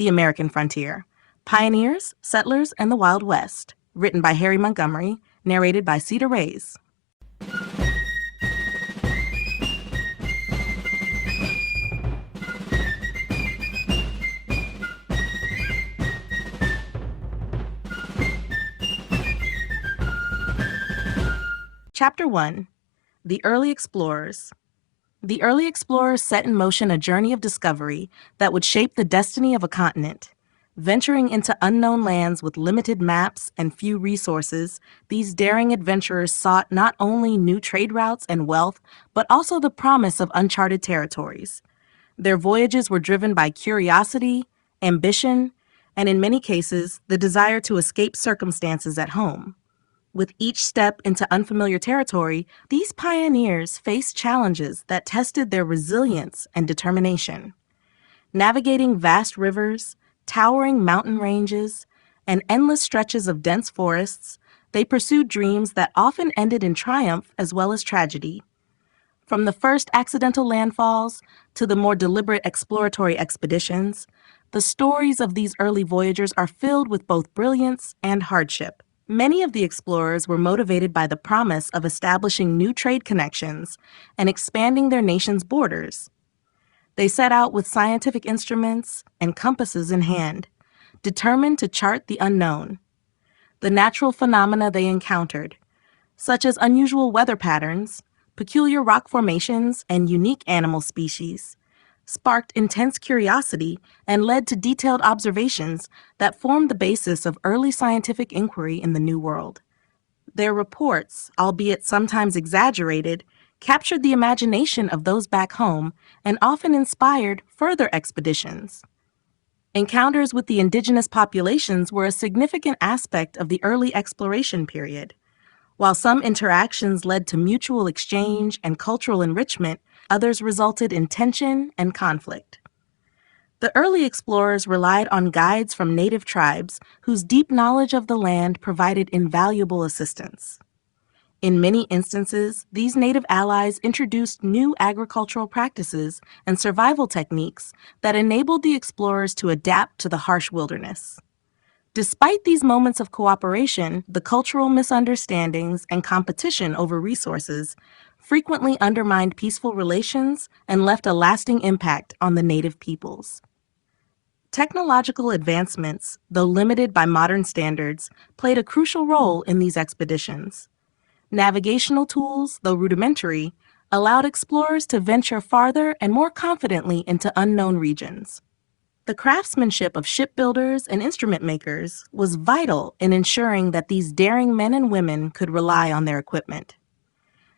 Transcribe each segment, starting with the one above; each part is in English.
The American Frontier, Pioneers, Settlers, and the Wild West, written by Harry Montgomery, narrated by Cedar Reyes. Chapter 1. The Early Explorers. The early explorers set in motion a journey of discovery that would shape the destiny of a continent. Venturing into unknown lands with limited maps and few resources, these daring adventurers sought not only new trade routes and wealth, but also the promise of uncharted territories. Their voyages were driven by curiosity, ambition, and in many cases, the desire to escape circumstances at home. With each step into unfamiliar territory, these pioneers faced challenges that tested their resilience and determination. Navigating vast rivers, towering mountain ranges, and endless stretches of dense forests, they pursued dreams that often ended in triumph as well as tragedy. From the first accidental landfalls to the more deliberate exploratory expeditions, the stories of these early voyagers are filled with both brilliance and hardship. Many of the explorers were motivated by the promise of establishing new trade connections and expanding their nation's borders. They set out with scientific instruments and compasses in hand, determined to chart the unknown. The natural phenomena they encountered, such as unusual weather patterns, peculiar rock formations, and unique animal species, sparked intense curiosity and led to detailed observations that formed the basis of early scientific inquiry in the New World. Their reports, albeit sometimes exaggerated, captured the imagination of those back home and often inspired further expeditions. Encounters with the indigenous populations were a significant aspect of the early exploration period. While some interactions led to mutual exchange and cultural enrichment, others resulted in tension and conflict. The early explorers relied on guides from native tribes whose deep knowledge of the land provided invaluable assistance. In many instances, these native allies introduced new agricultural practices and survival techniques that enabled the explorers to adapt to the harsh wilderness. Despite these moments of cooperation, the cultural misunderstandings and competition over resources frequently undermined peaceful relations and left a lasting impact on the native peoples. Technological advancements, though limited by modern standards, played a crucial role in these expeditions. Navigational tools, though rudimentary, allowed explorers to venture farther and more confidently into unknown regions. The craftsmanship of shipbuilders and instrument makers was vital in ensuring that these daring men and women could rely on their equipment.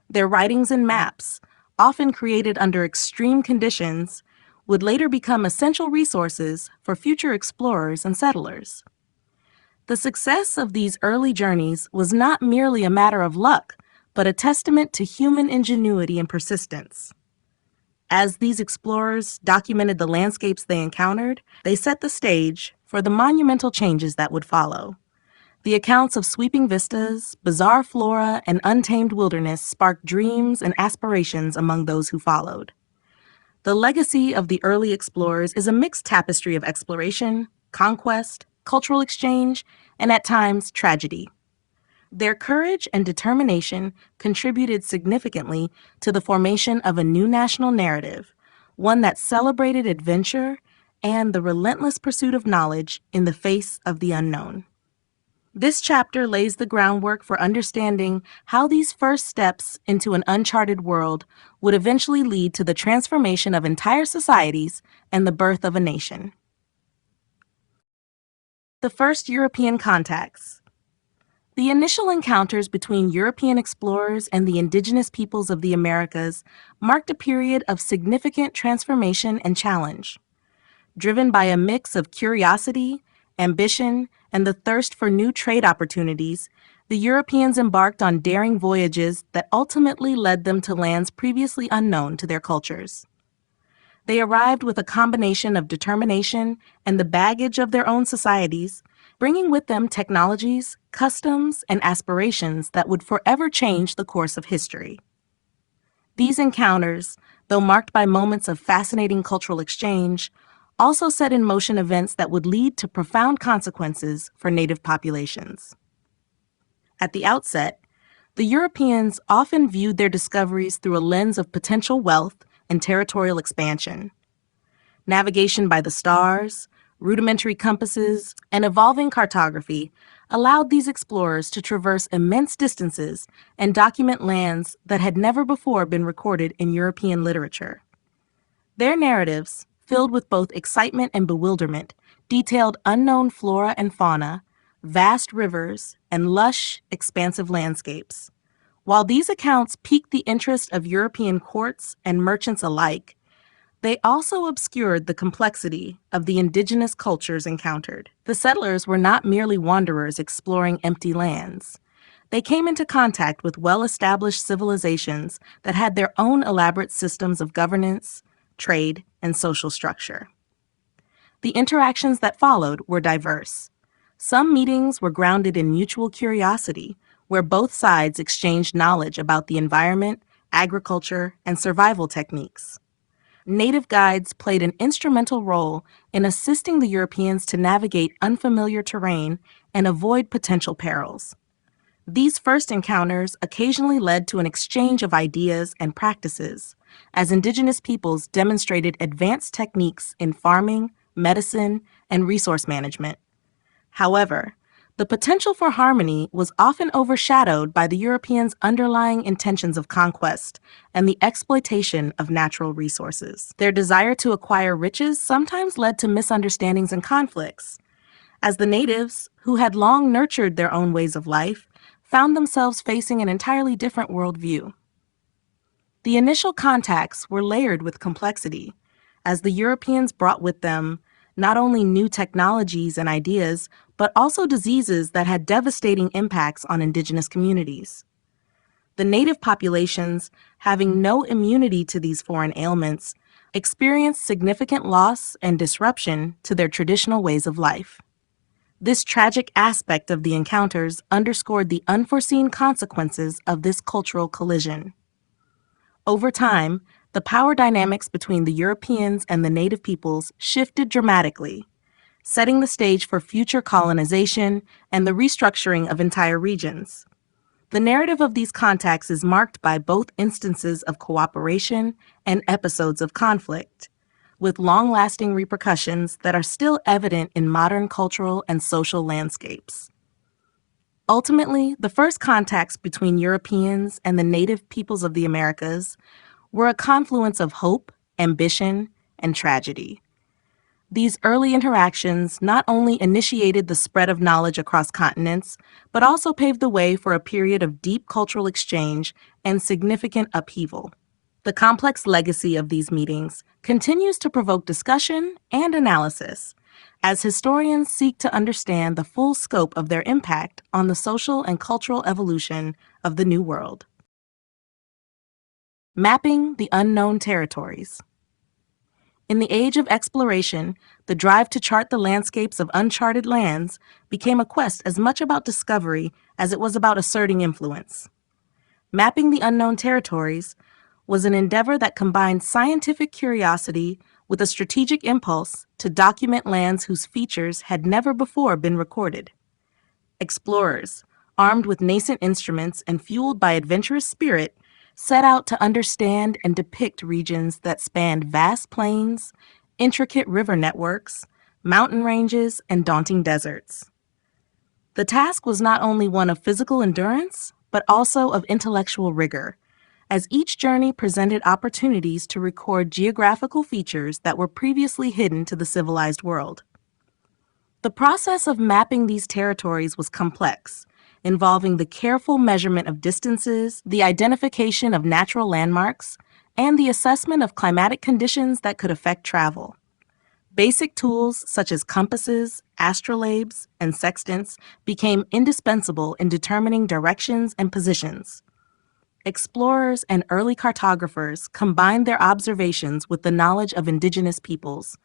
Their writings and maps, often created under extreme conditions, would later become essential resources for future explorers and settlers. The success of these early journeys was not merely a matter of luck, but a testament to human ingenuity and persistence. As these explorers documented the landscapes they encountered, they set the stage for the monumental changes that would follow. The accounts of sweeping vistas, bizarre flora, and untamed wilderness sparked dreams and aspirations among those who followed. The legacy of the early explorers is a mixed tapestry of exploration, conquest, cultural exchange, and at times tragedy. Their courage and determination contributed significantly to the formation of a new national narrative, one that celebrated adventure and the relentless pursuit of knowledge in the face of the unknown. This chapter lays the groundwork for understanding how these first steps into an uncharted world would eventually lead to the transformation of entire societies and the birth of a nation. The first European contacts. The initial encounters between European explorers and the indigenous peoples of the Americas marked a period of significant transformation and challenge. Driven by a mix of curiosity, ambition, and the thirst for new trade opportunities, the Europeans embarked on daring voyages that ultimately led them to lands previously unknown to their cultures. They arrived with a combination of determination and the baggage of their own societies, bringing with them technologies, customs, and aspirations that would forever change the course of history. These encounters, though marked by moments of fascinating cultural exchange, also set in motion events that would lead to profound consequences for native populations. At the outset, the Europeans often viewed their discoveries through a lens of potential wealth and territorial expansion. Navigation by the stars, rudimentary compasses, and evolving cartography allowed these explorers to traverse immense distances and document lands that had never before been recorded in European literature. Their narratives, filled with both excitement and bewilderment, detailed unknown flora and fauna, vast rivers, and lush, expansive landscapes. While these accounts piqued the interest of European courts and merchants alike, they also obscured the complexity of the indigenous cultures encountered. The settlers were not merely wanderers exploring empty lands. They came into contact with well-established civilizations that had their own elaborate systems of governance, trade, and social structure. The interactions that followed were diverse. Some meetings were grounded in mutual curiosity, where both sides exchanged knowledge about the environment, agriculture, and survival techniques. Native guides played an instrumental role in assisting the Europeans to navigate unfamiliar terrain and avoid potential perils. These first encounters occasionally led to an exchange of ideas and practices, as indigenous peoples demonstrated advanced techniques in farming, medicine, and resource management. However, the potential for harmony was often overshadowed by the Europeans' underlying intentions of conquest and the exploitation of natural resources. Their desire to acquire riches sometimes led to misunderstandings and conflicts, as the natives, who had long nurtured their own ways of life, found themselves facing an entirely different worldview. The initial contacts were layered with complexity, as the Europeans brought with them not only new technologies and ideas, but also diseases that had devastating impacts on indigenous communities. The native populations, having no immunity to these foreign ailments, experienced significant loss and disruption to their traditional ways of life. This tragic aspect of the encounters underscored the unforeseen consequences of this cultural collision. Over time, the power dynamics between the Europeans and the native peoples shifted dramatically, setting the stage for future colonization and the restructuring of entire regions. The narrative of these contacts is marked by both instances of cooperation and episodes of conflict, with long-lasting repercussions that are still evident in modern cultural and social landscapes. Ultimately, the first contacts between Europeans and the native peoples of the Americas were a confluence of hope, ambition, and tragedy. These early interactions not only initiated the spread of knowledge across continents, but also paved the way for a period of deep cultural exchange and significant upheaval. The complex legacy of these meetings continues to provoke discussion and analysis, as historians seek to understand the full scope of their impact on the social and cultural evolution of the New World. Mapping the unknown territories. In the age of exploration, the drive to chart the landscapes of uncharted lands became a quest as much about discovery as it was about asserting influence. Mapping the unknown territories was an endeavor that combined scientific curiosity with a strategic impulse to document lands whose features had never before been recorded. Explorers, armed with nascent instruments and fueled by adventurous spirit, set out to understand and depict regions that spanned vast plains, intricate river networks, mountain ranges, and daunting deserts. The task was not only one of physical endurance, but also of intellectual rigor, as each journey presented opportunities to record geographical features that were previously hidden to the civilized world. The process of mapping these territories was complex, involving the careful measurement of distances, the identification of natural landmarks, and the assessment of climatic conditions that could affect travel. Basic tools such as compasses, astrolabes, and sextants became indispensable in determining directions and positions. Explorers and early cartographers combined their observations with the knowledge of indigenous peoples,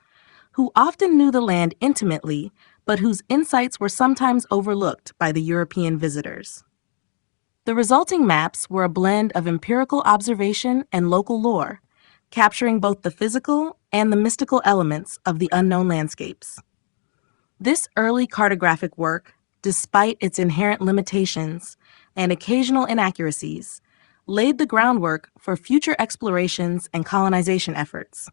who often knew the land intimately, but whose insights were sometimes overlooked by the European visitors. The resulting maps were a blend of empirical observation and local lore, capturing both the physical and the mystical elements of the unknown landscapes. This early cartographic work, despite its inherent limitations and occasional inaccuracies, laid the groundwork for future explorations and colonization efforts.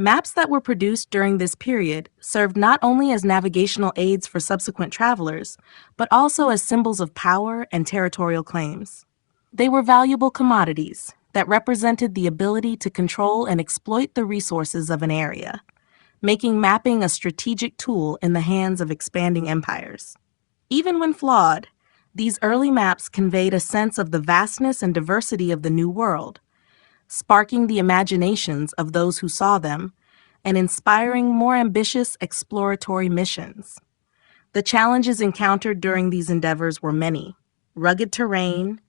Maps that were produced during this period served not only as navigational aids for subsequent travelers, but also as symbols of power and territorial claims. They were valuable commodities that represented the ability to control and exploit the resources of an area, making mapping a strategic tool in the hands of expanding empires. Even when flawed, these early maps conveyed a sense of the vastness and diversity of the New World, sparking the imaginations of those who saw them and inspiring more ambitious exploratory missions. The challenges encountered during these endeavors were many: rugged terrain,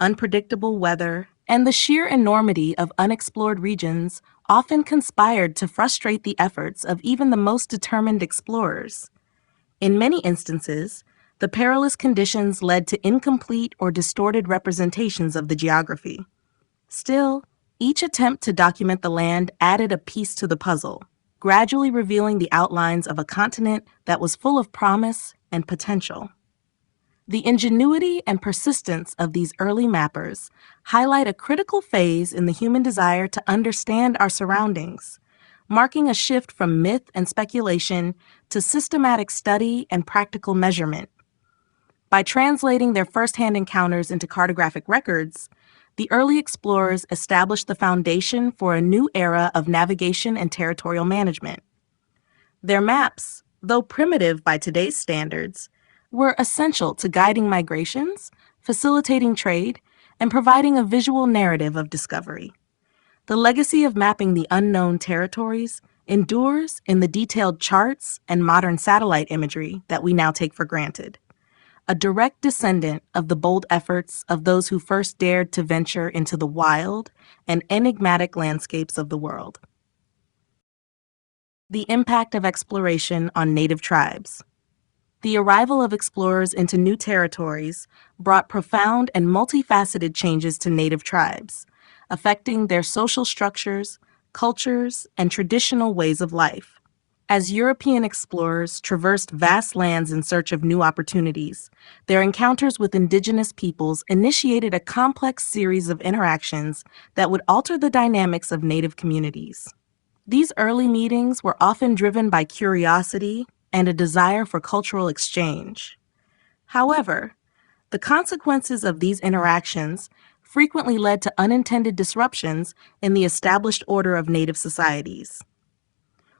unpredictable weather, and the sheer enormity of unexplored regions often conspired to frustrate the efforts of even the most determined explorers. In many instances, the perilous conditions led to incomplete or distorted representations of the geography. Still, each attempt to document the land added a piece to the puzzle, gradually revealing the outlines of a continent that was full of promise and potential. The ingenuity and persistence of these early mappers highlight a critical phase in the human desire to understand our surroundings, marking a shift from myth and speculation to systematic study and practical measurement. By translating their firsthand encounters into cartographic records, the early explorers established the foundation for a new era of navigation and territorial management. Their maps, though primitive by today's standards, were essential to guiding migrations, facilitating trade, and providing a visual narrative of discovery. The legacy of mapping the unknown territories endures in the detailed charts and modern satellite imagery that we now take for granted, a direct descendant of the bold efforts of those who first dared to venture into the wild and enigmatic landscapes of the world. The impact of exploration on native tribes. The arrival of explorers into new territories brought profound and multifaceted changes to native tribes, affecting their social structures, cultures, and traditional ways of life. As European explorers traversed vast lands in search of new opportunities, their encounters with indigenous peoples initiated a complex series of interactions that would alter the dynamics of native communities. These early meetings were often driven by curiosity and a desire for cultural exchange. However, the consequences of these interactions frequently led to unintended disruptions in the established order of native societies.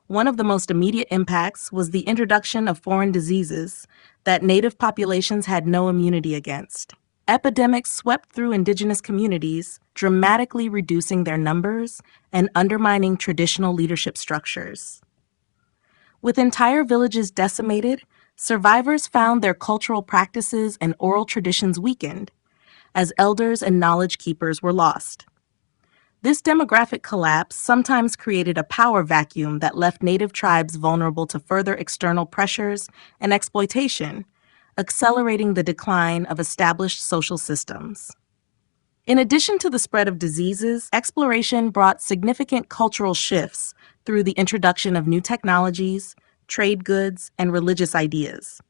One of the most immediate impacts was the introduction of foreign diseases that native populations had no immunity against. Epidemics swept through indigenous communities, dramatically reducing their numbers and undermining traditional leadership structures. With entire villages decimated, survivors found their cultural practices and oral traditions weakened, as elders and knowledge keepers were lost. This demographic collapse sometimes created a power vacuum that left native tribes vulnerable to further external pressures and exploitation, accelerating the decline of established social systems. In addition to the spread of diseases, exploration brought significant cultural shifts through the introduction of new technologies, trade goods, and religious ideas.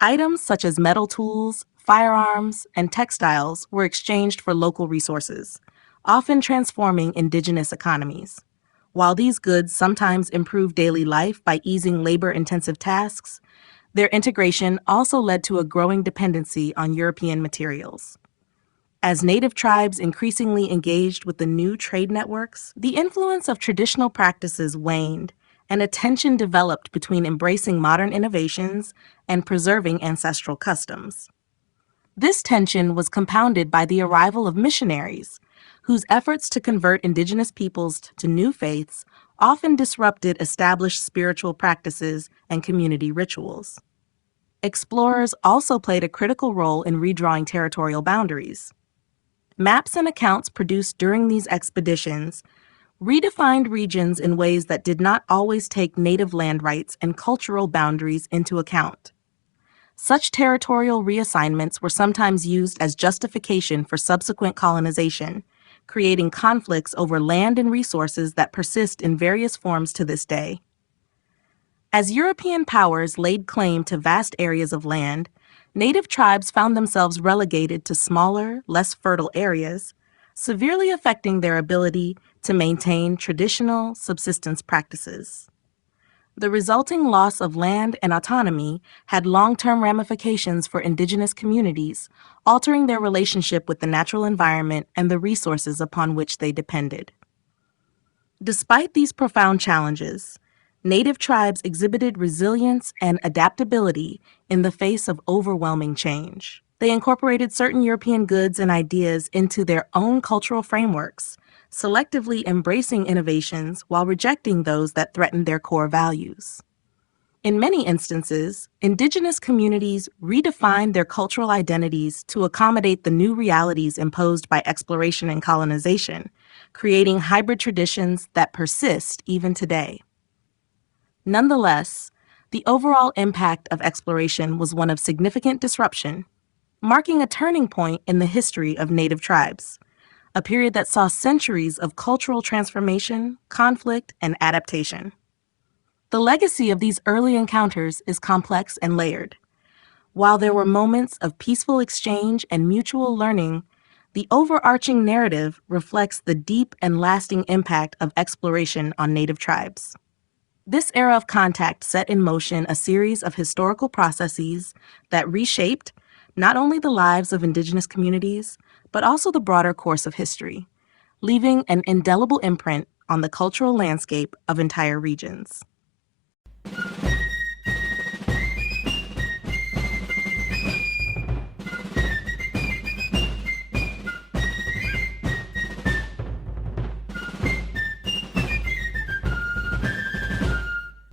Items such as metal tools, firearms, and textiles were exchanged for local resources, often transforming indigenous economies. While these goods sometimes improved daily life by easing labor-intensive tasks, their integration also led to a growing dependency on European materials. As native tribes increasingly engaged with the new trade networks, the influence of traditional practices waned, and a tension developed between embracing modern innovations and preserving ancestral customs. This tension was compounded by the arrival of missionaries, whose efforts to convert indigenous peoples to new faiths often disrupted established spiritual practices and community rituals. Explorers also played a critical role in redrawing territorial boundaries. Maps and accounts produced during these expeditions redefined regions in ways that did not always take native land rights and cultural boundaries into account. Such territorial reassignments were sometimes used as justification for subsequent colonization, creating conflicts over land and resources that persist in various forms to this day. As European powers laid claim to vast areas of land, native tribes found themselves relegated to smaller, less fertile areas, severely affecting their ability to maintain traditional subsistence practices. The resulting loss of land and autonomy had long-term ramifications for indigenous communities, altering their relationship with the natural environment and the resources upon which they depended. Despite these profound challenges, native tribes exhibited resilience and adaptability in the face of overwhelming change. They incorporated certain European goods and ideas into their own cultural frameworks, selectively embracing innovations while rejecting those that threatened their core values. In many instances, indigenous communities redefined their cultural identities to accommodate the new realities imposed by exploration and colonization, creating hybrid traditions that persist even today. Nonetheless, the overall impact of exploration was one of significant disruption, marking a turning point in the history of native tribes, a period that saw centuries of cultural transformation, conflict, and adaptation. The legacy of these early encounters is complex and layered. While there were moments of peaceful exchange and mutual learning, the overarching narrative reflects the deep and lasting impact of exploration on native tribes. This era of contact set in motion a series of historical processes that reshaped not only the lives of indigenous communities, but also the broader course of history, leaving an indelible imprint on the cultural landscape of entire regions.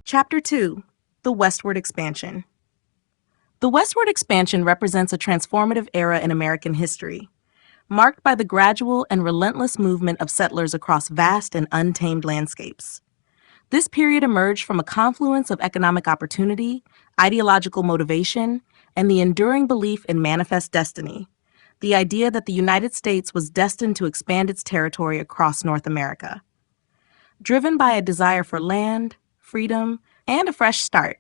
Chapter 2: The Westward Expansion. The westward expansion represents a transformative era in American history, marked by the gradual and relentless movement of settlers across vast and untamed landscapes. This period emerged from a confluence of economic opportunity, ideological motivation, and the enduring belief in manifest destiny, the idea that the United States was destined to expand its territory across North America. Driven by a desire for land, freedom, and a fresh start,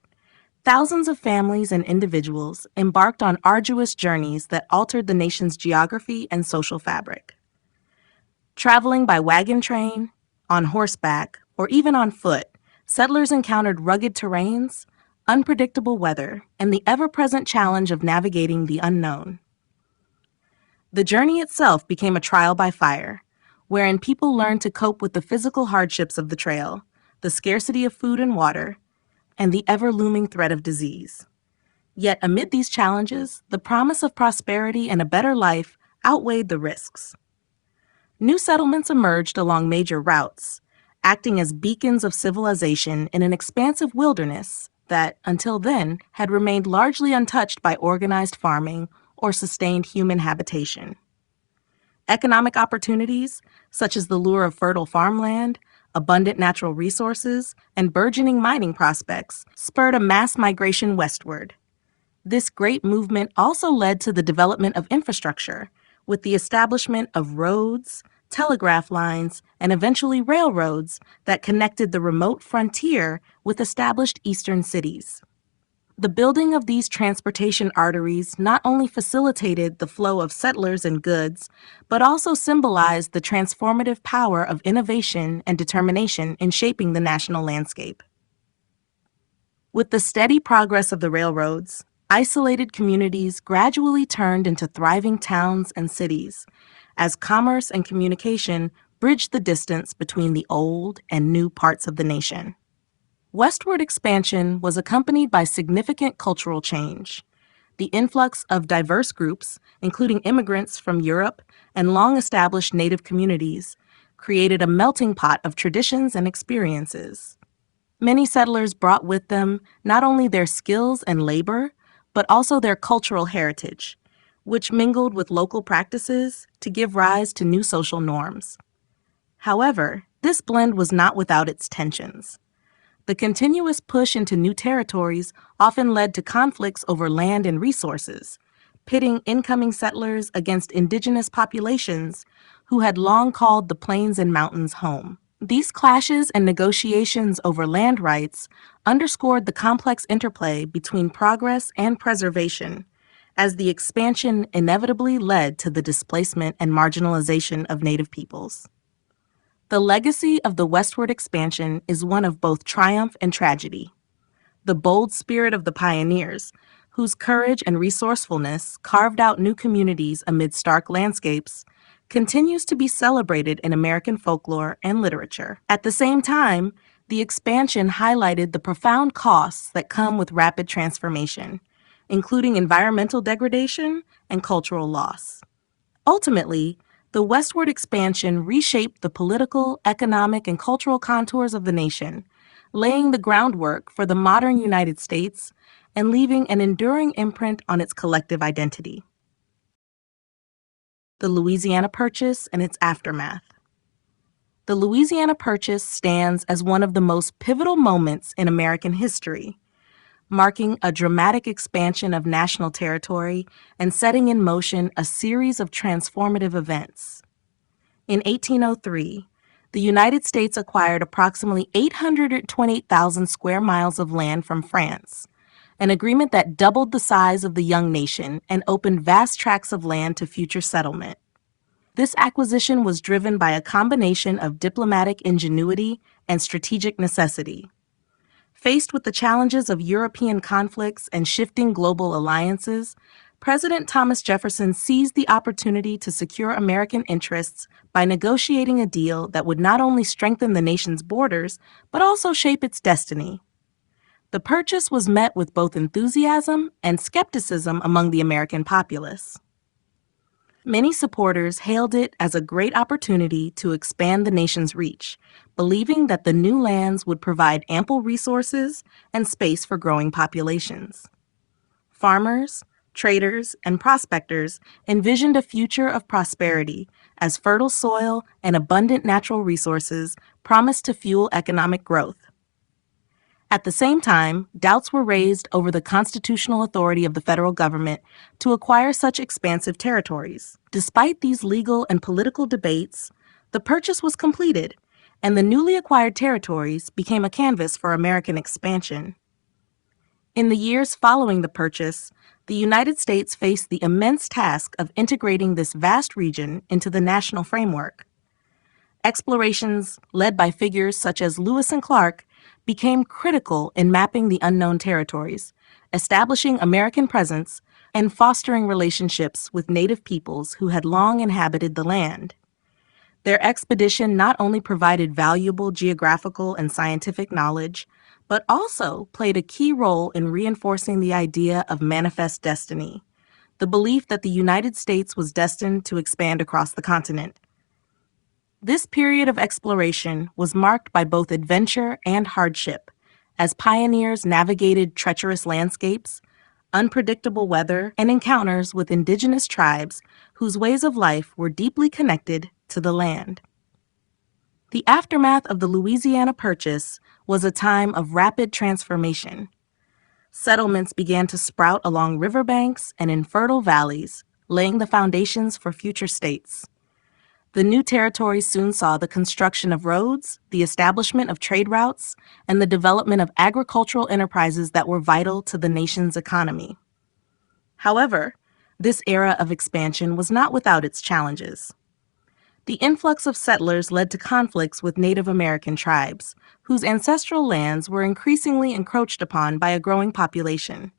thousands of families and individuals embarked on arduous journeys that altered the nation's geography and social fabric. Traveling by wagon train, on horseback, or even on foot, settlers encountered rugged terrains, unpredictable weather, and the ever-present challenge of navigating the unknown. The journey itself became a trial by fire, wherein people learned to cope with the physical hardships of the trail, the scarcity of food and water, and the ever-looming threat of disease. Yet amid these challenges, the promise of prosperity and a better life outweighed the risks. New settlements emerged along major routes, acting as beacons of civilization in an expansive wilderness that, until then, had remained largely untouched by organized farming or sustained human habitation. Economic opportunities, such as the lure of fertile farmland, abundant natural resources, and burgeoning mining prospects, spurred a mass migration westward. This great movement also led to the development of infrastructure, with the establishment of roads, telegraph lines, and eventually railroads that connected the remote frontier with established eastern cities. The building of these transportation arteries not only facilitated the flow of settlers and goods, but also symbolized the transformative power of innovation and determination in shaping the national landscape. With the steady progress of the railroads, isolated communities gradually turned into thriving towns and cities, as commerce and communication bridged the distance between the old and new parts of the nation. Westward expansion was accompanied by significant cultural change. The influx of diverse groups, including immigrants from Europe and long-established native communities, created a melting pot of traditions and experiences. Many settlers brought with them not only their skills and labor, but also their cultural heritage, which mingled with local practices to give rise to new social norms. However, this blend was not without its tensions. The continuous push into new territories often led to conflicts over land and resources, pitting incoming settlers against indigenous populations who had long called the plains and mountains home. These clashes and negotiations over land rights underscored the complex interplay between progress and preservation, as the expansion inevitably led to the displacement and marginalization of Native peoples. The legacy of the westward expansion is one of both triumph and tragedy. The bold spirit of the pioneers, whose courage and resourcefulness carved out new communities amid stark landscapes, continues to be celebrated in American folklore and literature. At the same time, the expansion highlighted the profound costs that come with rapid transformation, including environmental degradation and cultural loss. Ultimately, the westward expansion reshaped the political, economic, and cultural contours of the nation, laying the groundwork for the modern United States and leaving an enduring imprint on its collective identity. The Louisiana Purchase and its aftermath. The Louisiana Purchase stands as one of the most pivotal moments in American history, marking a dramatic expansion of national territory and setting in motion a series of transformative events. In 1803, the United States acquired approximately 828,000 square miles of land from France, an agreement that doubled the size of the young nation and opened vast tracts of land to future settlement. This acquisition was driven by a combination of diplomatic ingenuity and strategic necessity. Faced with the challenges of European conflicts and shifting global alliances, President Thomas Jefferson seized the opportunity to secure American interests by negotiating a deal that would not only strengthen the nation's borders, but also shape its destiny. The purchase was met with both enthusiasm and skepticism among the American populace. Many supporters hailed it as a great opportunity to expand the nation's reach, believing that the new lands would provide ample resources and space for growing populations. Farmers, traders, and prospectors envisioned a future of prosperity as fertile soil and abundant natural resources promised to fuel economic growth. At the same time, doubts were raised over the constitutional authority of the federal government to acquire such expansive territories. Despite these legal and political debates, the purchase was completed, and the newly acquired territories became a canvas for American expansion. In the years following the purchase, the United States faced the immense task of integrating this vast region into the national framework. Explorations led by figures such as Lewis and Clark became critical in mapping the unknown territories, establishing American presence, and fostering relationships with native peoples who had long inhabited the land. Their expedition not only provided valuable geographical and scientific knowledge, but also played a key role in reinforcing the idea of manifest destiny, the belief that the United States was destined to expand across the continent. This period of exploration was marked by both adventure and hardship, as pioneers navigated treacherous landscapes, unpredictable weather, and encounters with indigenous tribes whose ways of life were deeply connected to the land. The aftermath of the Louisiana Purchase was a time of rapid transformation. Settlements began to sprout along riverbanks and in fertile valleys, laying the foundations for future states. The new territory soon saw the construction of roads, the establishment of trade routes, and the development of agricultural enterprises that were vital to the nation's economy. However, this era of expansion was not without its challenges. The influx of settlers led to conflicts with Native American tribes, whose ancestral lands were increasingly encroached upon by a growing population.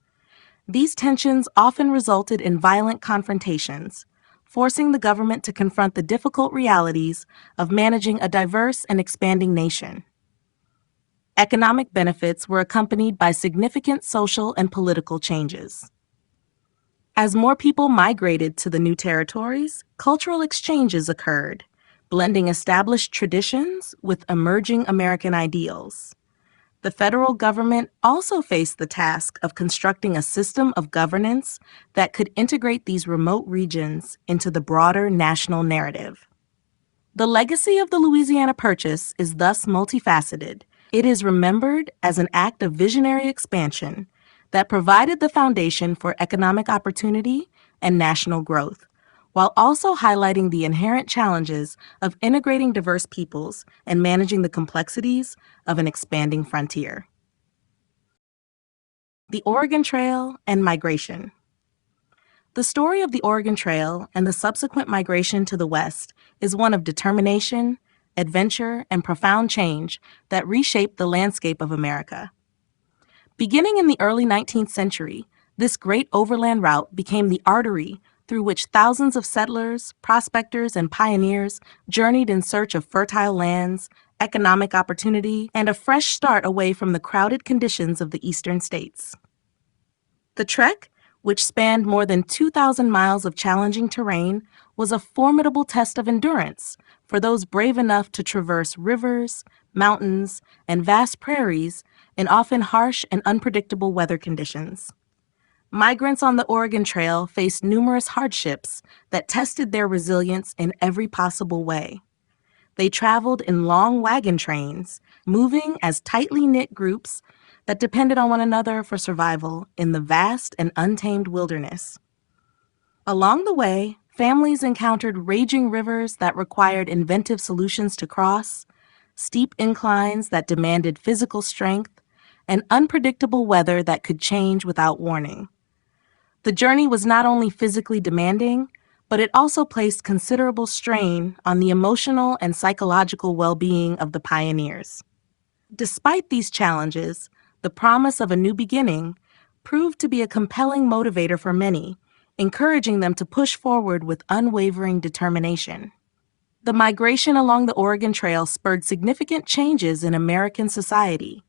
These tensions often resulted in violent confrontations, forcing the government to confront the difficult realities of managing a diverse and expanding nation. Economic benefits were accompanied by significant social and political changes. As more people migrated to the new territories, cultural exchanges occurred, blending established traditions with emerging American ideals. The federal government also faced the task of constructing a system of governance that could integrate these remote regions into the broader national narrative. The legacy of the Louisiana Purchase is thus multifaceted. It is remembered as an act of visionary expansion that provided the foundation for economic opportunity and national growth, while also highlighting the inherent challenges of integrating diverse peoples and managing the complexities of an expanding frontier. The Oregon Trail and Migration. The story of the Oregon Trail and the subsequent migration to the West is one of determination, adventure, and profound change that reshaped the landscape of America. Beginning in the early 19th century, this great overland route became the artery through which thousands of settlers, prospectors, and pioneers journeyed in search of fertile lands, economic opportunity, and a fresh start away from the crowded conditions of the eastern states. The trek, which spanned more than 2,000 miles of challenging terrain, was a formidable test of endurance for those brave enough to traverse rivers, mountains, and vast prairies in often harsh and unpredictable weather conditions. Migrants on the Oregon Trail faced numerous hardships that tested their resilience in every possible way. They traveled in long wagon trains, moving as tightly knit groups that depended on one another for survival in the vast and untamed wilderness. Along the way, families encountered raging rivers that required inventive solutions to cross, steep inclines that demanded physical strength, and unpredictable weather that could change without warning. The journey was not only physically demanding, but it also placed considerable strain on the emotional and psychological well-being of the pioneers. Despite these challenges, the promise of a new beginning proved to be a compelling motivator for many, encouraging them to push forward with unwavering determination. The migration along the Oregon Trail spurred significant changes in American society.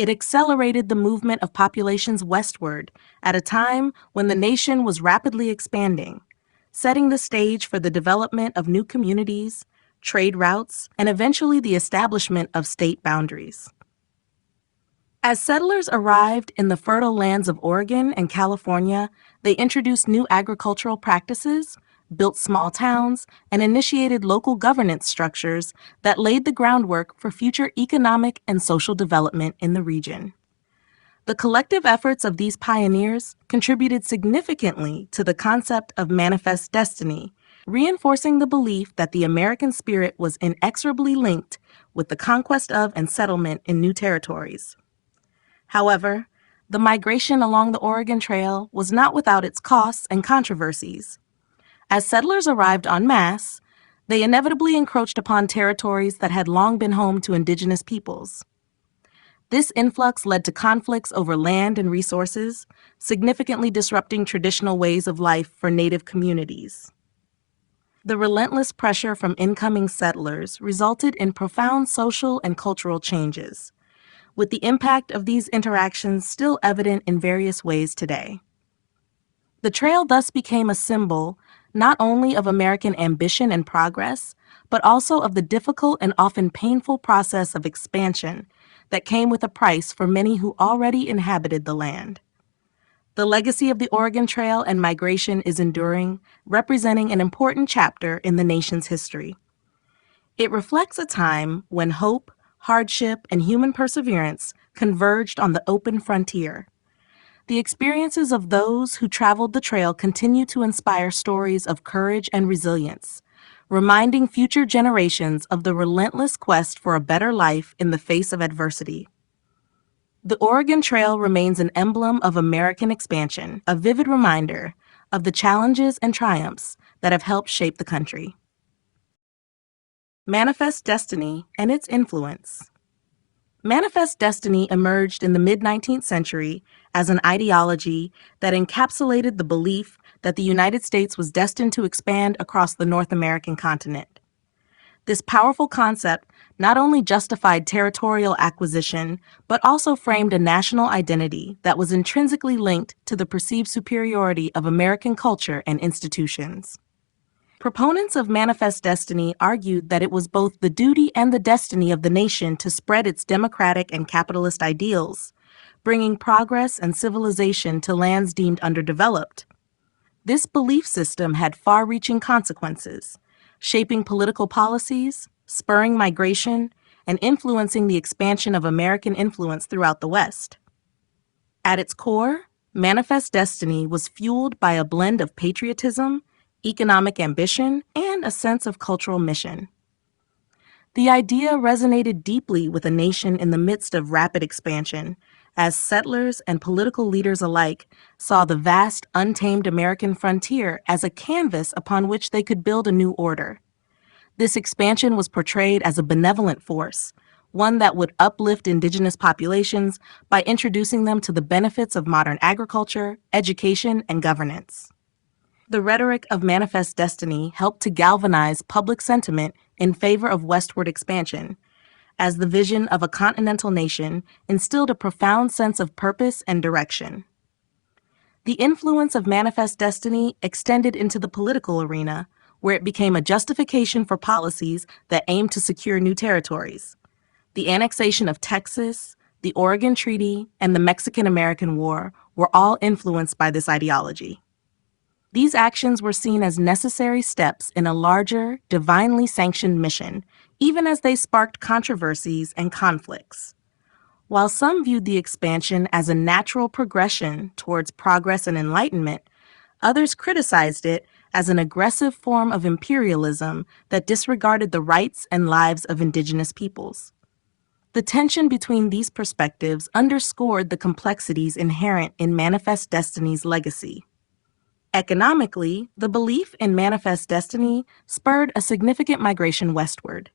It accelerated the movement of populations westward at a time when the nation was rapidly expanding, setting the stage for the development of new communities, trade routes, and eventually the establishment of state boundaries. As settlers arrived in the fertile lands of Oregon and California, they introduced new agricultural practices, built small towns, and initiated local governance structures that laid the groundwork for future economic and social development in the region. The collective efforts of these pioneers contributed significantly to the concept of manifest destiny, reinforcing the belief that the American spirit was inexorably linked with the conquest of and settlement in new territories. However, the migration along the Oregon Trail was not without its costs and controversies. As settlers arrived en masse, they inevitably encroached upon territories that had long been home to indigenous peoples. This influx led to conflicts over land and resources, significantly disrupting traditional ways of life for Native communities. The relentless pressure from incoming settlers resulted in profound social and cultural changes, with the impact of these interactions still evident in various ways today. The trail thus became a symbol not only of American ambition and progress, but also of the difficult and often painful process of expansion that came with a price for many who already inhabited the land. The legacy of the Oregon Trail and migration is enduring, representing an important chapter in the nation's history. It reflects a time when hope, hardship, and human perseverance converged on the open frontier. The experiences of those who traveled the trail continue to inspire stories of courage and resilience, reminding future generations of the relentless quest for a better life in the face of adversity. The Oregon Trail remains an emblem of American expansion, a vivid reminder of the challenges and triumphs that have helped shape the country. Manifest Destiny and its influence. Manifest destiny emerged in the mid-19th century as an ideology that encapsulated the belief that the United States was destined to expand across the North American continent. This powerful concept not only justified territorial acquisition, but also framed a national identity that was intrinsically linked to the perceived superiority of American culture and institutions. Proponents of Manifest Destiny argued that it was both the duty and the destiny of the nation to spread its democratic and capitalist ideals, bringing progress and civilization to lands deemed underdeveloped. This belief system had far-reaching consequences, shaping political policies, spurring migration, and influencing the expansion of American influence throughout the West. At its core, Manifest Destiny was fueled by a blend of patriotism, economic ambition, and a sense of cultural mission. The idea resonated deeply with a nation in the midst of rapid expansion, as settlers and political leaders alike saw the vast, untamed American frontier as a canvas upon which they could build a new order. This expansion was portrayed as a benevolent force, one that would uplift indigenous populations by introducing them to the benefits of modern agriculture, education, and governance. The rhetoric of Manifest Destiny helped to galvanize public sentiment in favor of westward expansion, as the vision of a continental nation instilled a profound sense of purpose and direction. The influence of Manifest Destiny extended into the political arena, where it became a justification for policies that aimed to secure new territories. The annexation of Texas, the Oregon Treaty, and the Mexican-American War were all influenced by this ideology. These actions were seen as necessary steps in a larger, divinely sanctioned mission, even as they sparked controversies and conflicts. While some viewed the expansion as a natural progression towards progress and enlightenment, others criticized it as an aggressive form of imperialism that disregarded the rights and lives of indigenous peoples. The tension between these perspectives underscored the complexities inherent in Manifest Destiny's legacy. Economically, the belief in Manifest Destiny spurred a significant migration westward.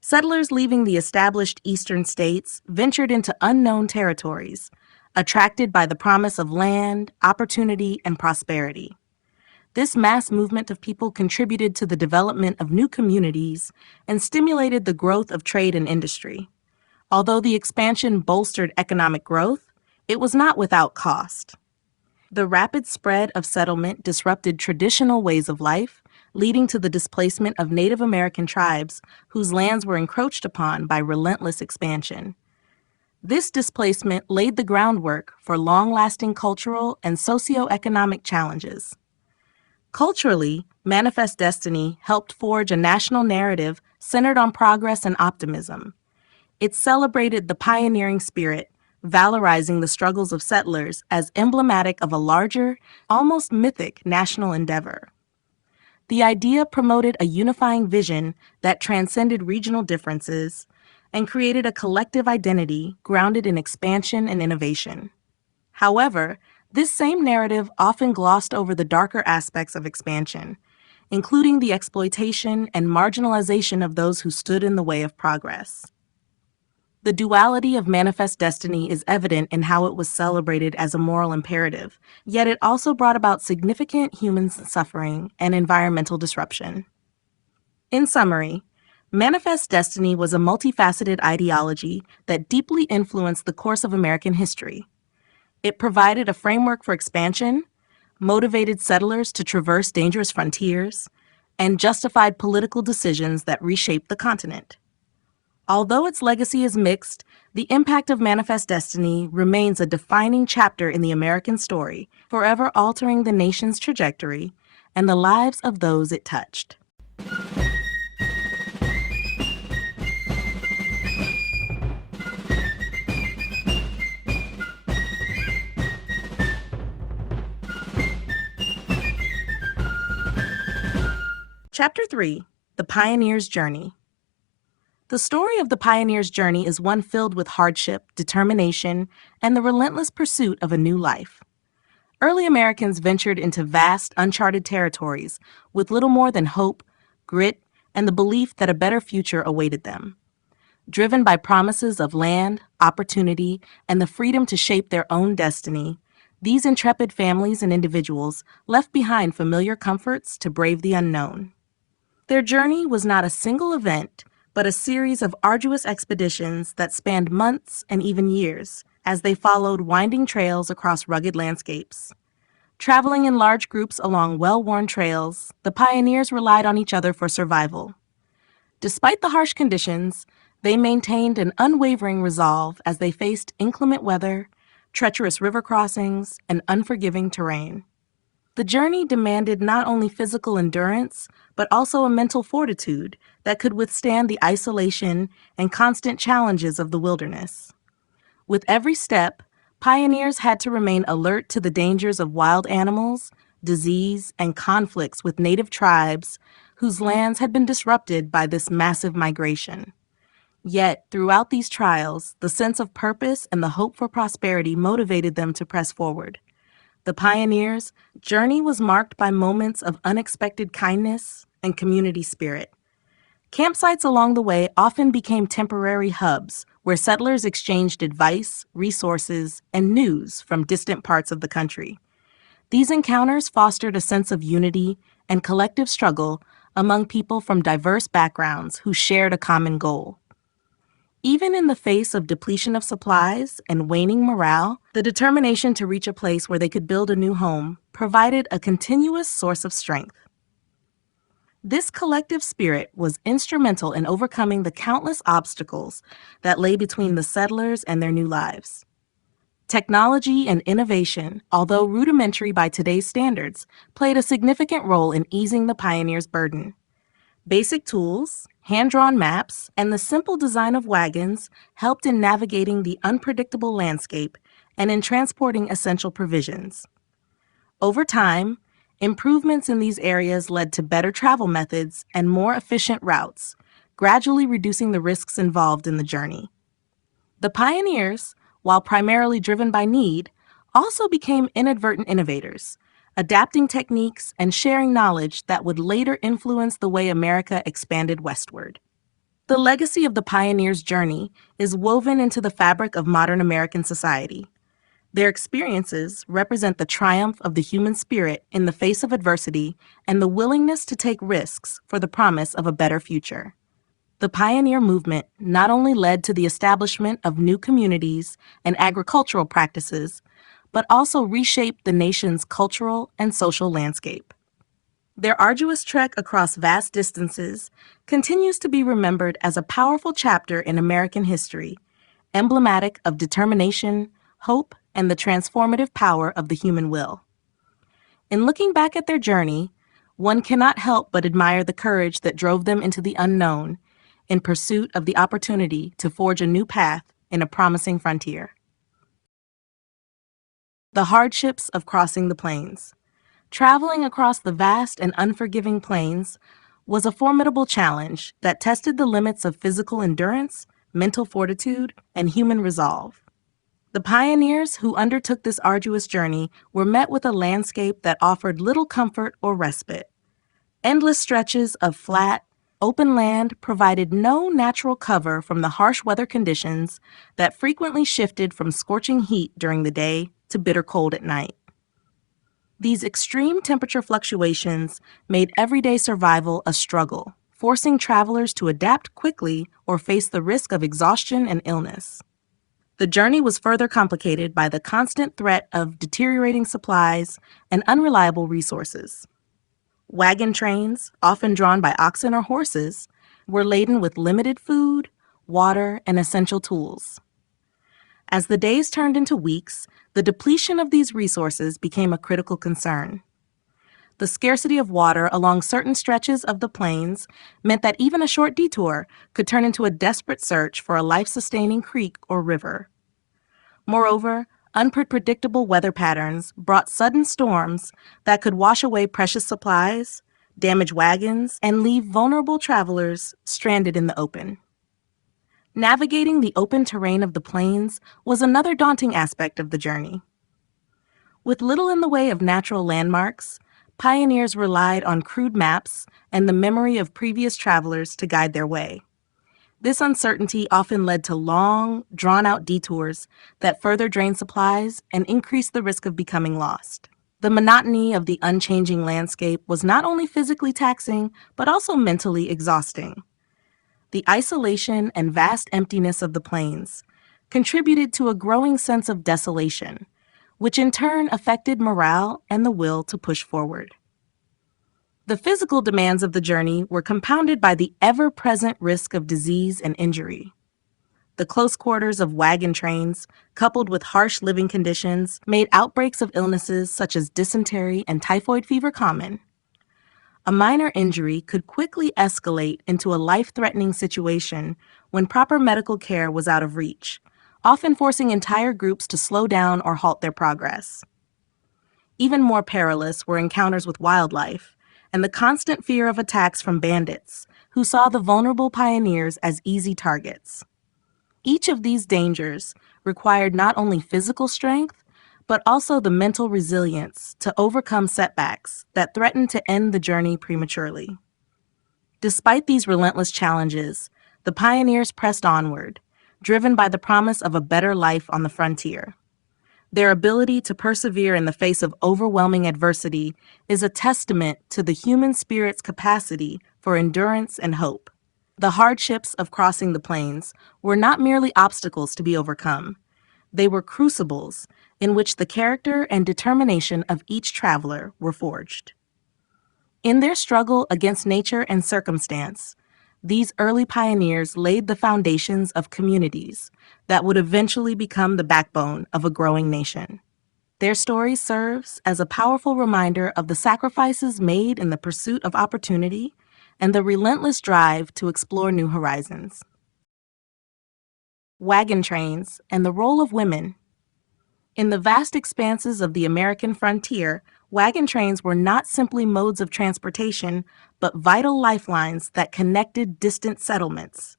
Settlers leaving the established eastern states ventured into unknown territories, attracted by the promise of land, opportunity, and prosperity. This mass movement of people contributed to the development of new communities and stimulated the growth of trade and industry. Although the expansion bolstered economic growth, it was not without cost. The rapid spread of settlement disrupted traditional ways of life, leading to the displacement of Native American tribes whose lands were encroached upon by relentless expansion. This displacement laid the groundwork for long-lasting cultural and socio-economic challenges. Culturally, Manifest Destiny helped forge a national narrative centered on progress and optimism. It celebrated the pioneering spirit, valorizing the struggles of settlers as emblematic of a larger, almost mythic national endeavor. The idea promoted a unifying vision that transcended regional differences and created a collective identity grounded in expansion and innovation. However, this same narrative often glossed over the darker aspects of expansion, including the exploitation and marginalization of those who stood in the way of progress. The duality of Manifest Destiny is evident in how it was celebrated as a moral imperative, yet it also brought about significant human suffering and environmental disruption. In summary, Manifest Destiny was a multifaceted ideology that deeply influenced the course of American history. It provided a framework for expansion, motivated settlers to traverse dangerous frontiers, and justified political decisions that reshaped the continent. Although its legacy is mixed, the impact of Manifest Destiny remains a defining chapter in the American story, forever altering the nation's trajectory and the lives of those it touched. Chapter 3: The Pioneer's Journey. The story of the pioneer's journey is one filled with hardship, determination, and the relentless pursuit of a new life. Early Americans ventured into vast, uncharted territories with little more than hope, grit, and the belief that a better future awaited them. Driven by promises of land, opportunity, and the freedom to shape their own destiny, these intrepid families and individuals left behind familiar comforts to brave the unknown. Their journey was not a single event, but a series of arduous expeditions that spanned months and even years as they followed winding trails across rugged landscapes. Traveling in large groups along well-worn trails, the pioneers relied on each other for survival. Despite the harsh conditions, they maintained an unwavering resolve as they faced inclement weather, treacherous river crossings, and unforgiving terrain. The journey demanded not only physical endurance, but also a mental fortitude that could withstand the isolation and constant challenges of the wilderness. With every step, pioneers had to remain alert to the dangers of wild animals, disease, and conflicts with native tribes whose lands had been disrupted by this massive migration. Yet, throughout these trials, the sense of purpose and the hope for prosperity motivated them to press forward. The pioneers' journey was marked by moments of unexpected kindness and community spirit. Campsites along the way often became temporary hubs where settlers exchanged advice, resources, and news from distant parts of the country. These encounters fostered a sense of unity and collective struggle among people from diverse backgrounds who shared a common goal. Even in the face of depletion of supplies and waning morale, the determination to reach a place where they could build a new home provided a continuous source of strength. This collective spirit was instrumental in overcoming the countless obstacles that lay between the settlers and their new lives. Technology and innovation, although rudimentary by today's standards, played a significant role in easing the pioneers' burden. Basic tools, hand-drawn maps, and the simple design of wagons helped in navigating the unpredictable landscape and in transporting essential provisions. Over time, improvements in these areas led to better travel methods and more efficient routes, gradually reducing the risks involved in the journey. The pioneers, while primarily driven by need, also became inadvertent innovators, adapting techniques and sharing knowledge that would later influence the way America expanded westward. The legacy of the pioneers' journey is woven into the fabric of modern American society. Their experiences represent the triumph of the human spirit in the face of adversity and the willingness to take risks for the promise of a better future. The pioneer movement not only led to the establishment of new communities and agricultural practices, but also reshaped the nation's cultural and social landscape. Their arduous trek across vast distances continues to be remembered as a powerful chapter in American history, emblematic of determination, hope, and the transformative power of the human will. In looking back at their journey, one cannot help but admire the courage that drove them into the unknown in pursuit of the opportunity to forge a new path in a promising frontier. The hardships of crossing the plains. Traveling across the vast and unforgiving plains was a formidable challenge that tested the limits of physical endurance, mental fortitude, and human resolve. The pioneers who undertook this arduous journey were met with a landscape that offered little comfort or respite. Endless stretches of flat, open land provided no natural cover from the harsh weather conditions that frequently shifted from scorching heat during the day to bitter cold at night. These extreme temperature fluctuations made everyday survival a struggle, forcing travelers to adapt quickly or face the risk of exhaustion and illness. The journey was further complicated by the constant threat of deteriorating supplies and unreliable resources. Wagon trains, often drawn by oxen or horses, were laden with limited food, water, and essential tools. As the days turned into weeks, the depletion of these resources became a critical concern. The scarcity of water along certain stretches of the plains meant that even a short detour could turn into a desperate search for a life-sustaining creek or river. Moreover, unpredictable weather patterns brought sudden storms that could wash away precious supplies, damage wagons, and leave vulnerable travelers stranded in the open. Navigating the open terrain of the plains was another daunting aspect of the journey. With little in the way of natural landmarks, pioneers relied on crude maps and the memory of previous travelers to guide their way. This uncertainty often led to long, drawn-out detours that further drained supplies and increased the risk of becoming lost. The monotony of the unchanging landscape was not only physically taxing, but also mentally exhausting. The isolation and vast emptiness of the plains contributed to a growing sense of desolation, which in turn affected morale and the will to push forward. The physical demands of the journey were compounded by the ever-present risk of disease and injury. The close quarters of wagon trains, coupled with harsh living conditions, made outbreaks of illnesses such as dysentery and typhoid fever common. A minor injury could quickly escalate into a life-threatening situation when proper medical care was out of reach, often forcing entire groups to slow down or halt their progress. Even more perilous were encounters with wildlife and the constant fear of attacks from bandits, who saw the vulnerable pioneers as easy targets. Each of these dangers required not only physical strength, but also the mental resilience to overcome setbacks that threatened to end the journey prematurely. Despite these relentless challenges, the pioneers pressed onward, driven by the promise of a better life on the frontier. Their ability to persevere in the face of overwhelming adversity is a testament to the human spirit's capacity for endurance and hope. The hardships of crossing the plains were not merely obstacles to be overcome. They were crucibles in which the character and determination of each traveler were forged. In their struggle against nature and circumstance, these early pioneers laid the foundations of communities that would eventually become the backbone of a growing nation. Their story serves as a powerful reminder of the sacrifices made in the pursuit of opportunity and the relentless drive to explore new horizons. Wagon trains and the role of women. In the vast expanses of the American frontier, wagon trains were not simply modes of transportation, but vital lifelines that connected distant settlements.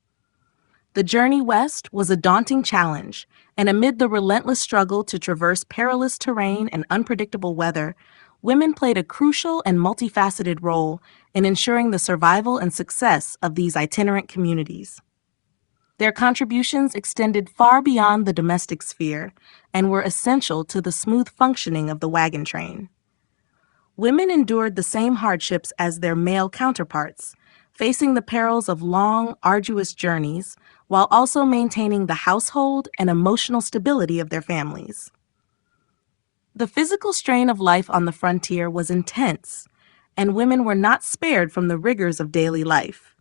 The journey west was a daunting challenge, and amid the relentless struggle to traverse perilous terrain and unpredictable weather, women played a crucial and multifaceted role in ensuring the survival and success of these itinerant communities. Their contributions extended far beyond the domestic sphere and were essential to the smooth functioning of the wagon train. Women endured the same hardships as their male counterparts, facing the perils of long, arduous journeys while also maintaining the household and emotional stability of their families. The physical strain of life on the frontier was intense, and women were not spared from the rigors of daily life.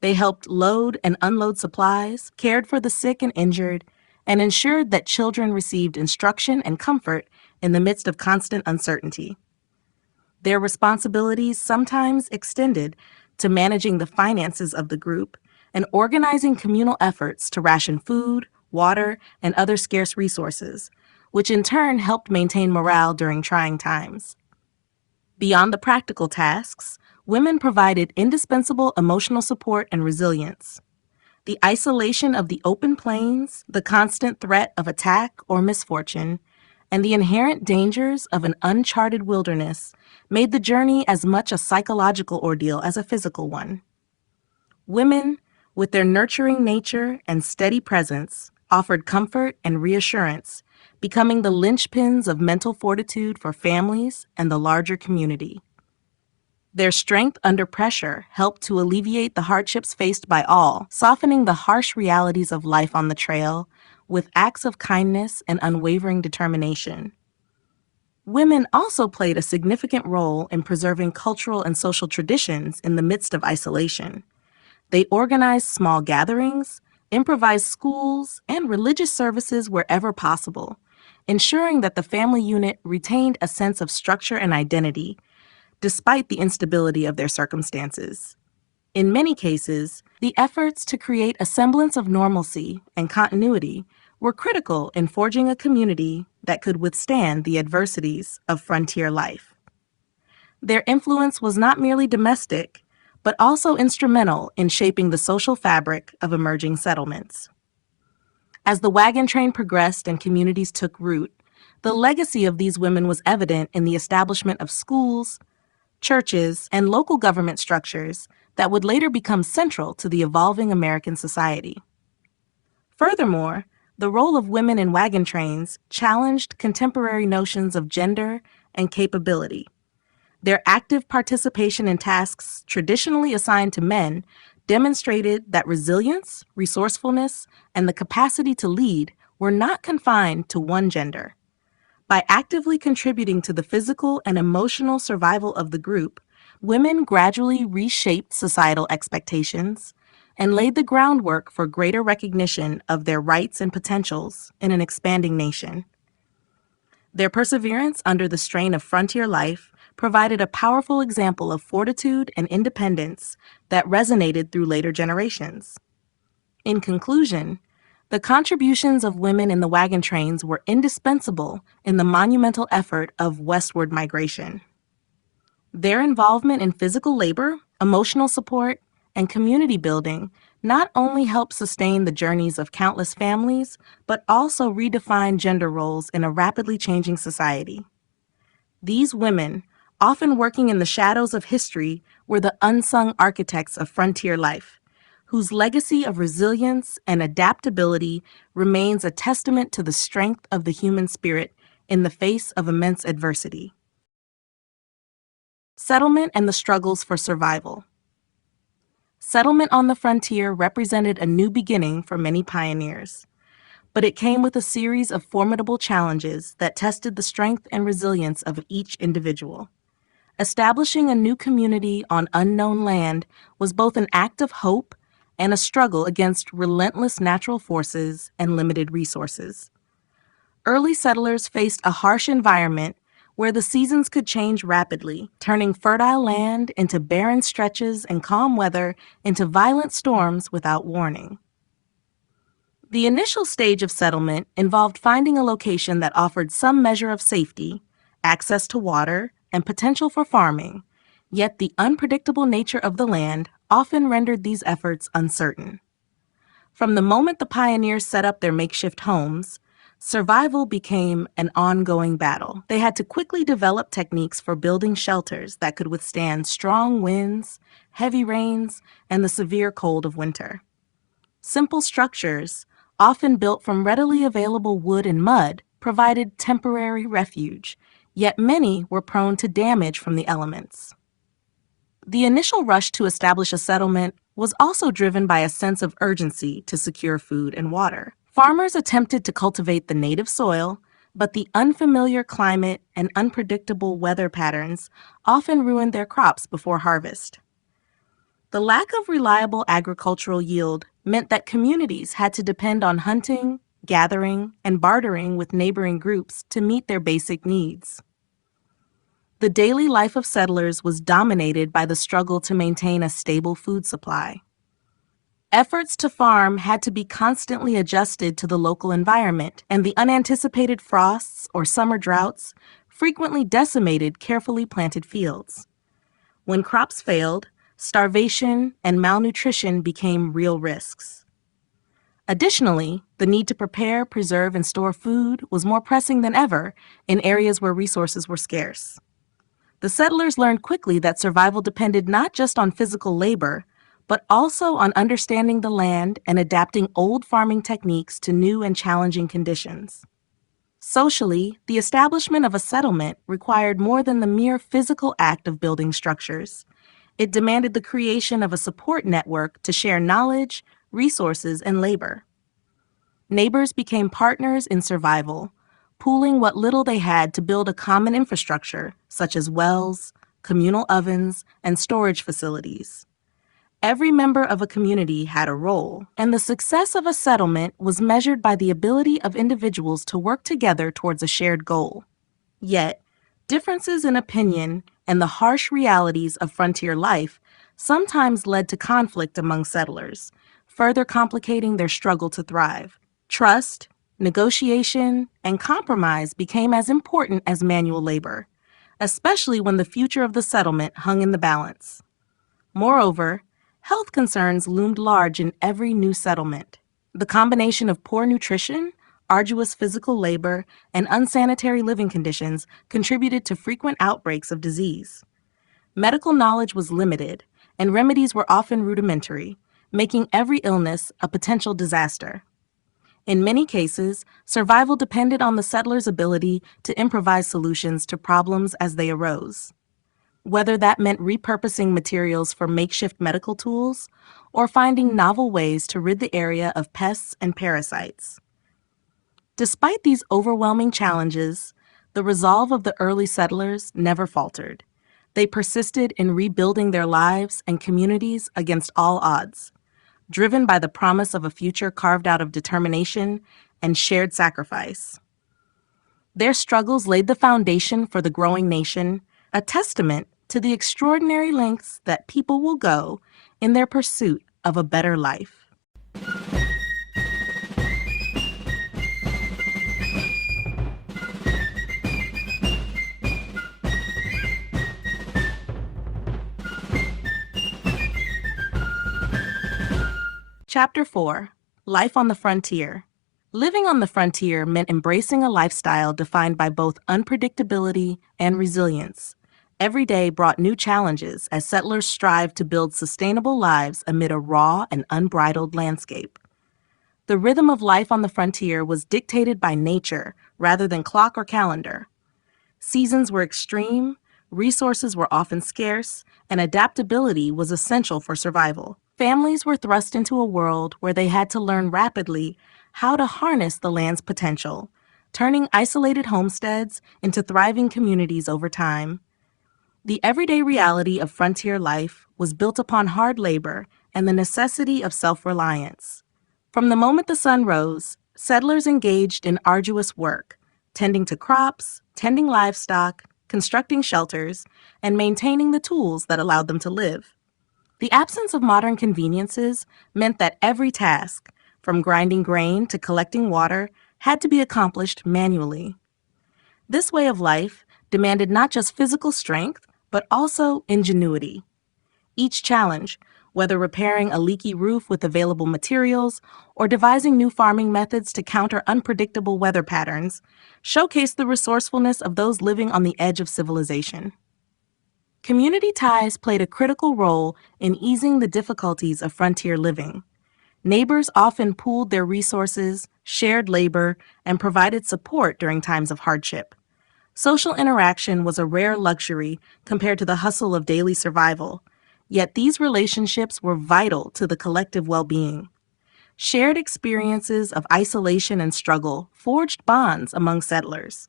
They helped load and unload supplies, cared for the sick and injured, and ensured that children received instruction and comfort in the midst of constant uncertainty. Their responsibilities sometimes extended to managing the finances of the group and organizing communal efforts to ration food, water, and other scarce resources, which in turn helped maintain morale during trying times. Beyond the practical tasks, women provided indispensable emotional support and resilience. The isolation of the open plains, the constant threat of attack or misfortune, and the inherent dangers of an uncharted wilderness made the journey as much a psychological ordeal as a physical one. Women, with their nurturing nature and steady presence, offered comfort and reassurance, becoming the linchpins of mental fortitude for families and the larger community. Their strength under pressure helped to alleviate the hardships faced by all, softening the harsh realities of life on the trail with acts of kindness and unwavering determination. Women also played a significant role in preserving cultural and social traditions in the midst of isolation. They organized small gatherings, improvised schools, and religious services wherever possible, ensuring that the family unit retained a sense of structure and identity, despite the instability of their circumstances. In many cases, the efforts to create a semblance of normalcy and continuity were critical in forging a community that could withstand the adversities of frontier life. Their influence was not merely domestic, but also instrumental in shaping the social fabric of emerging settlements. As the wagon train progressed and communities took root, the legacy of these women was evident in the establishment of schools, churches, and local government structures that would later become central to the evolving American society. Furthermore, the role of women in wagon trains challenged contemporary notions of gender and capability. Their active participation in tasks traditionally assigned to men demonstrated that resilience, resourcefulness, and the capacity to lead were not confined to one gender. By actively contributing to the physical and emotional survival of the group, women gradually reshaped societal expectations and laid the groundwork for greater recognition of their rights and potentials in an expanding nation. Their perseverance under the strain of frontier life provided a powerful example of fortitude and independence that resonated through later generations. In conclusion, The contributions of women in the wagon trains were indispensable in the monumental effort of westward migration. Their involvement in physical labor, emotional support, and community building not only helped sustain the journeys of countless families, but also redefined gender roles in a rapidly changing society. These women, often working in the shadows of history, were the unsung architects of frontier life, whose legacy of resilience and adaptability remains a testament to the strength of the human spirit in the face of immense adversity. Settlement and the struggles for survival. Settlement on the frontier represented a new beginning for many pioneers, but it came with a series of formidable challenges that tested the strength and resilience of each individual. Establishing a new community on unknown land was both an act of hope and a struggle against relentless natural forces and limited resources. Early settlers faced a harsh environment where the seasons could change rapidly, turning fertile land into barren stretches and calm weather into violent storms without warning. The initial stage of settlement involved finding a location that offered some measure of safety, access to water, and potential for farming, yet the unpredictable nature of the land often rendered these efforts uncertain. From the moment the pioneers set up their makeshift homes, survival became an ongoing battle. They had to quickly develop techniques for building shelters that could withstand strong winds, heavy rains, and the severe cold of winter. Simple structures, often built from readily available wood and mud, provided temporary refuge, yet many were prone to damage from the elements. The initial rush to establish a settlement was also driven by a sense of urgency to secure food and water. Farmers attempted to cultivate the native soil, but the unfamiliar climate and unpredictable weather patterns often ruined their crops before harvest. The lack of reliable agricultural yield meant that communities had to depend on hunting, gathering, and bartering with neighboring groups to meet their basic needs. The daily life of settlers was dominated by the struggle to maintain a stable food supply. Efforts to farm had to be constantly adjusted to the local environment, and the unanticipated frosts or summer droughts frequently decimated carefully planted fields. When crops failed, starvation and malnutrition became real risks. Additionally, the need to prepare, preserve, and store food was more pressing than ever in areas where resources were scarce. The settlers learned quickly that survival depended not just on physical labor, but also on understanding the land and adapting old farming techniques to new and challenging conditions. Socially, the establishment of a settlement required more than the mere physical act of building structures. It demanded the creation of a support network to share knowledge, resources, and labor. Neighbors became partners in survival, pooling what little they had to build a common infrastructure, such as wells, communal ovens, and storage facilities. Every member of a community had a role, and the success of a settlement was measured by the ability of individuals to work together towards a shared goal. Yet, differences in opinion and the harsh realities of frontier life sometimes led to conflict among settlers, further complicating their struggle to thrive. Trust, negotiation, and compromise became as important as manual labor, especially when the future of the settlement hung in the balance. Moreover, health concerns loomed large in every new settlement. The combination of poor nutrition, arduous physical labor, and unsanitary living conditions contributed to frequent outbreaks of disease. Medical knowledge was limited, and remedies were often rudimentary, making every illness a potential disaster. In many cases, survival depended on the settlers' ability to improvise solutions to problems as they arose. Whether that meant repurposing materials for makeshift medical tools or finding novel ways to rid the area of pests and parasites. Despite these overwhelming challenges, the resolve of the early settlers never faltered. They persisted in rebuilding their lives and communities against all odds, driven by the promise of a future carved out of determination and shared sacrifice. Their struggles laid the foundation for the growing nation, a testament to the extraordinary lengths that people will go in their pursuit of a better life. Chapter 4: Life on the Frontier. Living on the frontier meant embracing a lifestyle defined by both unpredictability and resilience. Every day brought new challenges as settlers strived to build sustainable lives amid a raw and unbridled landscape. The rhythm of life on the frontier was dictated by nature rather than clock or calendar. Seasons were extreme, resources were often scarce, and adaptability was essential for survival. Families were thrust into a world where they had to learn rapidly how to harness the land's potential, turning isolated homesteads into thriving communities over time. The everyday reality of frontier life was built upon hard labor and the necessity of self-reliance. From the moment the sun rose, settlers engaged in arduous work, tending to crops, tending livestock, constructing shelters, and maintaining the tools that allowed them to live. The absence of modern conveniences meant that every task, from grinding grain to collecting water, had to be accomplished manually. This way of life demanded not just physical strength, but also ingenuity. Each challenge, whether repairing a leaky roof with available materials or devising new farming methods to counter unpredictable weather patterns, showcased the resourcefulness of those living on the edge of civilization. Community ties played a critical role in easing the difficulties of frontier living. Neighbors often pooled their resources, shared labor, and provided support during times of hardship. Social interaction was a rare luxury compared to the hustle of daily survival, yet these relationships were vital to the collective well-being. Shared experiences of isolation and struggle forged bonds among settlers.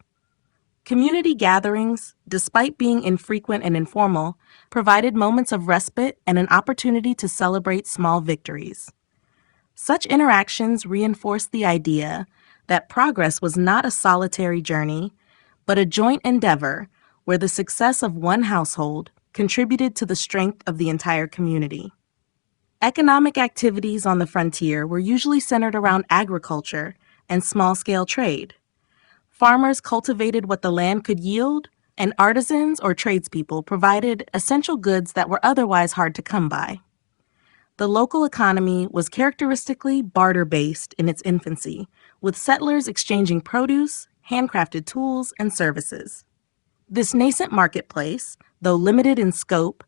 Community gatherings, despite being infrequent and informal, provided moments of respite and an opportunity to celebrate small victories. Such interactions reinforced the idea that progress was not a solitary journey, but a joint endeavor where the success of one household contributed to the strength of the entire community. Economic activities on the frontier were usually centered around agriculture and small-scale trade. Farmers cultivated what the land could yield, and artisans or tradespeople provided essential goods that were otherwise hard to come by. The local economy was characteristically barter-based in its infancy, with settlers exchanging produce, handcrafted tools, and services. This nascent marketplace, though limited in scope,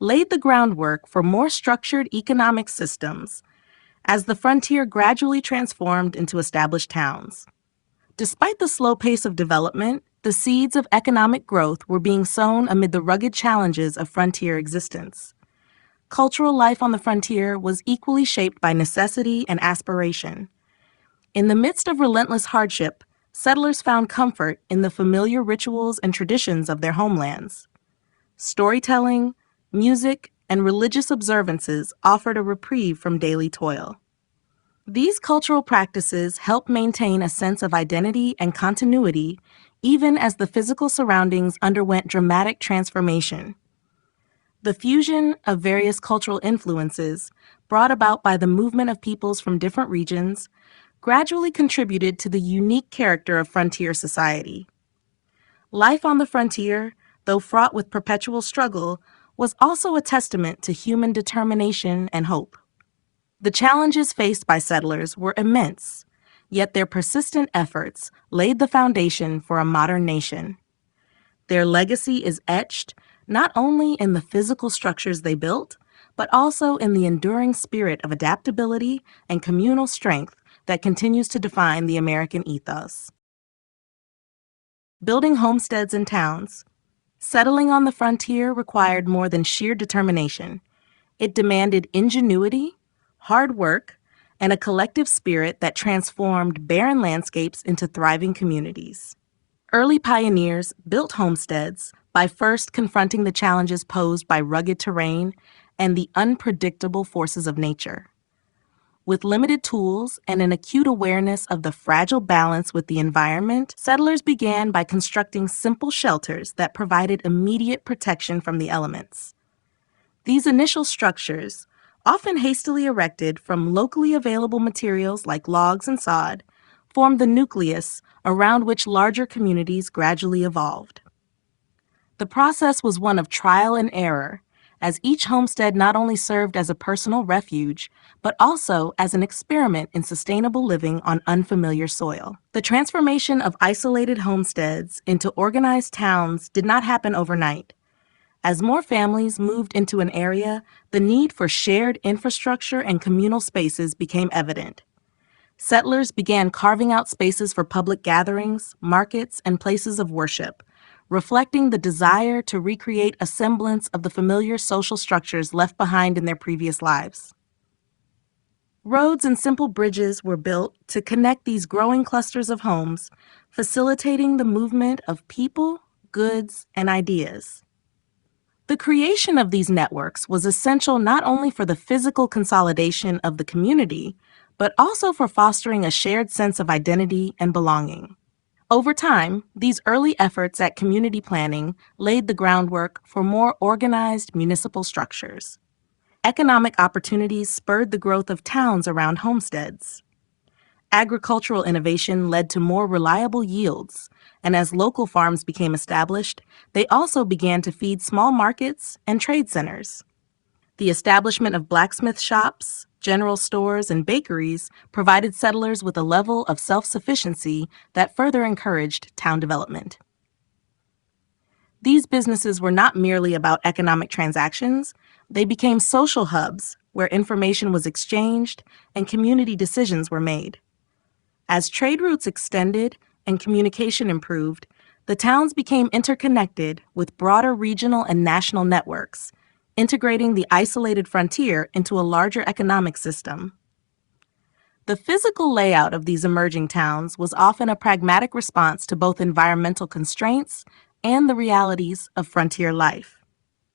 laid the groundwork for more structured economic systems as the frontier gradually transformed into established towns. Despite the slow pace of development, the seeds of economic growth were being sown amid the rugged challenges of frontier existence. Cultural life on the frontier was equally shaped by necessity and aspiration. In the midst of relentless hardship, settlers found comfort in the familiar rituals and traditions of their homelands. Storytelling, music, and religious observances offered a reprieve from daily toil. These cultural practices help maintain a sense of identity and continuity even as the physical surroundings underwent dramatic transformation. The fusion of various cultural influences, brought about by the movement of peoples from different regions, gradually contributed to the unique character of frontier society. Life on the frontier, though fraught with perpetual struggle, was also a testament to human determination and hope. The challenges faced by settlers were immense, yet their persistent efforts laid the foundation for a modern nation. Their legacy is etched not only in the physical structures they built, but also in the enduring spirit of adaptability and communal strength that continues to define the American ethos. Building homesteads and towns. Settling on the frontier required more than sheer determination. It demanded ingenuity, hard work, and a collective spirit that transformed barren landscapes into thriving communities. Early pioneers built homesteads by first confronting the challenges posed by rugged terrain and the unpredictable forces of nature. With limited tools and an acute awareness of the fragile balance with the environment, settlers began by constructing simple shelters that provided immediate protection from the elements. These initial structures, often hastily erected from locally available materials like logs and sod, formed the nucleus around which larger communities gradually evolved. The process was one of trial and error, as each homestead not only served as a personal refuge, but also as an experiment in sustainable living on unfamiliar soil. The transformation of isolated homesteads into organized towns did not happen overnight. As more families moved into an area, the need for shared infrastructure and communal spaces became evident. Settlers began carving out spaces for public gatherings, markets, and places of worship, reflecting the desire to recreate a semblance of the familiar social structures left behind in their previous lives. Roads and simple bridges were built to connect these growing clusters of homes, facilitating the movement of people, goods, and ideas. The creation of these networks was essential not only for the physical consolidation of the community, but also for fostering a shared sense of identity and belonging. Over time, these early efforts at community planning laid the groundwork for more organized municipal structures. Economic opportunities spurred the growth of towns around homesteads. Agricultural innovation led to more reliable yields, and as local farms became established, they also began to feed small markets and trade centers. The establishment of blacksmith shops, general stores, and bakeries provided settlers with a level of self-sufficiency that further encouraged town development. These businesses were not merely about economic transactions, they became social hubs where information was exchanged and community decisions were made. As trade routes extended and communication improved, the towns became interconnected with broader regional and national networks, integrating the isolated frontier into a larger economic system. The physical layout of these emerging towns was often a pragmatic response to both environmental constraints and the realities of frontier life.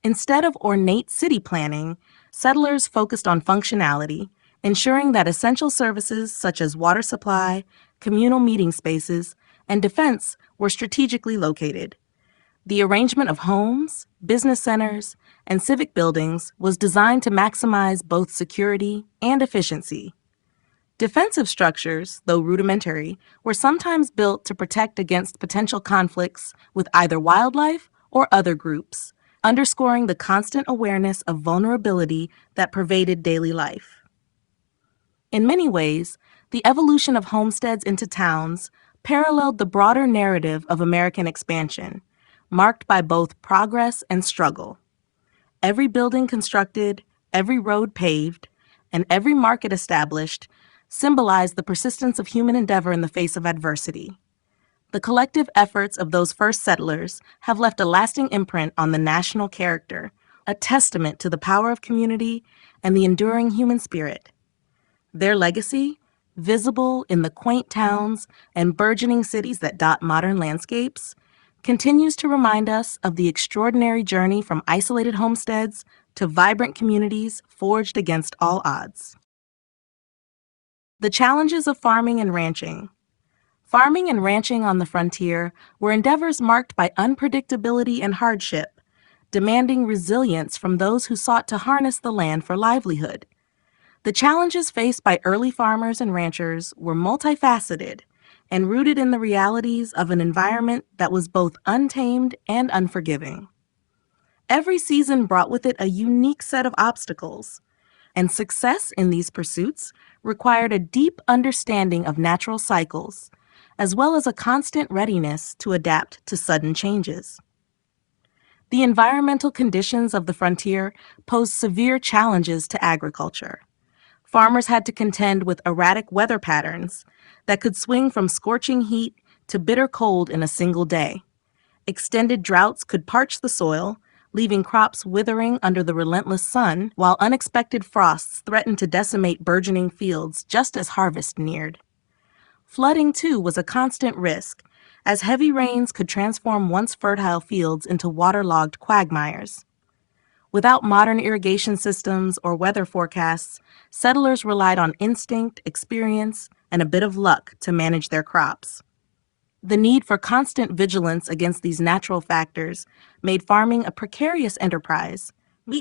Instead of ornate city planning, settlers focused on functionality, ensuring that essential services such as water supply, communal meeting spaces, and defense were strategically located. The arrangement of homes, business centers, and civic buildings was designed to maximize both security and efficiency. Defensive structures, though rudimentary, were sometimes built to protect against potential conflicts with either wildlife or other groups, underscoring the constant awareness of vulnerability that pervaded daily life. In many ways, the evolution of homesteads into towns paralleled the broader narrative of American expansion, marked by both progress and struggle. Every building constructed, every road paved, and every market established symbolized the persistence of human endeavor in the face of adversity. The collective efforts of those first settlers have left a lasting imprint on the national character, a testament to the power of community and the enduring human spirit. Their legacy, visible in the quaint towns and burgeoning cities that dot modern landscapes, continues to remind us of the extraordinary journey from isolated homesteads to vibrant communities forged against all odds. The challenges of farming and ranching. Farming and ranching on the frontier were endeavors marked by unpredictability and hardship, demanding resilience from those who sought to harness the land for livelihood. The challenges faced by early farmers and ranchers were multifaceted and rooted in the realities of an environment that was both untamed and unforgiving. Every season brought with it a unique set of obstacles, and success in these pursuits required a deep understanding of natural cycles, as well as a constant readiness to adapt to sudden changes. The environmental conditions of the frontier posed severe challenges to agriculture. Farmers had to contend with erratic weather patterns that could swing from scorching heat to bitter cold in a single day. Extended droughts could parch the soil, leaving crops withering under the relentless sun, while unexpected frosts threatened to decimate burgeoning fields just as harvest neared. Flooding, too, was a constant risk, as heavy rains could transform once fertile fields into waterlogged quagmires. Without modern irrigation systems or weather forecasts, settlers relied on instinct, experience, and a bit of luck to manage their crops. The need for constant vigilance against these natural factors made farming a precarious enterprise,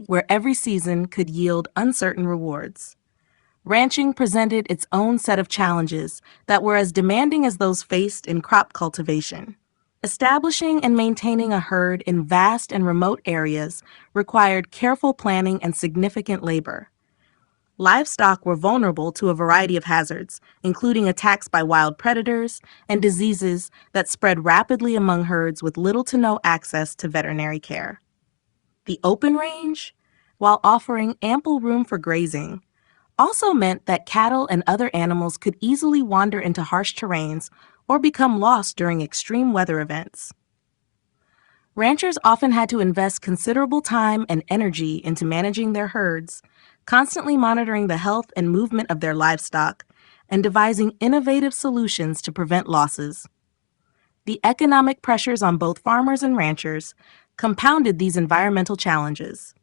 where every season could yield uncertain rewards. Ranching presented its own set of challenges that were as demanding as those faced in crop cultivation. Establishing and maintaining a herd in vast and remote areas required careful planning and significant labor. Livestock were vulnerable to a variety of hazards, including attacks by wild predators and diseases that spread rapidly among herds with little to no access to veterinary care. The open range, while offering ample room for grazing, also meant that cattle and other animals could easily wander into harsh terrains or become lost during extreme weather events. Ranchers often had to invest considerable time and energy into managing their herds, constantly monitoring the health and movement of their livestock, and devising innovative solutions to prevent losses. The economic pressures on both farmers and ranchers compounded these environmental challenges.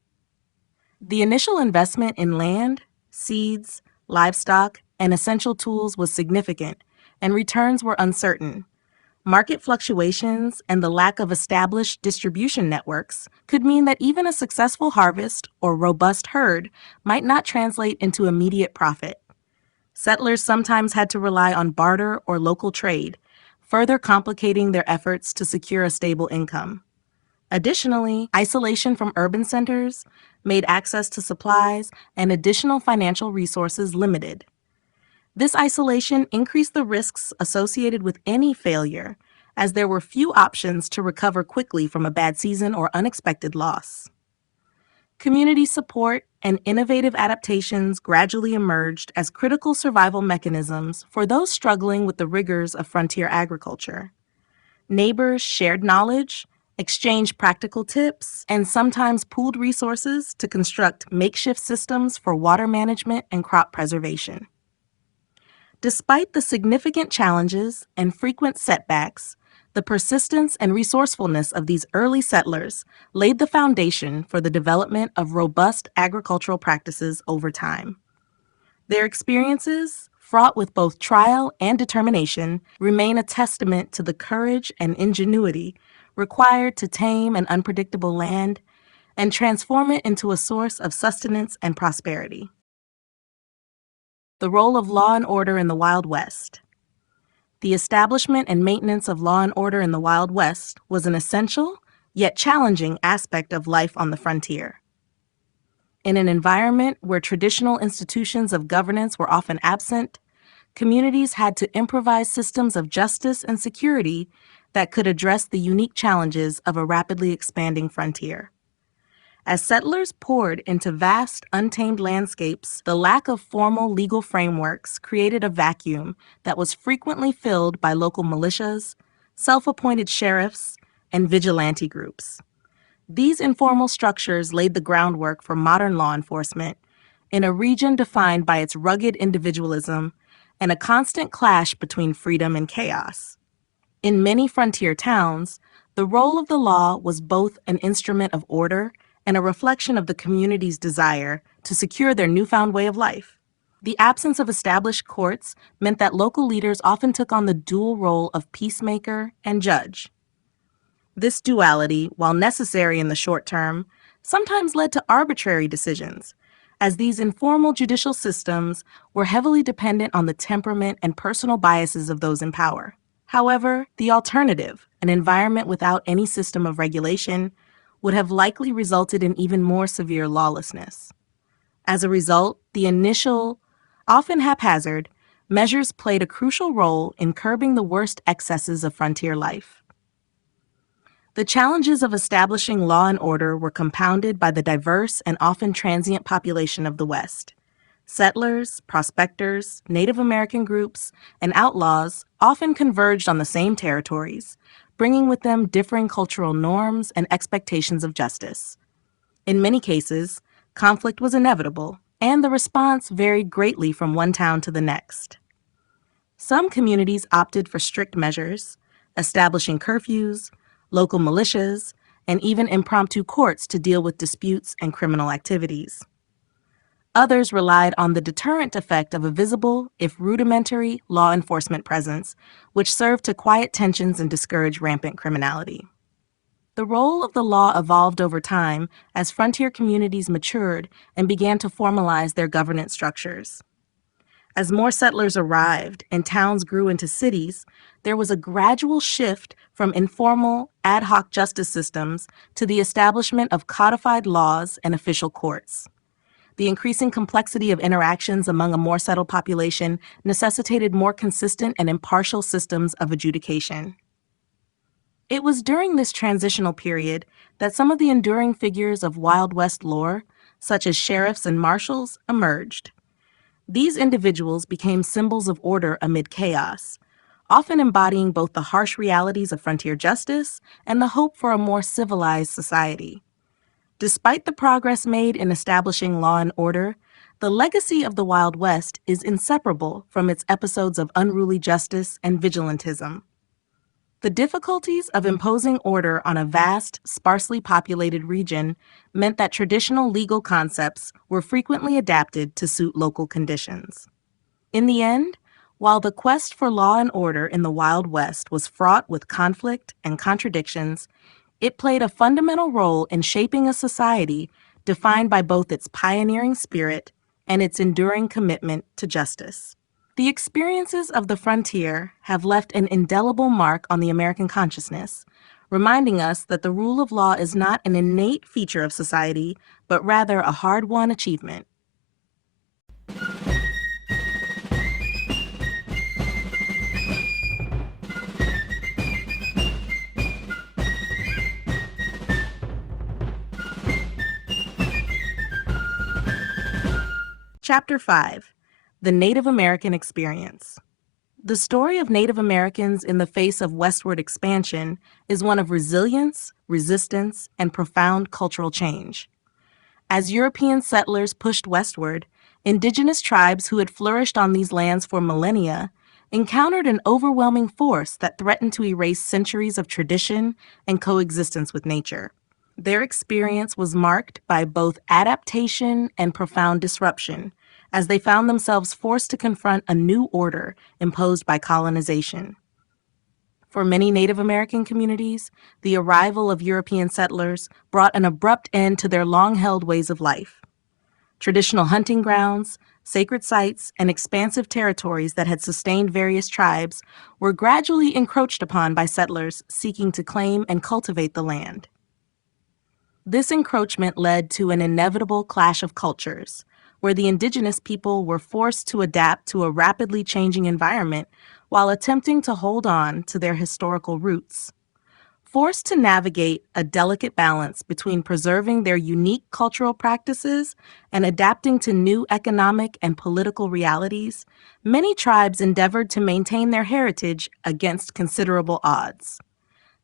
The initial investment in land, seeds, livestock, and essential tools was significant, and returns were uncertain. Market fluctuations and the lack of established distribution networks could mean that even a successful harvest or robust herd might not translate into immediate profit. Settlers sometimes had to rely on barter or local trade, further complicating their efforts to secure a stable income. Additionally, isolation from urban centers made access to supplies and additional financial resources limited. This isolation increased the risks associated with any failure, as there were few options to recover quickly from a bad season or unexpected loss. Community support and innovative adaptations gradually emerged as critical survival mechanisms for those struggling with the rigors of frontier agriculture. Neighbors shared knowledge, exchanged practical tips, and sometimes pooled resources to construct makeshift systems for water management and crop preservation. Despite the significant challenges and frequent setbacks, the persistence and resourcefulness of these early settlers laid the foundation for the development of robust agricultural practices over time. Their experiences, fraught with both trial and determination, remain a testament to the courage and ingenuity required to tame an unpredictable land and transform it into a source of sustenance and prosperity. The role of law and order in the Wild West. The establishment and maintenance of law and order in the Wild West was an essential, yet challenging aspect of life on the frontier. In an environment where traditional institutions of governance were often absent, communities had to improvise systems of justice and security that could address the unique challenges of a rapidly expanding frontier. As settlers poured into vast, untamed landscapes, the lack of formal legal frameworks created a vacuum that was frequently filled by local militias, self-appointed sheriffs, and vigilante groups. These informal structures laid the groundwork for modern law enforcement in a region defined by its rugged individualism and a constant clash between freedom and chaos. In many frontier towns, the role of the law was both an instrument of order and a reflection of the community's desire to secure their newfound way of life. The absence of established courts meant that local leaders often took on the dual role of peacemaker and judge. This duality, while necessary in the short term, sometimes led to arbitrary decisions, as these informal judicial systems were heavily dependent on the temperament and personal biases of those in power. However, the alternative, an environment without any system of regulation, would have likely resulted in even more severe lawlessness. As a result, the initial, often haphazard, measures played a crucial role in curbing the worst excesses of frontier life. The challenges of establishing law and order were compounded by the diverse and often transient population of the West. Settlers, prospectors, Native American groups, and outlaws often converged on the same territories, bringing with them differing cultural norms and expectations of justice. In many cases, conflict was inevitable, and the response varied greatly from one town to the next. Some communities opted for strict measures, establishing curfews, local militias, and even impromptu courts to deal with disputes and criminal activities. Others relied on the deterrent effect of a visible, if rudimentary, law enforcement presence, which served to quiet tensions and discourage rampant criminality. The role of the law evolved over time as frontier communities matured and began to formalize their governance structures. As more settlers arrived and towns grew into cities, there was a gradual shift from informal, ad hoc justice systems to the establishment of codified laws and official courts. The increasing complexity of interactions among a more settled population necessitated more consistent and impartial systems of adjudication. It was during this transitional period that some of the enduring figures of Wild West lore, such as sheriffs and marshals, emerged. These individuals became symbols of order amid chaos, often embodying both the harsh realities of frontier justice and the hope for a more civilized society. Despite the progress made in establishing law and order, the legacy of the Wild West is inseparable from its episodes of unruly justice and vigilantism. The difficulties of imposing order on a vast, sparsely populated region meant that traditional legal concepts were frequently adapted to suit local conditions. In the end, while the quest for law and order in the Wild West was fraught with conflict and contradictions, it played a fundamental role in shaping a society defined by both its pioneering spirit and its enduring commitment to justice. The experiences of the frontier have left an indelible mark on the American consciousness, reminding us that the rule of law is not an innate feature of society, but rather a hard-won achievement. Chapter 5: The Native American Experience. The story of Native Americans in the face of westward expansion is one of resilience, resistance, and profound cultural change. As European settlers pushed westward, indigenous tribes who had flourished on these lands for millennia encountered an overwhelming force that threatened to erase centuries of tradition and coexistence with nature. Their experience was marked by both adaptation and profound disruption, as they found themselves forced to confront a new order imposed by colonization. For many Native American communities, the arrival of European settlers brought an abrupt end to their long-held ways of life. Traditional hunting grounds, sacred sites, and expansive territories that had sustained various tribes were gradually encroached upon by settlers seeking to claim and cultivate the land. This encroachment led to an inevitable clash of cultures, where the indigenous people were forced to adapt to a rapidly changing environment while attempting to hold on to their historical roots. Forced to navigate a delicate balance between preserving their unique cultural practices and adapting to new economic and political realities, many tribes endeavored to maintain their heritage against considerable odds.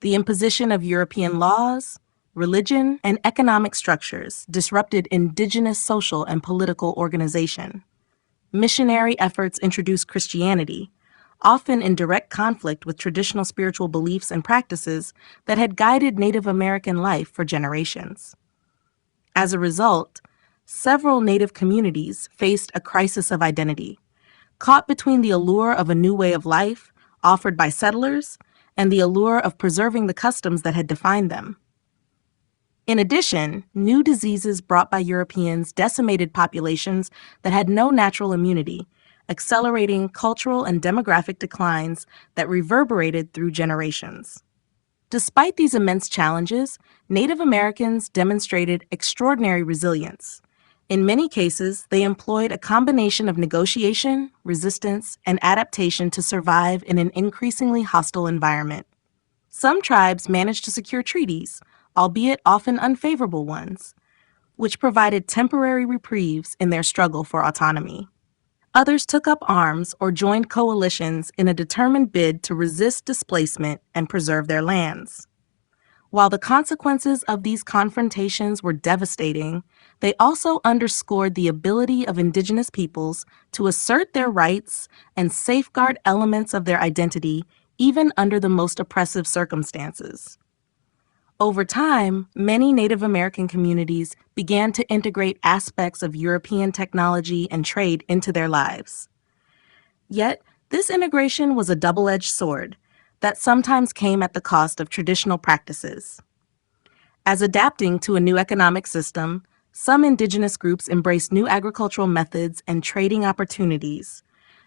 The imposition of European laws, religion, and economic structures disrupted indigenous social and political organization. Missionary efforts introduced Christianity, often in direct conflict with traditional spiritual beliefs and practices that had guided Native American life for generations. As a result, several Native communities faced a crisis of identity, caught between the allure of a new way of life offered by settlers and the allure of preserving the customs that had defined them. In addition, new diseases brought by Europeans decimated populations that had no natural immunity, accelerating cultural and demographic declines that reverberated through generations. Despite these immense challenges, Native Americans demonstrated extraordinary resilience. In many cases, they employed a combination of negotiation, resistance, and adaptation to survive in an increasingly hostile environment. Some tribes managed to secure treaties, albeit often unfavorable ones, which provided temporary reprieves in their struggle for autonomy. Others took up arms or joined coalitions in a determined bid to resist displacement and preserve their lands. While the consequences of these confrontations were devastating, they also underscored the ability of indigenous peoples to assert their rights and safeguard elements of their identity even under the most oppressive circumstances. Over time, many Native American communities began to integrate aspects of European technology and trade into their lives. Yet, this integration was a double-edged sword that sometimes came at the cost of traditional practices. As adapting to a new economic system, some indigenous groups embraced new agricultural methods and trading opportunities,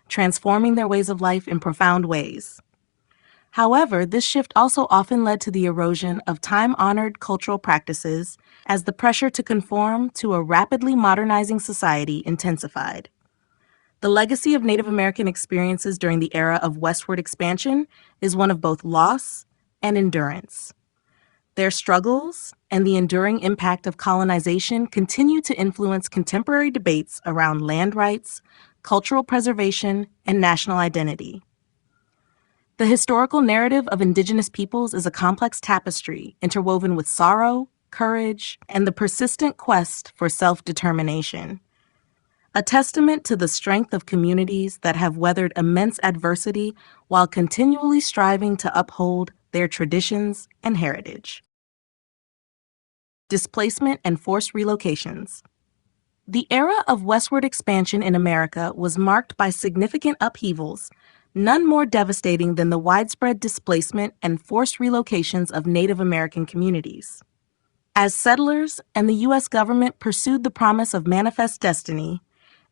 transforming their ways of life in profound ways. However, this shift also often led to the erosion of time-honored cultural practices as the pressure to conform to a rapidly modernizing society intensified. The legacy of Native American experiences during the era of westward expansion is one of both loss and endurance. Their struggles and the enduring impact of colonization continue to influence contemporary debates around land rights, cultural preservation, and national identity. The historical narrative of Indigenous peoples is a complex tapestry interwoven with sorrow, courage, and the persistent quest for self-determination. A testament to the strength of communities that have weathered immense adversity while continually striving to uphold their traditions and heritage. Displacement and forced relocations. The era of westward expansion in America was marked by significant upheavals, none more devastating than the widespread displacement and forced relocations of Native American communities. As settlers and the U.S. government pursued the promise of manifest destiny,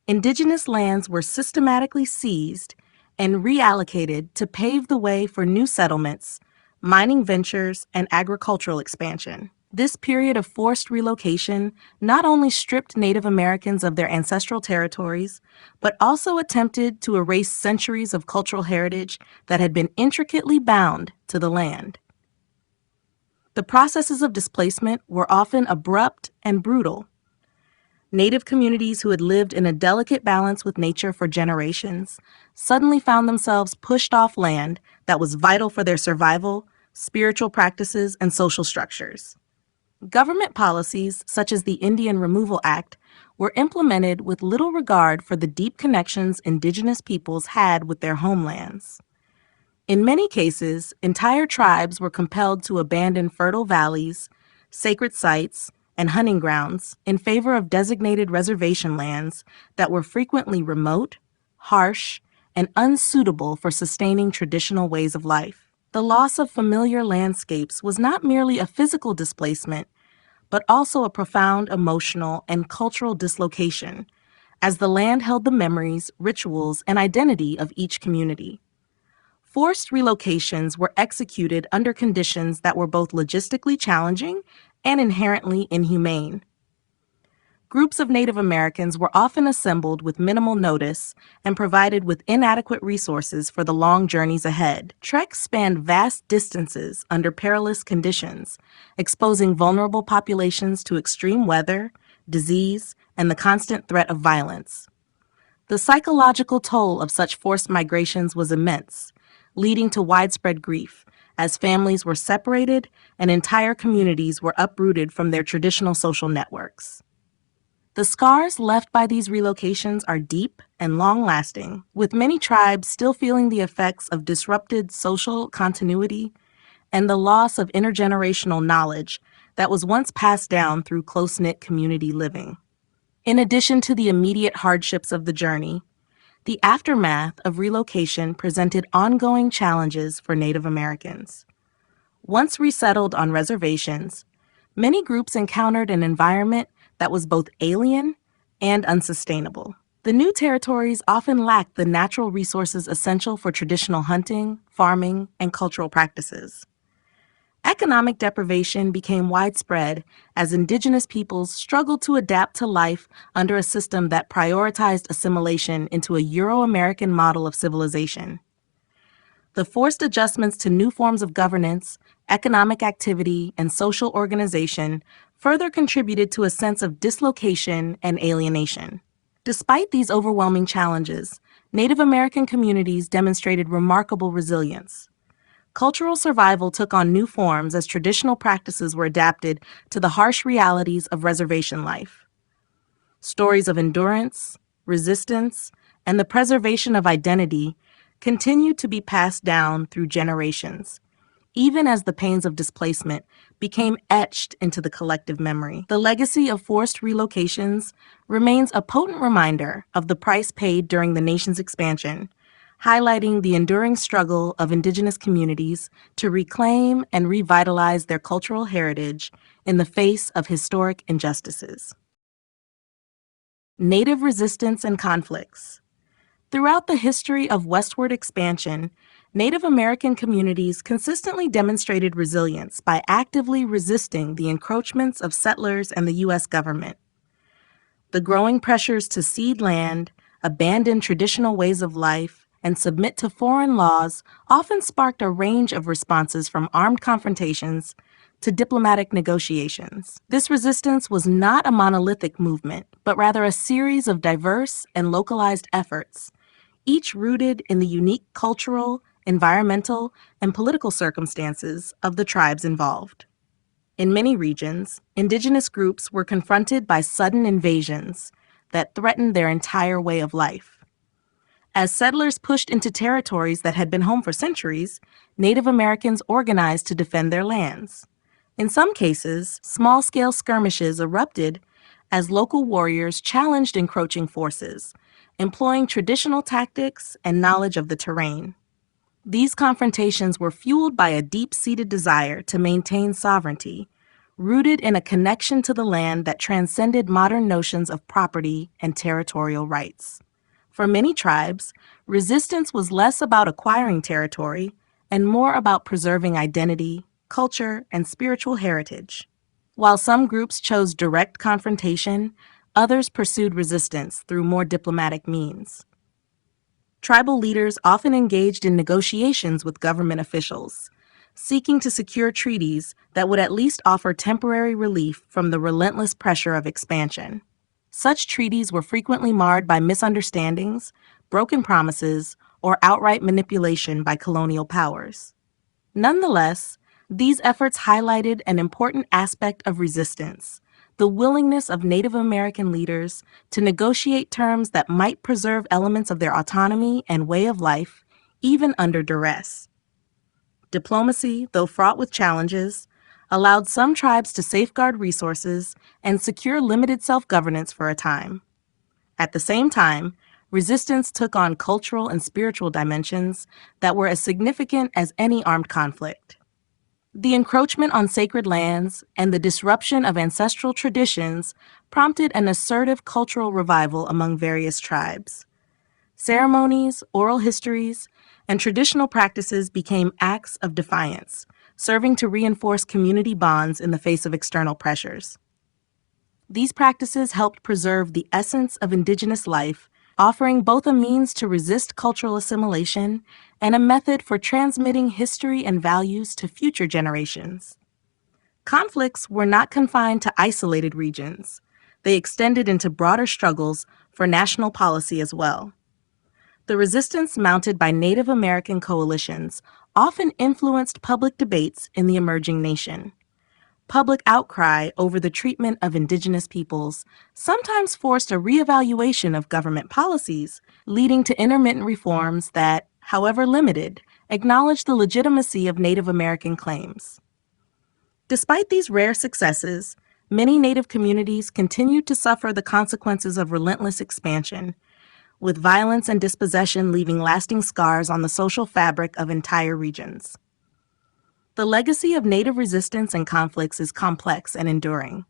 Indigenous lands were systematically seized and reallocated to pave the way for new settlements, mining ventures, and agricultural expansion. This period of forced relocation not only stripped Native Americans of their ancestral territories, but also attempted to erase centuries of cultural heritage that had been intricately bound to the land. The processes of displacement were often abrupt and brutal. Native communities who had lived in a delicate balance with nature for generations suddenly found themselves pushed off land that was vital for their survival, spiritual practices, and social structures. Government policies, such as the Indian Removal Act, were implemented with little regard for the deep connections Indigenous peoples had with their homelands. In many cases, entire tribes were compelled to abandon fertile valleys, sacred sites, and hunting grounds in favor of designated reservation lands that were frequently remote, harsh, and unsuitable for sustaining traditional ways of life. The loss of familiar landscapes was not merely a physical displacement, but also a profound emotional and cultural dislocation, as the land held the memories, rituals, and identity of each community. Forced relocations were executed under conditions that were both logistically challenging and inherently inhumane. Groups of Native Americans were often assembled with minimal notice and provided with inadequate resources for the long journeys ahead. Treks spanned vast distances under perilous conditions, exposing vulnerable populations to extreme weather, disease, and the constant threat of violence. The psychological toll of such forced migrations was immense, leading to widespread grief, as families were separated and entire communities were uprooted from their traditional social networks. The scars left by these relocations are deep and long-lasting, with many tribes still feeling the effects of disrupted social continuity and the loss of intergenerational knowledge that was once passed down through close-knit community living. In addition to the immediate hardships of the journey, the aftermath of relocation presented ongoing challenges for Native Americans. Once resettled on reservations, many groups encountered an environment that was both alien and unsustainable. The new territories often lacked the natural resources essential for traditional hunting, farming, and cultural practices. Economic deprivation became widespread as Indigenous peoples struggled to adapt to life under a system that prioritized assimilation into a Euro-American model of civilization. The forced adjustments to new forms of governance, economic activity, and social organization further contributed to a sense of dislocation and alienation. Despite these overwhelming challenges, Native American communities demonstrated remarkable resilience. Cultural survival took on new forms as traditional practices were adapted to the harsh realities of reservation life. Stories of endurance, resistance, and the preservation of identity continued to be passed down through generations, even as the pains of displacement became etched into the collective memory. The legacy of forced relocations remains a potent reminder of the price paid during the nation's expansion, highlighting the enduring struggle of Indigenous communities to reclaim and revitalize their cultural heritage in the face of historic injustices. Native resistance and conflicts. Throughout the history of westward expansion, Native American communities consistently demonstrated resilience by actively resisting the encroachments of settlers and the U.S. government. The growing pressures to cede land, abandon traditional ways of life, and submit to foreign laws often sparked a range of responses from armed confrontations to diplomatic negotiations. This resistance was not a monolithic movement, but rather a series of diverse and localized efforts, each rooted in the unique cultural, environmental, and political circumstances of the tribes involved. In many regions, indigenous groups were confronted by sudden invasions that threatened their entire way of life. As settlers pushed into territories that had been home for centuries, Native Americans organized to defend their lands. In some cases, small-scale skirmishes erupted as local warriors challenged encroaching forces, employing traditional tactics and knowledge of the terrain. These confrontations were fueled by a deep-seated desire to maintain sovereignty, rooted in a connection to the land that transcended modern notions of property and territorial rights. For many tribes, resistance was less about acquiring territory and more about preserving identity, culture, and spiritual heritage. While some groups chose direct confrontation, others pursued resistance through more diplomatic means. Tribal leaders often engaged in negotiations with government officials, seeking to secure treaties that would at least offer temporary relief from the relentless pressure of expansion. Such treaties were frequently marred by misunderstandings, broken promises, or outright manipulation by colonial powers. Nonetheless, these efforts highlighted an important aspect of resistance: the willingness of Native American leaders to negotiate terms that might preserve elements of their autonomy and way of life, even under duress. Diplomacy, though fraught with challenges, allowed some tribes to safeguard resources and secure limited self-governance for a time. At the same time, resistance took on cultural and spiritual dimensions that were as significant as any armed conflict. The encroachment on sacred lands and the disruption of ancestral traditions prompted an assertive cultural revival among various tribes. Ceremonies, oral histories, and traditional practices became acts of defiance, serving to reinforce community bonds in the face of external pressures. These practices helped preserve the essence of indigenous life, offering both a means to resist cultural assimilation and a method for transmitting history and values to future generations. Conflicts were not confined to isolated regions. They extended into broader struggles for national policy as well. The resistance mounted by Native American coalitions often influenced public debates in the emerging nation. Public outcry over the treatment of indigenous peoples sometimes forced a reevaluation of government policies, leading to intermittent reforms that, however limited, acknowledged the legitimacy of Native American claims. Despite these rare successes, many Native communities continued to suffer the consequences of relentless expansion, with violence and dispossession leaving lasting scars on the social fabric of entire regions. The legacy of Native resistance and conflicts is complex and enduring.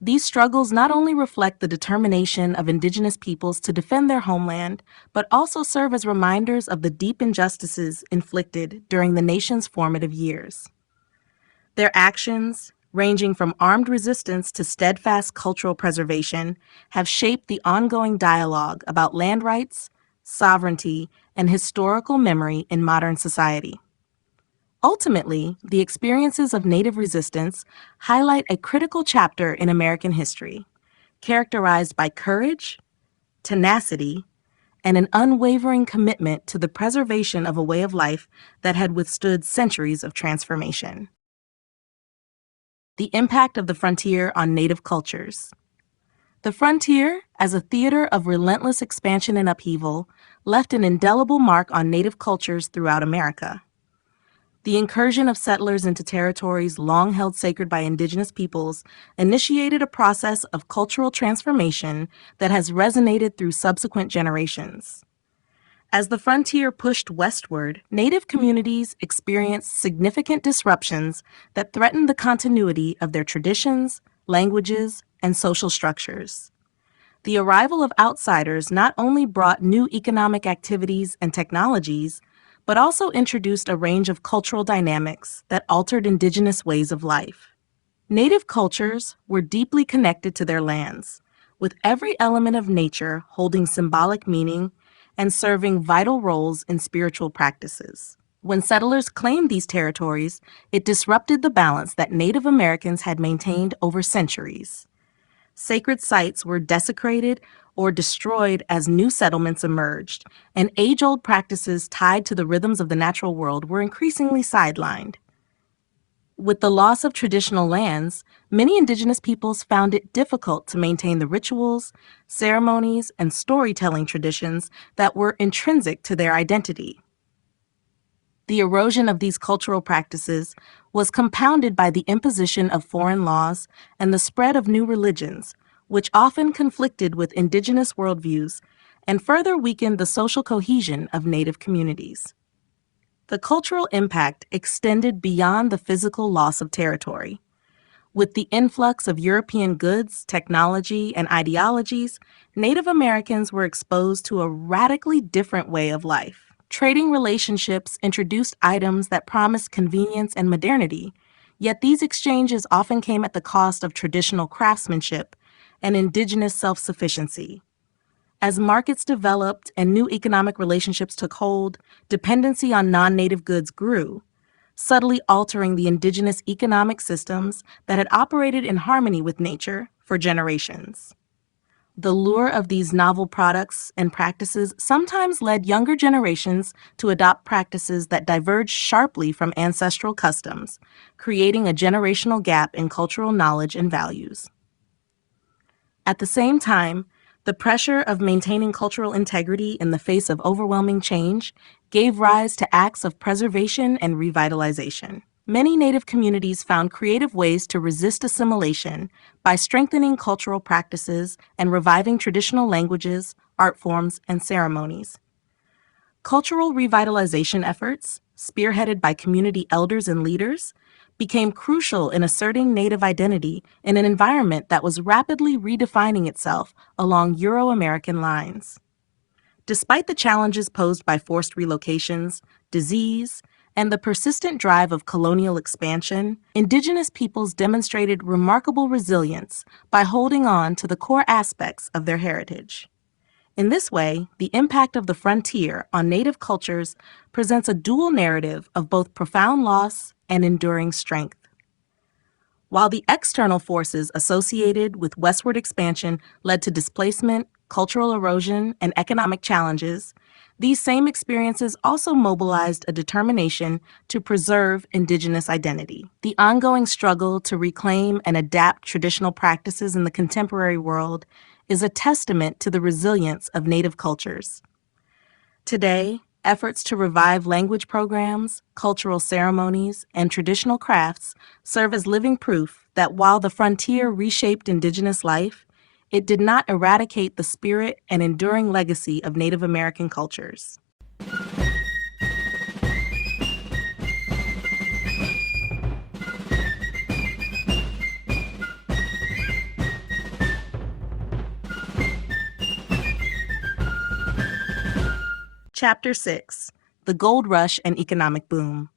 These struggles not only reflect the determination of indigenous peoples to defend their homeland, but also serve as reminders of the deep injustices inflicted during the nation's formative years. Their actions, ranging from armed resistance to steadfast cultural preservation, have shaped the ongoing dialogue about land rights, sovereignty, and historical memory in modern society. Ultimately, the experiences of Native resistance highlight a critical chapter in American history, characterized by courage, tenacity, and an unwavering commitment to the preservation of a way of life that had withstood centuries of transformation. The impact of the frontier on Native cultures. The frontier, as a theater of relentless expansion and upheaval, left an indelible mark on Native cultures throughout America. The incursion of settlers into territories long held sacred by indigenous peoples initiated a process of cultural transformation that has resonated through subsequent generations. As the frontier pushed westward, Native communities experienced significant disruptions that threatened the continuity of their traditions, languages, and social structures. The arrival of outsiders not only brought new economic activities and technologies, but also introduced a range of cultural dynamics that altered indigenous ways of life. Native cultures were deeply connected to their lands, with every element of nature holding symbolic meaning and serving vital roles in spiritual practices. When settlers claimed these territories, it disrupted the balance that Native Americans had maintained over centuries. Sacred sites were desecrated or destroyed as new settlements emerged, and age-old practices tied to the rhythms of the natural world were increasingly sidelined. With the loss of traditional lands, many indigenous peoples found it difficult to maintain the rituals, ceremonies, and storytelling traditions that were intrinsic to their identity. The erosion of these cultural practices was compounded by the imposition of foreign laws and the spread of new religions, which often conflicted with indigenous worldviews and further weakened the social cohesion of Native communities. The cultural impact extended beyond the physical loss of territory. With the influx of European goods, technology, and ideologies, Native Americans were exposed to a radically different way of life. Trading relationships introduced items that promised convenience and modernity, yet these exchanges often came at the cost of traditional craftsmanship and indigenous self-sufficiency. As markets developed and new economic relationships took hold, dependency on non-native goods grew, subtly altering the indigenous economic systems that had operated in harmony with nature for generations. The lure of these novel products and practices sometimes led younger generations to adopt practices that diverged sharply from ancestral customs, creating a generational gap in cultural knowledge and values. At the same time, the pressure of maintaining cultural integrity in the face of overwhelming change gave rise to acts of preservation and revitalization. Many Native communities found creative ways to resist assimilation by strengthening cultural practices and reviving traditional languages, art forms, and ceremonies. Cultural revitalization efforts, spearheaded by community elders and leaders, became crucial in asserting Native identity in an environment that was rapidly redefining itself along Euro-American lines. Despite the challenges posed by forced relocations, disease, and the persistent drive of colonial expansion, indigenous peoples demonstrated remarkable resilience by holding on to the core aspects of their heritage. In this way, the impact of the frontier on Native cultures presents a dual narrative of both profound loss and enduring strength. While the external forces associated with westward expansion led to displacement, cultural erosion, and economic challenges, these same experiences also mobilized a determination to preserve indigenous identity. The ongoing struggle to reclaim and adapt traditional practices in the contemporary world is a testament to the resilience of Native cultures. Today, efforts to revive language programs, cultural ceremonies, and traditional crafts serve as living proof that while the frontier reshaped indigenous life, it did not eradicate the spirit and enduring legacy of Native American cultures. Chapter 6: The Gold Rush and Economic Boom.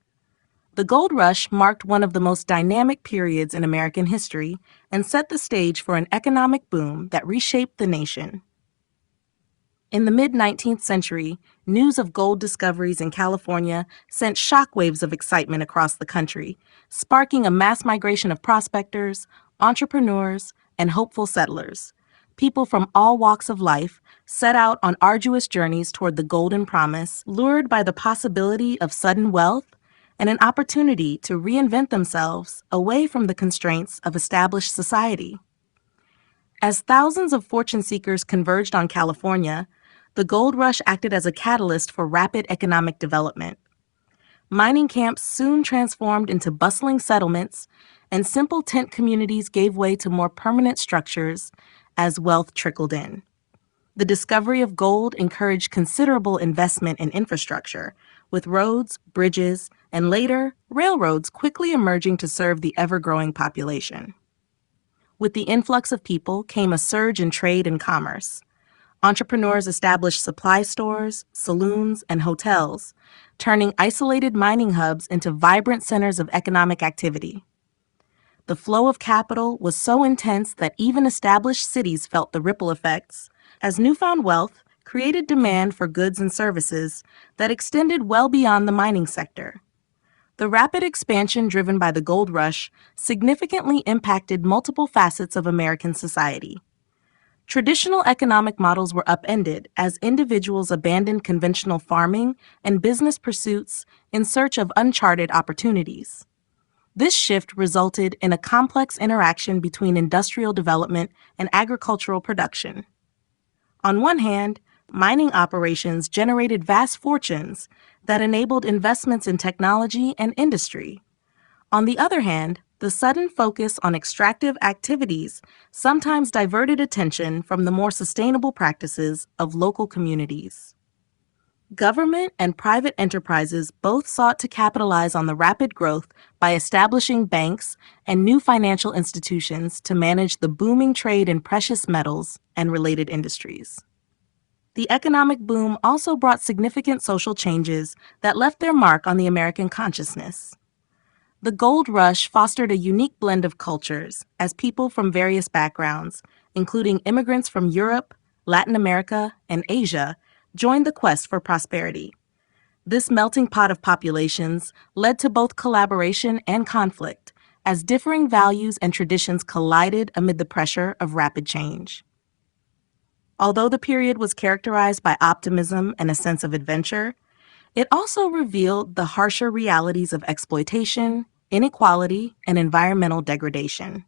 The Gold Rush marked one of the most dynamic periods in American history and set the stage for an economic boom that reshaped the nation. In the mid-19th century, news of gold discoveries in California sent shockwaves of excitement across the country, sparking a mass migration of prospectors, entrepreneurs, and hopeful settlers. People from all walks of life set out on arduous journeys toward the golden promise, lured by the possibility of sudden wealth and an opportunity to reinvent themselves away from the constraints of established society. As thousands of fortune seekers converged on California, the gold rush acted as a catalyst for rapid economic development. Mining camps soon transformed into bustling settlements, and simple tent communities gave way to more permanent structures as wealth trickled in. The discovery of gold encouraged considerable investment in infrastructure, with roads, bridges, and later, railroads quickly emerging to serve the ever-growing population. With the influx of people came a surge in trade and commerce. Entrepreneurs established supply stores, saloons, and hotels, turning isolated mining hubs into vibrant centers of economic activity. The flow of capital was so intense that even established cities felt the ripple effects, as newfound wealth created demand for goods and services that extended well beyond the mining sector. The rapid expansion driven by the gold rush significantly impacted multiple facets of American society. Traditional economic models were upended as individuals abandoned conventional farming and business pursuits in search of uncharted opportunities. This shift resulted in a complex interaction between industrial development and agricultural production. On one hand, mining operations generated vast fortunes that enabled investments in technology and industry. On the other hand, the sudden focus on extractive activities sometimes diverted attention from the more sustainable practices of local communities. Government and private enterprises both sought to capitalize on the rapid growth by establishing banks and new financial institutions to manage the booming trade in precious metals and related industries. The economic boom also brought significant social changes that left their mark on the American consciousness. The gold rush fostered a unique blend of cultures as people from various backgrounds, including immigrants from Europe, Latin America, and Asia, joined the quest for prosperity. This melting pot of populations led to both collaboration and conflict, as differing values and traditions collided amid the pressure of rapid change. Although the period was characterized by optimism and a sense of adventure, it also revealed the harsher realities of exploitation, inequality, and environmental degradation.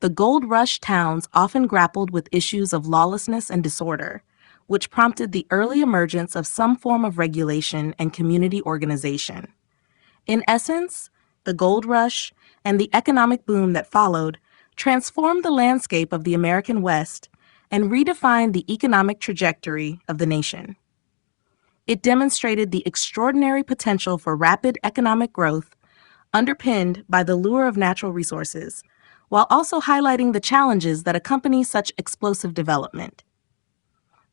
The gold rush towns often grappled with issues of lawlessness and disorder, which prompted the early emergence of some form of regulation and community organization. In essence, the gold rush and the economic boom that followed transformed the landscape of the American West and redefined the economic trajectory of the nation. It demonstrated the extraordinary potential for rapid economic growth, underpinned by the lure of natural resources, while also highlighting the challenges that accompany such explosive development.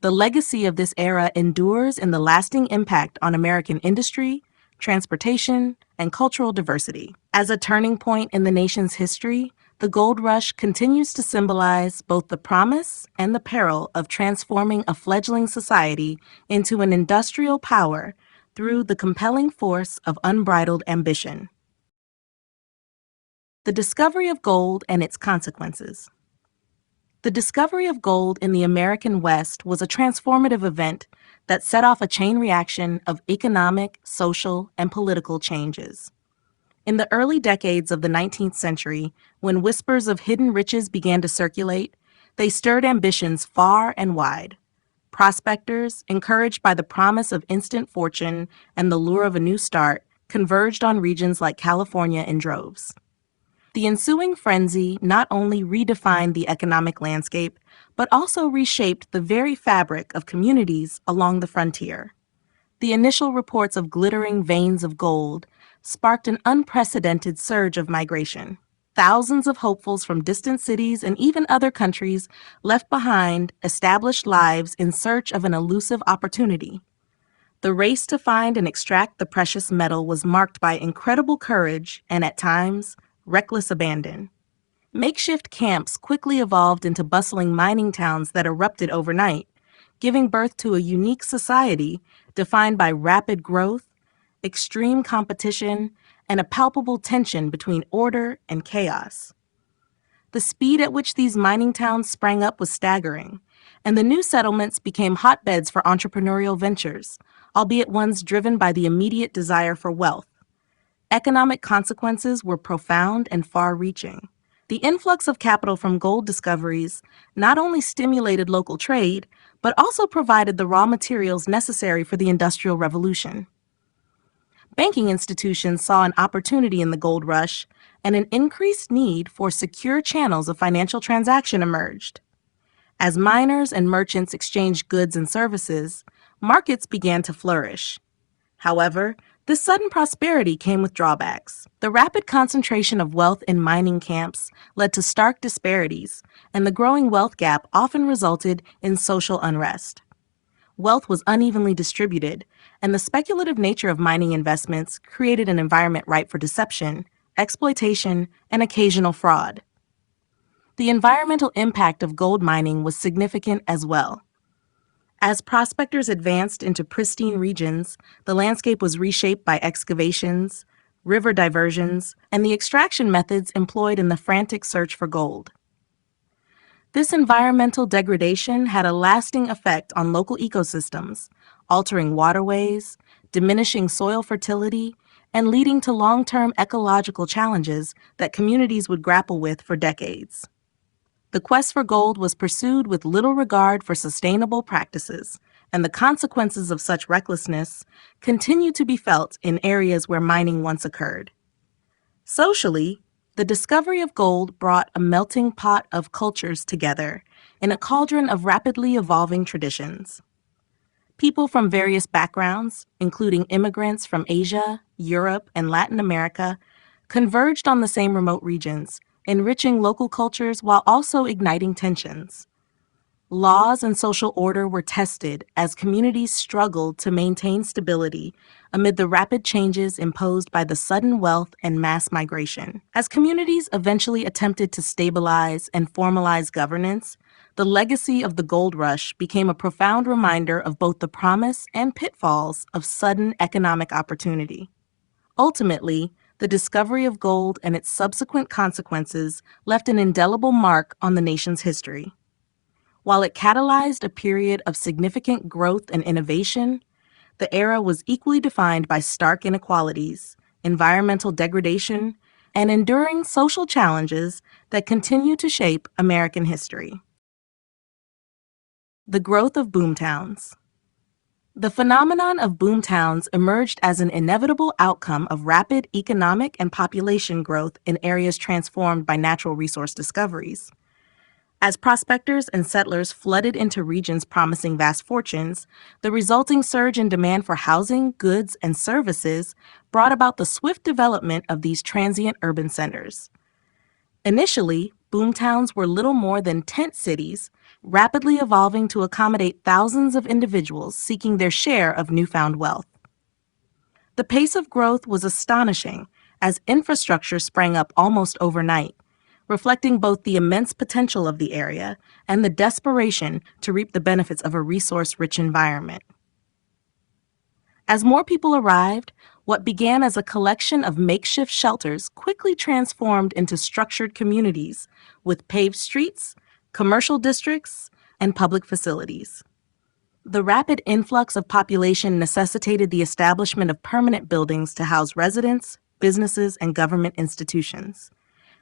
The legacy of this era endures in the lasting impact on American industry, transportation, and cultural diversity. As a turning point in the nation's history, the gold rush continues to symbolize both the promise and the peril of transforming a fledgling society into an industrial power through the compelling force of unbridled ambition. The discovery of gold and its consequences. The discovery of gold in the American West was a transformative event that set off a chain reaction of economic, social, and political changes. In the early decades of the 19th century, when whispers of hidden riches began to circulate, they stirred ambitions far and wide. Prospectors, encouraged by the promise of instant fortune and the lure of a new start, converged on regions like California in droves. The ensuing frenzy not only redefined the economic landscape, but also reshaped the very fabric of communities along the frontier. The initial reports of glittering veins of gold sparked an unprecedented surge of migration. Thousands of hopefuls from distant cities and even other countries left behind established lives in search of an elusive opportunity. The race to find and extract the precious metal was marked by incredible courage and, at times, reckless abandon. Makeshift camps quickly evolved into bustling mining towns that erupted overnight, giving birth to a unique society defined by rapid growth, extreme competition, and a palpable tension between order and chaos. The speed at which these mining towns sprang up was staggering, and the new settlements became hotbeds for entrepreneurial ventures, albeit ones driven by the immediate desire for wealth. Economic consequences were profound and far-reaching. The influx of capital from gold discoveries not only stimulated local trade, but also provided the raw materials necessary for the Industrial Revolution. Banking institutions saw an opportunity in the gold rush, and an increased need for secure channels of financial transaction emerged. As miners and merchants exchanged goods and services, markets began to flourish. However, this sudden prosperity came with drawbacks. The rapid concentration of wealth in mining camps led to stark disparities, and the growing wealth gap often resulted in social unrest. wealth was unevenly distributed, and the speculative nature of mining investments created an environment ripe for deception, exploitation, and occasional fraud. The environmental impact of gold mining was significant as well. As prospectors advanced into pristine regions, the landscape was reshaped by excavations, river diversions, and the extraction methods employed in the frantic search for gold. This environmental degradation had a lasting effect on local ecosystems, altering waterways, diminishing soil fertility, and leading to long-term ecological challenges that communities would grapple with for decades. The quest for gold was pursued with little regard for sustainable practices, and the consequences of such recklessness continue to be felt in areas where mining once occurred. Socially, the discovery of gold brought a melting pot of cultures together in a cauldron of rapidly evolving traditions. People from various backgrounds, including immigrants from Asia, Europe, and Latin America, converged on the same remote regions, enriching local cultures while also igniting tensions. Laws and social order were tested as communities struggled to maintain stability amid the rapid changes imposed by the sudden wealth and mass migration. As communities eventually attempted to stabilize and formalize governance, the legacy of the gold rush became a profound reminder of both the promise and pitfalls of sudden economic opportunity. Ultimately, the discovery of gold and its subsequent consequences left an indelible mark on the nation's history. While it catalyzed a period of significant growth and innovation, the era was equally defined by stark inequalities, environmental degradation, and enduring social challenges that continue to shape American history. The growth of boomtowns. The phenomenon of boomtowns emerged as an inevitable outcome of rapid economic and population growth in areas transformed by natural resource discoveries. As prospectors and settlers flooded into regions promising vast fortunes, the resulting surge in demand for housing, goods, and services brought about the swift development of these transient urban centers. Initially, boomtowns were little more than tent cities, rapidly evolving to accommodate thousands of individuals seeking their share of newfound wealth. The pace of growth was astonishing as infrastructure sprang up almost overnight, reflecting both the immense potential of the area and the desperation to reap the benefits of a resource-rich environment. As more people arrived, what began as a collection of makeshift shelters quickly transformed into structured communities with paved streets, commercial districts, and public facilities. The rapid influx of population necessitated the establishment of permanent buildings to house residents, businesses, and government institutions.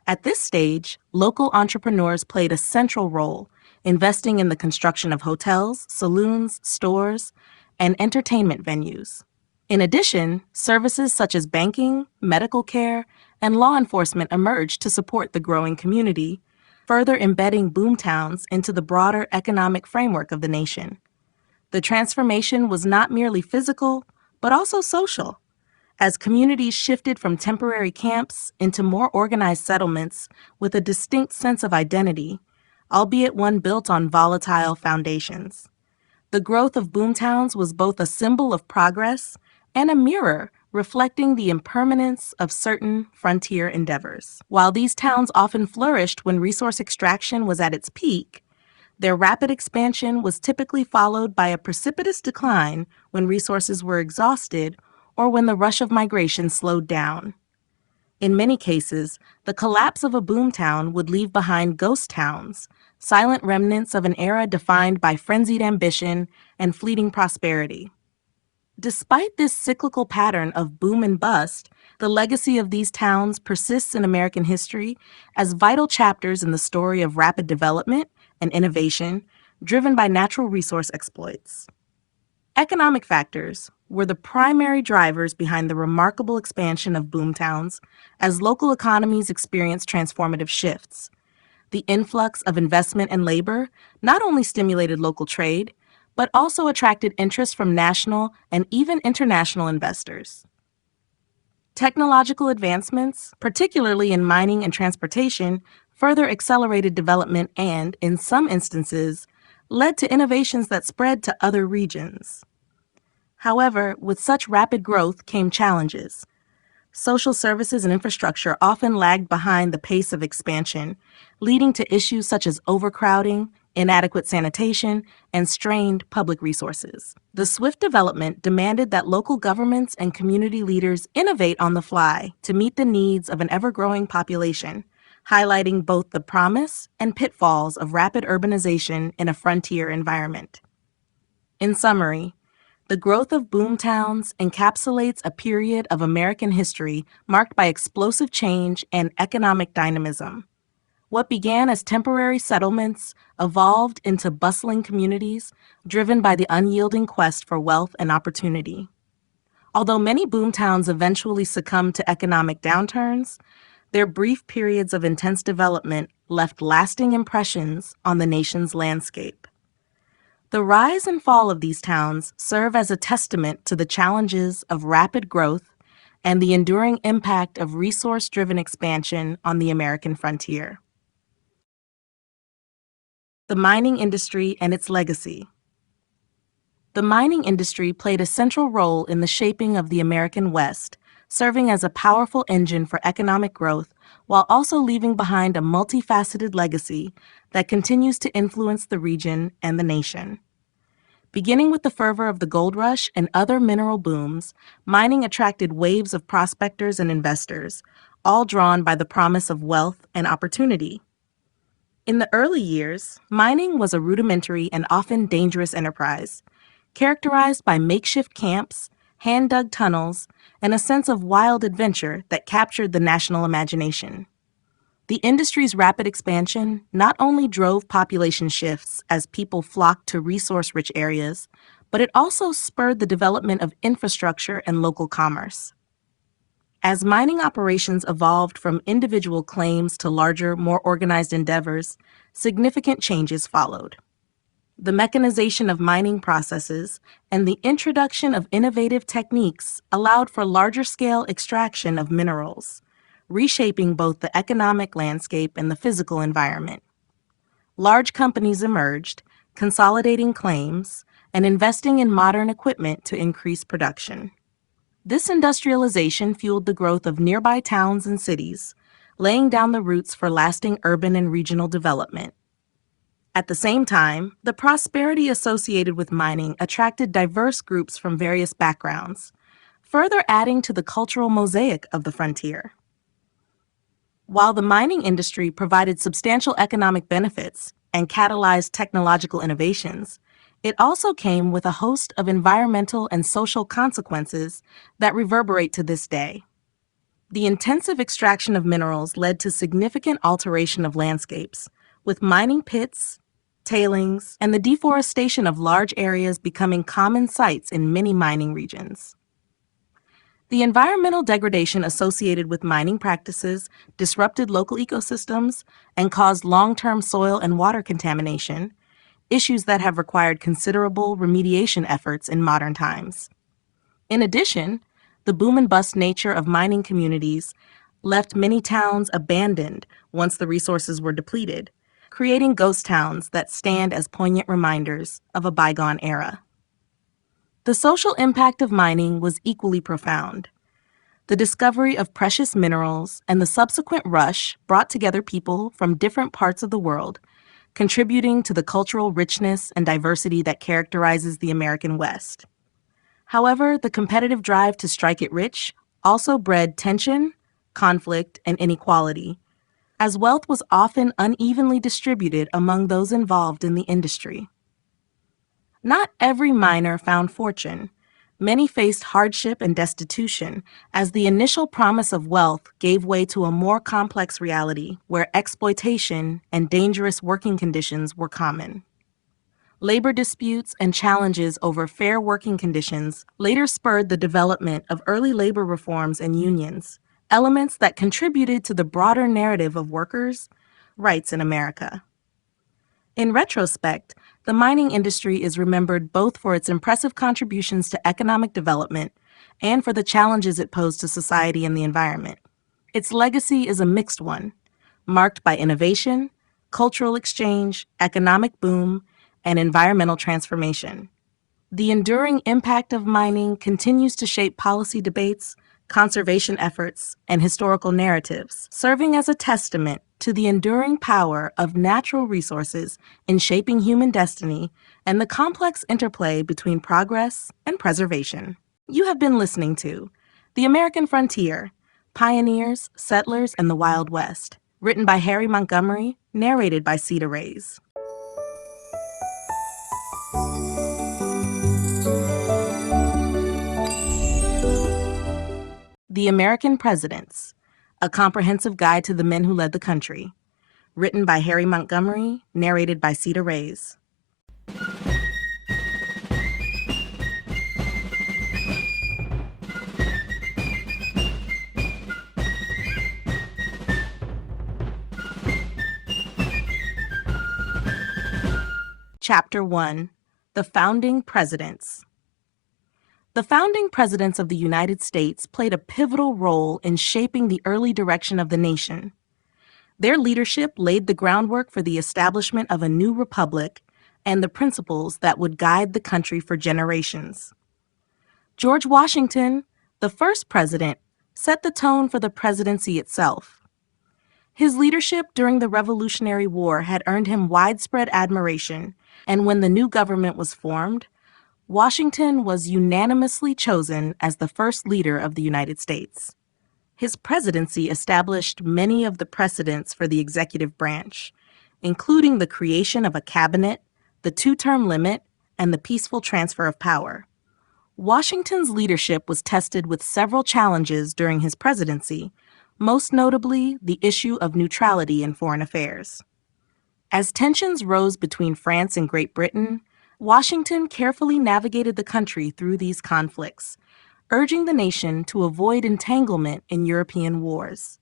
At this stage, local entrepreneurs played a central role, investing in the construction of hotels, saloons, stores, and entertainment venues. In addition, services such as banking, medical care, and law enforcement emerged to support the growing community, further embedding boomtowns into the broader economic framework of the nation. The transformation was not merely physical, but also social, as communities shifted from temporary camps into more organized settlements with a distinct sense of identity, albeit one built on volatile foundations. The growth of boomtowns was both a symbol of progress and a mirror reflecting the impermanence of certain frontier endeavors. While these towns often flourished when resource extraction was at its peak, their rapid expansion was typically followed by a precipitous decline when resources were exhausted or when the rush of migration slowed down. In many cases, the collapse of a boomtown would leave behind ghost towns, silent remnants of an era defined by frenzied ambition and fleeting prosperity. Despite this cyclical pattern of boom and bust, the legacy of these towns persists in American history as vital chapters in the story of rapid development and innovation driven by natural resource exploits. Economic factors were the primary drivers behind the remarkable expansion of boomtowns as local economies experienced transformative shifts. The influx of investment and labor not only stimulated local trade, but also attracted interest from national and even international investors. Technological advancements, particularly in mining and transportation, further accelerated development and, in some instances, led to innovations that spread to other regions. However, with such rapid growth came challenges. Social services and infrastructure often lagged behind the pace of expansion, leading to issues such as overcrowding, inadequate sanitation, and strained public resources. The swift development demanded that local governments and community leaders innovate on the fly to meet the needs of an ever-growing population, highlighting both the promise and pitfalls of rapid urbanization in a frontier environment. In summary, the growth of boomtowns encapsulates a period of American history marked by explosive change and economic dynamism. What began as temporary settlements evolved into bustling communities driven by the unyielding quest for wealth and opportunity. Although many boomtowns eventually succumbed to economic downturns, their brief periods of intense development left lasting impressions on the nation's landscape. The rise and fall of these towns serve as a testament to the challenges of rapid growth and the enduring impact of resource-driven expansion on the American frontier. The mining industry and its legacy. The mining industry played a central role in the shaping of the American West, serving as a powerful engine for economic growth while also leaving behind a multifaceted legacy that continues to influence the region and the nation. Beginning with the fervor of the gold rush and other mineral booms, mining attracted waves of prospectors and investors, all drawn by the promise of wealth and opportunity. In the early years, mining was a rudimentary and often dangerous enterprise, characterized by makeshift camps, hand-dug tunnels, and a sense of wild adventure that captured the national imagination. The industry's rapid expansion not only drove population shifts as people flocked to resource-rich areas, but it also spurred the development of infrastructure and local commerce. As mining operations evolved from individual claims to larger, more organized endeavors, significant changes followed. The mechanization of mining processes and the introduction of innovative techniques allowed for larger-scale extraction of minerals, reshaping both the economic landscape and the physical environment. Large companies emerged, consolidating claims and investing in modern equipment to increase production. This industrialization fueled the growth of nearby towns and cities, laying down the roots for lasting urban and regional development. At the same time, the prosperity associated with mining attracted diverse groups from various backgrounds, further adding to the cultural mosaic of the frontier. While the mining industry provided substantial economic benefits and catalyzed technological innovations, it also came with a host of environmental and social consequences that reverberate to this day. The intensive extraction of minerals led to significant alteration of landscapes, with mining pits, tailings, and the deforestation of large areas becoming common sights in many mining regions. The environmental degradation associated with mining practices disrupted local ecosystems and caused long-term soil and water contamination, issues that have required considerable remediation efforts in modern times. In addition, the boom and bust nature of mining communities left many towns abandoned once the resources were depleted, creating ghost towns that stand as poignant reminders of a bygone era. The social impact of mining was equally profound. The discovery of precious minerals and the subsequent rush brought together people from different parts of the world, contributing to the cultural richness and diversity that characterizes the American West. However, the competitive drive to strike it rich also bred tension, conflict, and inequality, as wealth was often unevenly distributed among those involved in the industry. Not every miner found fortune. Many faced hardship and destitution as the initial promise of wealth gave way to a more complex reality where exploitation and dangerous working conditions were common. Labor disputes and challenges over fair working conditions later spurred the development of early labor reforms and unions, elements that contributed to the broader narrative of workers' rights in America. In retrospect, the mining industry is remembered both for its impressive contributions to economic development and for the challenges it posed to society and the environment. Its legacy is a mixed one, marked by innovation, cultural exchange, economic boom, and environmental transformation. The enduring impact of mining continues to shape policy debates, conservation efforts, and historical narratives, serving as a testament to the enduring power of natural resources in shaping human destiny and the complex interplay between progress and preservation. You have been listening to The American Frontier: Pioneers, Settlers, and the Wild West, written by Harry Montgomery, narrated by Cedar Rays. The American Presidents: A Comprehensive Guide to the Men Who Led the Country, written by Harry Montgomery, narrated by Cedar Rays. Chapter 1: The Founding Presidents. The founding presidents of the United States played a pivotal role in shaping the early direction of the nation. Their leadership laid the groundwork for the establishment of a new republic and the principles that would guide the country for generations. George Washington, the first president, set the tone for the presidency itself. His leadership during the Revolutionary War had earned him widespread admiration, and when the new government was formed, Washington was unanimously chosen as the first leader of the United States. His presidency established many of the precedents for the executive branch, including the creation of a cabinet, the two-term limit, and the peaceful transfer of power. Washington's leadership was tested with several challenges during his presidency, most notably the issue of neutrality in foreign affairs. As tensions rose between France and Great Britain, Washington carefully navigated the country through these conflicts, urging the nation to avoid entanglement in European wars.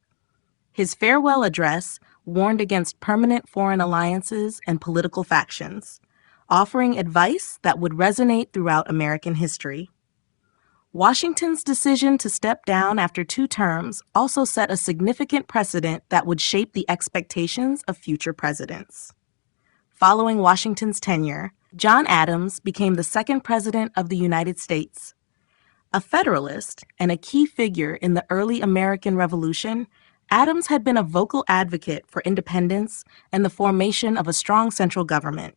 His farewell address warned against permanent foreign alliances and political factions, offering advice that would resonate throughout American history. Washington's decision to step down after 2 terms also set a significant precedent that would shape the expectations of future presidents. Following Washington's tenure, John Adams became the second president of the United States. A Federalist and a key figure in the early American Revolution, Adams had been a vocal advocate for independence and the formation of a strong central government.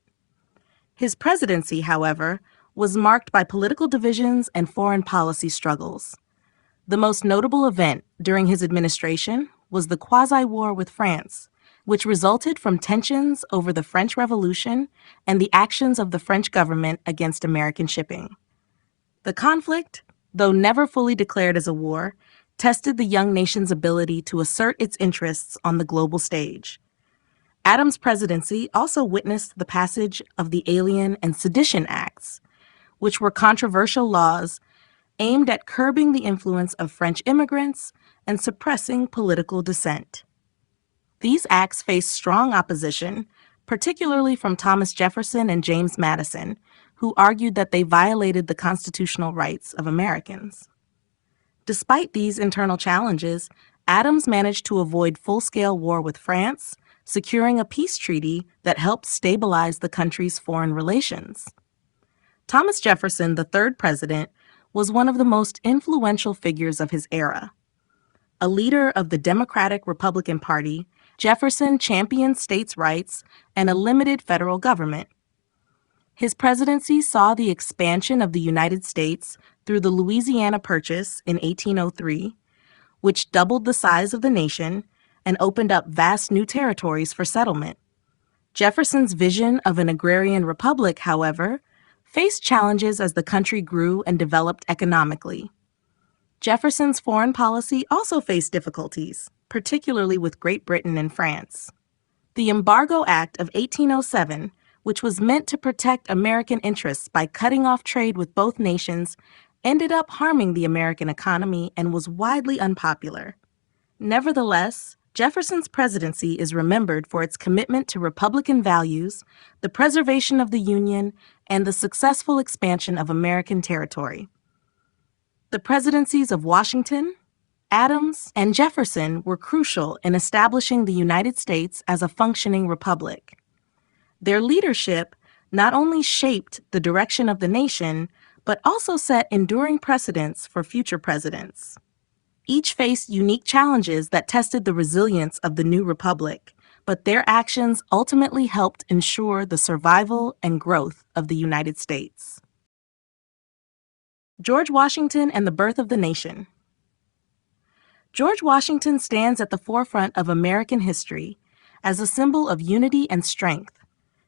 His presidency, however, was marked by political divisions and foreign policy struggles. The most notable event during his administration was the quasi-war with France, which resulted from tensions over the French Revolution and the actions of the French government against American shipping. The conflict, though never fully declared as a war, tested the young nation's ability to assert its interests on the global stage. Adams' presidency also witnessed the passage of the Alien and Sedition Acts, which were controversial laws aimed at curbing the influence of French immigrants and suppressing political dissent. These acts faced strong opposition, particularly from Thomas Jefferson and James Madison, who argued that they violated the constitutional rights of Americans. Despite these internal challenges, Adams managed to avoid full-scale war with France, securing a peace treaty that helped stabilize the country's foreign relations. Thomas Jefferson, the third president, was one of the most influential figures of his era. A leader of the Democratic-Republican Party, Jefferson championed states' rights and a limited federal government. His presidency saw the expansion of the United States through the Louisiana Purchase in 1803, which doubled the size of the nation and opened up vast new territories for settlement. Jefferson's vision of an agrarian republic, however, faced challenges as the country grew and developed economically. Jefferson's foreign policy also faced difficulties, particularly with Great Britain and France. The Embargo Act of 1807, which was meant to protect American interests by cutting off trade with both nations, ended up harming the American economy and was widely unpopular. Nevertheless, Jefferson's presidency is remembered for its commitment to Republican values, the preservation of the Union, and the successful expansion of American territory. The presidencies of Washington, Adams, and Jefferson were crucial in establishing the United States as a functioning republic. Their leadership not only shaped the direction of the nation, but also set enduring precedents for future presidents. Each faced unique challenges that tested the resilience of the new republic, but their actions ultimately helped ensure the survival and growth of the United States. George Washington and the birth of the nation. George Washington stands at the forefront of American history as a symbol of unity and strength,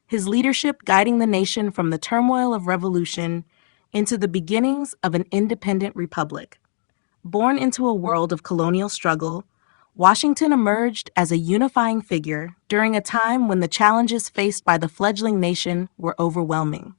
his leadership guiding the nation from the turmoil of revolution into the beginnings of an independent republic. Born into a world of colonial struggle, Washington emerged as a unifying figure during a time when the challenges faced by the fledgling nation were overwhelming.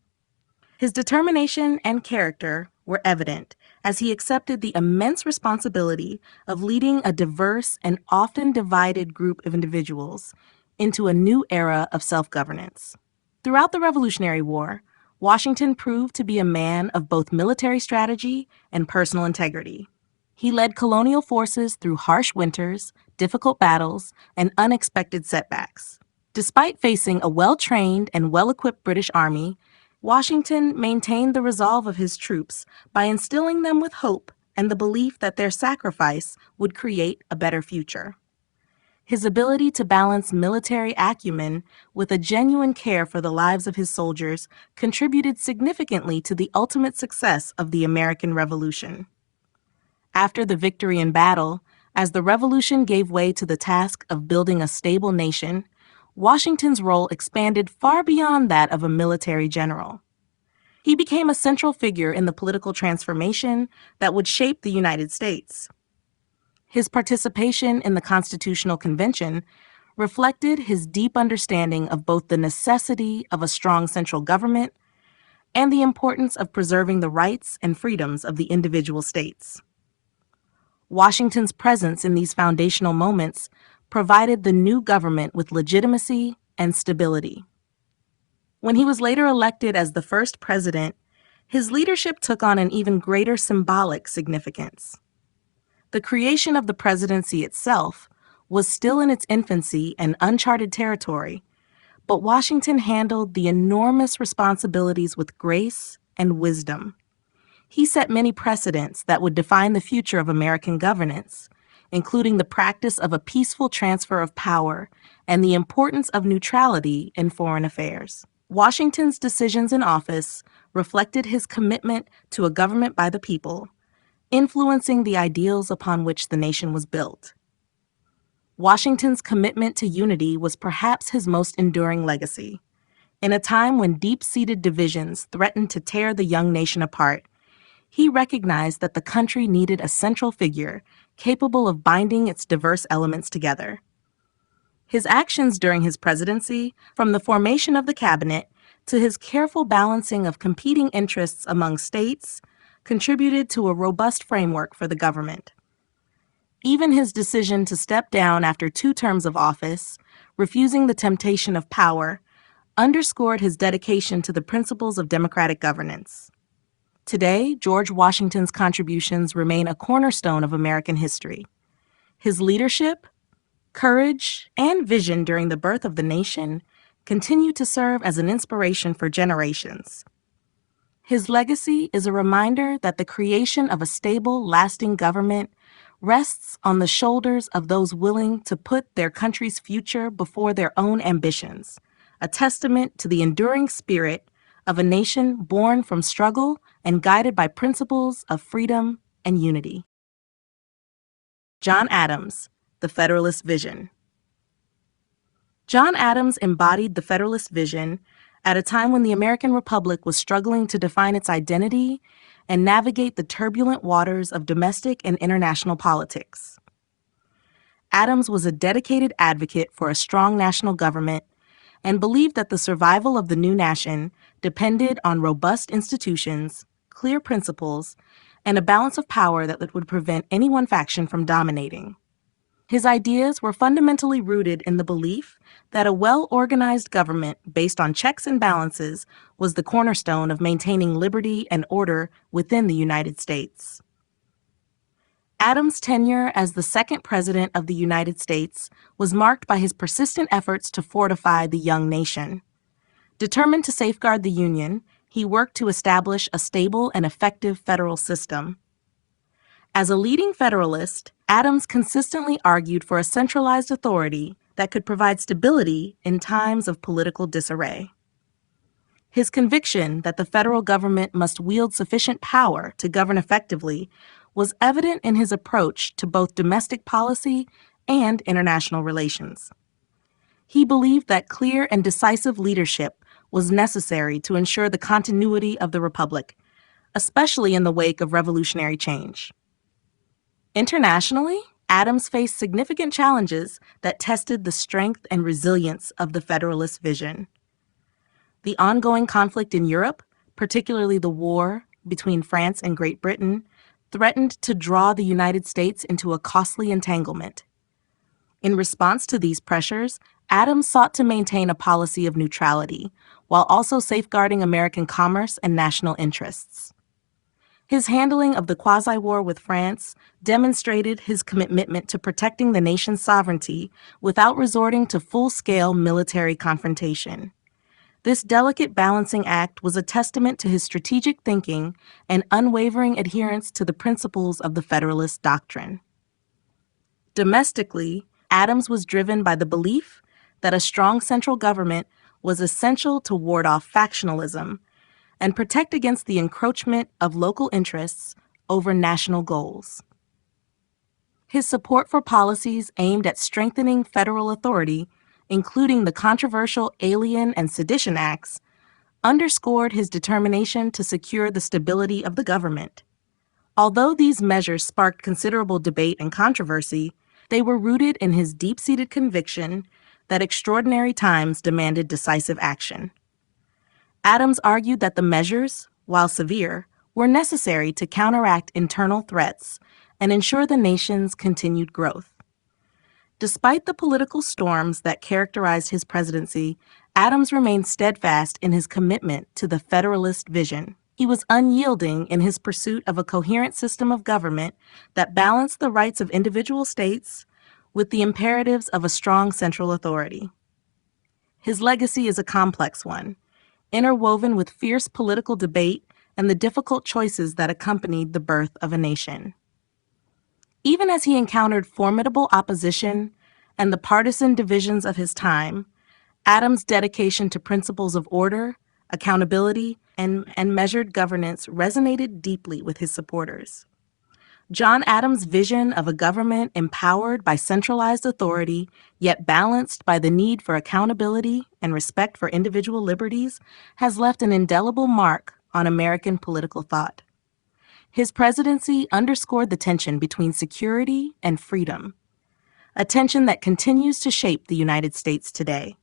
His determination and character were evident as he accepted the immense responsibility of leading a diverse and often divided group of individuals into a new era of self-governance. Throughout the Revolutionary War, Washington proved to be a man of both military strategy and personal integrity. He led colonial forces through harsh winters, difficult battles, and unexpected setbacks. Despite facing a well-trained and well-equipped British army, Washington maintained the resolve of his troops by instilling them with hope and the belief that their sacrifice would create a better future. His ability to balance military acumen with a genuine care for the lives of his soldiers contributed significantly to the ultimate success of the American Revolution. After the victory in battle, as the Revolution gave way to the task of building a stable nation, Washington's role expanded far beyond that of a military general. He became a central figure in the political transformation that would shape the United States. His participation in the Constitutional Convention reflected his deep understanding of both the necessity of a strong central government and the importance of preserving the rights and freedoms of the individual states. Washington's presence in these foundational moments provided the new government with legitimacy and stability. When he was later elected as the first president, his leadership took on an even greater symbolic significance. The creation of the presidency itself was still in its infancy and uncharted territory, but Washington handled the enormous responsibilities with grace and wisdom. He set many precedents that would define the future of American governance, including the practice of a peaceful transfer of power and the importance of neutrality in foreign affairs. Washington's decisions in office reflected his commitment to a government by the people, influencing the ideals upon which the nation was built. Washington's commitment to unity was perhaps his most enduring legacy. In a time when deep-seated divisions threatened to tear the young nation apart, he recognized that the country needed a central figure capable of binding its diverse elements together. His actions during his presidency, from the formation of the cabinet to his careful balancing of competing interests among states, contributed to a robust framework for the government. Even his decision to step down after 2 terms of office, refusing the temptation of power, underscored his dedication to the principles of democratic governance. Today, George Washington's contributions remain a cornerstone of American history. His leadership, courage, and vision during the birth of the nation continue to serve as an inspiration for generations. His legacy is a reminder that the creation of a stable, lasting government rests on the shoulders of those willing to put their country's future before their own ambitions, a testament to the enduring spirit of a nation born from struggle and guided by principles of freedom and unity. John Adams, the Federalist Vision. John Adams embodied the Federalist vision at a time when the American Republic was struggling to define its identity and navigate the turbulent waters of domestic and international politics. Adams was a dedicated advocate for a strong national government and believed that the survival of the new nation depended on robust institutions, clear principles, and a balance of power that would prevent any one faction from dominating. His ideas were fundamentally rooted in the belief that a well-organized government based on checks and balances was the cornerstone of maintaining liberty and order within the United States. Adams' tenure as the second president of the United States was marked by his persistent efforts to fortify the young nation. Determined to safeguard the Union, he worked to establish a stable and effective federal system. As a leading Federalist, Adams consistently argued for a centralized authority that could provide stability in times of political disarray. His conviction that the federal government must wield sufficient power to govern effectively was evident in his approach to both domestic policy and international relations. He believed that clear and decisive leadership was necessary to ensure the continuity of the Republic, especially in the wake of revolutionary change. Internationally, Adams faced significant challenges that tested the strength and resilience of the Federalist vision. The ongoing conflict in Europe, particularly the war between France and Great Britain, threatened to draw the United States into a costly entanglement. In response to these pressures, Adams sought to maintain a policy of neutrality, while also safeguarding American commerce and national interests. His handling of the quasi-war with France demonstrated his commitment to protecting the nation's sovereignty without resorting to full-scale military confrontation. This delicate balancing act was a testament to his strategic thinking and unwavering adherence to the principles of the Federalist doctrine. Domestically, Adams was driven by the belief that a strong central government was essential to ward off factionalism and protect against the encroachment of local interests over national goals. His support for policies aimed at strengthening federal authority, including the controversial Alien and Sedition Acts, underscored his determination to secure the stability of the government. Although these measures sparked considerable debate and controversy, they were rooted in his deep-seated conviction that extraordinary times demanded decisive action. Adams argued that the measures, while severe, were necessary to counteract internal threats and ensure the nation's continued growth. Despite the political storms that characterized his presidency, Adams remained steadfast in his commitment to the Federalist vision. He was unyielding in his pursuit of a coherent system of government that balanced the rights of individual states with the imperatives of a strong central authority. His legacy is a complex one, interwoven with fierce political debate and the difficult choices that accompanied the birth of a nation. Even as he encountered formidable opposition and the partisan divisions of his time, Adams' dedication to principles of order, accountability, and measured governance resonated deeply with his supporters. John Adams' vision of a government empowered by centralized authority, yet balanced by the need for accountability and respect for individual liberties, has left an indelible mark on American political thought. His presidency underscored the tension between security and freedom, a tension that continues to shape the United States today.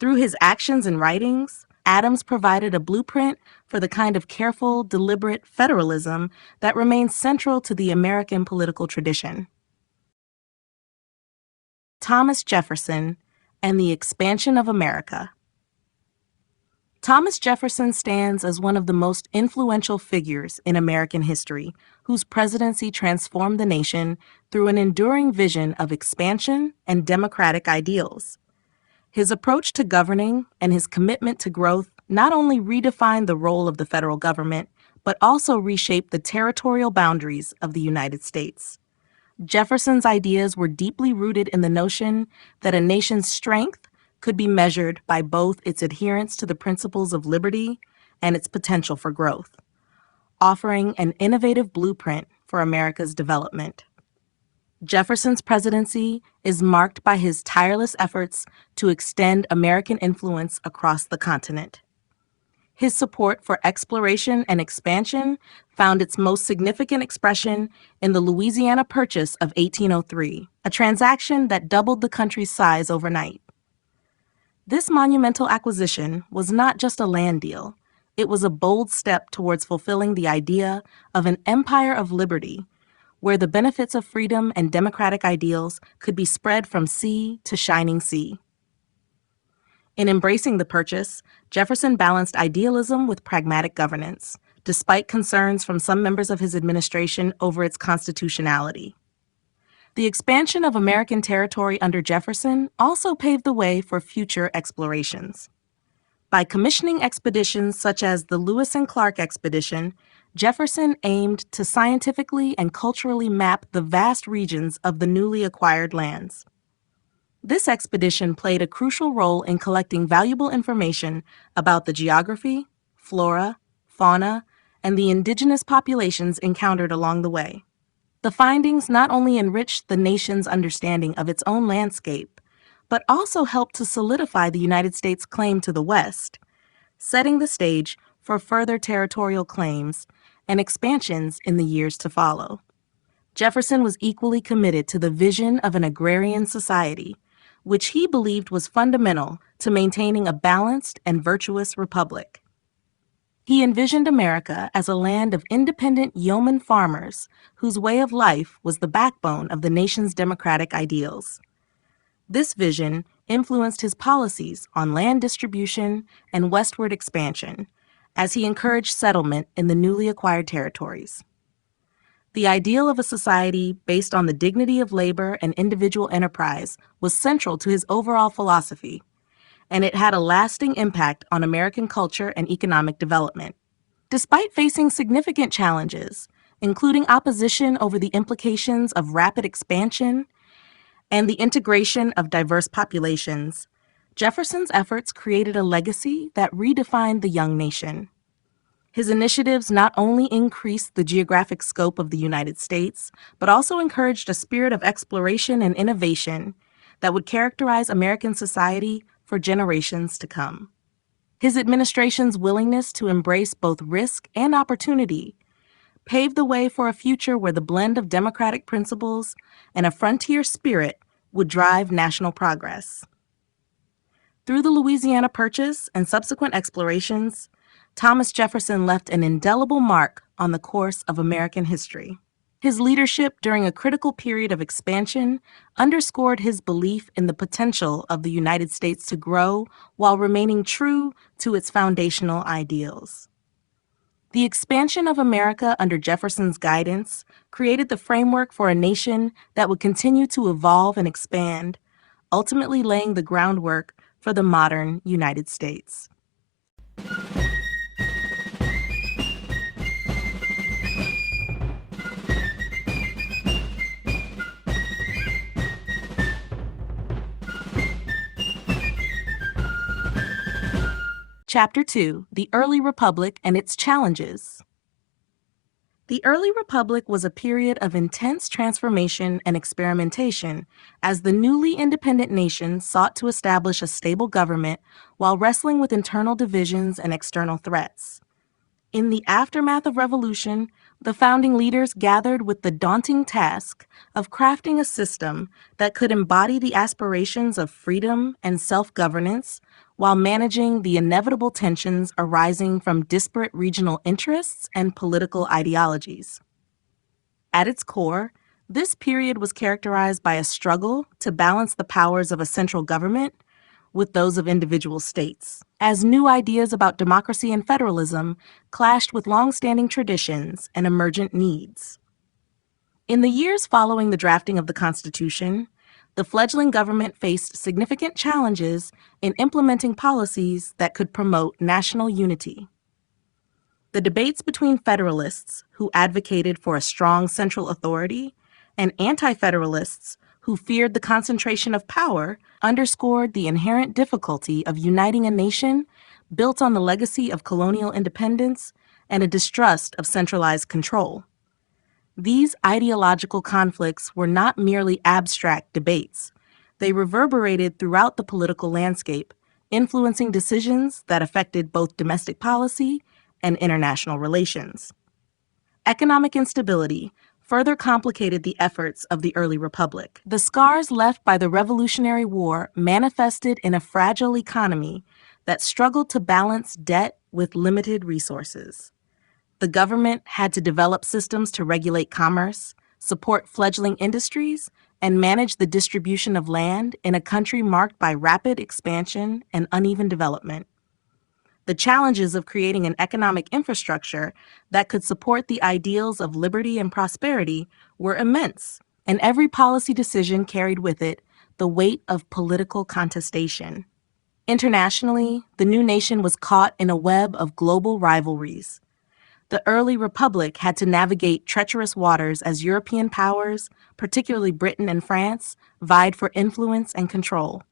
Through his actions and writings, Adams provided a blueprint for the kind of careful, deliberate federalism that remains central to the American political tradition. Thomas Jefferson and the expansion of America. Thomas Jefferson stands as one of the most influential figures in American history, whose presidency transformed the nation through an enduring vision of expansion and democratic ideals. His approach to governing and his commitment to growth not only redefined the role of the federal government, but also reshaped the territorial boundaries of the United States. Jefferson's ideas were deeply rooted in the notion that a nation's strength could be measured by both its adherence to the principles of liberty and its potential for growth, offering an innovative blueprint for America's development. Jefferson's presidency is marked by his tireless efforts to extend American influence across the continent. His support for exploration and expansion found its most significant expression in the Louisiana Purchase of 1803, a transaction that doubled the country's size overnight. This monumental acquisition was not just a land deal. It was a bold step towards fulfilling the idea of an empire of liberty, where the benefits of freedom and democratic ideals could be spread from sea to shining sea. In embracing the purchase, Jefferson balanced idealism with pragmatic governance, despite concerns from some members of his administration over its constitutionality. The expansion of American territory under Jefferson also paved the way for future explorations. By commissioning expeditions such as the Lewis and Clark expedition, Jefferson aimed to scientifically and culturally map the vast regions of the newly acquired lands. This expedition played a crucial role in collecting valuable information about the geography, flora, fauna, and the indigenous populations encountered along the way. The findings not only enriched the nation's understanding of its own landscape, but also helped to solidify the United States' claim to the West, setting the stage for further territorial claims and expansions in the years to follow. Jefferson was equally committed to the vision of an agrarian society, which he believed was fundamental to maintaining a balanced and virtuous republic. He envisioned America as a land of independent yeoman farmers whose way of life was the backbone of the nation's democratic ideals. This vision influenced his policies on land distribution and westward expansion, as he encouraged settlement in the newly acquired territories. The ideal of a society based on the dignity of labor and individual enterprise was central to his overall philosophy, and it had a lasting impact on American culture and economic development. Despite facing significant challenges, including opposition over the implications of rapid expansion and the integration of diverse populations, Jefferson's efforts created a legacy that redefined the young nation. His initiatives not only increased the geographic scope of the United States, but also encouraged a spirit of exploration and innovation that would characterize American society for generations to come. His administration's willingness to embrace both risk and opportunity paved the way for a future where the blend of democratic principles and a frontier spirit would drive national progress. Through the Louisiana Purchase and subsequent explorations, Thomas Jefferson left an indelible mark on the course of American history. His leadership during a critical period of expansion underscored his belief in the potential of the United States to grow while remaining true to its foundational ideals. The expansion of America under Jefferson's guidance created the framework for a nation that would continue to evolve and expand, ultimately laying the groundwork for the modern United States. Chapter 2: The Early Republic and Its Challenges. The early republic was a period of intense transformation and experimentation as the newly independent nation sought to establish a stable government while wrestling with internal divisions and external threats. In the aftermath of revolution, the founding leaders gathered with the daunting task of crafting a system that could embody the aspirations of freedom and self-governance while managing the inevitable tensions arising from disparate regional interests and political ideologies. At its core, this period was characterized by a struggle to balance the powers of a central government with those of individual states, as new ideas about democracy and federalism clashed with long-standing traditions and emergent needs. In the years following the drafting of the Constitution, the fledgling government faced significant challenges in implementing policies that could promote national unity. The debates between Federalists, who advocated for a strong central authority, and Anti-Federalists, who feared the concentration of power, underscored the inherent difficulty of uniting a nation built on the legacy of colonial independence and a distrust of centralized control. These ideological conflicts were not merely abstract debates. They reverberated throughout the political landscape, influencing decisions that affected both domestic policy and international relations. Economic instability further complicated the efforts of the early republic. The scars left by the Revolutionary War manifested in a fragile economy that struggled to balance debt with limited resources. The government had to develop systems to regulate commerce, support fledgling industries, and manage the distribution of land in a country marked by rapid expansion and uneven development. The challenges of creating an economic infrastructure that could support the ideals of liberty and prosperity were immense, and every policy decision carried with it the weight of political contestation. Internationally, the new nation was caught in a web of global rivalries. The early republic had to navigate treacherous waters as European powers, particularly Britain and France, vied for influence and control.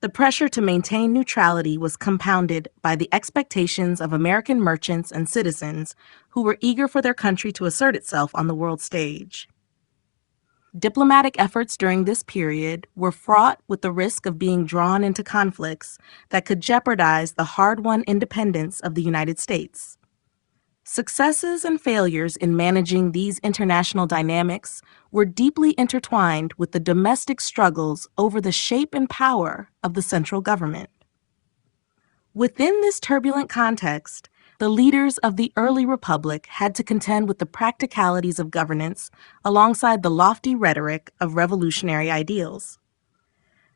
The pressure to maintain neutrality was compounded by the expectations of American merchants and citizens who were eager for their country to assert itself on the world stage. Diplomatic efforts during this period were fraught with the risk of being drawn into conflicts that could jeopardize the hard-won independence of the United States. Successes and failures in managing these international dynamics were deeply intertwined with the domestic struggles over the shape and power of the central government. Within this turbulent context, the leaders of the early republic had to contend with the practicalities of governance alongside the lofty rhetoric of revolutionary ideals.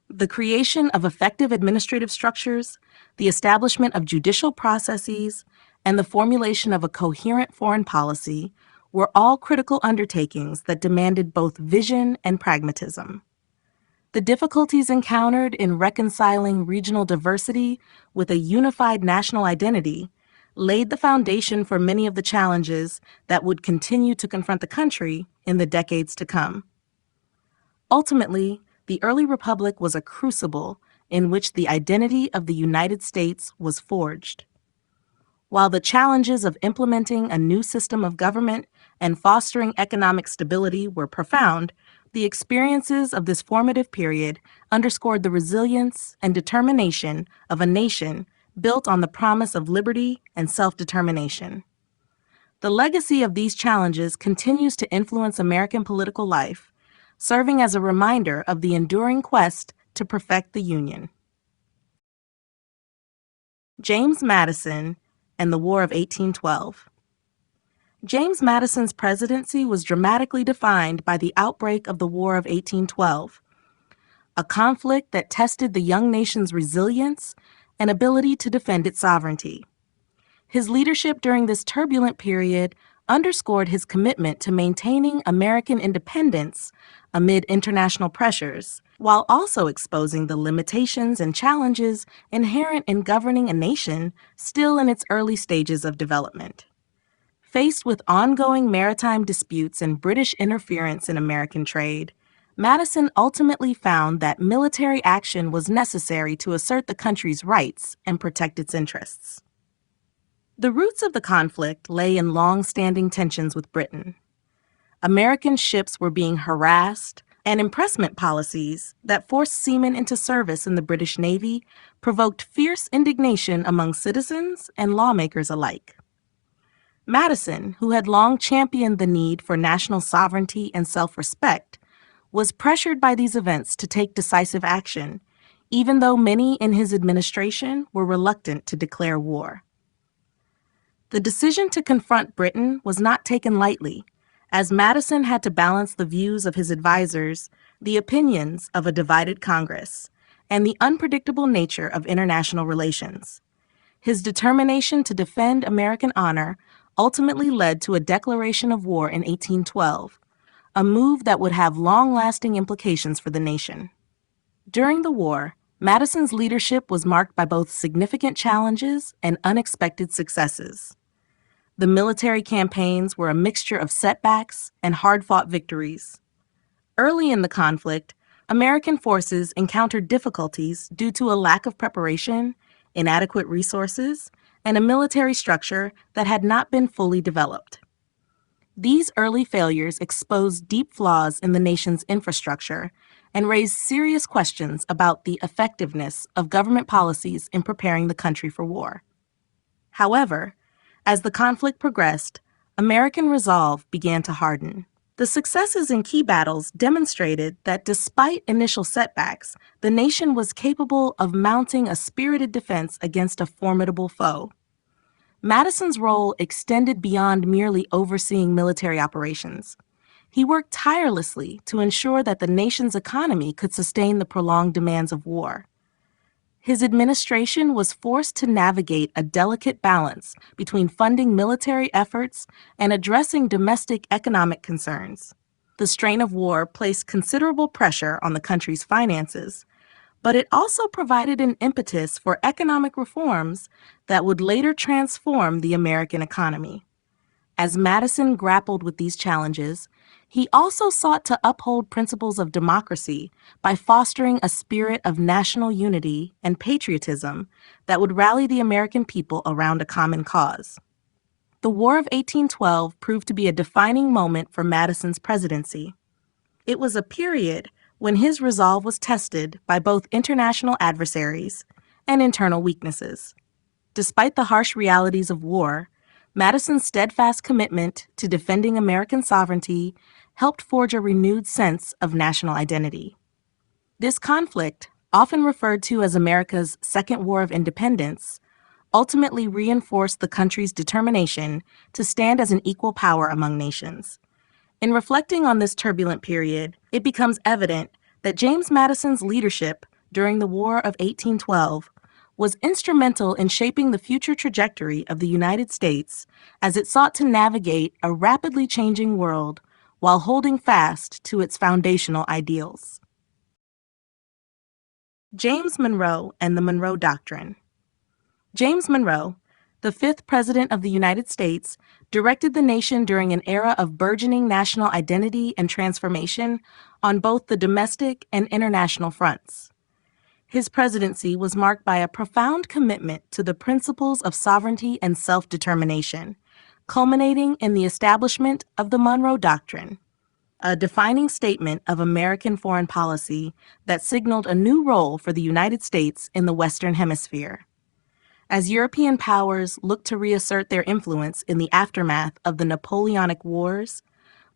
The creation of effective administrative structures, the establishment of judicial processes, and the formulation of a coherent foreign policy were all critical undertakings that demanded both vision and pragmatism. The difficulties encountered in reconciling regional diversity with a unified national identity laid the foundation for many of the challenges that would continue to confront the country in the decades to come. Ultimately, the early republic was a crucible in which the identity of the United States was forged. While the challenges of implementing a new system of government and fostering economic stability were profound, the experiences of this formative period underscored the resilience and determination of a nation built on the promise of liberty and self-determination. The legacy of these challenges continues to influence American political life, serving as a reminder of the enduring quest to perfect the Union. James Madison and the War of 1812. James Madison's presidency was dramatically defined by the outbreak of the War of 1812, a conflict that tested the young nation's resilience and ability to defend its sovereignty. His leadership during this turbulent period underscored his commitment to maintaining American independence amid international pressures, while also exposing the limitations and challenges inherent in governing a nation still in its early stages of development. Faced with ongoing maritime disputes and British interference in American trade, Madison ultimately found that military action was necessary to assert the country's rights and protect its interests. The roots of the conflict lay in long-standing tensions with Britain. American ships were being harassed, and impressment policies that forced seamen into service in the British Navy provoked fierce indignation among citizens and lawmakers alike. Madison, who had long championed the need for national sovereignty and self-respect, was pressured by these events to take decisive action, even though many in his administration were reluctant to declare war. The decision to confront Britain was not taken lightly, as Madison had to balance the views of his advisors, the opinions of a divided Congress, and the unpredictable nature of international relations. His determination to defend American honor ultimately led to a declaration of war in 1812, a move that would have long-lasting implications for the nation. During the war, Madison's leadership was marked by both significant challenges and unexpected successes. The military campaigns were a mixture of setbacks and hard-fought victories. Early in the conflict, American forces encountered difficulties due to a lack of preparation, inadequate resources, and a military structure that had not been fully developed. These early failures exposed deep flaws in the nation's infrastructure and raised serious questions about the effectiveness of government policies in preparing the country for war. However, as the conflict progressed, American resolve began to harden. The successes in key battles demonstrated that despite initial setbacks, the nation was capable of mounting a spirited defense against a formidable foe. Madison's role extended beyond merely overseeing military operations. He worked tirelessly to ensure that the nation's economy could sustain the prolonged demands of war. His administration was forced to navigate a delicate balance between funding military efforts and addressing domestic economic concerns. The strain of war placed considerable pressure on the country's finances, but it also provided an impetus for economic reforms that would later transform the American economy. As Madison grappled with these challenges, he also sought to uphold principles of democracy by fostering a spirit of national unity and patriotism that would rally the American people around a common cause. The War of 1812 proved to be a defining moment for Madison's presidency. It was a period when his resolve was tested by both international adversaries and internal weaknesses. Despite the harsh realities of war, Madison's steadfast commitment to defending American sovereignty helped forge a renewed sense of national identity. This conflict, often referred to as America's Second War of Independence, ultimately reinforced the country's determination to stand as an equal power among nations. In reflecting on this turbulent period, it becomes evident that James Madison's leadership during the War of 1812 was instrumental in shaping the future trajectory of the United States as it sought to navigate a rapidly changing world while holding fast to its foundational ideals. James Monroe and the Monroe Doctrine. James Monroe, the fifth President of the United States, directed the nation during an era of burgeoning national identity and transformation on both the domestic and international fronts. His presidency was marked by a profound commitment to the principles of sovereignty and self-determination, culminating in the establishment of the Monroe Doctrine, a defining statement of American foreign policy that signaled a new role for the United States in the Western Hemisphere. As European powers looked to reassert their influence in the aftermath of the Napoleonic Wars,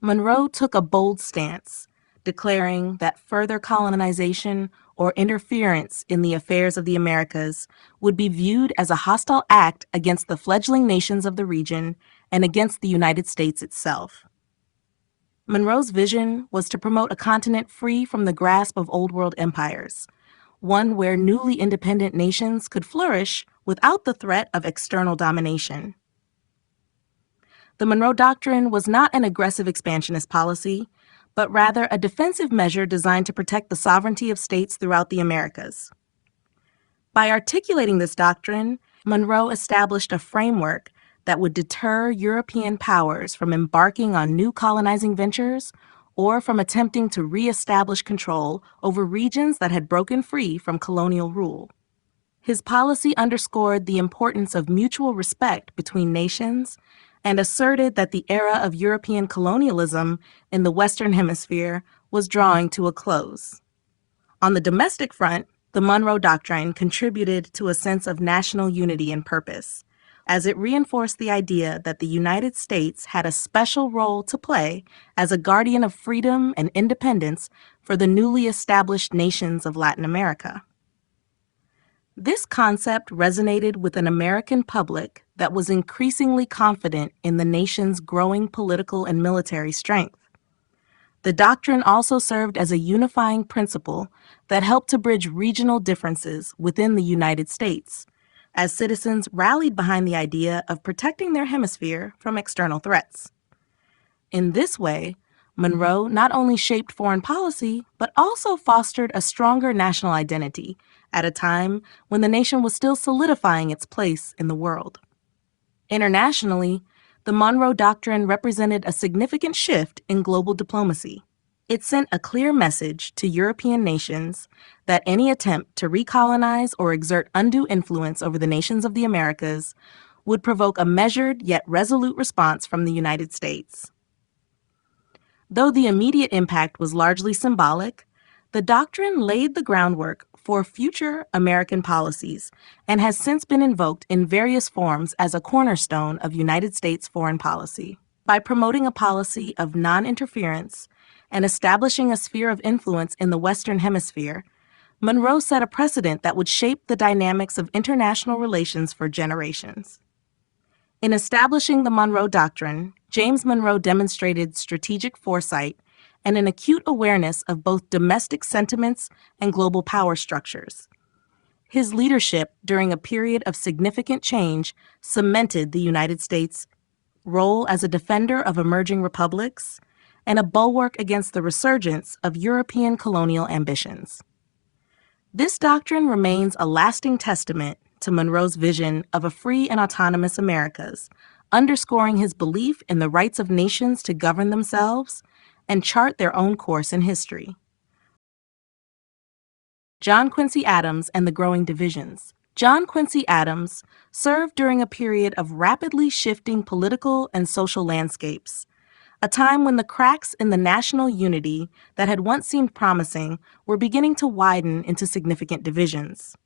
Monroe took a bold stance, declaring that further colonization or interference in the affairs of the Americas would be viewed as a hostile act against the fledgling nations of the region and against the United States itself. Monroe's vision was to promote a continent free from the grasp of Old World empires, one where newly independent nations could flourish without the threat of external domination. The Monroe Doctrine was not an aggressive expansionist policy, but rather a defensive measure designed to protect the sovereignty of states throughout the Americas. By articulating this doctrine, Monroe established a framework that would deter European powers from embarking on new colonizing ventures or from attempting to reestablish control over regions that had broken free from colonial rule. His policy underscored the importance of mutual respect between nations and asserted that the era of European colonialism in the Western Hemisphere was drawing to a close. On the domestic front, the Monroe Doctrine contributed to a sense of national unity and purpose, as it reinforced the idea that the United States had a special role to play as a guardian of freedom and independence for the newly established nations of Latin America. This concept resonated with an American public that was increasingly confident in the nation's growing political and military strength. The doctrine also served as a unifying principle that helped to bridge regional differences within the United States, as citizens rallied behind the idea of protecting their hemisphere from external threats. In this way, Monroe not only shaped foreign policy, but also fostered a stronger national identity at a time when the nation was still solidifying its place in the world. Internationally, the Monroe Doctrine represented a significant shift in global diplomacy. It sent a clear message to European nations that any attempt to recolonize or exert undue influence over the nations of the Americas would provoke a measured yet resolute response from the United States. Though the immediate impact was largely symbolic, the doctrine laid the groundwork for future American policies and has since been invoked in various forms as a cornerstone of United States foreign policy. By promoting a policy of non-interference and establishing a sphere of influence in the Western Hemisphere, Monroe set a precedent that would shape the dynamics of international relations for generations. In establishing the Monroe Doctrine, James Monroe demonstrated strategic foresight and an acute awareness of both domestic sentiments and global power structures. His leadership during a period of significant change cemented the United States' role as a defender of emerging republics and a bulwark against the resurgence of European colonial ambitions. This doctrine remains a lasting testament to Monroe's vision of a free and autonomous Americas, underscoring his belief in the rights of nations to govern themselves and chart their own course in history. John Quincy Adams and the Growing Divisions. John Quincy Adams served during a period of rapidly shifting political and social landscapes, a time when the cracks in the national unity that had once seemed promising were beginning to widen into significant divisions.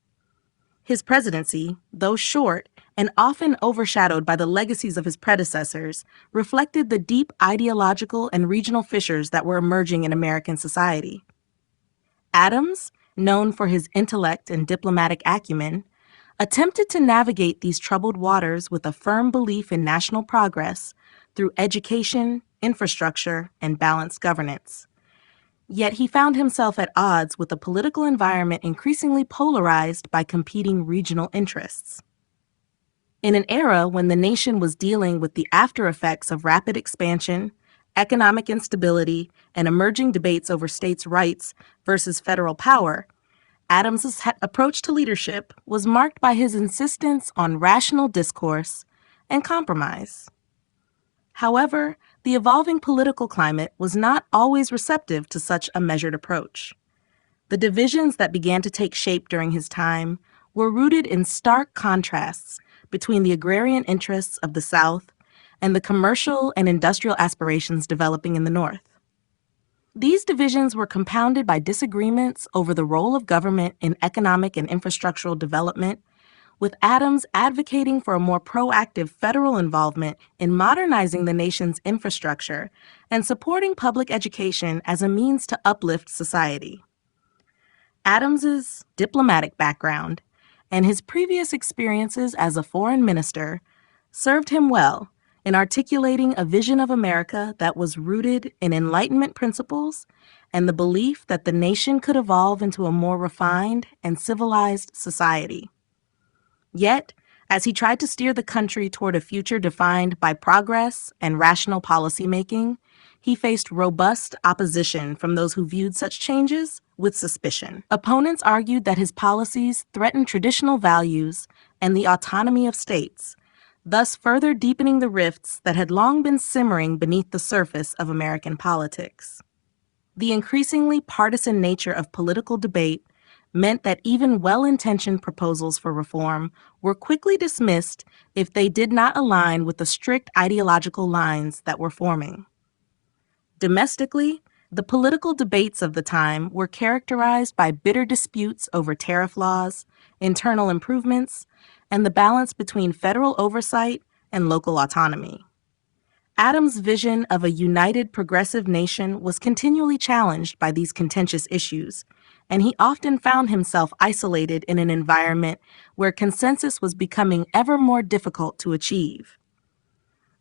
His presidency, though short and often overshadowed by the legacies of his predecessors, reflected the deep ideological and regional fissures that were emerging in American society. Adams, known for his intellect and diplomatic acumen, attempted to navigate these troubled waters with a firm belief in national progress through education, infrastructure, and balanced governance. Yet he found himself at odds with a political environment increasingly polarized by competing regional interests. In an era when the nation was dealing with the after effects of rapid expansion, economic instability, and emerging debates over states' rights versus federal power, Adams's approach to leadership was marked by his insistence on rational discourse and compromise. However, the evolving political climate was not always receptive to such a measured approach. The divisions that began to take shape during his time were rooted in stark contrasts between the agrarian interests of the South and the commercial and industrial aspirations developing in the North. These divisions were compounded by disagreements over the role of government in economic and infrastructural development, with Adams advocating for a more proactive federal involvement in modernizing the nation's infrastructure and supporting public education as a means to uplift society. Adams's diplomatic background and his previous experiences as a foreign minister served him well in articulating a vision of America that was rooted in Enlightenment principles and the belief that the nation could evolve into a more refined and civilized society. Yet, as he tried to steer the country toward a future defined by progress and rational policymaking, he faced robust opposition from those who viewed such changes with suspicion. Opponents argued that his policies threatened traditional values and the autonomy of states, thus further deepening the rifts that had long been simmering beneath the surface of American politics. The increasingly partisan nature of political debate meant that even well-intentioned proposals for reform were quickly dismissed if they did not align with the strict ideological lines that were forming. Domestically, the political debates of the time were characterized by bitter disputes over tariff laws, internal improvements, and the balance between federal oversight and local autonomy. Adams' vision of a united progressive nation was continually challenged by these contentious issues, and he often found himself isolated in an environment where consensus was becoming ever more difficult to achieve.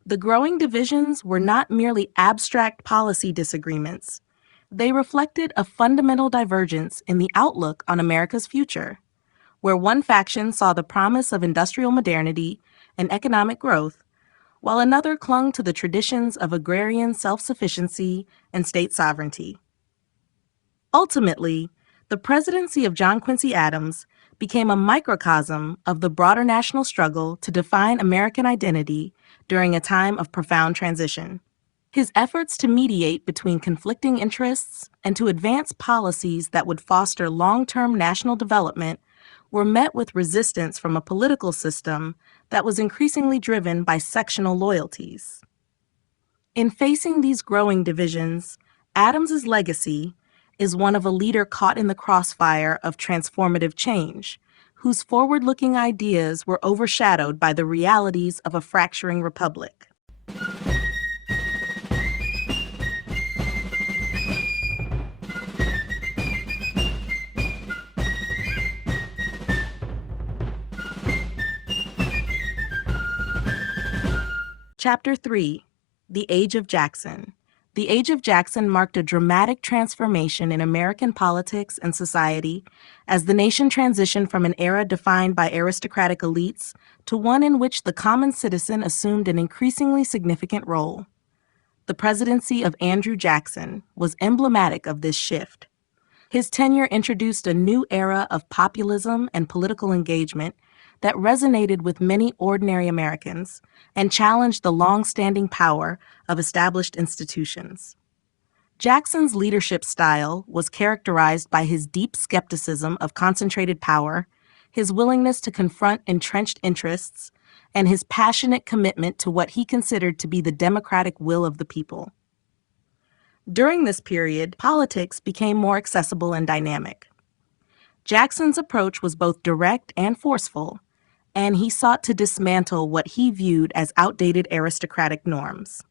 The growing divisions were not merely abstract policy disagreements. They reflected a fundamental divergence in the outlook on America's future, where one faction saw the promise of industrial modernity and economic growth, while another clung to the traditions of agrarian self-sufficiency and state sovereignty. Ultimately, the presidency of John Quincy Adams became a microcosm of the broader national struggle to define American identity during a time of profound transition. His efforts to mediate between conflicting interests and to advance policies that would foster long-term national development were met with resistance from a political system that was increasingly driven by sectional loyalties. In facing these growing divisions, Adams's legacy is one of a leader caught in the crossfire of transformative change, whose forward-looking ideas were overshadowed by the realities of a fracturing republic. Chapter 3: The Age of Jackson. The Age of Jackson marked a dramatic transformation in American politics and society as the nation transitioned from an era defined by aristocratic elites to one in which the common citizen assumed an increasingly significant role. The presidency of Andrew Jackson was emblematic of this shift. His tenure introduced a new era of populism and political engagement that resonated with many ordinary Americans and challenged the long-standing power of established institutions. Jackson's leadership style was characterized by his deep skepticism of concentrated power, his willingness to confront entrenched interests, and his passionate commitment to what he considered to be the democratic will of the people. During this period, politics became more accessible and dynamic. Jackson's approach was both direct and forceful, and he sought to dismantle what he viewed as outdated aristocratic norms.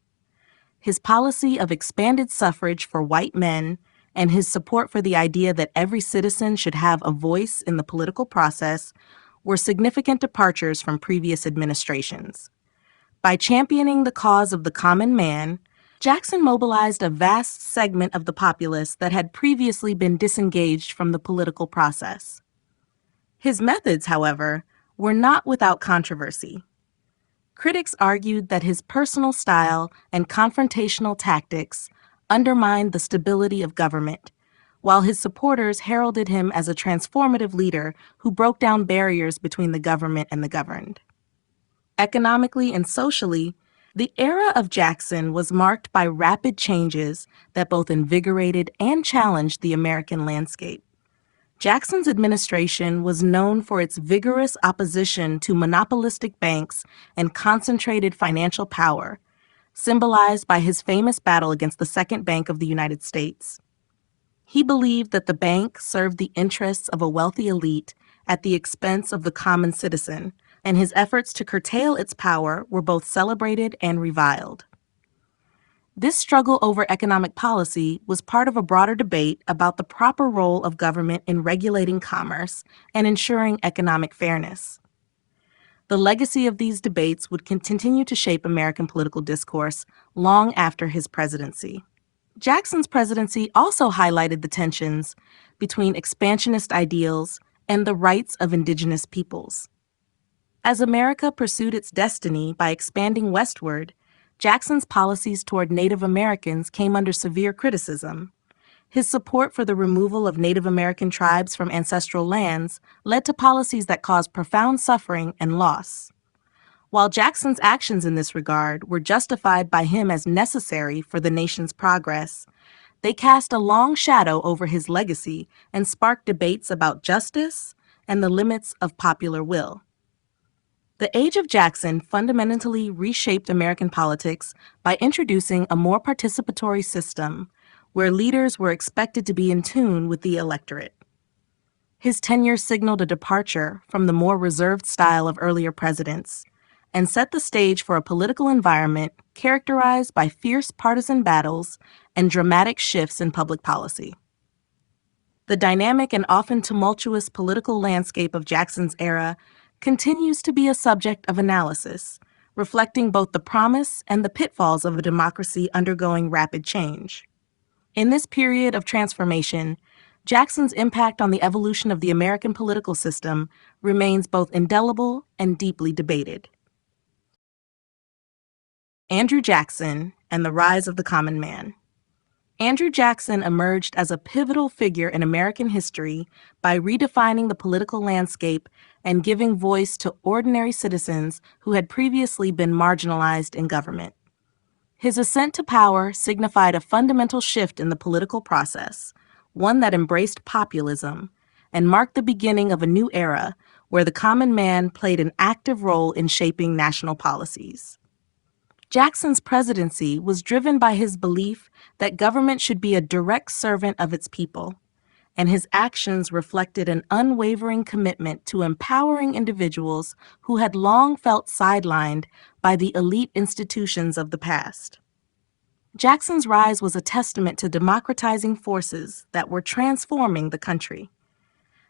His policy of expanded suffrage for white men and his support for the idea that every citizen should have a voice in the political process were significant departures from previous administrations. By championing the cause of the common man, Jackson mobilized a vast segment of the populace that had previously been disengaged from the political process. His methods, however, were not without controversy. Critics argued that his personal style and confrontational tactics undermined the stability of government, while his supporters heralded him as a transformative leader who broke down barriers between the government and the governed. Economically and socially, the era of Jackson was marked by rapid changes that both invigorated and challenged the American landscape. Jackson's administration was known for its vigorous opposition to monopolistic banks and concentrated financial power, symbolized by his famous battle against the Second Bank of the United States. He believed that the bank served the interests of a wealthy elite at the expense of the common citizen, and his efforts to curtail its power were both celebrated and reviled. This struggle over economic policy was part of a broader debate about the proper role of government in regulating commerce and ensuring economic fairness. The legacy of these debates would continue to shape American political discourse long after his presidency. Jackson's presidency also highlighted the tensions between expansionist ideals and the rights of indigenous peoples. As America pursued its destiny by expanding westward, Jackson's policies toward Native Americans came under severe criticism. His support for the removal of Native American tribes from ancestral lands led to policies that caused profound suffering and loss. While Jackson's actions in this regard were justified by him as necessary for the nation's progress, they cast a long shadow over his legacy and sparked debates about justice and the limits of popular will. The age of Jackson fundamentally reshaped American politics by introducing a more participatory system where leaders were expected to be in tune with the electorate. His tenure signaled a departure from the more reserved style of earlier presidents and set the stage for a political environment characterized by fierce partisan battles and dramatic shifts in public policy. The dynamic and often tumultuous political landscape of Jackson's era continues to be a subject of analysis, reflecting both the promise and the pitfalls of a democracy undergoing rapid change. In this period of transformation, Jackson's impact on the evolution of the American political system remains both indelible and deeply debated. Andrew Jackson and the Rise of the Common Man. Andrew Jackson emerged as a pivotal figure in American history by redefining the political landscape and giving voice to ordinary citizens who had previously been marginalized in government. His ascent to power signified a fundamental shift in the political process, one that embraced populism, and marked the beginning of a new era where the common man played an active role in shaping national policies. Jackson's presidency was driven by his belief that government should be a direct servant of its people, and his actions reflected an unwavering commitment to empowering individuals who had long felt sidelined by the elite institutions of the past. Jackson's rise was a testament to democratizing forces that were transforming the country.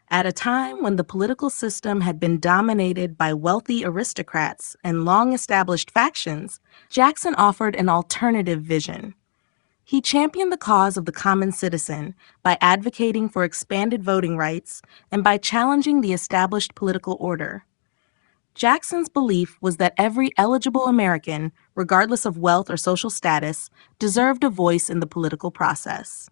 At a time when the political system had been dominated by wealthy aristocrats and long-established factions, Jackson offered an alternative vision. He championed the cause of the common citizen by advocating for expanded voting rights and by challenging the established political order. Jackson's belief was that every eligible American, regardless of wealth or social status, deserved a voice in the political process.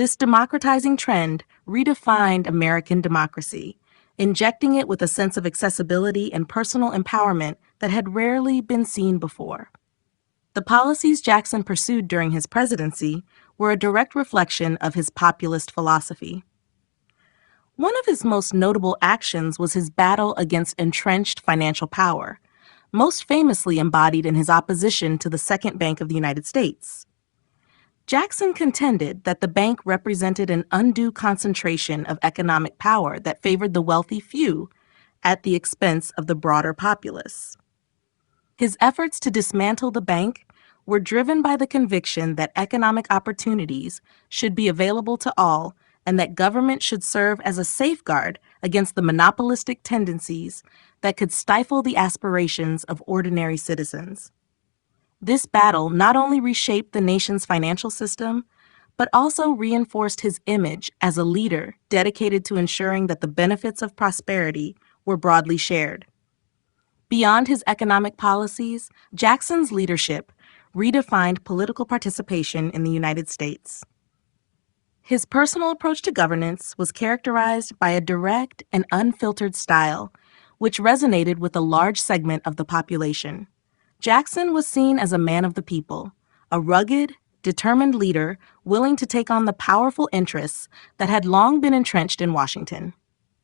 This democratizing trend redefined American democracy, injecting it with a sense of accessibility and personal empowerment that had rarely been seen before. The policies Jackson pursued during his presidency were a direct reflection of his populist philosophy. One of his most notable actions was his battle against entrenched financial power, most famously embodied in his opposition to the Second Bank of the United States. Jackson contended that the bank represented an undue concentration of economic power that favored the wealthy few at the expense of the broader populace. His efforts to dismantle the bank were driven by the conviction that economic opportunities should be available to all and that government should serve as a safeguard against the monopolistic tendencies that could stifle the aspirations of ordinary citizens. This battle not only reshaped the nation's financial system, but also reinforced his image as a leader dedicated to ensuring that the benefits of prosperity were broadly shared. Beyond his economic policies, Jackson's leadership redefined political participation in the United States. His personal approach to governance was characterized by a direct and unfiltered style, which resonated with a large segment of the population. Jackson was seen as a man of the people, a rugged, determined leader willing to take on the powerful interests that had long been entrenched in Washington.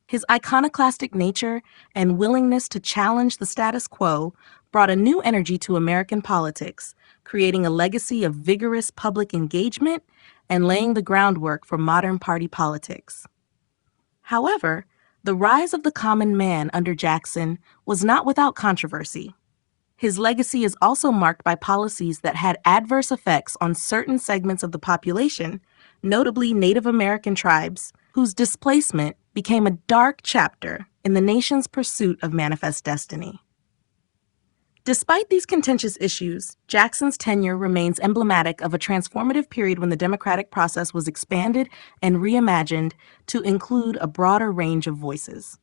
His iconoclastic nature and willingness to challenge the status quo brought a new energy to American politics, creating a legacy of vigorous public engagement and laying the groundwork for modern party politics. However, the rise of the common man under Jackson was not without controversy. His legacy is also marked by policies that had adverse effects on certain segments of the population, notably Native American tribes, whose displacement became a dark chapter in the nation's pursuit of manifest destiny. Despite these contentious issues, Jackson's tenure remains emblematic of a transformative period when the democratic process was expanded and reimagined to include a broader range of voices.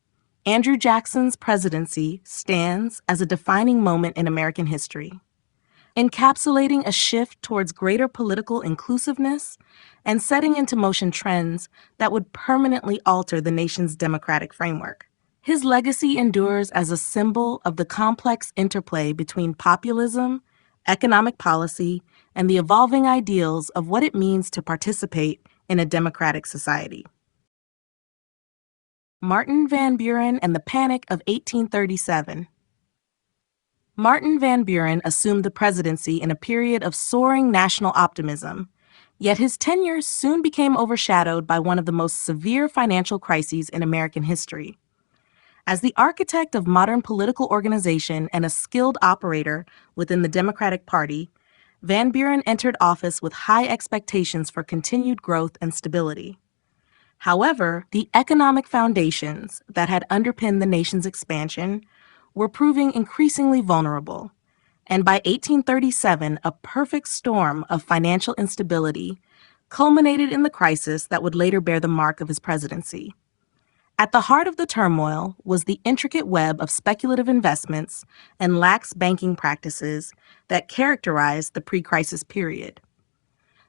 Andrew Jackson's presidency stands as a defining moment in American history, encapsulating a shift towards greater political inclusiveness and setting into motion trends that would permanently alter the nation's democratic framework. His legacy endures as a symbol of the complex interplay between populism, economic policy, and the evolving ideals of what it means to participate in a democratic society. Martin Van Buren and the Panic of 1837. Martin Van Buren assumed the presidency in a period of soaring national optimism, yet his tenure soon became overshadowed by one of the most severe financial crises in American history. As the architect of modern political organization and a skilled operator within the Democratic Party, Van Buren entered office with high expectations for continued growth and stability. However, the economic foundations that had underpinned the nation's expansion were proving increasingly vulnerable, and by 1837, a perfect storm of financial instability culminated in the crisis that would later bear the mark of his presidency. At the heart of the turmoil was the intricate web of speculative investments and lax banking practices that characterized the pre-crisis period.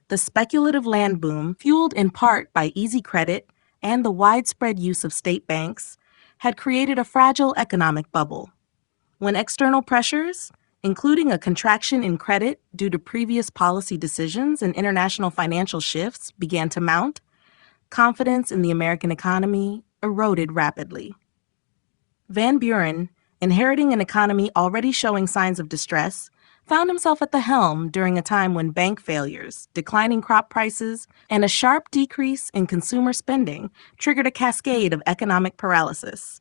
The speculative land boom, fueled in part by easy credit and the widespread use of state banks, had created a fragile economic bubble. When external pressures, including a contraction in credit due to previous policy decisions and international financial shifts, began to mount, confidence in the American economy eroded rapidly. Van Buren, inheriting an economy already showing signs of distress, found himself at the helm during a time when bank failures, declining crop prices, and a sharp decrease in consumer spending triggered a cascade of economic paralysis.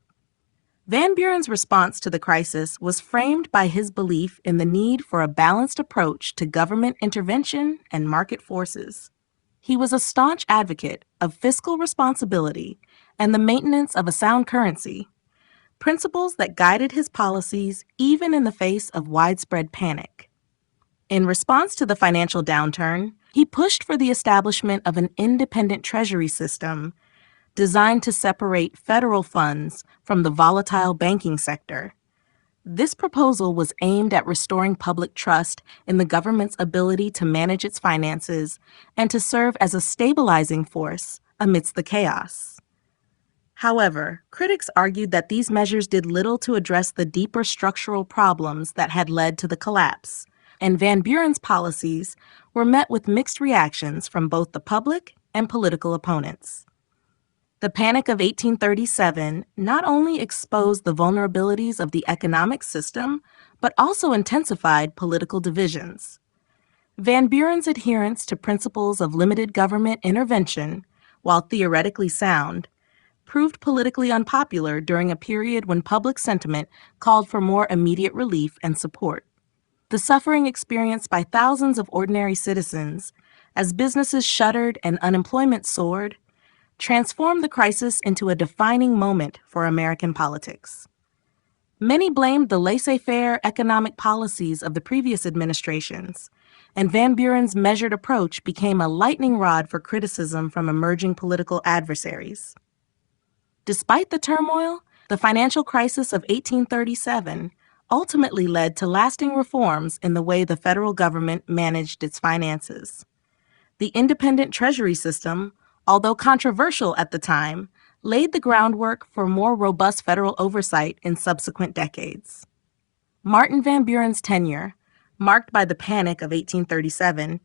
Van Buren's response to the crisis was framed by his belief in the need for a balanced approach to government intervention and market forces. He was a staunch advocate of fiscal responsibility and the maintenance of a sound currency, principles that guided his policies even in the face of widespread panic. In response to the financial downturn, he pushed for the establishment of an independent treasury system designed to separate federal funds from the volatile banking sector, This proposal was aimed at restoring public trust in the government's ability to manage its finances and to serve as a stabilizing force amidst the chaos. However, critics argued that these measures did little to address the deeper structural problems that had led to the collapse, and Van Buren's policies were met with mixed reactions from both the public and political opponents. The Panic of 1837 not only exposed the vulnerabilities of the economic system, but also intensified political divisions. Van Buren's adherence to principles of limited government intervention, while theoretically sound, proved politically unpopular during a period when public sentiment called for more immediate relief and support. The suffering experienced by thousands of ordinary citizens, as businesses shuttered and unemployment soared, transformed the crisis into a defining moment for American politics. Many blamed the laissez-faire economic policies of the previous administrations, and Van Buren's measured approach became a lightning rod for criticism from emerging political adversaries. Despite the turmoil, the financial crisis of 1837 ultimately led to lasting reforms in the way the federal government managed its finances. The independent treasury system, although controversial at the time, laid the groundwork for more robust federal oversight in subsequent decades. Martin Van Buren's tenure, marked by the Panic of 1837,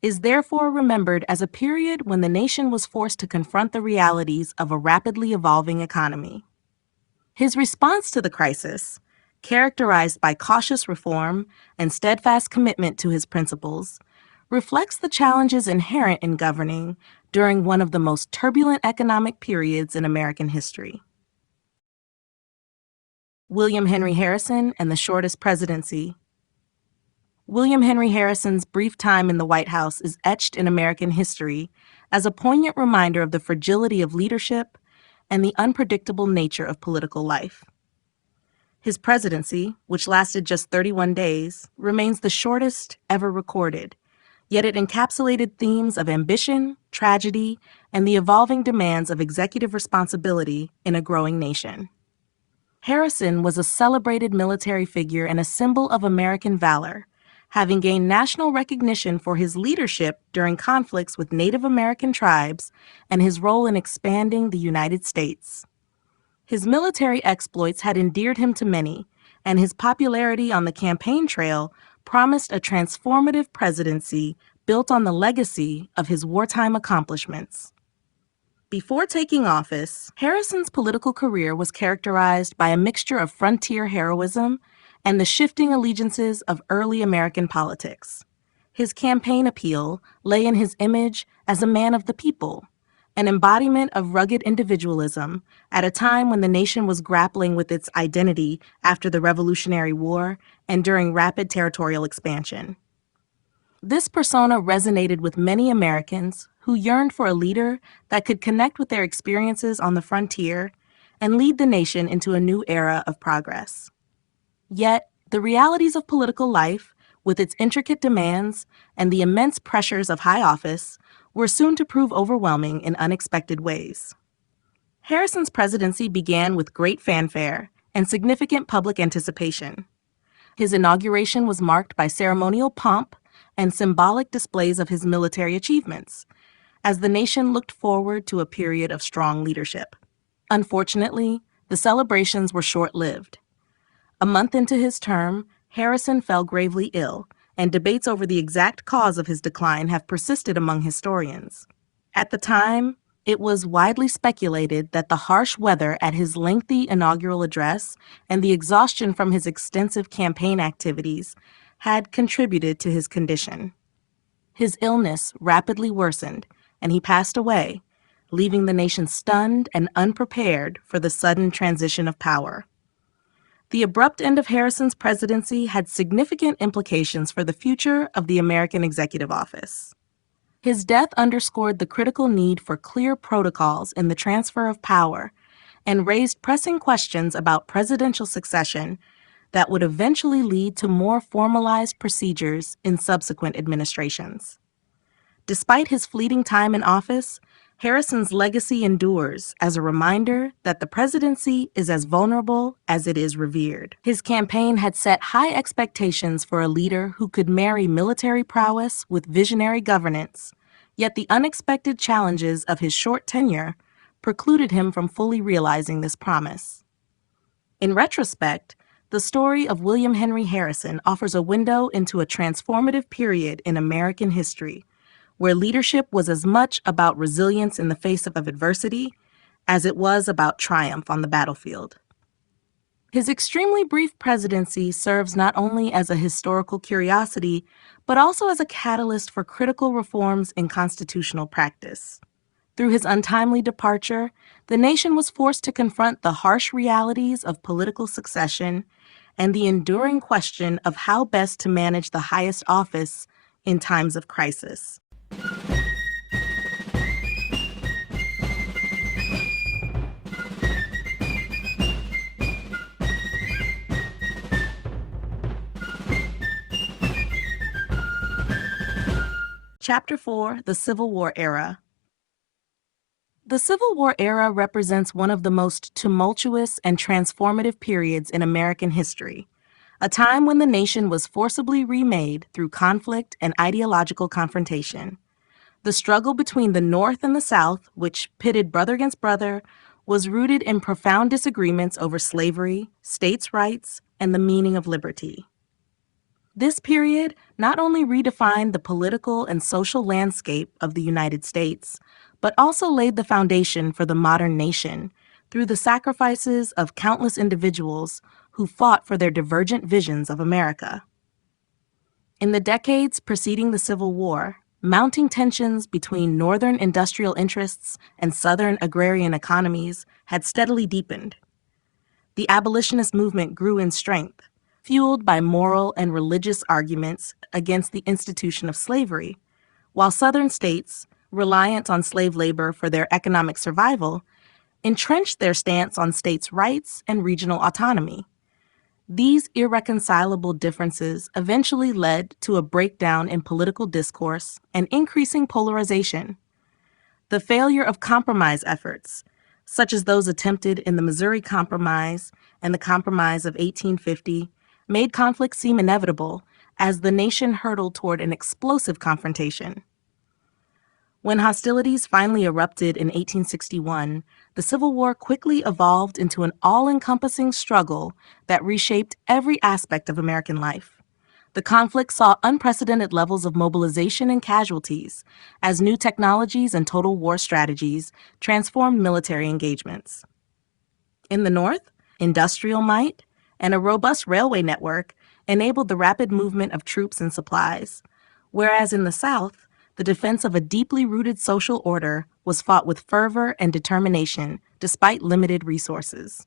is therefore remembered as a period when the nation was forced to confront the realities of a rapidly evolving economy. His response to the crisis, characterized by cautious reform and steadfast commitment to his principles, reflects the challenges inherent in governing during one of the most turbulent economic periods in American history. William Henry Harrison and the Shortest Presidency. William Henry Harrison's brief time in the White House is etched in American history as a poignant reminder of the fragility of leadership and the unpredictable nature of political life. His presidency, which lasted just 31 days, remains the shortest ever recorded, yet it encapsulated themes of ambition, tragedy, and the evolving demands of executive responsibility in a growing nation. Harrison was a celebrated military figure and a symbol of American valor, having gained national recognition for his leadership during conflicts with Native American tribes and his role in expanding the United States. His military exploits had endeared him to many, and his popularity on the campaign trail promised a transformative presidency built on the legacy of his wartime accomplishments. Before taking office, Harrison's political career was characterized by a mixture of frontier heroism and the shifting allegiances of early American politics. His campaign appeal lay in his image as a man of the people, an embodiment of rugged individualism at a time when the nation was grappling with its identity after the Revolutionary War and during rapid territorial expansion. This persona resonated with many Americans who yearned for a leader that could connect with their experiences on the frontier and lead the nation into a new era of progress. Yet, the realities of political life, with its intricate demands and the immense pressures of high office, were soon to prove overwhelming in unexpected ways. Harrison's presidency began with great fanfare and significant public anticipation. His inauguration was marked by ceremonial pomp and symbolic displays of his military achievements, as the nation looked forward to a period of strong leadership. Unfortunately, the celebrations were short-lived. A month into his term, Harrison fell gravely ill, and debates over the exact cause of his decline have persisted among historians. At the time, it was widely speculated that the harsh weather at his lengthy inaugural address and the exhaustion from his extensive campaign activities had contributed to his condition. His illness rapidly worsened, and he passed away, leaving the nation stunned and unprepared for the sudden transition of power. The abrupt end of Harrison's presidency had significant implications for the future of the American executive office. His death underscored the critical need for clear protocols in the transfer of power and raised pressing questions about presidential succession that would eventually lead to more formalized procedures in subsequent administrations. Despite his fleeting time in office, Harrison's legacy endures as a reminder that the presidency is as vulnerable as it is revered. His campaign had set high expectations for a leader who could marry military prowess with visionary governance, yet the unexpected challenges of his short tenure precluded him from fully realizing this promise. In retrospect, the story of William Henry Harrison offers a window into a transformative period in American history, where leadership was as much about resilience in the face of adversity as it was about triumph on the battlefield. His extremely brief presidency serves not only as a historical curiosity, but also as a catalyst for critical reforms in constitutional practice. Through his untimely departure, the nation was forced to confront the harsh realities of political succession and the enduring question of how best to manage the highest office in times of crisis. Chapter 4: The Civil War Era. The Civil War era represents one of the most tumultuous and transformative periods in American history, a time when the nation was forcibly remade through conflict and ideological confrontation. The struggle between the North and the South, which pitted brother against brother, was rooted in profound disagreements over slavery, states' rights, and the meaning of liberty. This period not only redefined the political and social landscape of the United States, but also laid the foundation for the modern nation through the sacrifices of countless individuals who fought for their divergent visions of America. In the decades preceding the Civil War, mounting tensions between Northern industrial interests and Southern agrarian economies had steadily deepened. The abolitionist movement grew in strength, fueled by moral and religious arguments against the institution of slavery, while Southern states, reliant on slave labor for their economic survival, entrenched their stance on states' rights and regional autonomy. These irreconcilable differences eventually led to a breakdown in political discourse and increasing polarization. The failure of compromise efforts, such as those attempted in the Missouri Compromise and the Compromise of 1850, made conflict seem inevitable as the nation hurtled toward an explosive confrontation. When hostilities finally erupted in 1861, the Civil War quickly evolved into an all-encompassing struggle that reshaped every aspect of American life. The conflict saw unprecedented levels of mobilization and casualties as new technologies and total war strategies transformed military engagements. In the North, industrial might and a robust railway network enabled the rapid movement of troops and supplies, whereas in the South, the defense of a deeply rooted social order was fought with fervor and determination despite limited resources.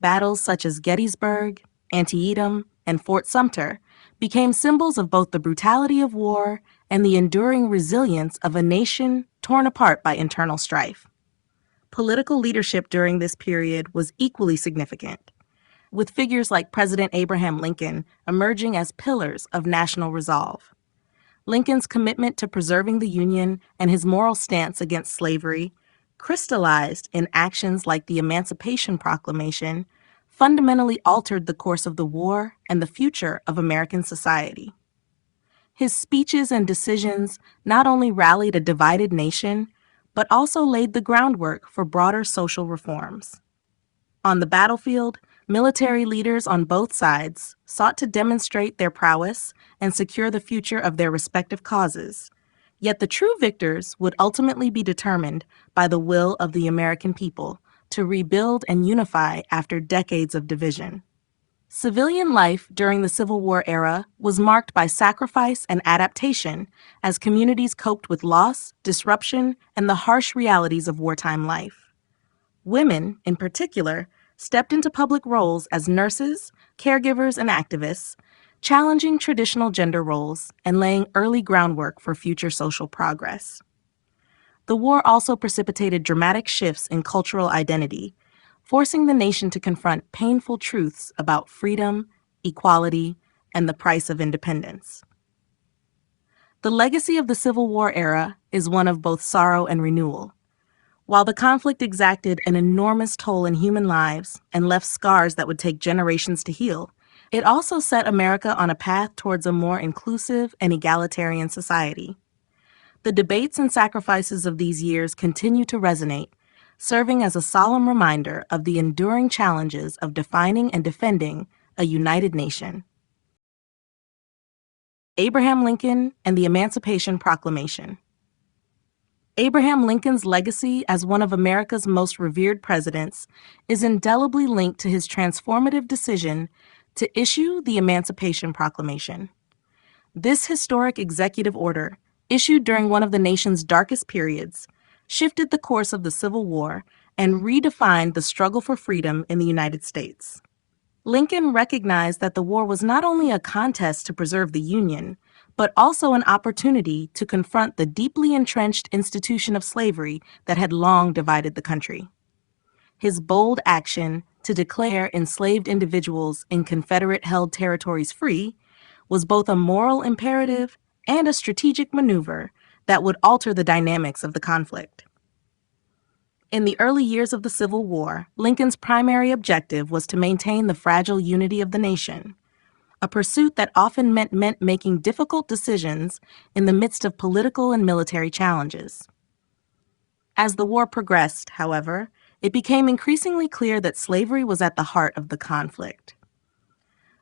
Battles such as Gettysburg, Antietam, and Fort Sumter became symbols of both the brutality of war and the enduring resilience of a nation torn apart by internal strife. Political leadership during this period was equally significant, with figures like President Abraham Lincoln emerging as pillars of national resolve. Lincoln's commitment to preserving the Union and his moral stance against slavery, crystallized in actions like the Emancipation Proclamation, fundamentally altered the course of the war and the future of American society. His speeches and decisions not only rallied a divided nation, but also laid the groundwork for broader social reforms. On the battlefield, military leaders on both sides sought to demonstrate their prowess and secure the future of their respective causes. Yet the true victors would ultimately be determined by the will of the American people to rebuild and unify after decades of division. Civilian life during the Civil War era was marked by sacrifice and adaptation as communities coped with loss, disruption, and the harsh realities of wartime life. Women, in particular, stepped into public roles as nurses, caregivers, and activists, challenging traditional gender roles and laying early groundwork for future social progress. The war also precipitated dramatic shifts in cultural identity, forcing the nation to confront painful truths about freedom, equality, and the price of independence. The legacy of the Civil War era is one of both sorrow and renewal. While the conflict exacted an enormous toll in human lives and left scars that would take generations to heal, it also set America on a path towards a more inclusive and egalitarian society. The debates and sacrifices of these years continue to resonate, serving as a solemn reminder of the enduring challenges of defining and defending a united nation. Abraham Lincoln and the Emancipation Proclamation. Abraham Lincoln's legacy as one of America's most revered presidents is indelibly linked to his transformative decision to issue the Emancipation Proclamation. This historic executive order, issued during one of the nation's darkest periods, shifted the course of the Civil War and redefined the struggle for freedom in the United States. Lincoln recognized that the war was not only a contest to preserve the Union, but also an opportunity to confront the deeply entrenched institution of slavery that had long divided the country. His bold action to declare enslaved individuals in Confederate-held territories free was both a moral imperative and a strategic maneuver that would alter the dynamics of the conflict. In the early years of the Civil War, Lincoln's primary objective was to maintain the fragile unity of the nation, a pursuit that often meant making difficult decisions in the midst of political and military challenges. As the war progressed, however, it became increasingly clear that slavery was at the heart of the conflict.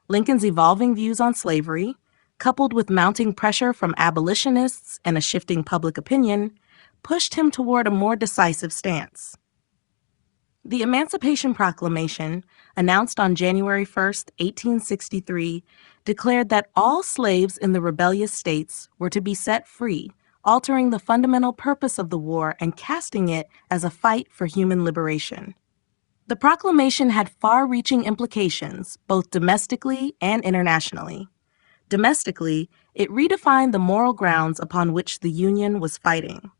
Lincoln's evolving views on slavery, coupled with mounting pressure from abolitionists and a shifting public opinion, pushed him toward a more decisive stance. The Emancipation Proclamation, announced on January 1, 1863, declared that all slaves in the rebellious states were to be set free, altering the fundamental purpose of the war and casting it as a fight for human liberation. The proclamation had far-reaching implications, both domestically and internationally. Domestically, it redefined the moral grounds upon which the Union was fighting.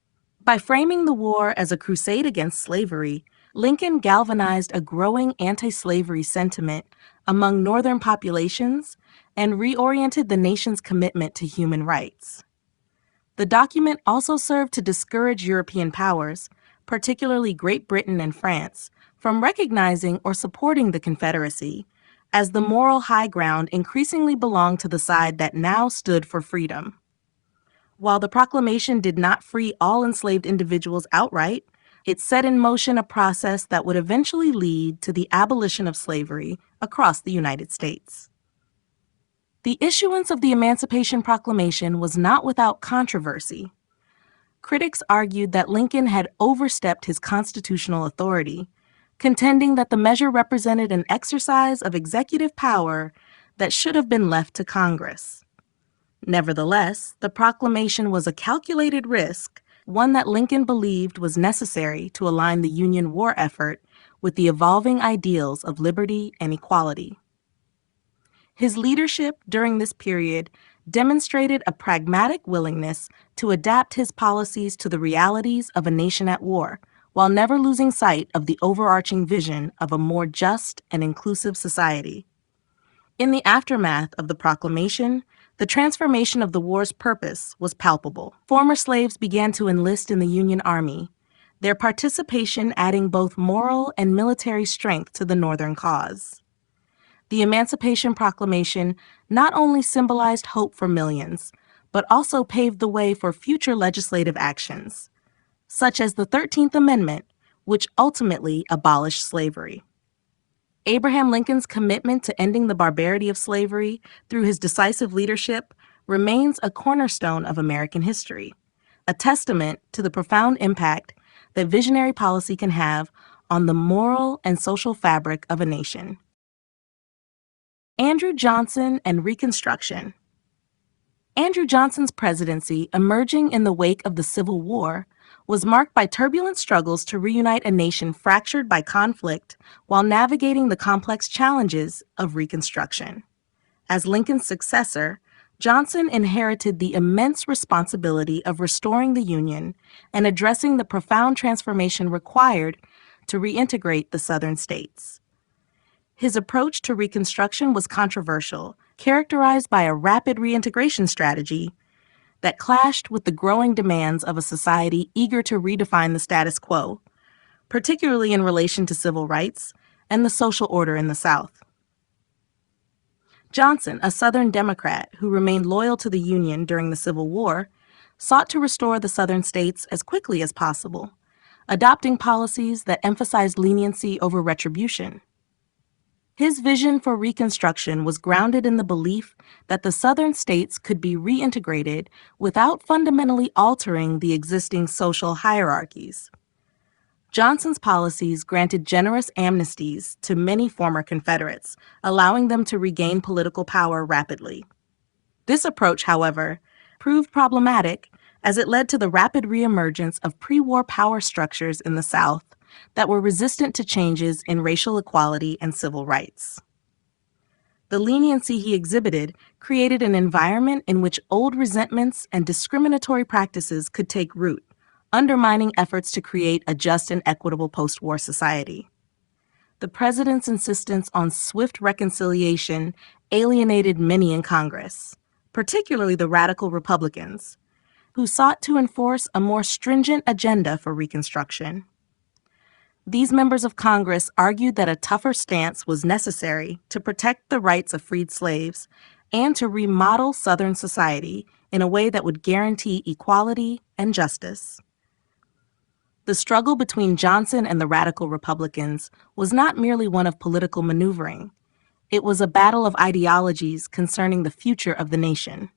By framing the war as a crusade against slavery, Lincoln galvanized a growing anti-slavery sentiment among Northern populations and reoriented the nation's commitment to human rights. The document also served to discourage European powers, particularly Great Britain and France, from recognizing or supporting the Confederacy, as the moral high ground increasingly belonged to the side that now stood for freedom. While the proclamation did not free all enslaved individuals outright, it set in motion a process that would eventually lead to the abolition of slavery across the United States. The issuance of the Emancipation Proclamation was not without controversy. Critics argued that Lincoln had overstepped his constitutional authority, contending that the measure represented an exercise of executive power that should have been left to Congress. Nevertheless, the proclamation was a calculated risk, one that Lincoln believed was necessary to align the Union war effort with the evolving ideals of liberty and equality. His leadership during this period demonstrated a pragmatic willingness to adapt his policies to the realities of a nation at war, while never losing sight of the overarching vision of a more just and inclusive society. In the aftermath of the proclamation, the transformation of the war's purpose was palpable. Former slaves began to enlist in the Union Army, their participation adding both moral and military strength to the Northern cause. The Emancipation Proclamation not only symbolized hope for millions, but also paved the way for future legislative actions, such as the 13th Amendment, which ultimately abolished slavery. Abraham Lincoln's commitment to ending the barbarity of slavery through his decisive leadership remains a cornerstone of American history, a testament to the profound impact that visionary policy can have on the moral and social fabric of a nation. Andrew Johnson and Reconstruction. Andrew Johnson's presidency, emerging in the wake of the Civil War, was marked by turbulent struggles to reunite a nation fractured by conflict while navigating the complex challenges of Reconstruction. As Lincoln's successor, Johnson inherited the immense responsibility of restoring the Union and addressing the profound transformation required to reintegrate the Southern states. His approach to Reconstruction was controversial, characterized by a rapid reintegration strategy that clashed with the growing demands of a society eager to redefine the status quo, particularly in relation to civil rights and the social order in the South. Johnson, a Southern Democrat who remained loyal to the Union during the Civil War, sought to restore the Southern states as quickly as possible, adopting policies that emphasized leniency over retribution. His vision for Reconstruction was grounded in the belief that the Southern states could be reintegrated without fundamentally altering the existing social hierarchies. Johnson's policies granted generous amnesties to many former Confederates, allowing them to regain political power rapidly. This approach, however, proved problematic as it led to the rapid reemergence of pre-war power structures in the South that were resistant to changes in racial equality and civil rights. The leniency he exhibited created an environment in which old resentments and discriminatory practices could take root, undermining efforts to create a just and equitable post-war society. The president's insistence on swift reconciliation alienated many in Congress, particularly the radical Republicans, who sought to enforce a more stringent agenda for Reconstruction. These members of Congress argued that a tougher stance was necessary to protect the rights of freed slaves and to remodel Southern society in a way that would guarantee equality and justice. The struggle between Johnson and the radical Republicans was not merely one of political maneuvering. It was a battle of ideologies concerning the future of the nation.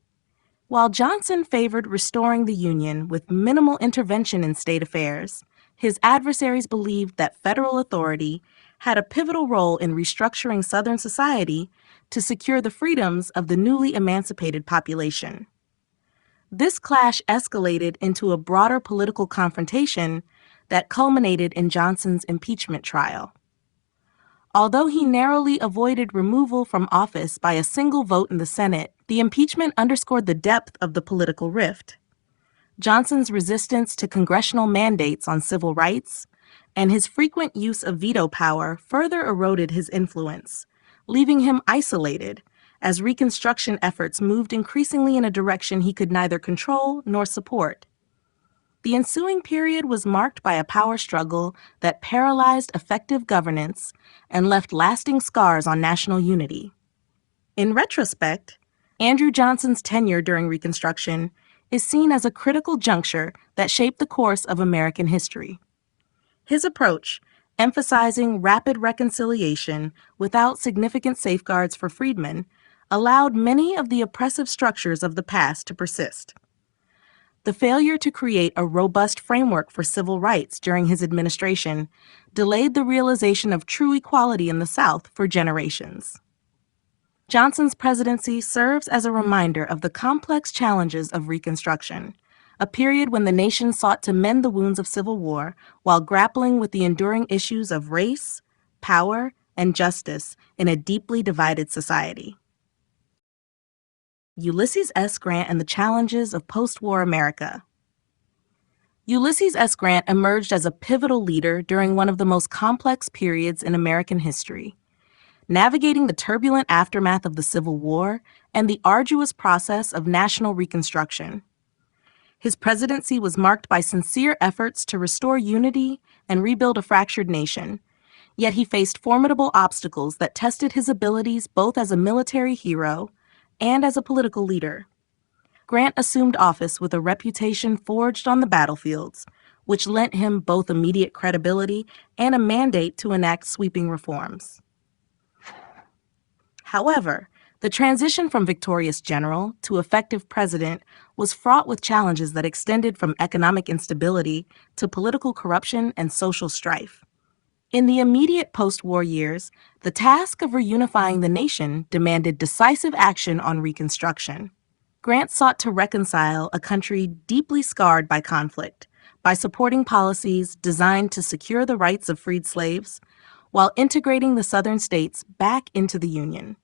While Johnson favored restoring the Union with minimal intervention in state affairs, his adversaries believed that federal authority had a pivotal role in restructuring Southern society to secure the freedoms of the newly emancipated population. This clash escalated into a broader political confrontation that culminated in Johnson's impeachment trial. Although he narrowly avoided removal from office by a single vote in the Senate, the impeachment underscored the depth of the political rift. Johnson's resistance to congressional mandates on civil rights and his frequent use of veto power further eroded his influence, leaving him isolated as Reconstruction efforts moved increasingly in a direction he could neither control nor support. The ensuing period was marked by a power struggle that paralyzed effective governance and left lasting scars on national unity. In retrospect, Andrew Johnson's tenure during Reconstruction is seen as a critical juncture that shaped the course of American history. His approach, emphasizing rapid reconciliation without significant safeguards for freedmen, allowed many of the oppressive structures of the past to persist. The failure to create a robust framework for civil rights during his administration delayed the realization of true equality in the South for generations. Johnson's presidency serves as a reminder of the complex challenges of Reconstruction, a period when the nation sought to mend the wounds of civil war while grappling with the enduring issues of race, power, and justice in a deeply divided society. Ulysses S. Grant and the Challenges of Post-War America. Ulysses S. Grant emerged as a pivotal leader during one of the most complex periods in American history, navigating the turbulent aftermath of the Civil War and the arduous process of national reconstruction. His presidency was marked by sincere efforts to restore unity and rebuild a fractured nation, yet he faced formidable obstacles that tested his abilities both as a military hero and as a political leader. Grant assumed office with a reputation forged on the battlefields, which lent him both immediate credibility and a mandate to enact sweeping reforms. However, the transition from victorious general to effective president was fraught with challenges that extended from economic instability to political corruption and social strife. In the immediate post-war years, the task of reunifying the nation demanded decisive action on Reconstruction. Grant sought to reconcile a country deeply scarred by conflict by supporting policies designed to secure the rights of freed slaves while integrating the Southern states back into the Union.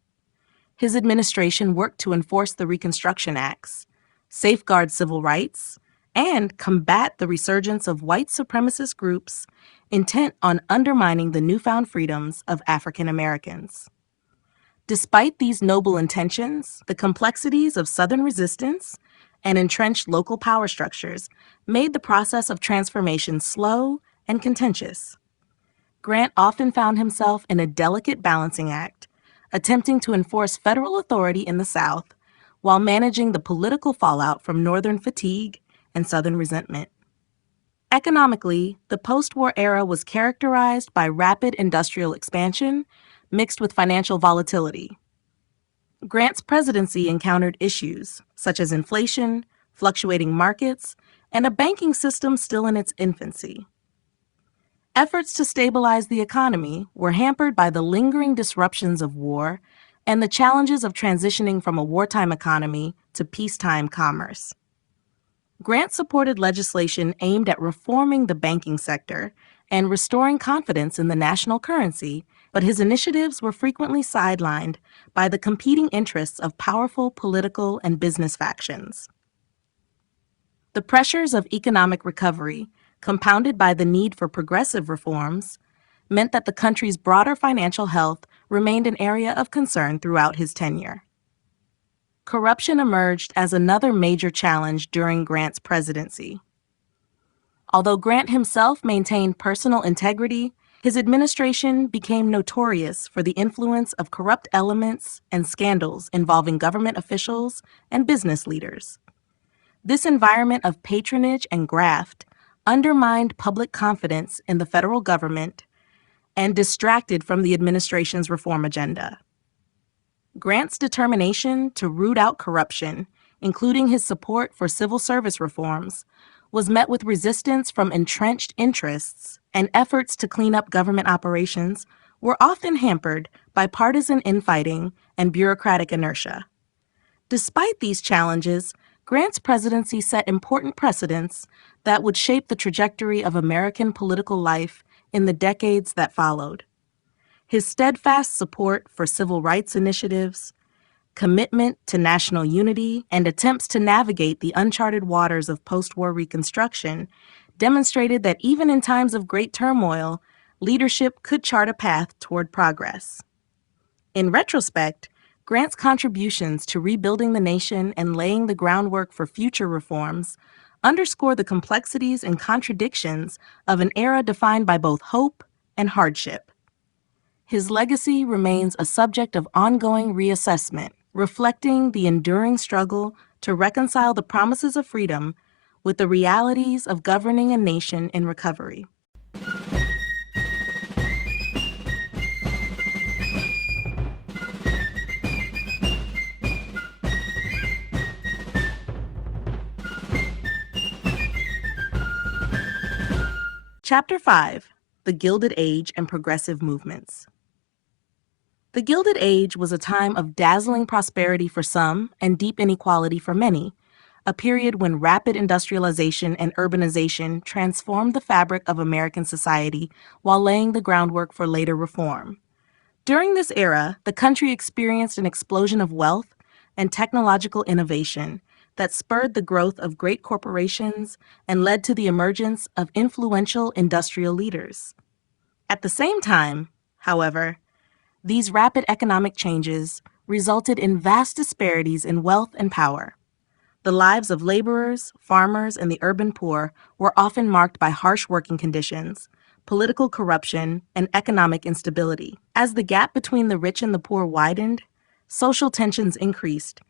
His administration worked to enforce the Reconstruction Acts, safeguard civil rights, and combat the resurgence of white supremacist groups intent on undermining the newfound freedoms of African Americans. Despite these noble intentions, the complexities of Southern resistance and entrenched local power structures made the process of transformation slow and contentious. Grant often found himself in a delicate balancing act, attempting to enforce federal authority in the South while managing the political fallout from Northern fatigue and Southern resentment. Economically, the post-war era was characterized by rapid industrial expansion mixed with financial volatility. Grant's presidency encountered issues such as inflation, fluctuating markets, and a banking system still in its infancy. Efforts to stabilize the economy were hampered by the lingering disruptions of war and the challenges of transitioning from a wartime economy to peacetime commerce. Grant supported legislation aimed at reforming the banking sector and restoring confidence in the national currency, but his initiatives were frequently sidelined by the competing interests of powerful political and business factions. The pressures of economic recovery, compounded by the need for progressive reforms, meant that the country's broader financial health remained an area of concern throughout his tenure. Corruption emerged as another major challenge during Grant's presidency. Although Grant himself maintained personal integrity, his administration became notorious for the influence of corrupt elements and scandals involving government officials and business leaders. This environment of patronage and graft undermined public confidence in the federal government and distracted from the administration's reform agenda. Grant's determination to root out corruption, including his support for civil service reforms, was met with resistance from entrenched interests, and efforts to clean up government operations were often hampered by partisan infighting and bureaucratic inertia. Despite these challenges, Grant's presidency set important precedents that would shape the trajectory of American political life in the decades that followed. His steadfast support for civil rights initiatives, commitment to national unity, and attempts to navigate the uncharted waters of post-war Reconstruction demonstrated that even in times of great turmoil, leadership could chart a path toward progress. In retrospect, Grant's contributions to rebuilding the nation and laying the groundwork for future reforms underscore the complexities and contradictions of an era defined by both hope and hardship. His legacy remains a subject of ongoing reassessment, reflecting the enduring struggle to reconcile the promises of freedom with the realities of governing a nation in recovery. Chapter 5: The Gilded Age and Progressive Movements. The Gilded Age was a time of dazzling prosperity for some and deep inequality for many, a period when rapid industrialization and urbanization transformed the fabric of American society while laying the groundwork for later reform. During this era, the country experienced an explosion of wealth and technological innovation that spurred the growth of great corporations and led to the emergence of influential industrial leaders. At the same time, however, these rapid economic changes resulted in vast disparities in wealth and power. The lives of laborers, farmers, and the urban poor were often marked by harsh working conditions, political corruption, and economic instability. As the gap between the rich and the poor widened, social tensions increased,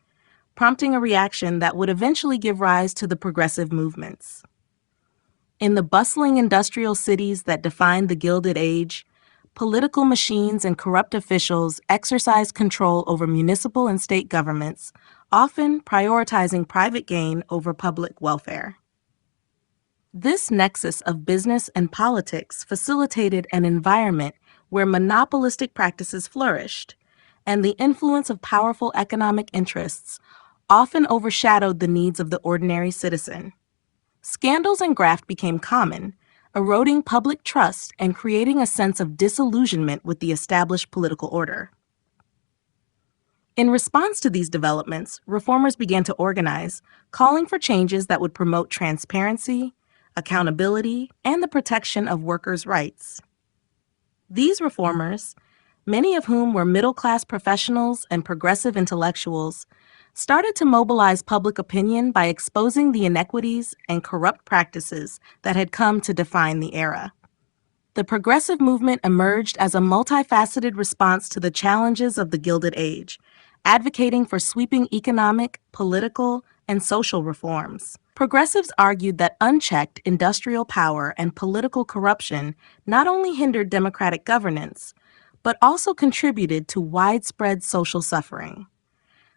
prompting a reaction that would eventually give rise to the progressive movements. In the bustling industrial cities that defined the Gilded Age, political machines and corrupt officials exercised control over municipal and state governments, often prioritizing private gain over public welfare. This nexus of business and politics facilitated an environment where monopolistic practices flourished, and the influence of powerful economic interests often overshadowed the needs of the ordinary citizen. Scandals and graft became common, eroding public trust and creating a sense of disillusionment with the established political order. In response to these developments, reformers began to organize, calling for changes that would promote transparency, accountability, and the protection of workers' rights. These reformers, many of whom were middle-class professionals and progressive intellectuals, started to mobilize public opinion by exposing the inequities and corrupt practices that had come to define the era. The progressive movement emerged as a multifaceted response to the challenges of the Gilded Age, advocating for sweeping economic, political, and social reforms. Progressives argued that unchecked industrial power and political corruption not only hindered democratic governance, but also contributed to widespread social suffering.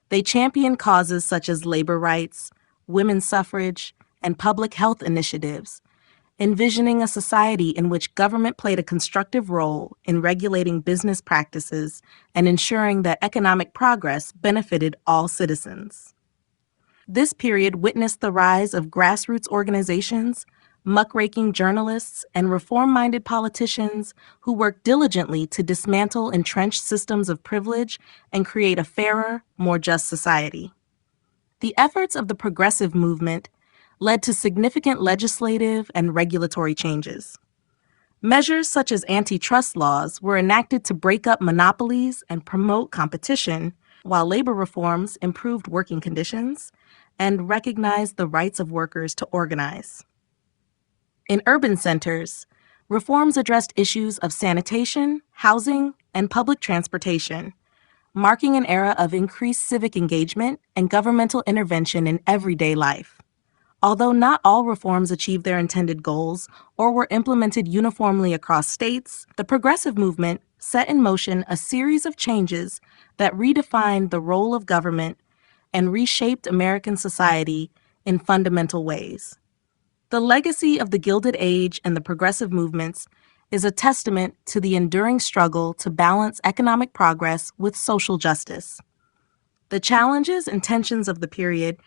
They championed causes such as labor rights, women's suffrage, and public health initiatives, envisioning a society in which government played a constructive role in regulating business practices and ensuring that economic progress benefited all citizens. This period witnessed the rise of grassroots organizations, muckraking journalists, and reform-minded politicians who worked diligently to dismantle entrenched systems of privilege and create a fairer, more just society. The efforts of the progressive movement led to significant legislative and regulatory changes. Measures such as antitrust laws were enacted to break up monopolies and promote competition, while labor reforms improved working conditions and recognized the rights of workers to organize. In urban centers, reforms addressed issues of sanitation, housing, and public transportation, marking an era of increased civic engagement and governmental intervention in everyday life. Although not all reforms achieved their intended goals or were implemented uniformly across states, the progressive movement set in motion a series of changes that redefined the role of government and reshaped American society in fundamental ways. The legacy of the Gilded Age and the progressive movements is a testament to the enduring struggle to balance economic progress with social justice. The challenges and tensions of the period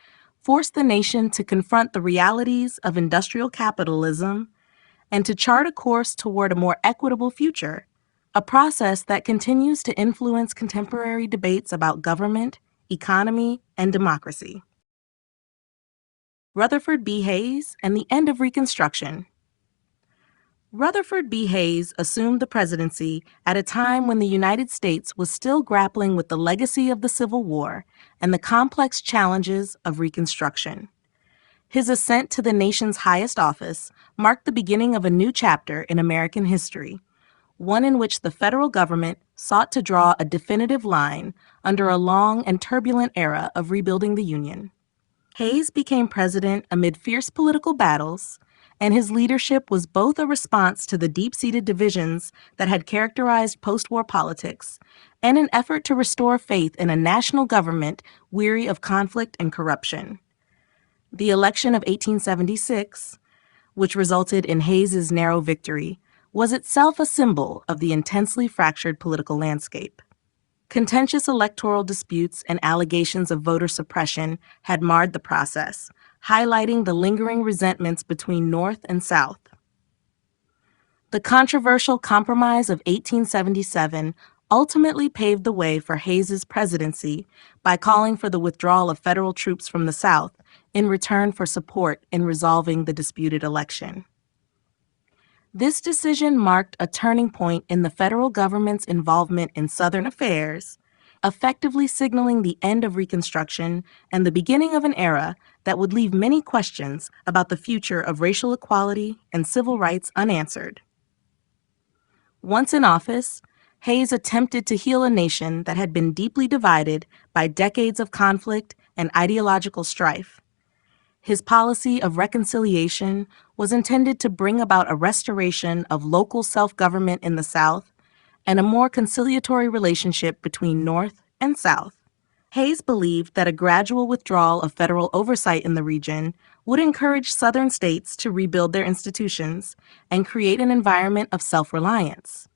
forced the nation to confront the realities of industrial capitalism and to chart a course toward a more equitable future, a process that continues to influence contemporary debates about government, economy, and democracy. Rutherford B. Hayes and the End of Reconstruction. Rutherford B. Hayes assumed the presidency at a time when the United States was still grappling with the legacy of the Civil War and the complex challenges of Reconstruction. His ascent to the nation's highest office marked the beginning of a new chapter in American history, one in which the federal government sought to draw a definitive line under a long and turbulent era of rebuilding the Union. Hayes became president amid fierce political battles, and his leadership was both a response to the deep-seated divisions that had characterized post-war politics and an effort to restore faith in a national government weary of conflict and corruption. The election of 1876, which resulted in Hayes's narrow victory, was itself a symbol of the intensely fractured political landscape. Contentious electoral disputes and allegations of voter suppression had marred the process, highlighting the lingering resentments between North and South. The controversial Compromise of 1877 ultimately paved the way for Hayes's presidency by calling for the withdrawal of federal troops from the South in return for support in resolving the disputed election. This decision marked a turning point in the federal government's involvement in Southern affairs, effectively signaling the end of Reconstruction and the beginning of an era that would leave many questions about the future of racial equality and civil rights unanswered. Once in office, Hayes attempted to heal a nation that had been deeply divided by decades of conflict and ideological strife. His policy of reconciliation was intended to bring about a restoration of local self-government in the South and a more conciliatory relationship between North and South. Hayes believed that a gradual withdrawal of federal oversight in the region would encourage Southern states to rebuild their institutions and create an environment of self-reliance.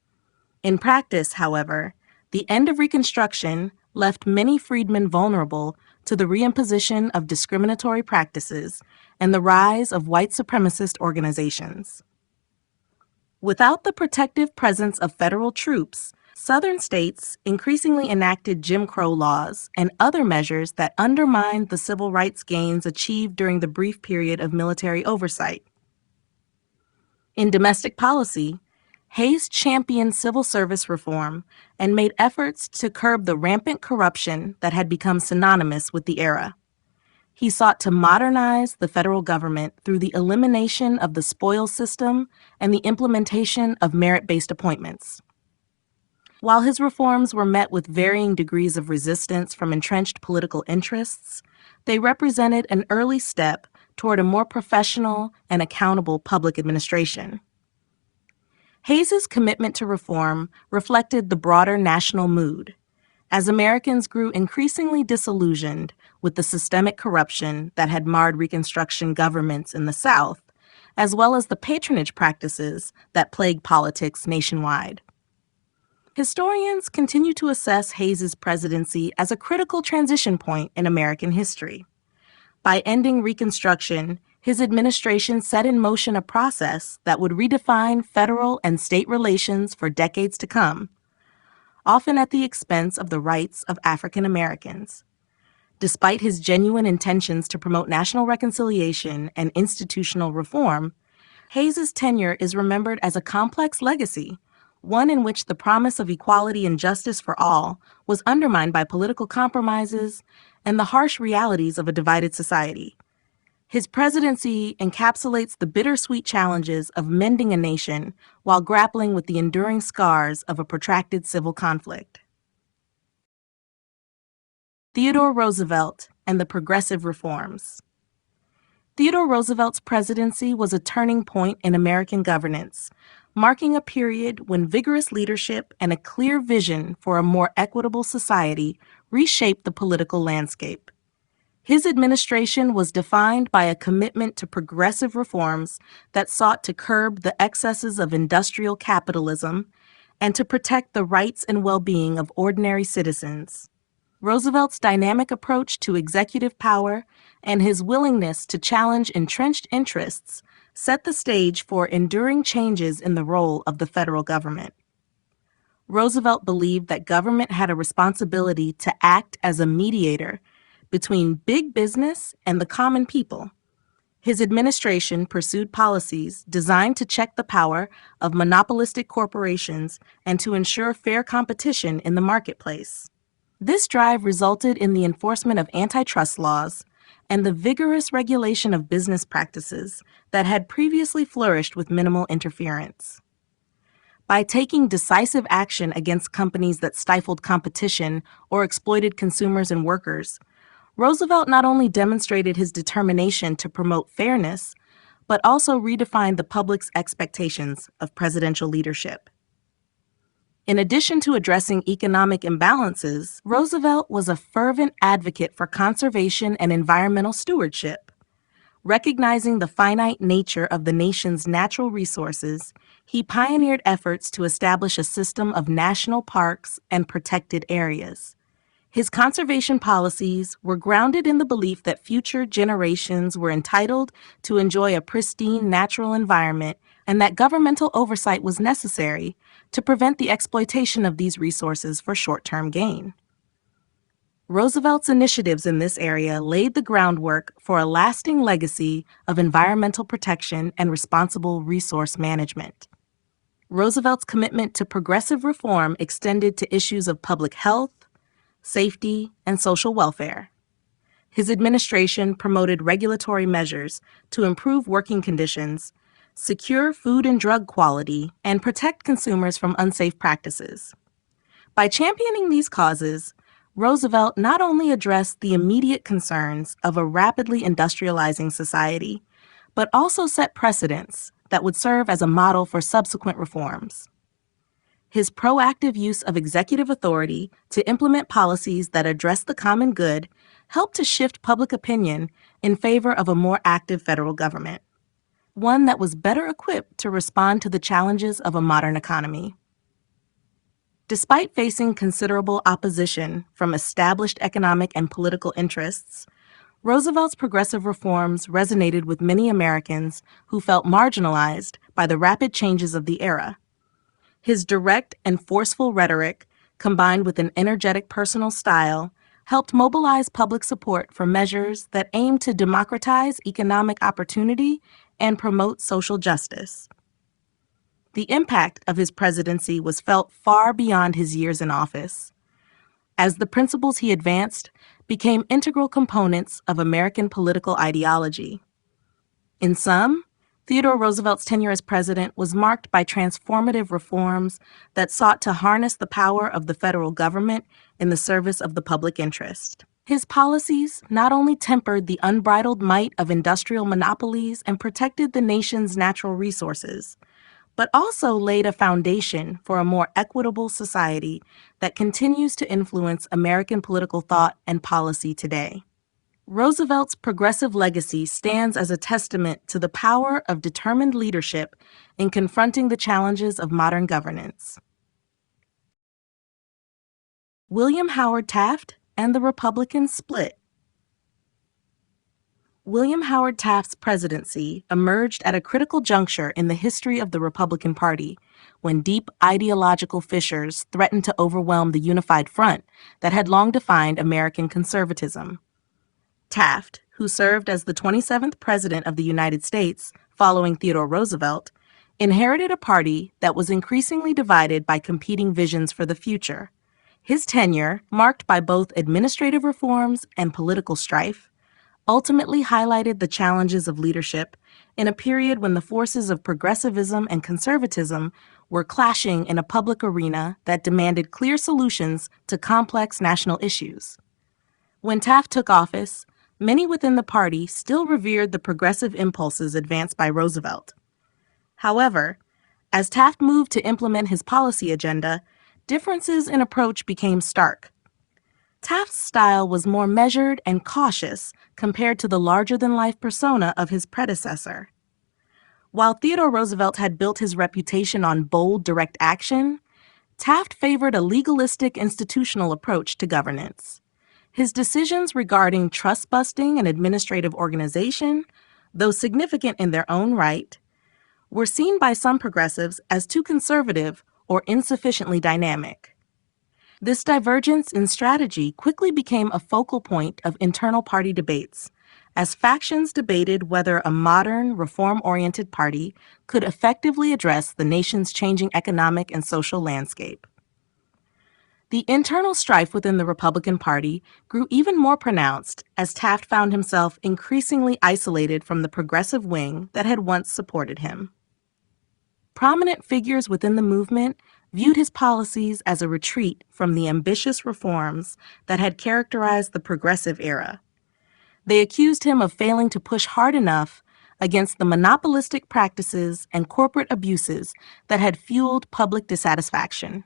In practice, however, the end of Reconstruction left many freedmen vulnerable to the reimposition of discriminatory practices and the rise of white supremacist organizations. Without the protective presence of federal troops, Southern states increasingly enacted Jim Crow laws and other measures that undermined the civil rights gains achieved during the brief period of military oversight. In domestic policy, Hayes championed civil service reform and made efforts to curb the rampant corruption that had become synonymous with the era. He sought to modernize the federal government through the elimination of the spoils system and the implementation of merit-based appointments. While his reforms were met with varying degrees of resistance from entrenched political interests, they represented an early step toward a more professional and accountable public administration. Hayes's commitment to reform reflected the broader national mood, as Americans grew increasingly disillusioned with the systemic corruption that had marred Reconstruction governments in the South, as well as the patronage practices that plagued politics nationwide. Historians continue to assess Hayes's presidency as a critical transition point in American history. By ending Reconstruction, his administration set in motion a process that would redefine federal and state relations for decades to come, often at the expense of the rights of African Americans. Despite his genuine intentions to promote national reconciliation and institutional reform, Hayes's tenure is remembered as a complex legacy, one in which the promise of equality and justice for all was undermined by political compromises and the harsh realities of a divided society. His presidency encapsulates the bittersweet challenges of mending a nation while grappling with the enduring scars of a protracted civil conflict. Theodore Roosevelt and the Progressive Reforms. Theodore Roosevelt's presidency was a turning point in American governance, marking a period when vigorous leadership and a clear vision for a more equitable society reshaped the political landscape. His administration was defined by a commitment to progressive reforms that sought to curb the excesses of industrial capitalism and to protect the rights and well-being of ordinary citizens. Roosevelt's dynamic approach to executive power and his willingness to challenge entrenched interests set the stage for enduring changes in the role of the federal government. Roosevelt believed that government had a responsibility to act as a mediator between big business and the common people. His administration pursued policies designed to check the power of monopolistic corporations and to ensure fair competition in the marketplace. This drive resulted in the enforcement of antitrust laws and the vigorous regulation of business practices that had previously flourished with minimal interference. By taking decisive action against companies that stifled competition or exploited consumers and workers, Roosevelt not only demonstrated his determination to promote fairness, but also redefined the public's expectations of presidential leadership. In addition to addressing economic imbalances, Roosevelt was a fervent advocate for conservation and environmental stewardship. Recognizing the finite nature of the nation's natural resources, he pioneered efforts to establish a system of national parks and protected areas. His conservation policies were grounded in the belief that future generations were entitled to enjoy a pristine natural environment and that governmental oversight was necessary to prevent the exploitation of these resources for short-term gain. Roosevelt's initiatives in this area laid the groundwork for a lasting legacy of environmental protection and responsible resource management. Roosevelt's commitment to progressive reform extended to issues of public health, safety, and social welfare. His administration promoted regulatory measures to improve working conditions, secure food and drug quality, and protect consumers from unsafe practices. By championing these causes, Roosevelt not only addressed the immediate concerns of a rapidly industrializing society, but also set precedents that would serve as a model for subsequent reforms. His proactive use of executive authority to implement policies that address the common good helped to shift public opinion in favor of a more active federal government, one that was better equipped to respond to the challenges of a modern economy. Despite facing considerable opposition from established economic and political interests, Roosevelt's progressive reforms resonated with many Americans who felt marginalized by the rapid changes of the era. His direct and forceful rhetoric, combined with an energetic personal style, helped mobilize public support for measures that aimed to democratize economic opportunity and promote social justice. The impact of his presidency was felt far beyond his years in office. As the principles he advanced became integral components of American political ideology. In sum, Theodore Roosevelt's tenure as president was marked by transformative reforms that sought to harness the power of the federal government in the service of the public interest. His policies not only tempered the unbridled might of industrial monopolies and protected the nation's natural resources, but also laid a foundation for a more equitable society that continues to influence American political thought and policy today. Roosevelt's progressive legacy stands as a testament to the power of determined leadership in confronting the challenges of modern governance. William Howard Taft and the Republican split. William Howard Taft's presidency emerged at a critical juncture in the history of the Republican Party, when deep ideological fissures threatened to overwhelm the unified front that had long defined American conservatism. Taft, who served as the 27th President of the United States following Theodore Roosevelt, inherited a party that was increasingly divided by competing visions for the future. His tenure, marked by both administrative reforms and political strife, ultimately highlighted the challenges of leadership in a period when the forces of progressivism and conservatism were clashing in a public arena that demanded clear solutions to complex national issues. When Taft took office, many within the party still revered the progressive impulses advanced by Roosevelt. However, as Taft moved to implement his policy agenda, differences in approach became stark. Taft's style was more measured and cautious compared to the larger-than-life persona of his predecessor. While Theodore Roosevelt had built his reputation on bold, direct action, Taft favored a legalistic institutional approach to governance. His decisions regarding trust-busting and administrative organization, though significant in their own right, were seen by some progressives as too conservative or insufficiently dynamic. This divergence in strategy quickly became a focal point of internal party debates, as factions debated whether a modern, reform-oriented party could effectively address the nation's changing economic and social landscape. The internal strife within the Republican Party grew even more pronounced as Taft found himself increasingly isolated from the progressive wing that had once supported him. Prominent figures within the movement viewed his policies as a retreat from the ambitious reforms that had characterized the progressive era. They accused him of failing to push hard enough against the monopolistic practices and corporate abuses that had fueled public dissatisfaction.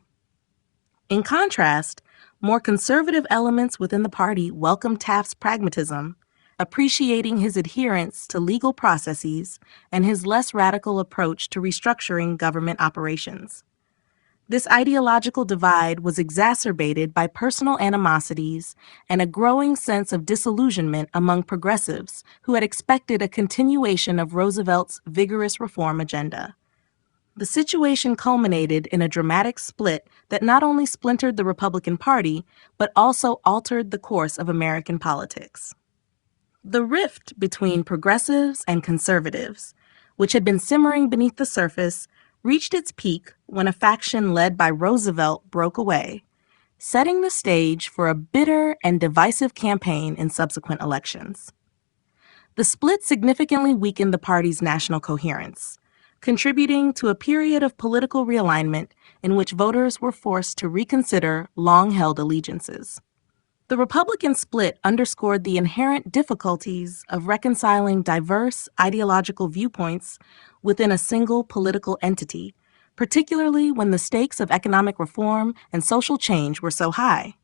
In contrast, more conservative elements within the party welcomed Taft's pragmatism, appreciating his adherence to legal processes and his less radical approach to restructuring government operations. This ideological divide was exacerbated by personal animosities and a growing sense of disillusionment among progressives who had expected a continuation of Roosevelt's vigorous reform agenda. The situation culminated in a dramatic split that not only splintered the Republican Party, but also altered the course of American politics. The rift between progressives and conservatives, which had been simmering beneath the surface, reached its peak when a faction led by Roosevelt broke away, setting the stage for a bitter and divisive campaign in subsequent elections. The split significantly weakened the party's national coherence, contributing to a period of political realignment in which voters were forced to reconsider long-held allegiances. The Republican split underscored the inherent difficulties of reconciling diverse ideological viewpoints within a single political entity, particularly when the stakes of economic reform and social change were so high.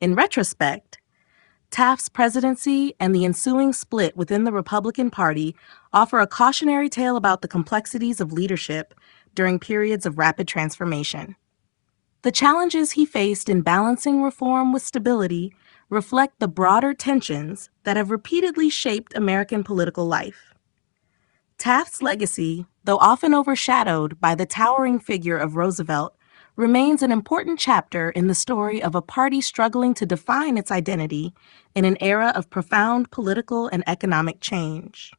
In retrospect, Taft's presidency and the ensuing split within the Republican Party offer a cautionary tale about the complexities of leadership during periods of rapid transformation. The challenges he faced in balancing reform with stability reflect the broader tensions that have repeatedly shaped American political life. Taft's legacy, though often overshadowed by the towering figure of Roosevelt, remains an important chapter in the story of a party struggling to define its identity in an era of profound political and economic change.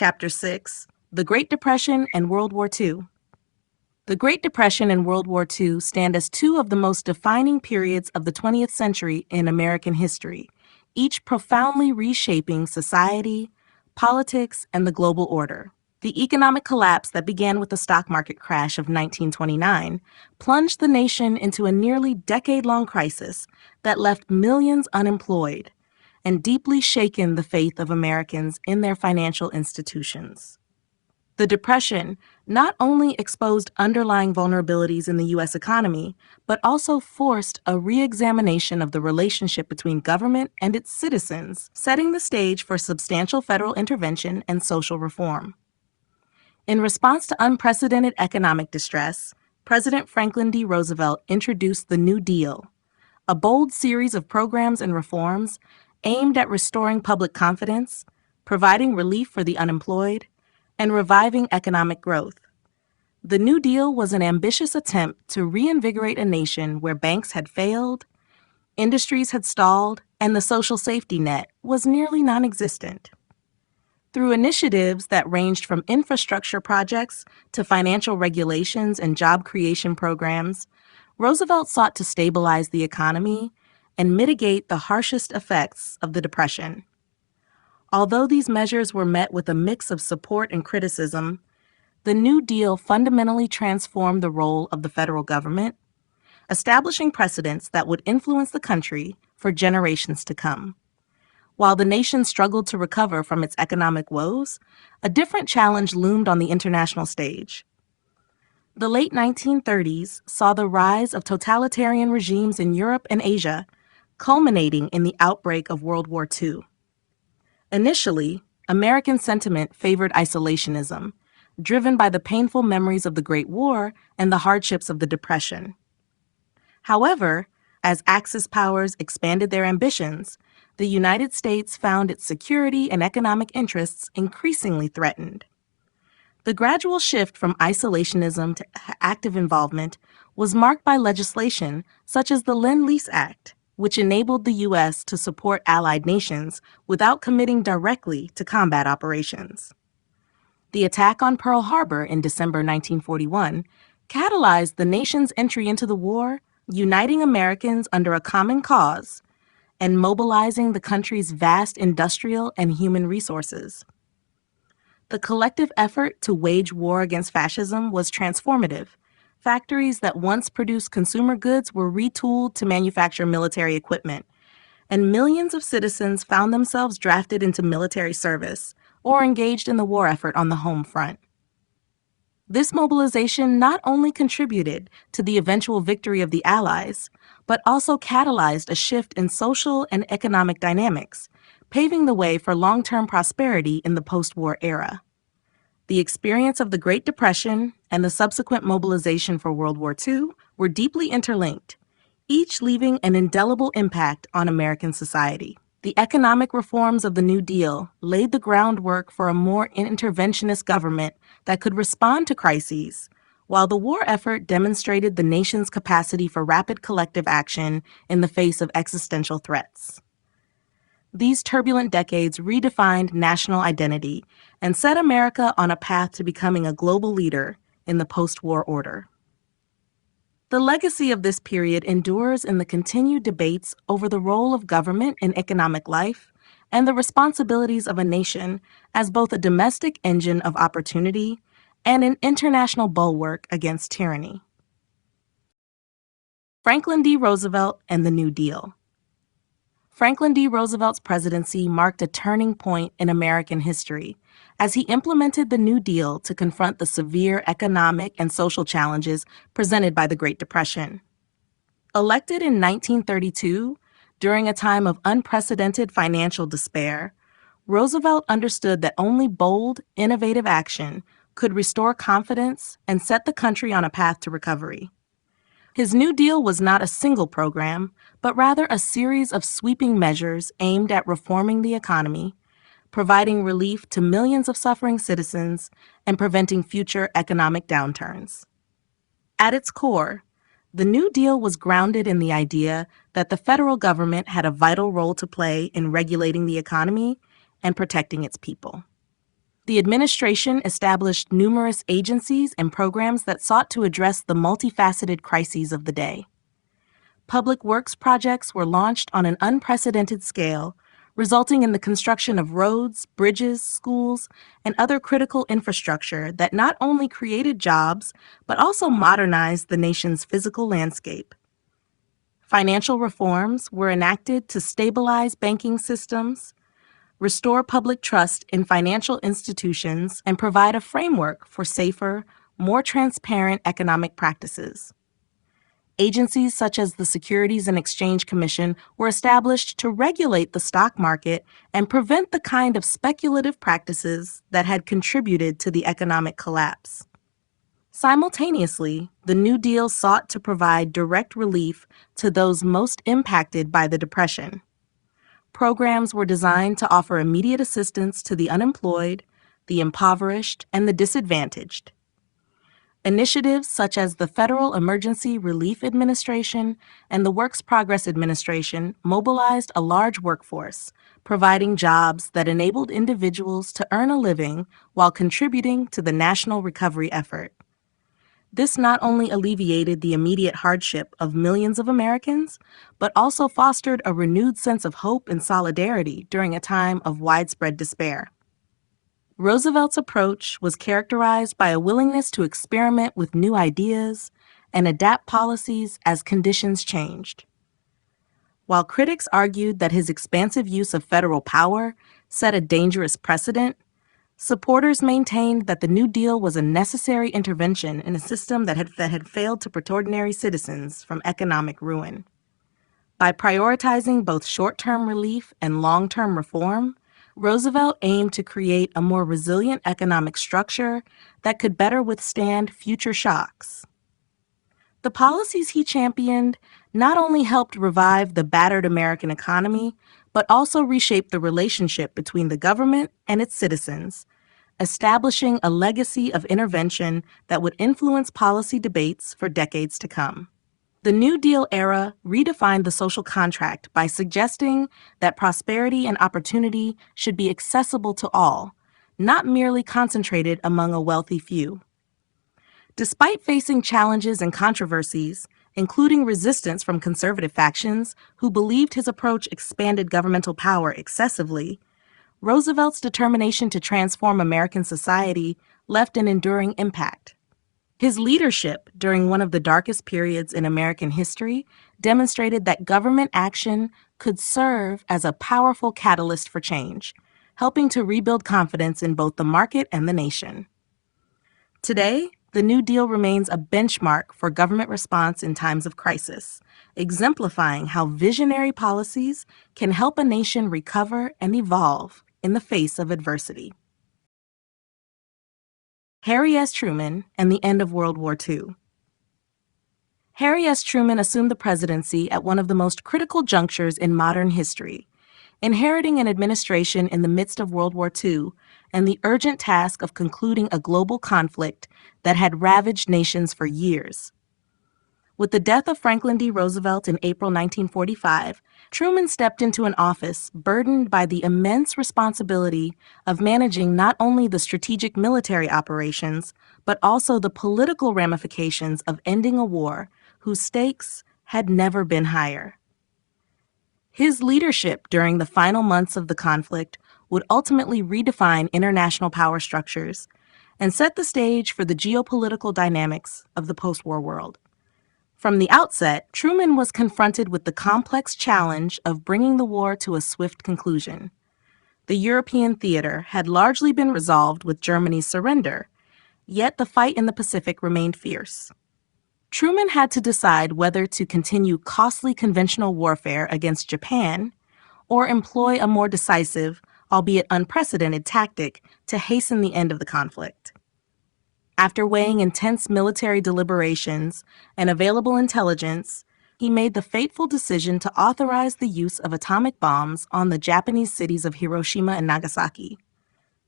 Chapter 6, The Great Depression and World War II. The Great Depression and World War II stand as two of the most defining periods of the 20th century in American history, each profoundly reshaping society, politics, and the global order. The economic collapse that began with the stock market crash of 1929 plunged the nation into a nearly decade-long crisis that left millions unemployed and deeply shaken the faith of Americans in their financial institutions. The Depression not only exposed underlying vulnerabilities in the U.S. economy, but also forced a re-examination of the relationship between government and its citizens, setting the stage for substantial federal intervention and social reform. In response to unprecedented economic distress, President Franklin D. Roosevelt introduced the New Deal, a bold series of programs and reforms aimed at restoring public confidence, providing relief for the unemployed, and reviving economic growth. The New Deal was an ambitious attempt to reinvigorate a nation where banks had failed, industries had stalled, and the social safety net was nearly non-existent. Through initiatives that ranged from infrastructure projects to financial regulations and job creation programs, Roosevelt sought to stabilize the economy and mitigate the harshest effects of the Depression. Although these measures were met with a mix of support and criticism, the New Deal fundamentally transformed the role of the federal government, establishing precedents that would influence the country for generations to come. While the nation struggled to recover from its economic woes, a different challenge loomed on the international stage. The late 1930s saw the rise of totalitarian regimes in Europe and Asia, culminating in the outbreak of World War II. Initially, American sentiment favored isolationism, driven by the painful memories of the Great War and the hardships of the Depression. However, as Axis powers expanded their ambitions, the United States found its security and economic interests increasingly threatened. The gradual shift from isolationism to active involvement was marked by legislation such as the Lend-Lease Act, which enabled the U.S. to support allied nations without committing directly to combat operations. The attack on Pearl Harbor in December 1941 catalyzed the nation's entry into the war, uniting Americans under a common cause and mobilizing the country's vast industrial and human resources. The collective effort to wage war against fascism was transformative. Factories that once produced consumer goods were retooled to manufacture military equipment, and millions of citizens found themselves drafted into military service or engaged in the war effort on the home front. This mobilization not only contributed to the eventual victory of the Allies, but also catalyzed a shift in social and economic dynamics, paving the way for long-term prosperity in the post-war era. The experience of the Great Depression and the subsequent mobilization for World War II were deeply interlinked, each leaving an indelible impact on American society. The economic reforms of the New Deal laid the groundwork for a more interventionist government that could respond to crises, while the war effort demonstrated the nation's capacity for rapid collective action in the face of existential threats. These turbulent decades redefined national identity and set America on a path to becoming a global leader in the post-war order. The legacy of this period endures in the continued debates over the role of government in economic life and the responsibilities of a nation as both a domestic engine of opportunity and an international bulwark against tyranny. Franklin D. Roosevelt and the New Deal. Franklin D. Roosevelt's presidency marked a turning point in American history as he implemented the New Deal to confront the severe economic and social challenges presented by the Great Depression. Elected in 1932, during a time of unprecedented financial despair, Roosevelt understood that only bold, innovative action could restore confidence and set the country on a path to recovery. His New Deal was not a single program, but rather a series of sweeping measures aimed at reforming the economy, providing relief to millions of suffering citizens, and preventing future economic downturns. At its core, the New Deal was grounded in the idea that the federal government had a vital role to play in regulating the economy and protecting its people. The administration established numerous agencies and programs that sought to address the multifaceted crises of the day. Public works projects were launched on an unprecedented scale, resulting in the construction of roads, bridges, schools, and other critical infrastructure that not only created jobs, but also modernized the nation's physical landscape. Financial reforms were enacted to stabilize banking systems, restore public trust in financial institutions, and provide a framework for safer, more transparent economic practices. Agencies such as the Securities and Exchange Commission were established to regulate the stock market and prevent the kind of speculative practices that had contributed to the economic collapse. Simultaneously, the New Deal sought to provide direct relief to those most impacted by the Depression. Programs were designed to offer immediate assistance to the unemployed, the impoverished, and the disadvantaged. Initiatives such as the Federal Emergency Relief Administration and the Works Progress Administration mobilized a large workforce, providing jobs that enabled individuals to earn a living while contributing to the national recovery effort. This not only alleviated the immediate hardship of millions of Americans, but also fostered a renewed sense of hope and solidarity during a time of widespread despair. Roosevelt's approach was characterized by a willingness to experiment with new ideas and adapt policies as conditions changed. While critics argued that his expansive use of federal power set a dangerous precedent, supporters maintained that the New Deal was a necessary intervention in a system that had failed to protect ordinary citizens from economic ruin. By prioritizing both short-term relief and long-term reform, Roosevelt aimed to create a more resilient economic structure that could better withstand future shocks. The policies he championed not only helped revive the battered American economy, but also reshaped the relationship between the government and its citizens, establishing a legacy of intervention that would influence policy debates for decades to come. The New Deal era redefined the social contract by suggesting that prosperity and opportunity should be accessible to all, not merely concentrated among a wealthy few. Despite facing challenges and controversies, including resistance from conservative factions who believed his approach expanded governmental power excessively, Roosevelt's determination to transform American society left an enduring impact. His leadership during one of the darkest periods in American history demonstrated that government action could serve as a powerful catalyst for change, helping to rebuild confidence in both the market and the nation. Today, the New Deal remains a benchmark for government response in times of crisis, exemplifying how visionary policies can help a nation recover and evolve in the face of adversity. Harry S. Truman and the end of World War II. Harry S. Truman assumed the presidency at one of the most critical junctures in modern history, inheriting an administration in the midst of World War II and the urgent task of concluding a global conflict that had ravaged nations for years. With the death of Franklin D. Roosevelt in April 1945, Truman stepped into an office burdened by the immense responsibility of managing not only the strategic military operations, but also the political ramifications of ending a war whose stakes had never been higher. His leadership during the final months of the conflict would ultimately redefine international power structures and set the stage for the geopolitical dynamics of the post-war world. From the outset, Truman was confronted with the complex challenge of bringing the war to a swift conclusion. The European theater had largely been resolved with Germany's surrender, yet the fight in the Pacific remained fierce. Truman had to decide whether to continue costly conventional warfare against Japan or employ a more decisive, albeit unprecedented, tactic to hasten the end of the conflict. After weighing intense military deliberations and available intelligence, he made the fateful decision to authorize the use of atomic bombs on the Japanese cities of Hiroshima and Nagasaki.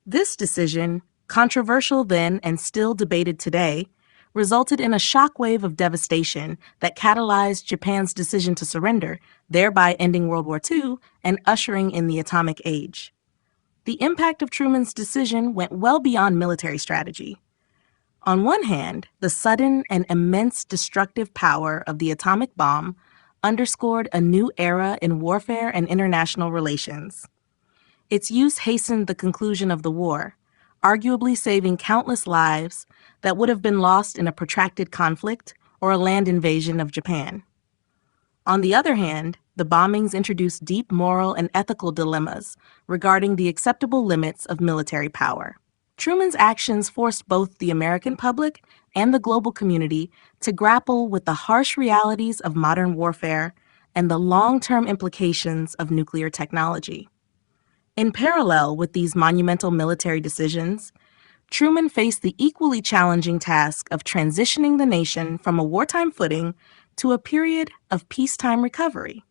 This decision, controversial then and still debated today, resulted in a shockwave of devastation that catalyzed Japan's decision to surrender, thereby ending World War II and ushering in the atomic age. the impact of Truman's decision went well beyond military strategy. On one hand, the sudden and immense destructive power of the atomic bomb underscored a new era in warfare and international relations. Its use hastened the conclusion of the war, arguably saving countless lives that would have been lost in a protracted conflict or a land invasion of Japan. On the other hand, the bombings introduced deep moral and ethical dilemmas regarding the acceptable limits of military power. Truman's actions forced both the American public and the global community to grapple with the harsh realities of modern warfare and the long-term implications of nuclear technology. In parallel with these monumental military decisions, Truman faced the equally challenging task of transitioning the nation from a wartime footing to a period of peacetime recovery.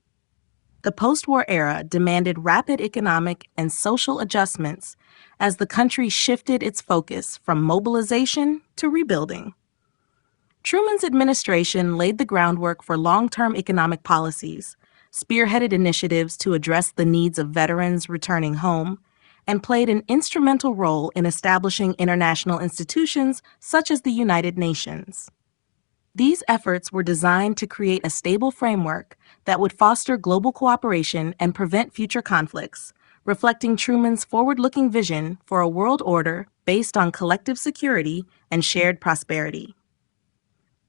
The post-war era demanded rapid economic and social adjustments as the country shifted its focus from mobilization to rebuilding. Truman's administration laid the groundwork for long-term economic policies, spearheaded initiatives to address the needs of veterans returning home, and played an instrumental role in establishing international institutions such as the United Nations. These efforts were designed to create a stable framework that would foster global cooperation and prevent future conflicts, reflecting Truman's forward-looking vision for a world order based on collective security and shared prosperity.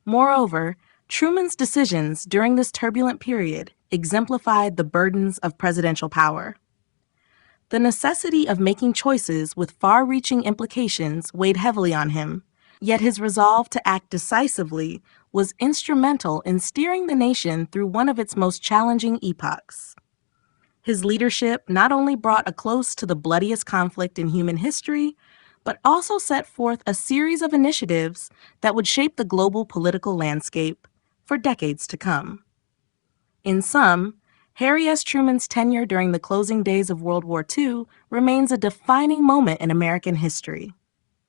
Moreover, Truman's decisions during this turbulent period exemplified the burdens of presidential power. The necessity of making choices with far-reaching implications weighed heavily on him, yet his resolve to act decisively was instrumental in steering the nation through one of its most challenging epochs. His leadership not only brought a close to the bloodiest conflict in human history, but also set forth a series of initiatives that would shape the global political landscape for decades to come. In sum, Harry S. Truman's tenure during the closing days of World War II remains a defining moment in American history.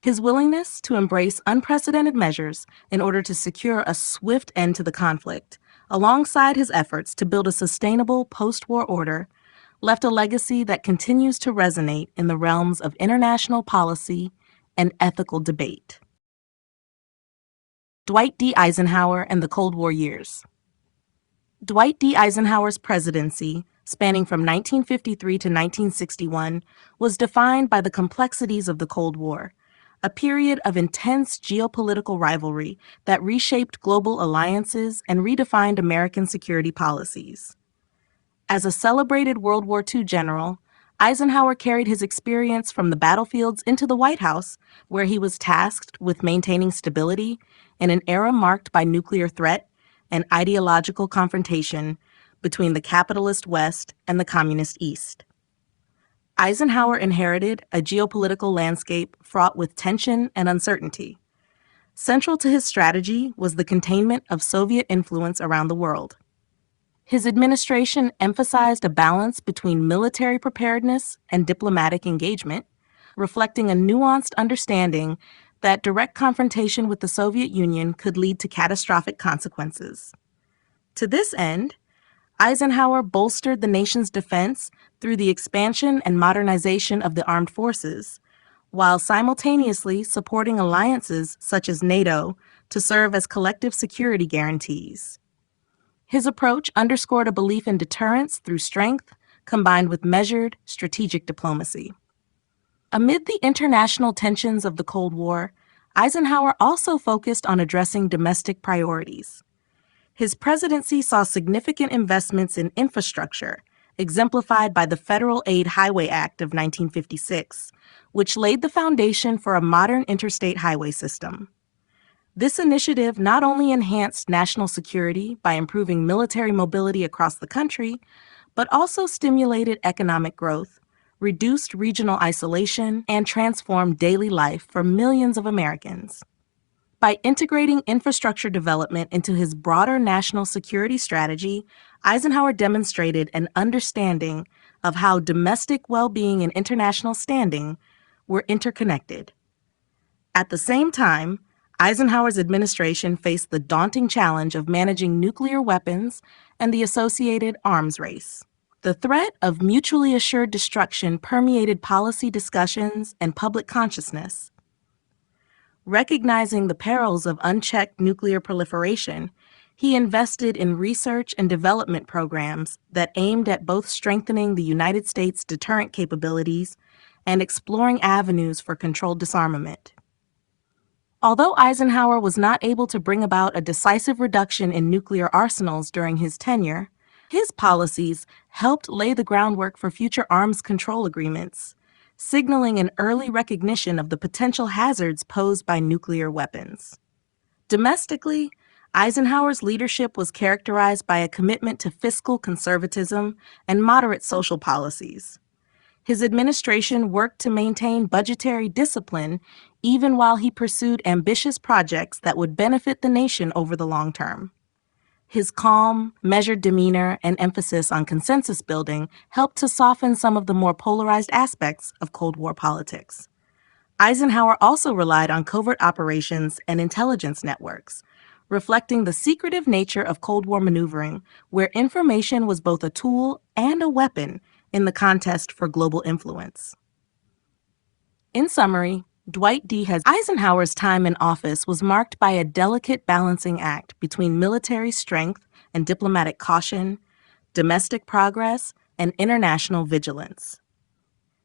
His willingness to embrace unprecedented measures in order to secure a swift end to the conflict, alongside his efforts to build a sustainable post-war order, left a legacy that continues to resonate in the realms of international policy and ethical debate. Dwight D. Eisenhower and the Cold War years. Dwight D. Eisenhower's presidency, spanning from 1953 to 1961, was defined by the complexities of the Cold War, a period of intense geopolitical rivalry that reshaped global alliances and redefined American security policies. As a celebrated World War II general, Eisenhower carried his experience from the battlefields into the White House, where he was tasked with maintaining stability in an era marked by nuclear threat and ideological confrontation between the capitalist West and the communist East. Eisenhower inherited a geopolitical landscape fraught with tension and uncertainty. Central to his strategy was the containment of Soviet influence around the world. His administration emphasized a balance between military preparedness and diplomatic engagement, reflecting a nuanced understanding that direct confrontation with the Soviet Union could lead to catastrophic consequences. To this end, Eisenhower bolstered the nation's defense through the expansion and modernization of the armed forces, while simultaneously supporting alliances such as NATO to serve as collective security guarantees. His approach underscored a belief in deterrence through strength, combined with measured, strategic diplomacy. Amid the international tensions of the Cold War, Eisenhower also focused on addressing domestic priorities. His presidency saw significant investments in infrastructure, exemplified by the Federal Aid Highway Act of 1956, which laid the foundation for a modern interstate highway system. This initiative not only enhanced national security by improving military mobility across the country, but also stimulated economic growth, reduced regional isolation, and transformed daily life for millions of Americans. By integrating infrastructure development into his broader national security strategy, Eisenhower demonstrated an understanding of how domestic well-being and international standing were interconnected. At the same time, Eisenhower's administration faced the daunting challenge of managing nuclear weapons and the associated arms race. The threat of mutually assured destruction permeated policy discussions and public consciousness. Recognizing the perils of unchecked nuclear proliferation, he invested in research and development programs that aimed at both strengthening the United States' deterrent capabilities and exploring avenues for controlled disarmament. Although Eisenhower was not able to bring about a decisive reduction in nuclear arsenals during his tenure, his policies helped lay the groundwork for future arms control agreements, signaling an early recognition of the potential hazards posed by nuclear weapons. Domestically, Eisenhower's leadership was characterized by a commitment to fiscal conservatism and moderate social policies. His administration worked to maintain budgetary discipline even while he pursued ambitious projects that would benefit the nation over the long term. His calm, measured demeanor and emphasis on consensus building helped to soften some of the more polarized aspects of Cold War politics. Eisenhower also relied on covert operations and intelligence networks, reflecting the secretive nature of Cold War maneuvering, where information was both a tool and a weapon in the contest for global influence. In summary, Dwight D. Eisenhower's time in office was marked by a delicate balancing act between military strength and diplomatic caution, domestic progress, and international vigilance.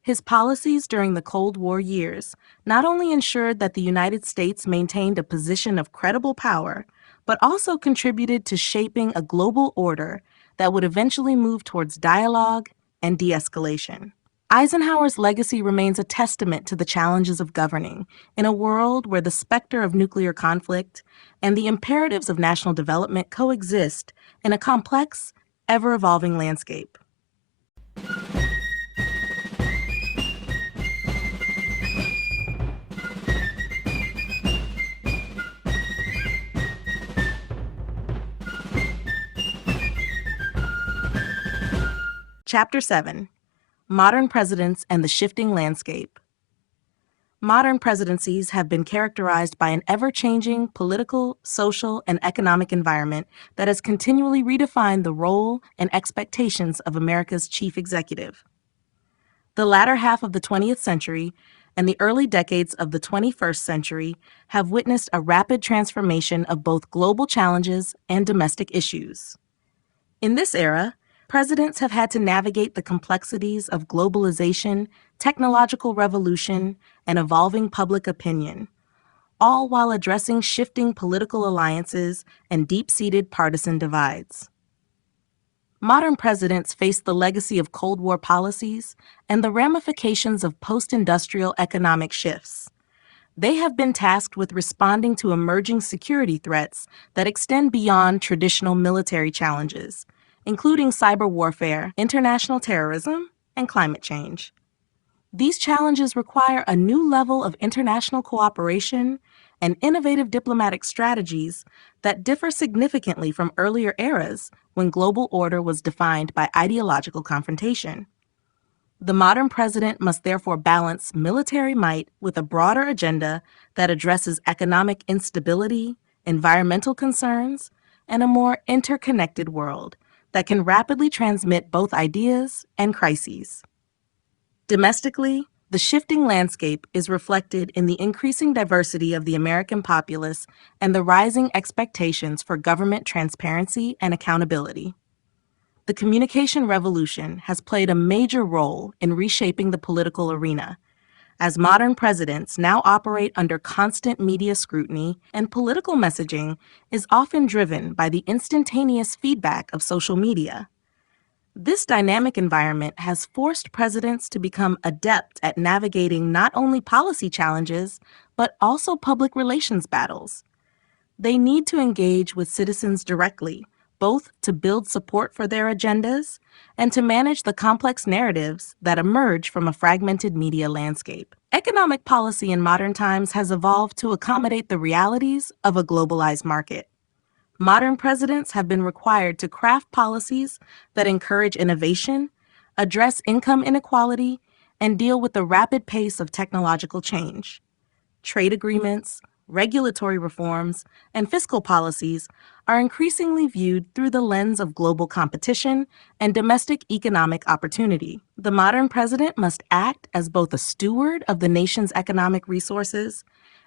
His policies during the Cold War years not only ensured that the United States maintained a position of credible power, but also contributed to shaping a global order that would eventually move towards dialogue and de-escalation. Eisenhower's legacy remains a testament to the challenges of governing in a world where the specter of nuclear conflict and the imperatives of national development coexist in a complex, ever-evolving landscape. Chapter 7: Modern Presidents and the Shifting Landscape. Modern presidencies have been characterized by an ever-changing political, social, and economic environment that has continually redefined the role and expectations of America's chief executive. The latter half of the 20th century and the early decades of the 21st century have witnessed a rapid transformation of both global challenges and domestic issues. In this era, presidents have had to navigate the complexities of globalization, technological revolution, and evolving public opinion, all while addressing shifting political alliances and deep-seated partisan divides. Modern presidents face the legacy of Cold War policies and the ramifications of post-industrial economic shifts. They have been tasked with responding to emerging security threats that extend beyond traditional military challenges, including cyber warfare, international terrorism, and climate change. These challenges require a new level of international cooperation and innovative diplomatic strategies that differ significantly from earlier eras when global order was defined by ideological confrontation. The modern president must therefore balance military might with a broader agenda that addresses economic instability, environmental concerns, and a more interconnected world that can rapidly transmit both ideas and crises. Domestically, the shifting landscape is reflected in the increasing diversity of the American populace and the rising expectations for government transparency and accountability. The communication revolution has played a major role in reshaping the political arena, as modern presidents now operate under constant media scrutiny and political messaging is often driven by the instantaneous feedback of social media. This dynamic environment has forced presidents to become adept at navigating not only policy challenges, but also public relations battles. They need to engage with citizens directly, both to build support for their agendas and to manage the complex narratives that emerge from a fragmented media landscape. Economic policy in modern times has evolved to accommodate the realities of a globalized market. Modern presidents have been required to craft policies that encourage innovation, address income inequality, and deal with the rapid pace of technological change. Trade agreements, regulatory reforms, and fiscal policies are increasingly viewed through the lens of global competition and domestic economic opportunity. The modern president must act as both a steward of the nation's economic resources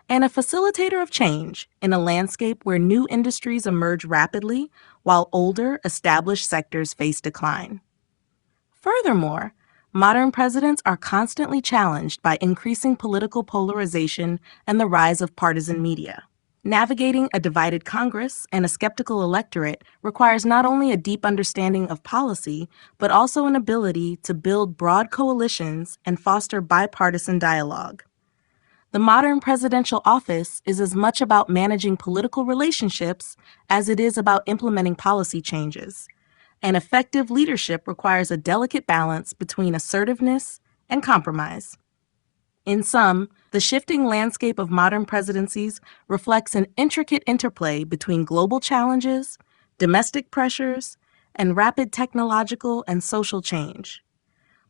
and a facilitator of change in a landscape where new industries emerge rapidly while older, established sectors face decline. Furthermore, modern presidents are constantly challenged by increasing political polarization and the rise of partisan media. Navigating a divided Congress and a skeptical electorate requires not only a deep understanding of policy, but also an ability to build broad coalitions and foster bipartisan dialogue. The modern presidential office is as much about managing political relationships as it is about implementing policy changes. And effective leadership requires a delicate balance between assertiveness and compromise. In sum, the shifting landscape of modern presidencies reflects an intricate interplay between global challenges, domestic pressures, and rapid technological and social change.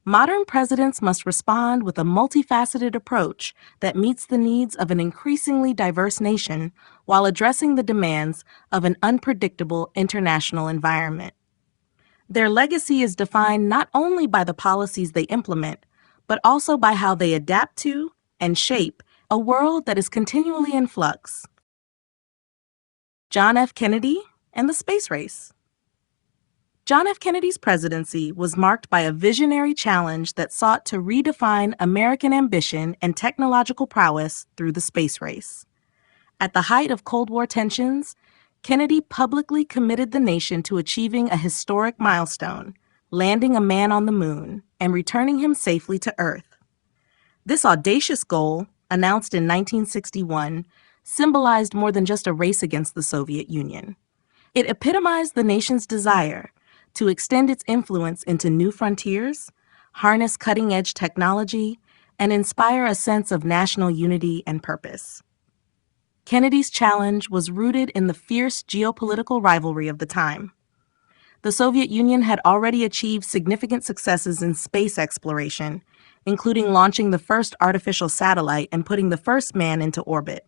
Modern presidents must respond with a multifaceted approach that meets the needs of an increasingly diverse nation while addressing the demands of an unpredictable international environment. Their legacy is defined not only by the policies they implement, but also by how they adapt to and shape a world that is continually in flux. John F. Kennedy and the space race. John F. Kennedy's presidency was marked by a visionary challenge that sought to redefine American ambition and technological prowess through the space race. At the height of Cold War tensions, Kennedy publicly committed the nation to achieving a historic milestone, landing a man on the moon and returning him safely to Earth. This audacious goal, announced in 1961, symbolized more than just a race against the Soviet Union. It epitomized the nation's desire to extend its influence into new frontiers, harness cutting-edge technology, and inspire a sense of national unity and purpose. Kennedy's challenge was rooted in the fierce geopolitical rivalry of the time. The Soviet Union had already achieved significant successes in space exploration, including launching the first artificial satellite and putting the first man into orbit.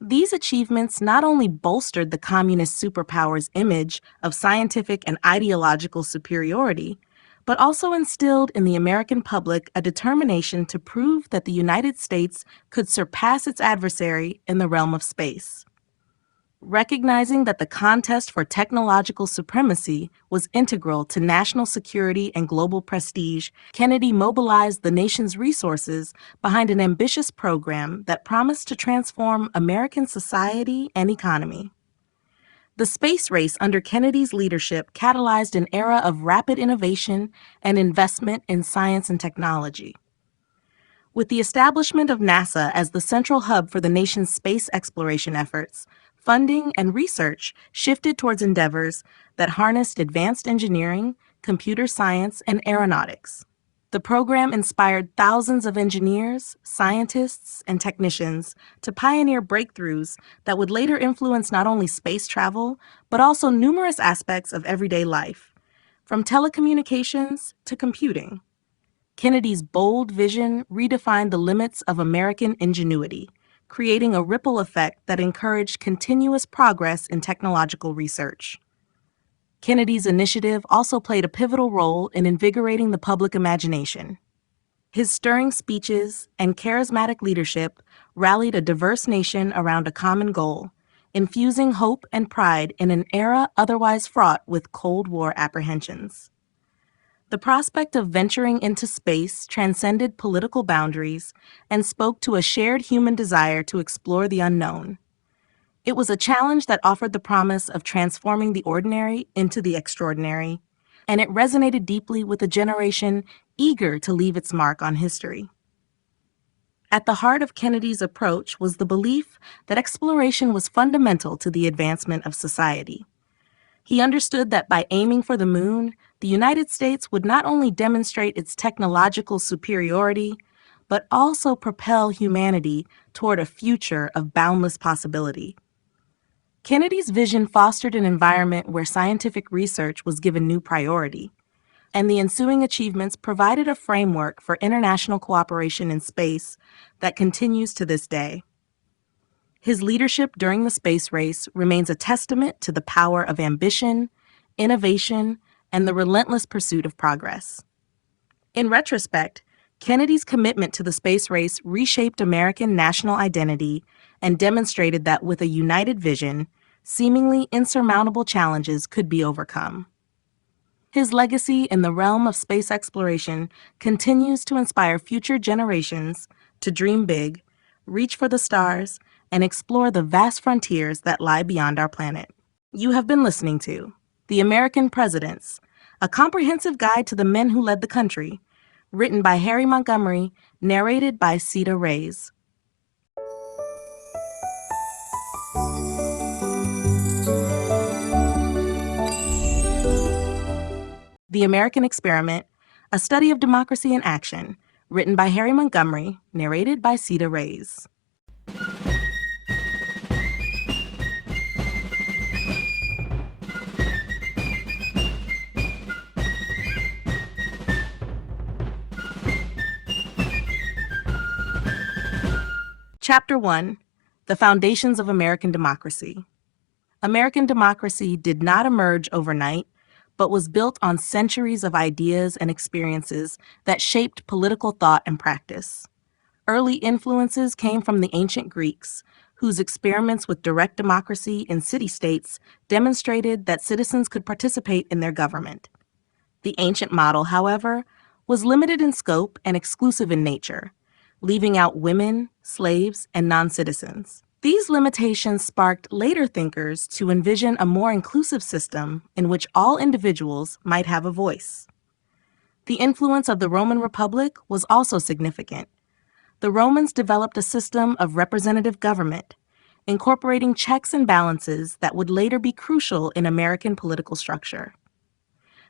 These achievements not only bolstered the communist superpower's image of scientific and ideological superiority, but also instilled in the American public a determination to prove that the United States could surpass its adversary in the realm of space. Recognizing that the contest for technological supremacy was integral to national security and global prestige, Kennedy mobilized the nation's resources behind an ambitious program that promised to transform American society and economy. The space race under Kennedy's leadership catalyzed an era of rapid innovation and investment in science and technology. With the establishment of NASA as the central hub for the nation's space exploration efforts, funding and research shifted towards endeavors that harnessed advanced engineering, computer science, and aeronautics. The program inspired thousands of engineers, scientists, and technicians to pioneer breakthroughs that would later influence not only space travel, but also numerous aspects of everyday life, from telecommunications to computing. Kennedy's bold vision redefined the limits of American ingenuity, creating a ripple effect that encouraged continuous progress in technological research. Kennedy's initiative also played a pivotal role in invigorating the public imagination. His stirring speeches and charismatic leadership rallied a diverse nation around a common goal, infusing hope and pride in an era otherwise fraught with Cold War apprehensions. The prospect of venturing into space transcended political boundaries and spoke to a shared human desire to explore the unknown. It was a challenge that offered the promise of transforming the ordinary into the extraordinary, and it resonated deeply with a generation eager to leave its mark on history. At the heart of Kennedy's approach was the belief that exploration was fundamental to the advancement of society. He understood that by aiming for the moon, the United States would not only demonstrate its technological superiority, but also propel humanity toward a future of boundless possibility. Kennedy's vision fostered an environment where scientific research was given new priority, and the ensuing achievements provided a framework for international cooperation in space that continues to this day. His leadership during the space race remains a testament to the power of ambition, innovation, and the relentless pursuit of progress. In retrospect, Kennedy's commitment to the space race reshaped American national identity and demonstrated that with a united vision, seemingly insurmountable challenges could be overcome. His legacy in the realm of space exploration continues to inspire future generations to dream big, reach for the stars, and explore the vast frontiers that lie beyond our planet. You have been listening to The American Presidents, a comprehensive guide to the men who led the country, written by Harry Montgomery, narrated by Cedar Reyes. The American Experiment, a study of democracy in action, written by Harry Montgomery, narrated by Cedar Reyes. Chapter 1: The Foundations of American Democracy. American democracy did not emerge overnight, but was built on centuries of ideas and experiences that shaped political thought and practice. Early influences came from the ancient Greeks, whose experiments with direct democracy in city-states demonstrated that citizens could participate in their government. The ancient model, however, was limited in scope and exclusive in nature, leaving out women, slaves, and non-citizens. These limitations sparked later thinkers to envision a more inclusive system in which all individuals might have a voice. The influence of the Roman Republic was also significant. The Romans developed a system of representative government, incorporating checks and balances that would later be crucial in American political structure.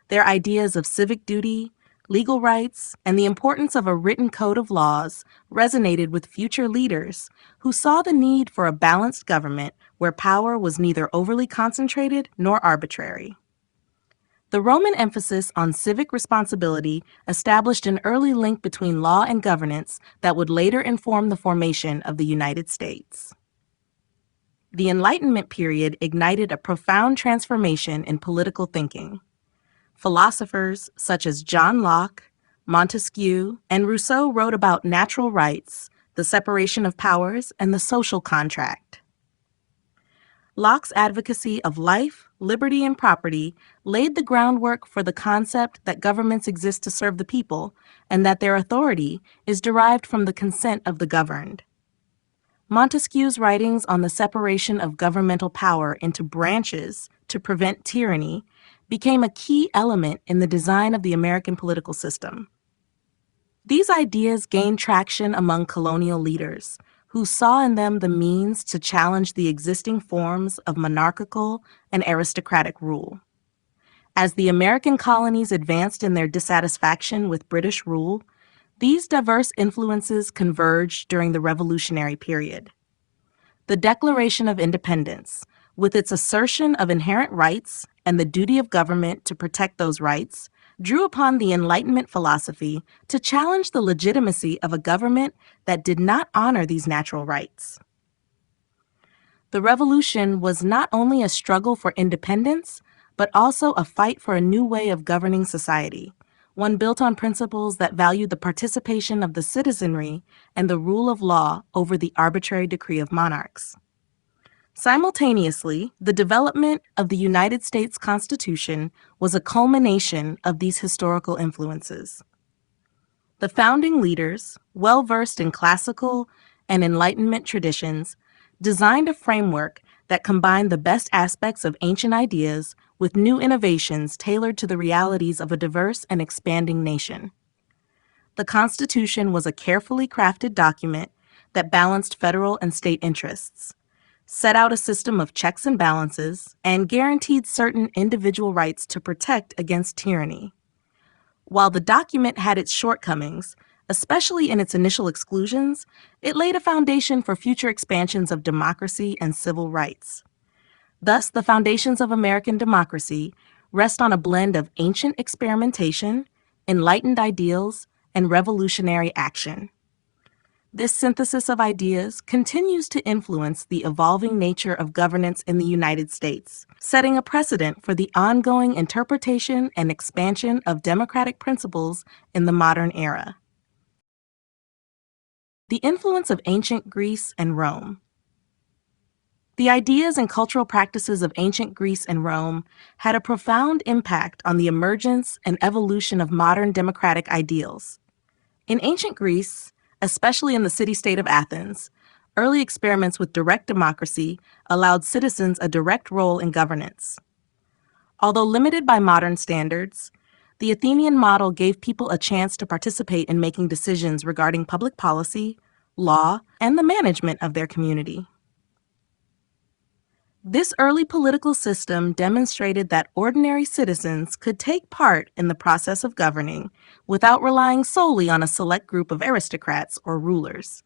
Their ideas of civic duty, legal rights, and the importance of a written code of laws resonated with future leaders who saw the need for a balanced government where power was neither overly concentrated nor arbitrary. The Roman emphasis on civic responsibility established an early link between law and governance that would later inform the formation of the United States. The Enlightenment period ignited a profound transformation in political thinking. Philosophers such as John Locke, Montesquieu, and Rousseau wrote about natural rights, the separation of powers, and the social contract. Locke's advocacy of life, liberty, and property laid the groundwork for the concept that governments exist to serve the people and that their authority is derived from the consent of the governed. Montesquieu's writings on the separation of governmental power into branches to prevent tyranny became a key element in the design of the American political system. These ideas gained traction among colonial leaders, who saw in them the means to challenge the existing forms of monarchical and aristocratic rule. As the American colonies advanced in their dissatisfaction with British rule, these diverse influences converged during the Revolutionary period. The Declaration of Independence, with its assertion of inherent rights and the duty of government to protect those rights, drew upon the Enlightenment philosophy to challenge the legitimacy of a government that did not honor these natural rights. The Revolution was not only a struggle for independence, but also a fight for a new way of governing society, one built on principles that valued the participation of the citizenry and the rule of law over the arbitrary decree of monarchs. Simultaneously, the development of the United States Constitution was a culmination of these historical influences. The founding leaders, well-versed in classical and Enlightenment traditions, designed a framework that combined the best aspects of ancient ideas with new innovations tailored to the realities of a diverse and expanding nation. The Constitution was a carefully crafted document that balanced federal and state interests, set out a system of checks and balances, and guaranteed certain individual rights to protect against tyranny. While the document had its shortcomings, especially in its initial exclusions, it laid a foundation for future expansions of democracy and civil rights. Thus, the foundations of American democracy rest on a blend of ancient experimentation, enlightened ideals, and revolutionary action. This synthesis of ideas continues to influence the evolving nature of governance in the United States, setting a precedent for the ongoing interpretation and expansion of democratic principles in the modern era. The influence of ancient Greece and Rome. The ideas and cultural practices of ancient Greece and Rome had a profound impact on the emergence and evolution of modern democratic ideals. In ancient Greece, especially in the city-state of Athens, early experiments with direct democracy allowed citizens a direct role in governance. Although limited by modern standards, the Athenian model gave people a chance to participate in making decisions regarding public policy, law, and the management of their community. This early political system demonstrated that ordinary citizens could take part in the process of governing without relying solely on a select group of aristocrats or rulers.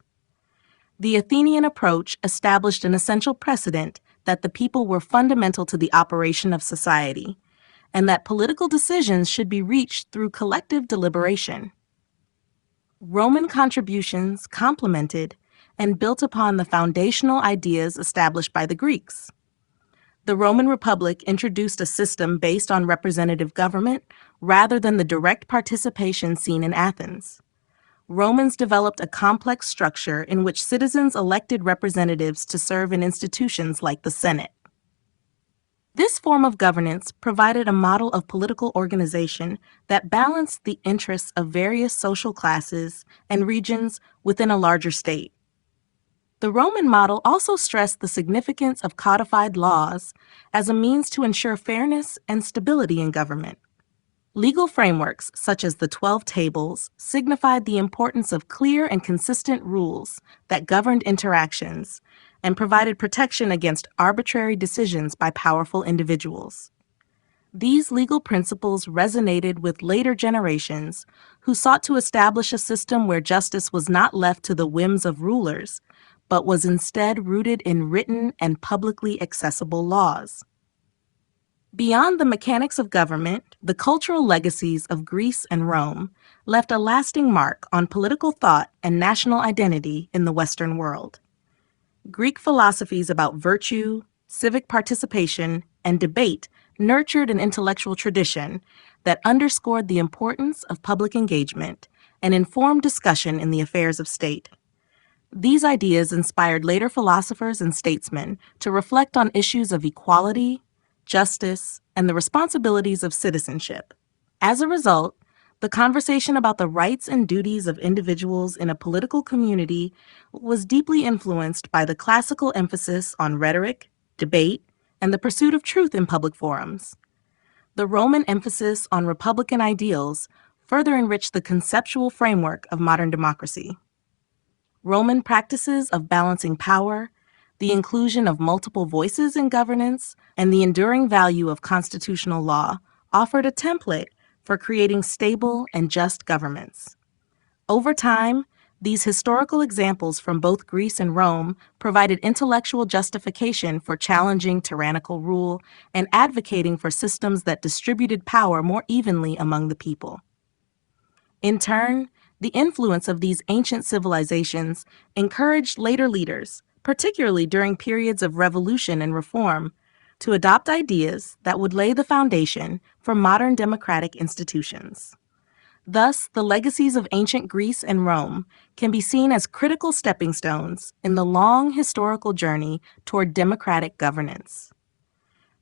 The Athenian approach established an essential precedent that the people were fundamental to the operation of society, and that political decisions should be reached through collective deliberation. Roman contributions complemented and built upon the foundational ideas established by the Greeks. The Roman Republic introduced a system based on representative government rather than the direct participation seen in Athens. Romans developed a complex structure in which citizens elected representatives to serve in institutions like the Senate. This form of governance provided a model of political organization that balanced the interests of various social classes and regions within a larger state. The Roman model also stressed the significance of codified laws as a means to ensure fairness and stability in government. Legal frameworks, such as the 12 Tables, signified the importance of clear and consistent rules that governed interactions and provided protection against arbitrary decisions by powerful individuals. These legal principles resonated with later generations who sought to establish a system where justice was not left to the whims of rulers, but was instead rooted in written and publicly accessible laws. Beyond the mechanics of government, the cultural legacies of Greece and Rome left a lasting mark on political thought and national identity in the Western world. Greek philosophies about virtue, civic participation, and debate nurtured an intellectual tradition that underscored the importance of public engagement and informed discussion in the affairs of state. These ideas inspired later philosophers and statesmen to reflect on issues of equality, justice, and the responsibilities of citizenship. As a result, the conversation about the rights and duties of individuals in a political community was deeply influenced by the classical emphasis on rhetoric, debate, and the pursuit of truth in public forums. The Roman emphasis on republican ideals further enriched the conceptual framework of modern democracy. Roman practices of balancing power, the inclusion of multiple voices in governance, and the enduring value of constitutional law offered a template for creating stable and just governments. Over time, these historical examples from both Greece and Rome provided intellectual justification for challenging tyrannical rule and advocating for systems that distributed power more evenly among the people. In turn, the influence of these ancient civilizations encouraged later leaders, particularly during periods of revolution and reform, to adopt ideas that would lay the foundation for modern democratic institutions. Thus, the legacies of ancient Greece and Rome can be seen as critical stepping stones in the long historical journey toward democratic governance.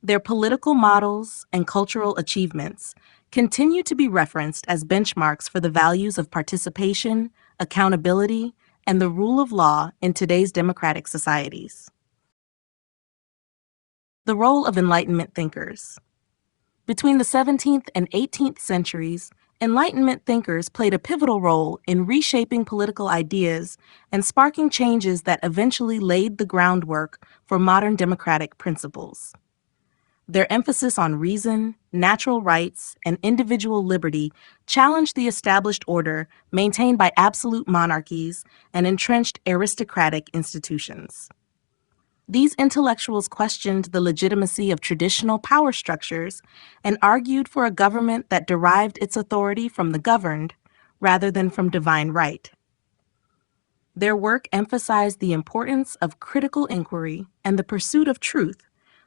Their political models and cultural achievements continue to be referenced as benchmarks for the values of participation, accountability, and the rule of law in today's democratic societies. The role of Enlightenment thinkers. Between the 17th and 18th centuries, Enlightenment thinkers played a pivotal role in reshaping political ideas and sparking changes that eventually laid the groundwork for modern democratic principles. Their emphasis on reason, natural rights, and individual liberty challenged the established order maintained by absolute monarchies and entrenched aristocratic institutions. These intellectuals questioned the legitimacy of traditional power structures and argued for a government that derived its authority from the governed rather than from divine right. Their work emphasized the importance of critical inquiry and the pursuit of truth,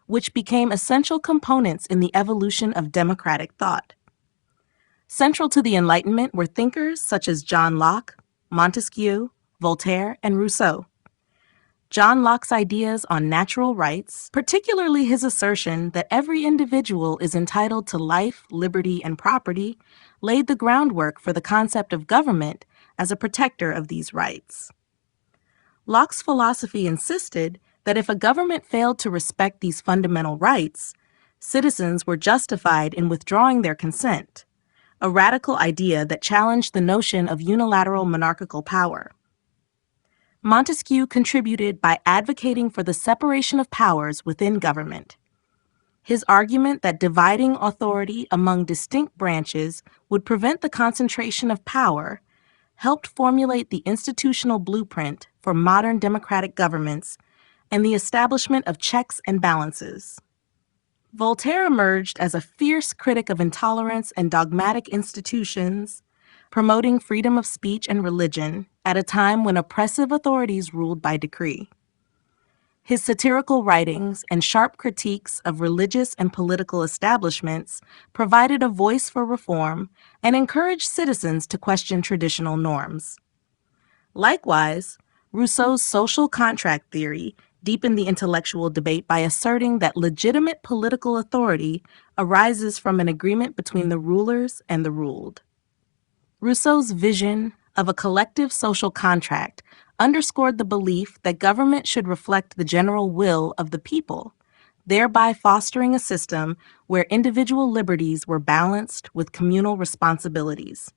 which became essential components in the evolution of democratic thought. Central to the Enlightenment were thinkers such as John Locke, Montesquieu, Voltaire, and Rousseau. John Locke's ideas on natural rights, particularly his assertion that every individual is entitled to life, liberty, and property, laid the groundwork for the concept of government as a protector of these rights. Locke's philosophy insisted that if a government failed to respect these fundamental rights, citizens were justified in withdrawing their consent, a radical idea that challenged the notion of unilateral monarchical power. Montesquieu contributed by advocating for the separation of powers within government. His argument that dividing authority among distinct branches would prevent the concentration of power helped formulate the institutional blueprint for modern democratic governments and the establishment of checks and balances. Voltaire emerged as a fierce critic of intolerance and dogmatic institutions, promoting freedom of speech and religion at a time when oppressive authorities ruled by decree. His satirical writings and sharp critiques of religious and political establishments provided a voice for reform and encouraged citizens to question traditional norms. Likewise, Rousseau's social contract theory deepened the intellectual debate by asserting that legitimate political authority arises from an agreement between the rulers and the ruled. Rousseau's vision of a collective social contract underscored the belief that government should reflect the general will of the people, thereby fostering a system where individual liberties were balanced with communal responsibilities.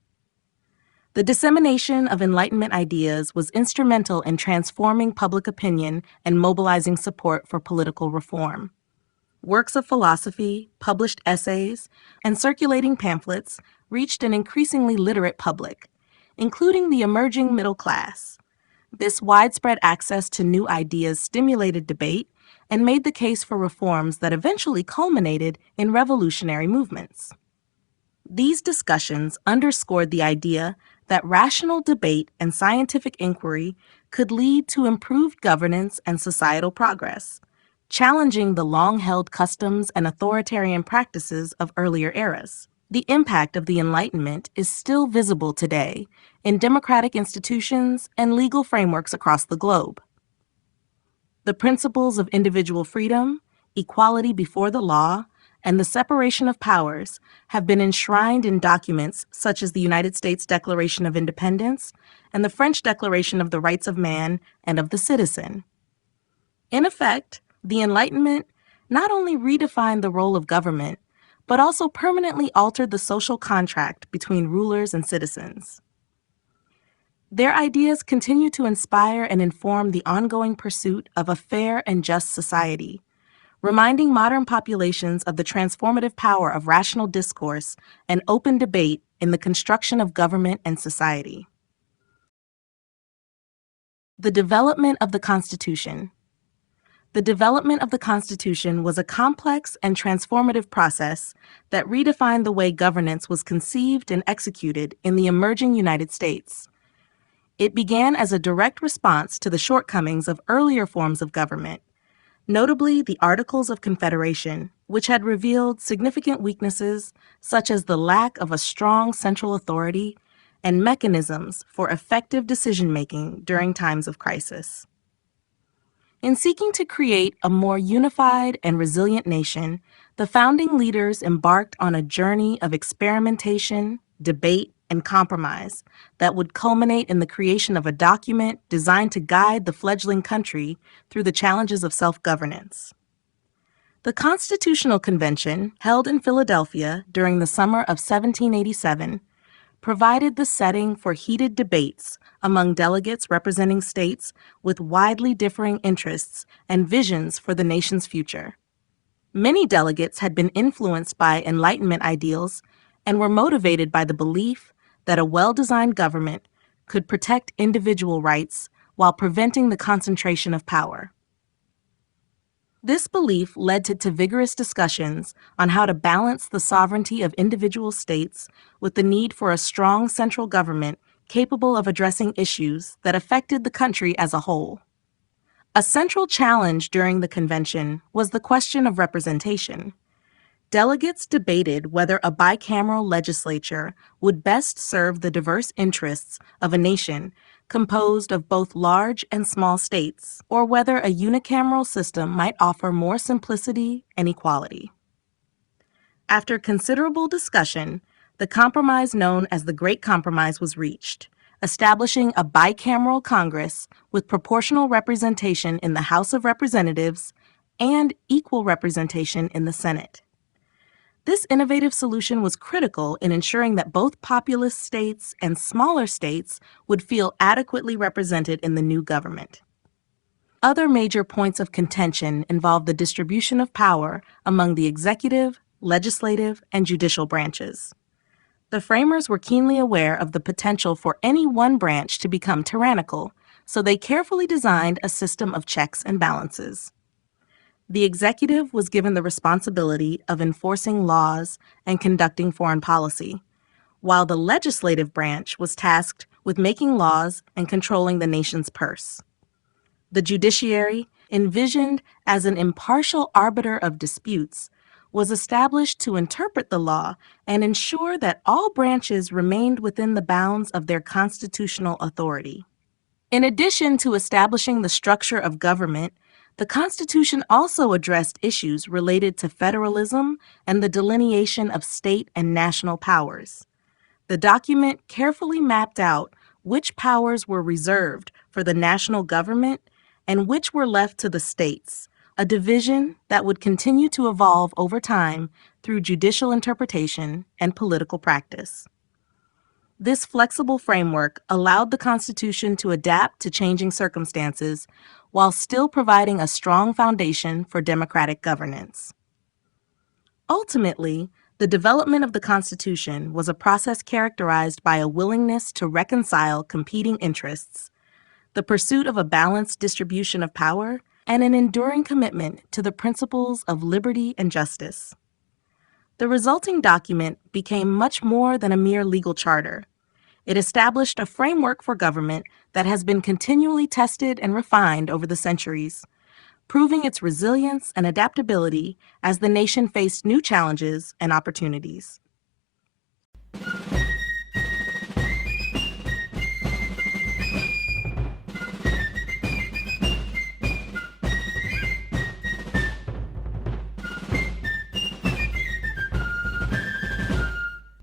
The dissemination of Enlightenment ideas was instrumental in transforming public opinion and mobilizing support for political reform. Works of philosophy, published essays, and circulating pamphlets reached an increasingly literate public, including the emerging middle class. This widespread access to new ideas stimulated debate and made the case for reforms that eventually culminated in revolutionary movements. These discussions underscored the idea that rational debate and scientific inquiry could lead to improved governance and societal progress, challenging the long-held customs and authoritarian practices of earlier eras. The impact of the Enlightenment is still visible today in democratic institutions and legal frameworks across the globe. The principles of individual freedom, equality before the law, and the separation of powers have been enshrined in documents such as the United States Declaration of Independence and the French Declaration of the Rights of Man and of the Citizen. In effect, the Enlightenment not only redefined the role of government, but also permanently altered the social contract between rulers and citizens. Their ideas continue to inspire and inform the ongoing pursuit of a fair and just society, reminding modern populations of the transformative power of rational discourse and open debate in the construction of government and society. The development of the Constitution. The development of the Constitution was a complex and transformative process that redefined the way governance was conceived and executed in the emerging United States. It began as a direct response to the shortcomings of earlier forms of government, notably the Articles of Confederation, which had revealed significant weaknesses such as the lack of a strong central authority and mechanisms for effective decision-making during times of crisis. In seeking to create a more unified and resilient nation, the founding leaders embarked on a journey of experimentation, debate, and compromise that would culminate in the creation of a document designed to guide the fledgling country through the challenges of self-governance. The Constitutional Convention, held in Philadelphia during the summer of 1787, provided the setting for heated debates among delegates representing states with widely differing interests and visions for the nation's future. Many delegates had been influenced by Enlightenment ideals and were motivated by the belief that a well-designed government could protect individual rights while preventing the concentration of power. This belief led to vigorous discussions on how to balance the sovereignty of individual states with the need for a strong central government capable of addressing issues that affected the country as a whole. A central challenge during the convention was the question of representation. Delegates debated whether a bicameral legislature would best serve the diverse interests of a nation composed of both large and small states, or whether a unicameral system might offer more simplicity and equality. After considerable discussion, the compromise known as the Great Compromise was reached, establishing a bicameral Congress with proportional representation in the House of Representatives and equal representation in the Senate. This innovative solution was critical in ensuring that both populous states and smaller states would feel adequately represented in the new government. Other major points of contention involved the distribution of power among the executive, legislative, and judicial branches. The framers were keenly aware of the potential for any one branch to become tyrannical, so they carefully designed a system of checks and balances. The executive was given the responsibility of enforcing laws and conducting foreign policy, while the legislative branch was tasked with making laws and controlling the nation's purse. The judiciary, envisioned as an impartial arbiter of disputes, was established to interpret the law and ensure that all branches remained within the bounds of their constitutional authority. In addition to establishing the structure of government, the Constitution also addressed issues related to federalism and the delineation of state and national powers. The document carefully mapped out which powers were reserved for the national government and which were left to the states, a division that would continue to evolve over time through judicial interpretation and political practice. This flexible framework allowed the Constitution to adapt to changing circumstances while still providing a strong foundation for democratic governance. Ultimately, the development of the Constitution was a process characterized by a willingness to reconcile competing interests, the pursuit of a balanced distribution of power, and an enduring commitment to the principles of liberty and justice. The resulting document became much more than a mere legal charter. It established a framework for government that has been continually tested and refined over the centuries, proving its resilience and adaptability as the nation faced new challenges and opportunities.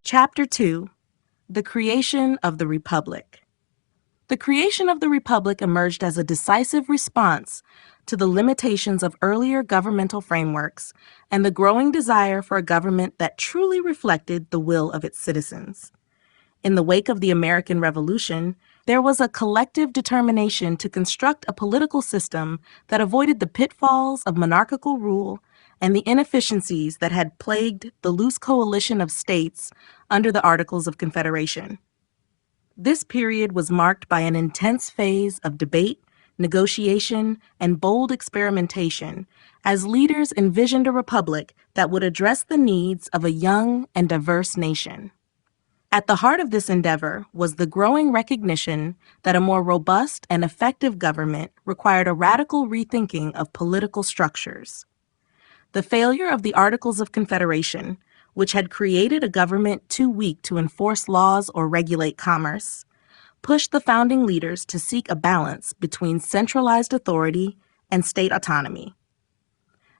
Chapter 2: The Creation of the Republic. The creation of the Republic emerged as a decisive response to the limitations of earlier governmental frameworks and the growing desire for a government that truly reflected the will of its citizens. In the wake of the American Revolution, there was a collective determination to construct a political system that avoided the pitfalls of monarchical rule and the inefficiencies that had plagued the loose coalition of states under the Articles of Confederation. This period was marked by an intense phase of debate, negotiation, and bold experimentation as leaders envisioned a republic that would address the needs of a young and diverse nation. At the heart of this endeavor was the growing recognition that a more robust and effective government required a radical rethinking of political structures. The failure of the Articles of Confederation, which had created a government too weak to enforce laws or regulate commerce, pushed the founding leaders to seek a balance between centralized authority and state autonomy.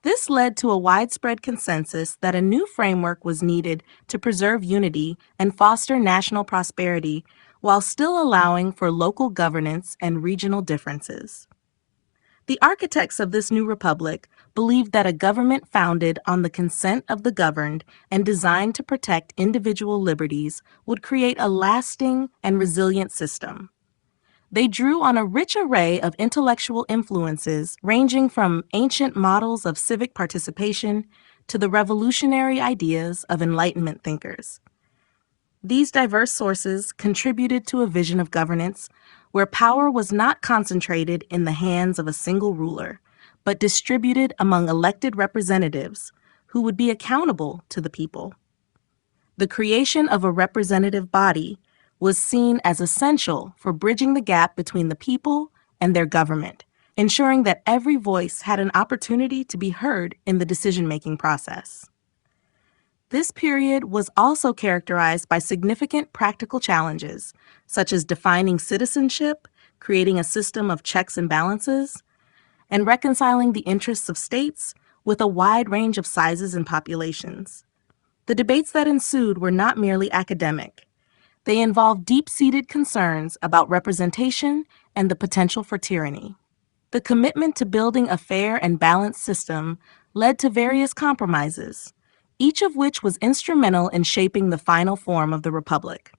This led to a widespread consensus that a new framework was needed to preserve unity and foster national prosperity while still allowing for local governance and regional differences. The architects of this new republic believed that a government founded on the consent of the governed and designed to protect individual liberties would create a lasting and resilient system. They drew on a rich array of intellectual influences ranging from ancient models of civic participation to the revolutionary ideas of Enlightenment thinkers. These diverse sources contributed to a vision of governance where power was not concentrated in the hands of a single ruler, but distributed among elected representatives who would be accountable to the people. The creation of a representative body was seen as essential for bridging the gap between the people and their government, ensuring that every voice had an opportunity to be heard in the decision-making process. This period was also characterized by significant practical challenges, such as defining citizenship, creating a system of checks and balances, and reconciling the interests of states with a wide range of sizes and populations. The debates that ensued were not merely academic. They involved deep-seated concerns about representation and the potential for tyranny. The commitment to building a fair and balanced system led to various compromises, each of which was instrumental in shaping the final form of the Republic.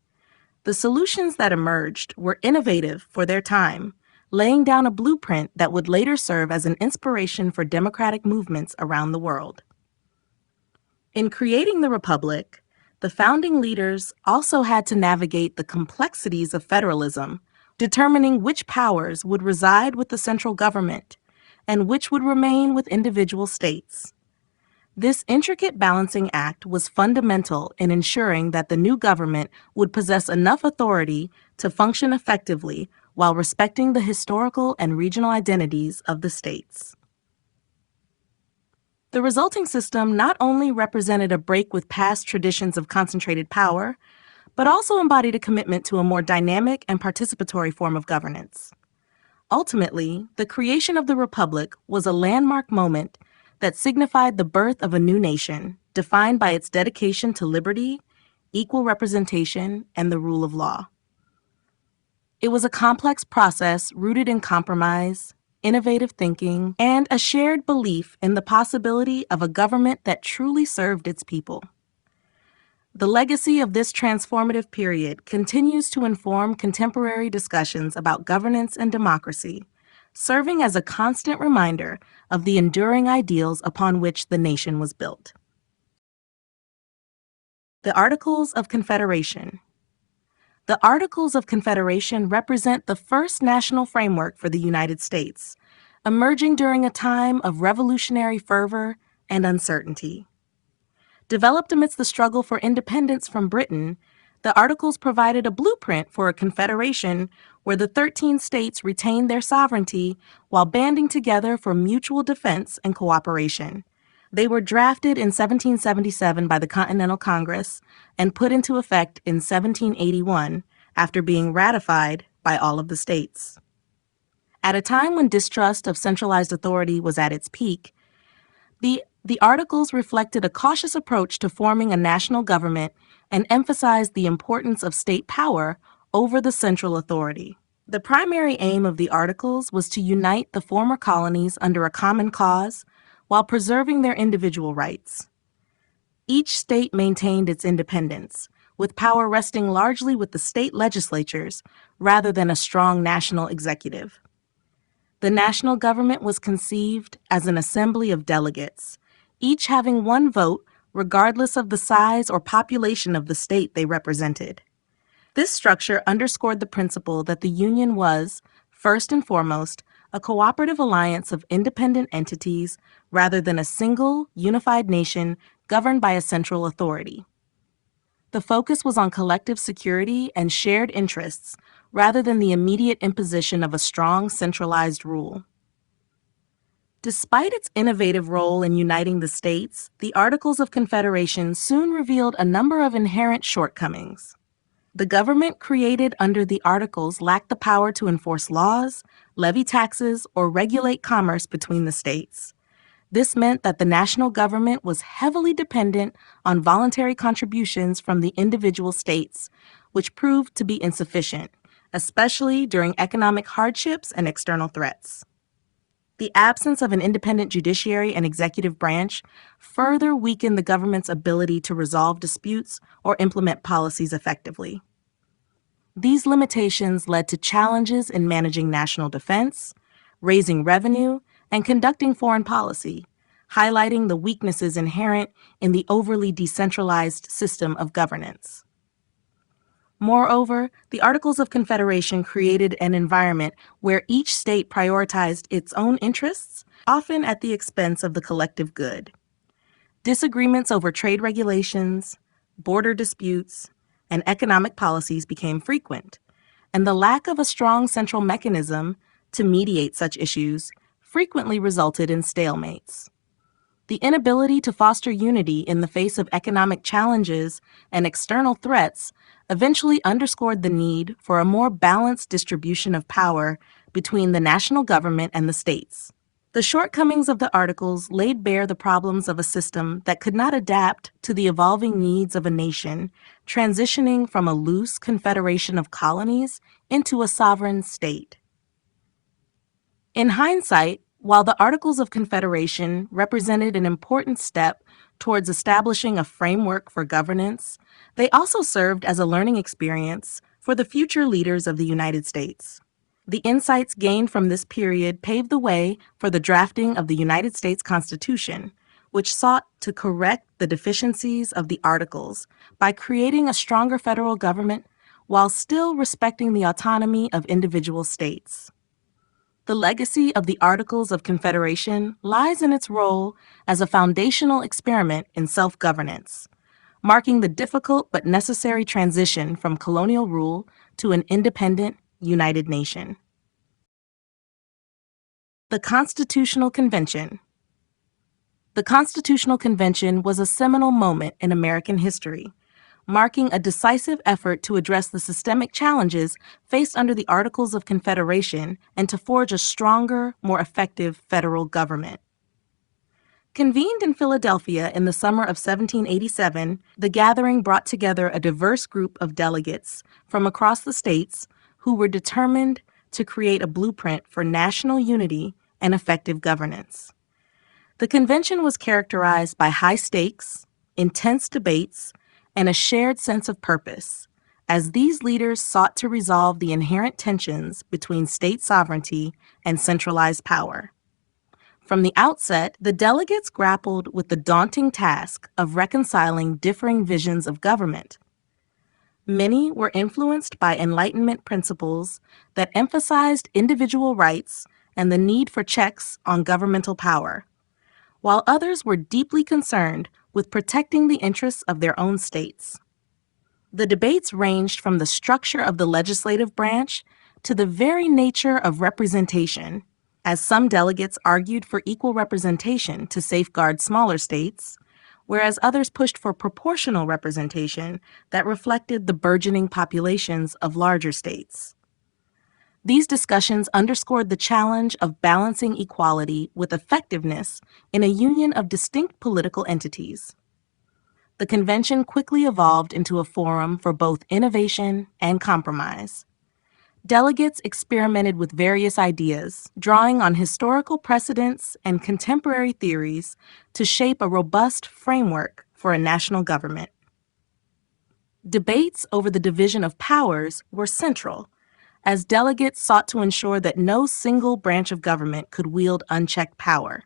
The solutions that emerged were innovative for their time, laying down a blueprint that would later serve as an inspiration for democratic movements around the world. In creating the Republic, the founding leaders also had to navigate the complexities of federalism, determining which powers would reside with the central government and which would remain with individual states. This intricate balancing act was fundamental in ensuring that the new government would possess enough authority to function effectively while respecting the historical and regional identities of the states. The resulting system not only represented a break with past traditions of concentrated power, but also embodied a commitment to a more dynamic and participatory form of governance. Ultimately, the creation of the Republic was a landmark moment that signified the birth of a new nation, defined by its dedication to liberty, equal representation, and the rule of law. It was a complex process rooted in compromise, innovative thinking, and a shared belief in the possibility of a government that truly served its people. The legacy of this transformative period continues to inform contemporary discussions about governance and democracy, serving as a constant reminder of the enduring ideals upon which the nation was built. The Articles of Confederation. The Articles of Confederation represent the first national framework for the United States, emerging during a time of revolutionary fervor and uncertainty. Developed amidst the struggle for independence from Britain, the Articles provided a blueprint for a confederation where the 13 states retained their sovereignty while banding together for mutual defense and cooperation. They were drafted in 1777 by the Continental Congress and put into effect in 1781 after being ratified by all of the states. At a time when distrust of centralized authority was at its peak, the Articles reflected a cautious approach to forming a national government and emphasized the importance of state power over the central authority. The primary aim of the Articles was to unite the former colonies under a common cause while preserving their individual rights. Each state maintained its independence, with power resting largely with the state legislatures rather than a strong national executive. The national government was conceived as an assembly of delegates, each having one vote regardless of the size or population of the state they represented. This structure underscored the principle that the Union was, first and foremost, a cooperative alliance of independent entities rather than a single, unified nation governed by a central authority. The focus was on collective security and shared interests rather than the immediate imposition of a strong, centralized rule. Despite its innovative role in uniting the states, the Articles of Confederation soon revealed a number of inherent shortcomings. The government created under the Articles lacked the power to enforce laws, levy taxes, or regulate commerce between the states. This meant that the national government was heavily dependent on voluntary contributions from the individual states, which proved to be insufficient, especially during economic hardships and external threats. The absence of an independent judiciary and executive branch further weakened the government's ability to resolve disputes or implement policies effectively. These limitations led to challenges in managing national defense, raising revenue, and conducting foreign policy, highlighting the weaknesses inherent in the overly decentralized system of governance. Moreover, the Articles of Confederation created an environment where each state prioritized its own interests, often at the expense of the collective good. Disagreements over trade regulations, border disputes, and economic policies became frequent, and the lack of a strong central mechanism to mediate such issues frequently resulted in stalemates. The inability to foster unity in the face of economic challenges and external threats eventually underscored the need for a more balanced distribution of power between the national government and the states. The shortcomings of the Articles laid bare the problems of a system that could not adapt to the evolving needs of a nation, transitioning from a loose confederation of colonies into a sovereign state. In hindsight, while the Articles of Confederation represented an important step towards establishing a framework for governance, they also served as a learning experience for the future leaders of the United States. The insights gained from this period paved the way for the drafting of the United States Constitution, which sought to correct the deficiencies of the Articles by creating a stronger federal government while still respecting the autonomy of individual states. The legacy of the Articles of Confederation lies in its role as a foundational experiment in self-governance, marking the difficult but necessary transition from colonial rule to an independent, united nation. The Constitutional Convention. The Constitutional Convention was a seminal moment in American history, marking a decisive effort to address the systemic challenges faced under the Articles of Confederation and to forge a stronger, more effective federal government. Convened in Philadelphia in the summer of 1787, the gathering brought together a diverse group of delegates from across the states who were determined to create a blueprint for national unity and effective governance. The convention was characterized by high stakes, intense debates, and a shared sense of purpose, as these leaders sought to resolve the inherent tensions between state sovereignty and centralized power. From the outset, the delegates grappled with the daunting task of reconciling differing visions of government. Many were influenced by Enlightenment principles that emphasized individual rights and the need for checks on governmental power, while others were deeply concerned with protecting the interests of their own states. The debates ranged from the structure of the legislative branch to the very nature of representation, as some delegates argued for equal representation to safeguard smaller states, whereas others pushed for proportional representation that reflected the burgeoning populations of larger states. These discussions underscored the challenge of balancing equality with effectiveness in a union of distinct political entities. The convention quickly evolved into a forum for both innovation and compromise. Delegates experimented with various ideas, drawing on historical precedents and contemporary theories to shape a robust framework for a national government. Debates over the division of powers were central, as delegates sought to ensure that no single branch of government could wield unchecked power.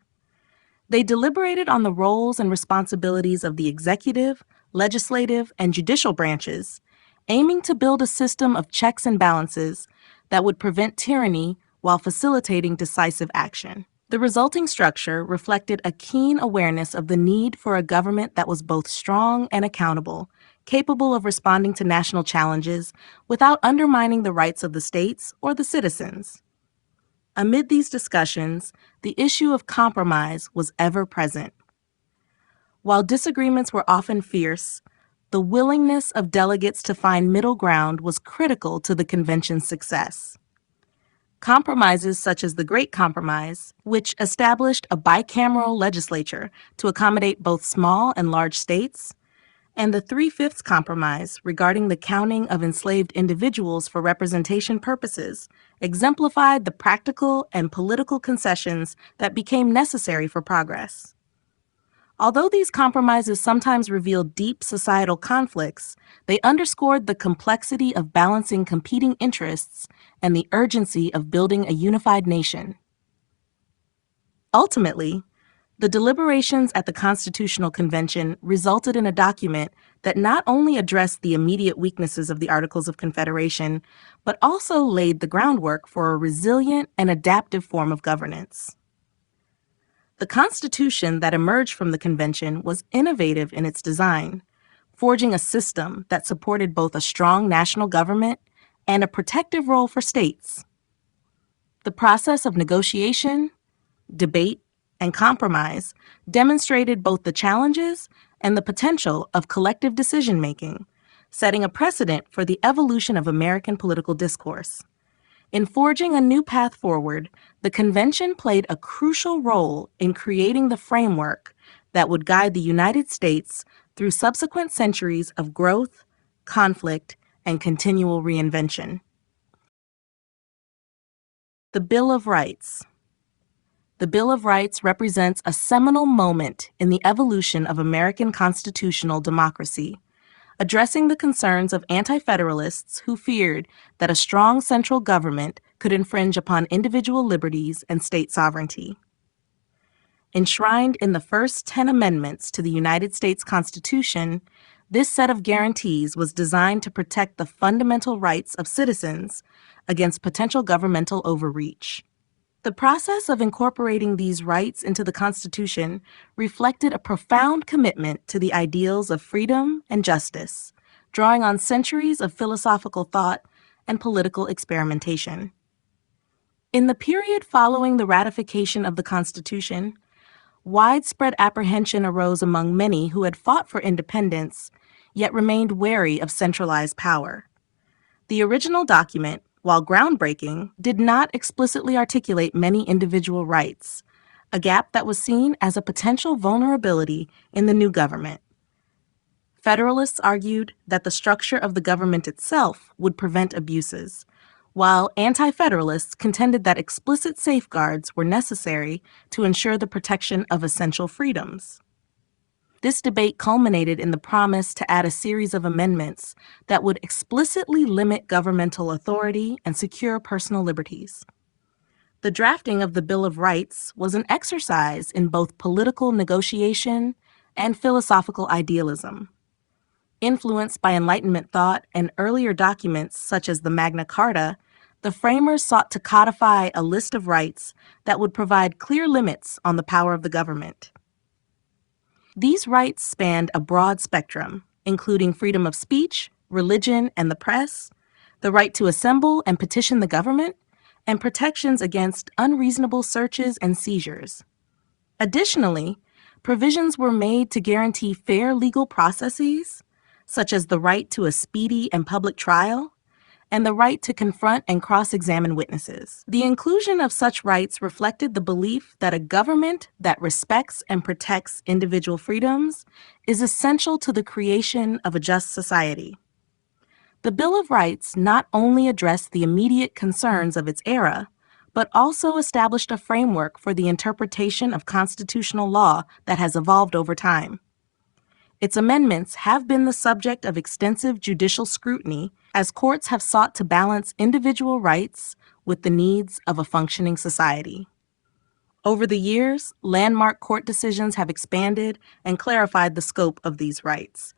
They deliberated on the roles and responsibilities of the executive, legislative, and judicial branches, aiming to build a system of checks and balances that would prevent tyranny while facilitating decisive action. The resulting structure reflected a keen awareness of the need for a government that was both strong and accountable, capable of responding to national challenges without undermining the rights of the states or the citizens. Amid these discussions, the issue of compromise was ever present. While disagreements were often fierce, the willingness of delegates to find middle ground was critical to the convention's success. Compromises such as the Great Compromise, which established a bicameral legislature to accommodate both small and large states, and the Three-Fifths Compromise regarding the counting of enslaved individuals for representation purposes, exemplified the practical and political concessions that became necessary for progress. Although these compromises sometimes revealed deep societal conflicts, they underscored the complexity of balancing competing interests and the urgency of building a unified nation. Ultimately, the deliberations at the Constitutional Convention resulted in a document that not only addressed the immediate weaknesses of the Articles of Confederation, but also laid the groundwork for a resilient and adaptive form of governance. The Constitution that emerged from the Convention was innovative in its design, forging a system that supported both a strong national government and a protective role for states. The process of negotiation, debate, and compromise demonstrated both the challenges and the potential of collective decision-making, setting a precedent for the evolution of American political discourse. In forging a new path forward, the convention played a crucial role in creating the framework that would guide the United States through subsequent centuries of growth, conflict, and continual reinvention. The Bill of Rights. The Bill of Rights represents a seminal moment in the evolution of American constitutional democracy, addressing the concerns of anti-federalists who feared that a strong central government could infringe upon individual liberties and state sovereignty. Enshrined in the first 10 amendments to the United States Constitution, this set of guarantees was designed to protect the fundamental rights of citizens against potential governmental overreach. The process of incorporating these rights into the Constitution reflected a profound commitment to the ideals of freedom and justice, drawing on centuries of philosophical thought and political experimentation. In the period following the ratification of the Constitution, widespread apprehension arose among many who had fought for independence, yet remained wary of centralized power. The original document, while groundbreaking, did not explicitly articulate many individual rights, a gap that was seen as a potential vulnerability in the new government. Federalists argued that the structure of the government itself would prevent abuses, while anti-federalists contended that explicit safeguards were necessary to ensure the protection of essential freedoms. This debate culminated in the promise to add a series of amendments that would explicitly limit governmental authority and secure personal liberties. The drafting of the Bill of Rights was an exercise in both political negotiation and philosophical idealism. Influenced by Enlightenment thought and earlier documents such as the Magna Carta, the framers sought to codify a list of rights that would provide clear limits on the power of the government. These rights spanned a broad spectrum, including freedom of speech, religion, and the press, the right to assemble and petition the government, and protections against unreasonable searches and seizures. Additionally, provisions were made to guarantee fair legal processes, such as the right to a speedy and public trial, and the right to confront and cross-examine witnesses. The inclusion of such rights reflected the belief that a government that respects and protects individual freedoms is essential to the creation of a just society. The Bill of Rights not only addressed the immediate concerns of its era, but also established a framework for the interpretation of constitutional law that has evolved over time. Its amendments have been the subject of extensive judicial scrutiny as courts have sought to balance individual rights with the needs of a functioning society. Over the years, landmark court decisions have expanded and clarified the scope of these rights,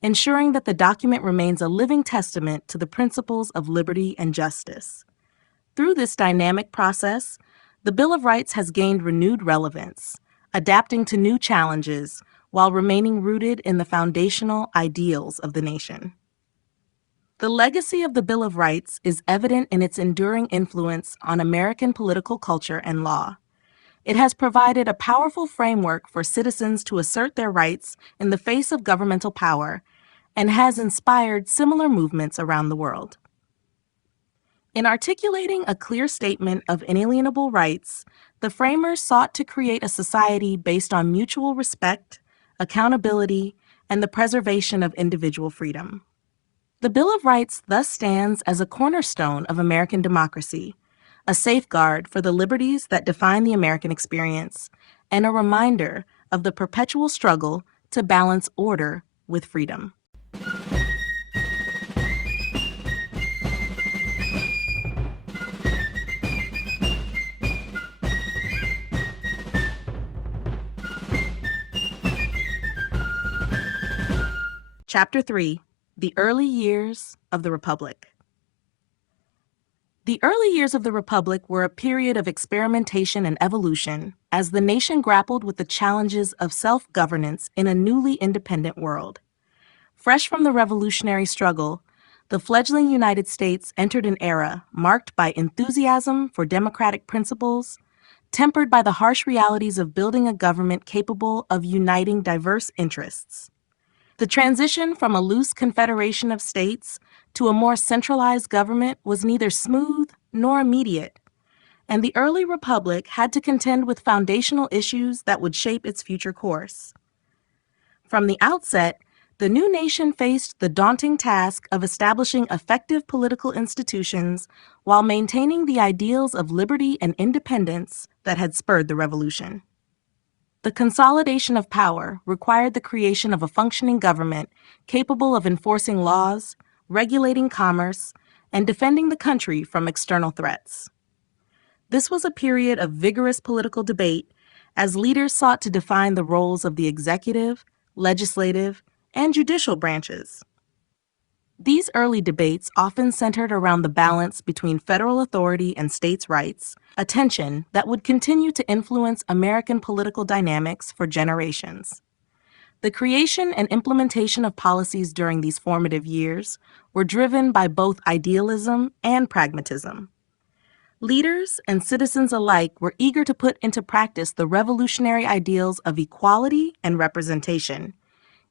ensuring that the document remains a living testament to the principles of liberty and justice. Through this dynamic process, the Bill of Rights has gained renewed relevance, adapting to new challenges while remaining rooted in the foundational ideals of the nation. The legacy of the Bill of Rights is evident in its enduring influence on American political culture and law. It has provided a powerful framework for citizens to assert their rights in the face of governmental power and has inspired similar movements around the world. In articulating a clear statement of inalienable rights, the framers sought to create a society based on mutual respect, accountability, and the preservation of individual freedom. The Bill of Rights thus stands as a cornerstone of American democracy, a safeguard for the liberties that define the American experience, and a reminder of the perpetual struggle to balance order with freedom. Chapter 3: The Early Years of the Republic. The early years of the Republic were a period of experimentation and evolution as the nation grappled with the challenges of self-governance in a newly independent world. Fresh from the revolutionary struggle, the fledgling United States entered an era marked by enthusiasm for democratic principles, tempered by the harsh realities of building a government capable of uniting diverse interests. The transition from a loose confederation of states to a more centralized government was neither smooth nor immediate, and the early republic had to contend with foundational issues that would shape its future course. From the outset, the new nation faced the daunting task of establishing effective political institutions while maintaining the ideals of liberty and independence that had spurred the revolution. The consolidation of power required the creation of a functioning government capable of enforcing laws, regulating commerce, and defending the country from external threats. This was a period of vigorous political debate as leaders sought to define the roles of the executive, legislative, and judicial branches. These early debates often centered around the balance between federal authority and states' rights, a tension that would continue to influence American political dynamics for generations. The creation and implementation of policies during these formative years were driven by both idealism and pragmatism. Leaders and citizens alike were eager to put into practice the revolutionary ideals of equality and representation,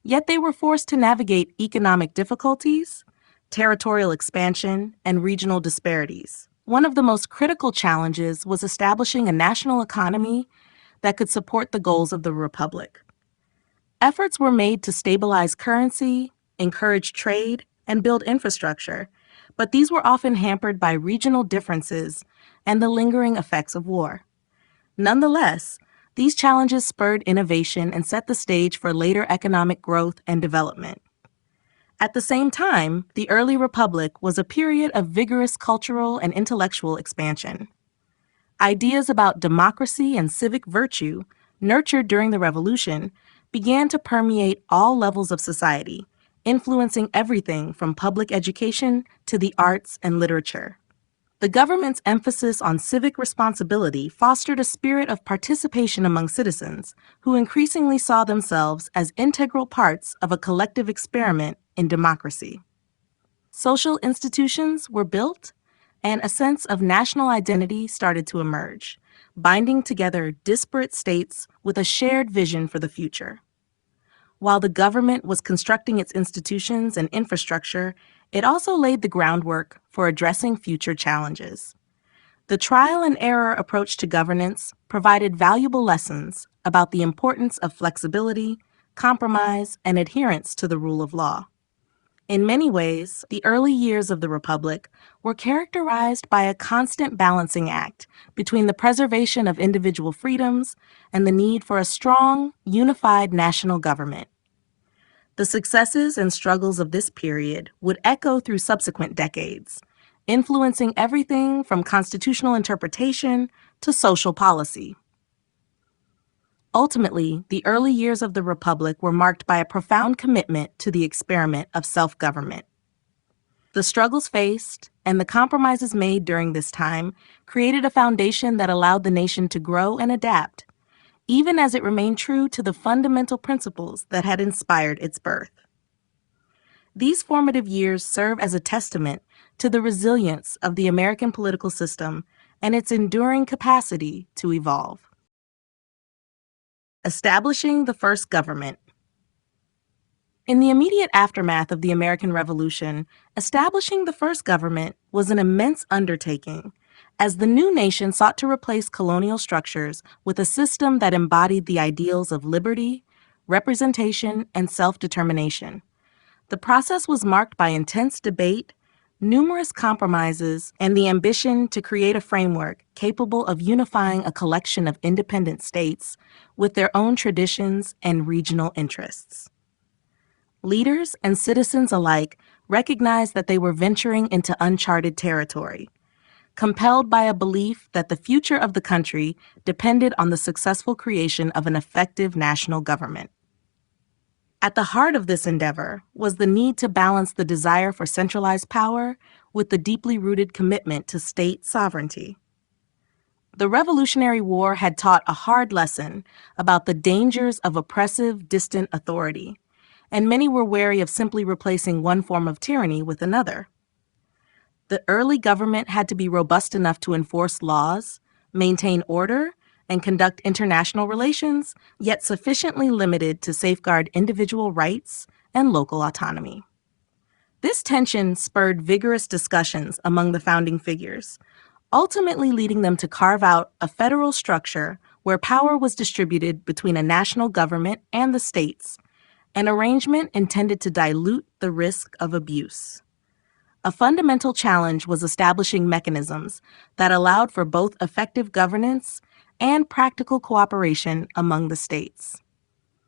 yet they were forced to navigate economic difficulties, territorial expansion, and regional disparities. One of the most critical challenges was establishing a national economy that could support the goals of the Republic. Efforts were made to stabilize currency, encourage trade, and build infrastructure, but these were often hampered by regional differences and the lingering effects of war. Nonetheless, these challenges spurred innovation and set the stage for later economic growth and development. At the same time, the early republic was a period of vigorous cultural and intellectual expansion. Ideas about democracy and civic virtue, nurtured during the Revolution, began to permeate all levels of society, influencing everything from public education to the arts and literature. The government's emphasis on civic responsibility fostered a spirit of participation among citizens who increasingly saw themselves as integral parts of a collective experiment in democracy. Social institutions were built, and a sense of national identity started to emerge, binding together disparate states with a shared vision for the future. While the government was constructing its institutions and infrastructure, it also laid the groundwork for addressing future challenges. The trial and error approach to governance provided valuable lessons about the importance of flexibility, compromise, and adherence to the rule of law. In many ways, the early years of the Republic were characterized by a constant balancing act between the preservation of individual freedoms and the need for a strong, unified national government. The successes and struggles of this period would echo through subsequent decades, influencing everything from constitutional interpretation to social policy. Ultimately, the early years of the Republic were marked by a profound commitment to the experiment of self-government. The struggles faced and the compromises made during this time created a foundation that allowed the nation to grow and adapt, even as it remained true to the fundamental principles that had inspired its birth. These formative years serve as a testament to the resilience of the American political system and its enduring capacity to evolve. Establishing the first government. In the immediate aftermath of the American Revolution, establishing the first government was an immense undertaking, as the new nation sought to replace colonial structures with a system that embodied the ideals of liberty, representation, and self-determination. The process was marked by intense debate, numerous compromises, and the ambition to create a framework capable of unifying a collection of independent states with their own traditions and regional interests. Leaders and citizens alike recognized that they were venturing into uncharted territory, compelled by a belief that the future of the country depended on the successful creation of an effective national government. At the heart of this endeavor was the need to balance the desire for centralized power with the deeply rooted commitment to state sovereignty. The Revolutionary War had taught a hard lesson about the dangers of oppressive, distant authority, and many were wary of simply replacing one form of tyranny with another. The early government had to be robust enough to enforce laws, maintain order, and conduct international relations, yet sufficiently limited to safeguard individual rights and local autonomy. This tension spurred vigorous discussions among the founding figures, ultimately leading them to carve out a federal structure where power was distributed between a national government and the states, an arrangement intended to dilute the risk of abuse. A fundamental challenge was establishing mechanisms that allowed for both effective governance and practical cooperation among the states.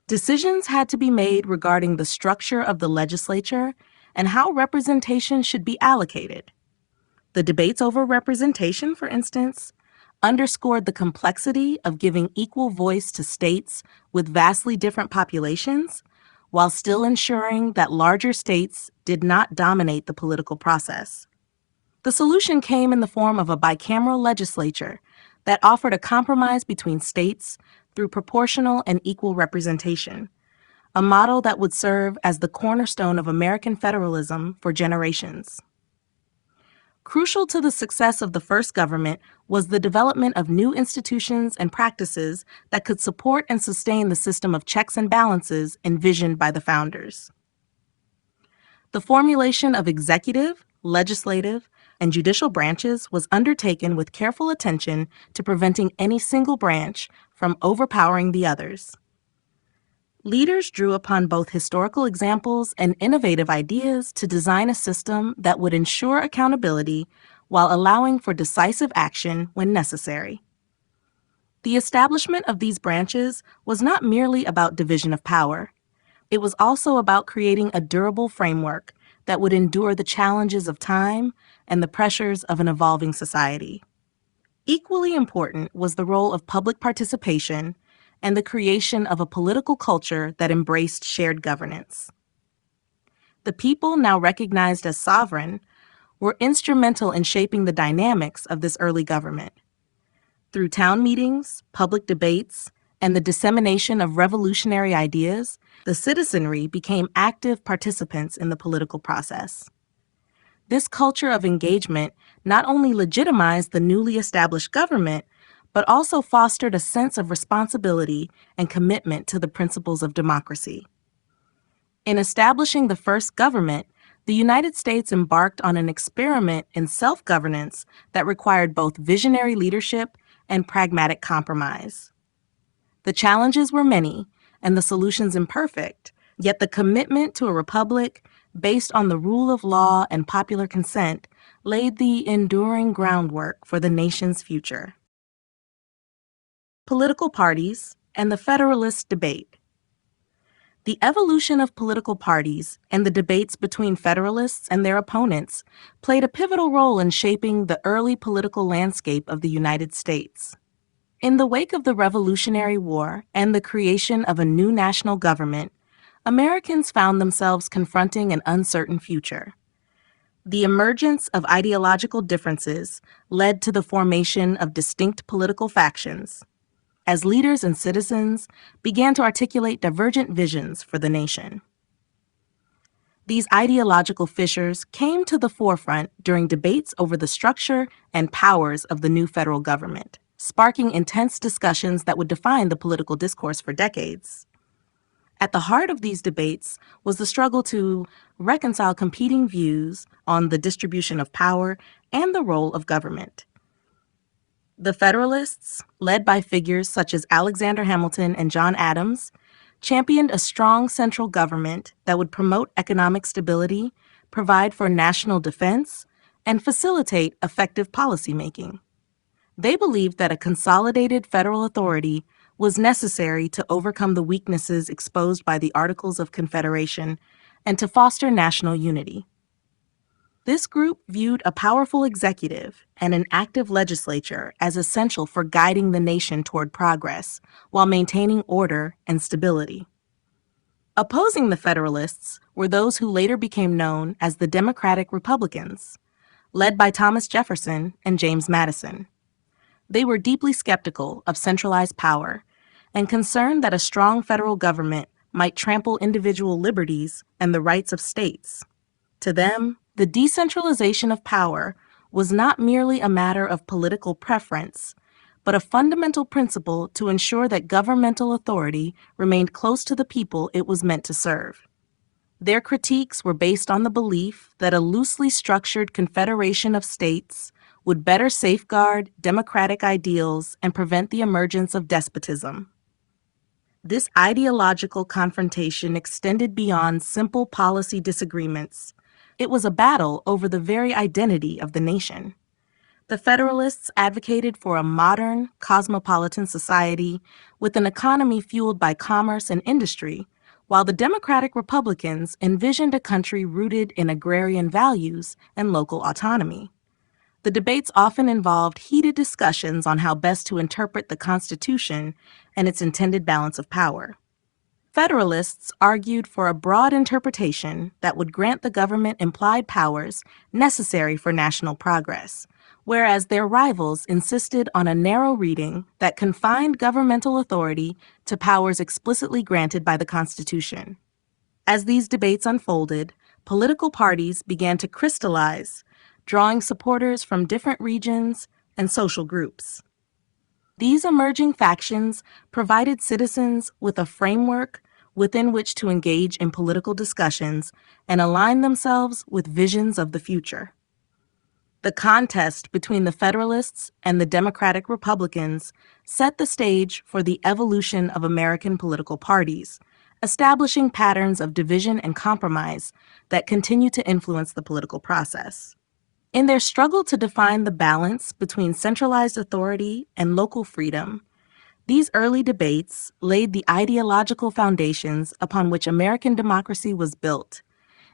Decisions had to be made regarding the structure of the legislature and how representation should be allocated. The debates over representation, for instance, underscored the complexity of giving equal voice to states with vastly different populations, while still ensuring that larger states did not dominate the political process. The solution came in the form of a bicameral legislature that offered a compromise between states through proportional and equal representation, a model that would serve as the cornerstone of American federalism for generations. Crucial to the success of the first government was the development of new institutions and practices that could support and sustain the system of checks and balances envisioned by the founders. The formulation of executive, legislative, and judicial branches was undertaken with careful attention to preventing any single branch from overpowering the others. Leaders drew upon both historical examples and innovative ideas to design a system that would ensure accountability while allowing for decisive action when necessary. The establishment of these branches was not merely about division of power. It was also about creating a durable framework that would endure the challenges of time and the pressures of an evolving society. Equally important was the role of public participation and the creation of a political culture that embraced shared governance. The people, now recognized as sovereign, were instrumental in shaping the dynamics of this early government. Through town meetings, public debates, and the dissemination of revolutionary ideas, the citizenry became active participants in the political process. This culture of engagement not only legitimized the newly established government, but also fostered a sense of responsibility and commitment to the principles of democracy. In establishing the first government, the United States embarked on an experiment in self-governance that required both visionary leadership and pragmatic compromise. The challenges were many and the solutions imperfect, yet the commitment to a republic based on the rule of law and popular consent laid the enduring groundwork for the nation's future. Political parties and the Federalist debate. The evolution of political parties and the debates between Federalists and their opponents played a pivotal role in shaping the early political landscape of the United States. In the wake of the Revolutionary War and the creation of a new national government, Americans found themselves confronting an uncertain future. The emergence of ideological differences led to the formation of distinct political factions, as leaders and citizens began to articulate divergent visions for the nation. These ideological fissures came to the forefront during debates over the structure and powers of the new federal government, sparking intense discussions that would define the political discourse for decades. At the heart of these debates was the struggle to reconcile competing views on the distribution of power and the role of government. The Federalists, led by figures such as Alexander Hamilton and John Adams, championed a strong central government that would promote economic stability, provide for national defense, and facilitate effective policymaking. They believed that a consolidated federal authority was necessary to overcome the weaknesses exposed by the Articles of Confederation and to foster national unity. This group viewed a powerful executive and an active legislature as essential for guiding the nation toward progress while maintaining order and stability. Opposing the Federalists were those who later became known as the Democratic Republicans, led by Thomas Jefferson and James Madison. They were deeply skeptical of centralized power and concerned that a strong federal government might trample individual liberties and the rights of states. To them, the decentralization of power was not merely a matter of political preference, but a fundamental principle to ensure that governmental authority remained close to the people it was meant to serve. Their critiques were based on the belief that a loosely structured confederation of states would better safeguard democratic ideals and prevent the emergence of despotism. This ideological confrontation extended beyond simple policy disagreements. It was a battle over the very identity of the nation. The Federalists advocated for a modern, cosmopolitan society with an economy fueled by commerce and industry, while the Democratic Republicans envisioned a country rooted in agrarian values and local autonomy. The debates often involved heated discussions on how best to interpret the Constitution and its intended balance of power. Federalists argued for a broad interpretation that would grant the government implied powers necessary for national progress, whereas their rivals insisted on a narrow reading that confined governmental authority to powers explicitly granted by the Constitution. As these debates unfolded, political parties began to crystallize, drawing supporters from different regions and social groups. These emerging factions provided citizens with a framework within which to engage in political discussions and align themselves with visions of the future. The contest between the Federalists and the Democratic Republicans set the stage for the evolution of American political parties, establishing patterns of division and compromise that continue to influence the political process. In their struggle to define the balance between centralized authority and local freedom, these early debates laid the ideological foundations upon which American democracy was built,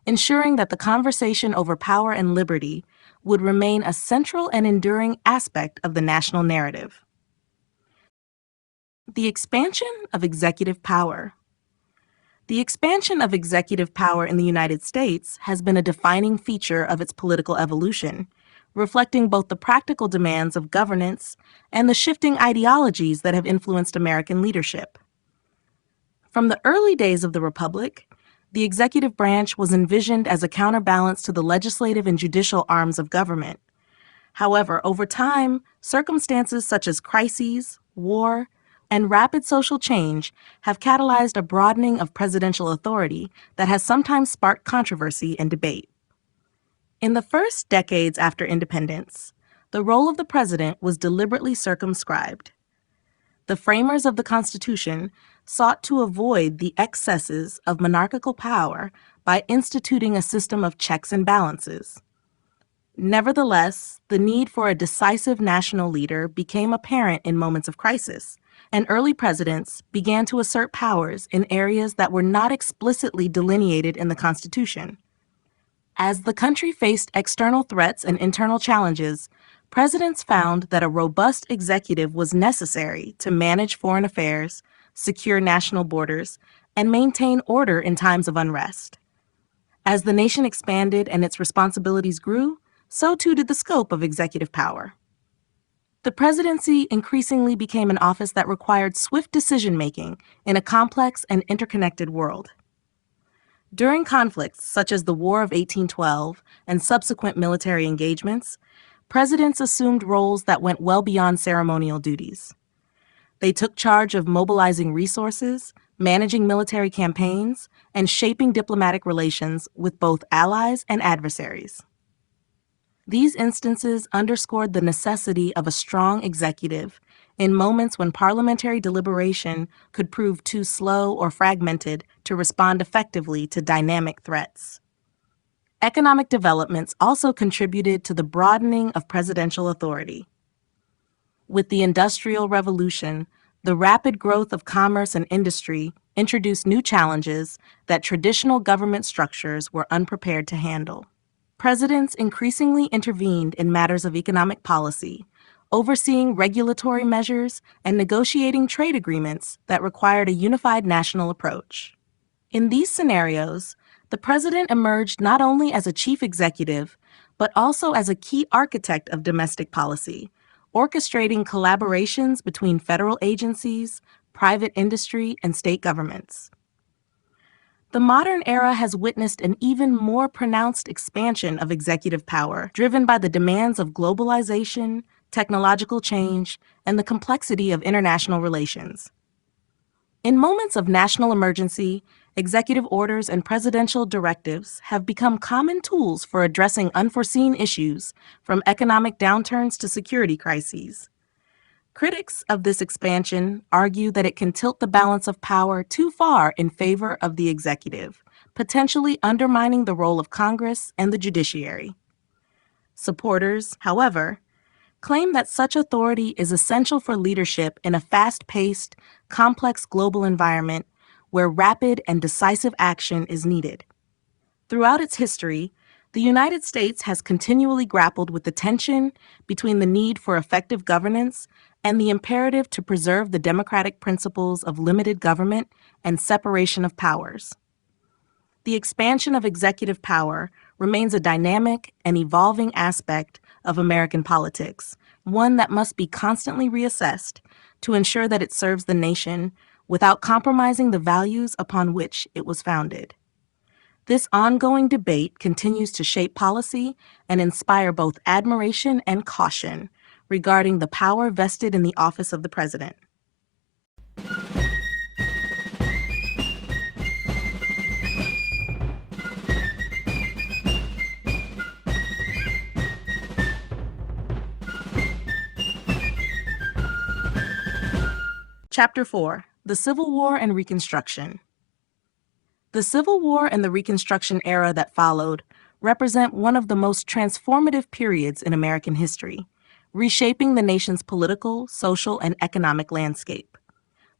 ensuring that the conversation over power and liberty would remain a central and enduring aspect of the national narrative. The expansion of executive power. The expansion of executive power in the United States has been a defining feature of its political evolution, reflecting both the practical demands of governance and the shifting ideologies that have influenced American leadership. From the early days of the Republic, the executive branch was envisioned as a counterbalance to the legislative and judicial arms of government. However, over time, circumstances such as crises, war, and rapid social change have catalyzed a broadening of presidential authority that has sometimes sparked controversy and debate. In the first decades after independence, the role of the president was deliberately circumscribed. The framers of the Constitution sought to avoid the excesses of monarchical power by instituting a system of checks and balances. Nevertheless, the need for a decisive national leader became apparent in moments of crisis, and early presidents began to assert powers in areas that were not explicitly delineated in the Constitution. As the country faced external threats and internal challenges, presidents found that a robust executive was necessary to manage foreign affairs, secure national borders, and maintain order in times of unrest. As the nation expanded and its responsibilities grew, so too did the scope of executive power. The presidency increasingly became an office that required swift decision-making in a complex and interconnected world. During conflicts such as the War of 1812 and subsequent military engagements, presidents assumed roles that went well beyond ceremonial duties. They took charge of mobilizing resources, managing military campaigns, and shaping diplomatic relations with both allies and adversaries. These instances underscored the necessity of a strong executive in moments when parliamentary deliberation could prove too slow or fragmented to respond effectively to dynamic threats. Economic developments also contributed to the broadening of presidential authority. With the Industrial Revolution, the rapid growth of commerce and industry introduced new challenges that traditional government structures were unprepared to handle. Presidents increasingly intervened in matters of economic policy, overseeing regulatory measures and negotiating trade agreements that required a unified national approach. In these scenarios, the president emerged not only as a chief executive, but also as a key architect of domestic policy, orchestrating collaborations between federal agencies, private industry, and state governments. The modern era has witnessed an even more pronounced expansion of executive power, driven by the demands of globalization, technological change, and the complexity of international relations. In moments of national emergency, executive orders and presidential directives have become common tools for addressing unforeseen issues, from economic downturns to security crises. Critics of this expansion argue that it can tilt the balance of power too far in favor of the executive, potentially undermining the role of Congress and the judiciary. Supporters, however, claim that such authority is essential for leadership in a fast-paced, complex global environment where rapid and decisive action is needed. Throughout its history, the United States has continually grappled with the tension between the need for effective governance and the imperative to preserve the democratic principles of limited government and separation of powers. The expansion of executive power remains a dynamic and evolving aspect of American politics, one that must be constantly reassessed to ensure that it serves the nation without compromising the values upon which it was founded. This ongoing debate continues to shape policy and inspire both admiration and caution regarding the power vested in the office of the president. Chapter 4: The Civil War and Reconstruction. The Civil War and the Reconstruction era that followed represent one of the most transformative periods in American history, reshaping the nation's political, social, and economic landscape.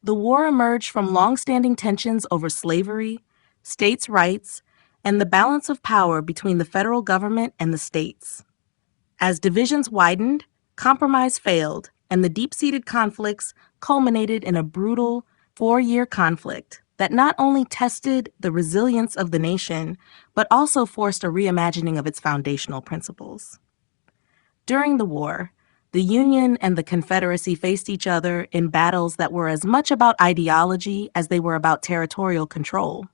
The war emerged from long-standing tensions over slavery, states' rights, and the balance of power between the federal government and the states. As divisions widened, compromise failed, and the deep-seated conflicts culminated in a brutal, four-year conflict that not only tested the resilience of the nation, but also forced a reimagining of its foundational principles. During the war, the Union and the Confederacy faced each other in battles that were as much about ideology as they were about territorial control.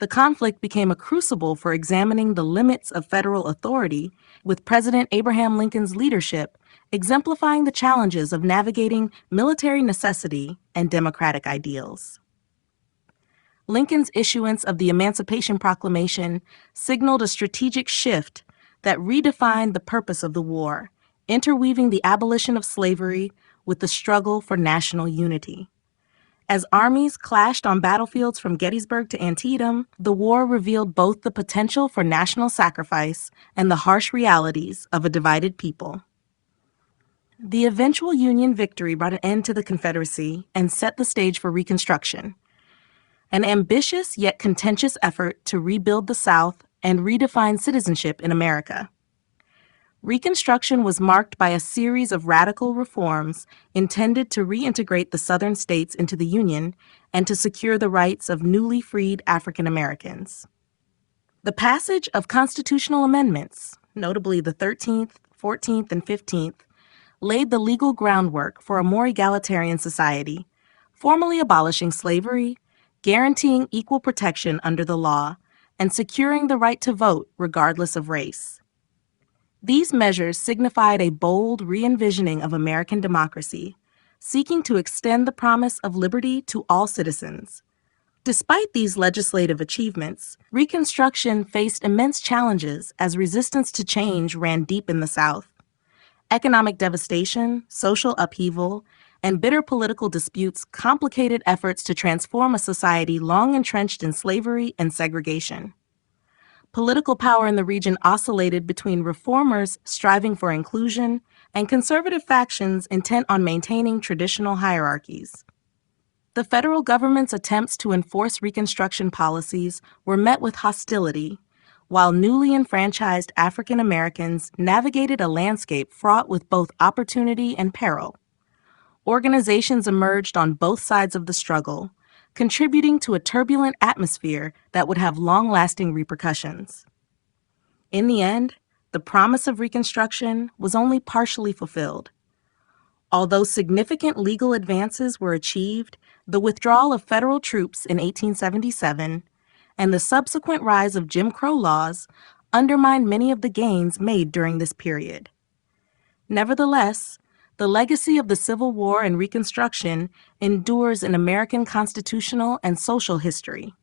The conflict became a crucible for examining the limits of federal authority, with President Abraham Lincoln's leadership exemplifying the challenges of navigating military necessity and democratic ideals. Lincoln's issuance of the Emancipation Proclamation signaled a strategic shift that redefined the purpose of the war, interweaving the abolition of slavery with the struggle for national unity. As armies clashed on battlefields from Gettysburg to Antietam, the war revealed both the potential for national sacrifice and the harsh realities of a divided people. The eventual Union victory brought an end to the Confederacy and set the stage for Reconstruction, an ambitious yet contentious effort to rebuild the South and redefine citizenship in America. Reconstruction was marked by a series of radical reforms intended to reintegrate the Southern states into the Union and to secure the rights of newly freed African Americans. The passage of constitutional amendments, notably the 13th, 14th, and 15th, laid the legal groundwork for a more egalitarian society, formally abolishing slavery, guaranteeing equal protection under the law, and securing the right to vote regardless of race. These measures signified a bold re-envisioning of American democracy, seeking to extend the promise of liberty to all citizens. Despite these legislative achievements, Reconstruction faced immense challenges as resistance to change ran deep in the South. Economic devastation, social upheaval, and bitter political disputes complicated efforts to transform a society long entrenched in slavery and segregation. Political power in the region oscillated between reformers striving for inclusion and conservative factions intent on maintaining traditional hierarchies. The federal government's attempts to enforce Reconstruction policies were met with hostility, while newly enfranchised African Americans navigated a landscape fraught with both opportunity and peril. Organizations emerged on both sides of the struggle, contributing to a turbulent atmosphere that would have long-lasting repercussions. In the end, the promise of Reconstruction was only partially fulfilled. Although significant legal advances were achieved, The withdrawal of federal troops in 1877 and the subsequent rise of Jim Crow laws undermined many of the gains made during this period. Nevertheless, the legacy of the Civil War and Reconstruction endures in American constitutional and social history.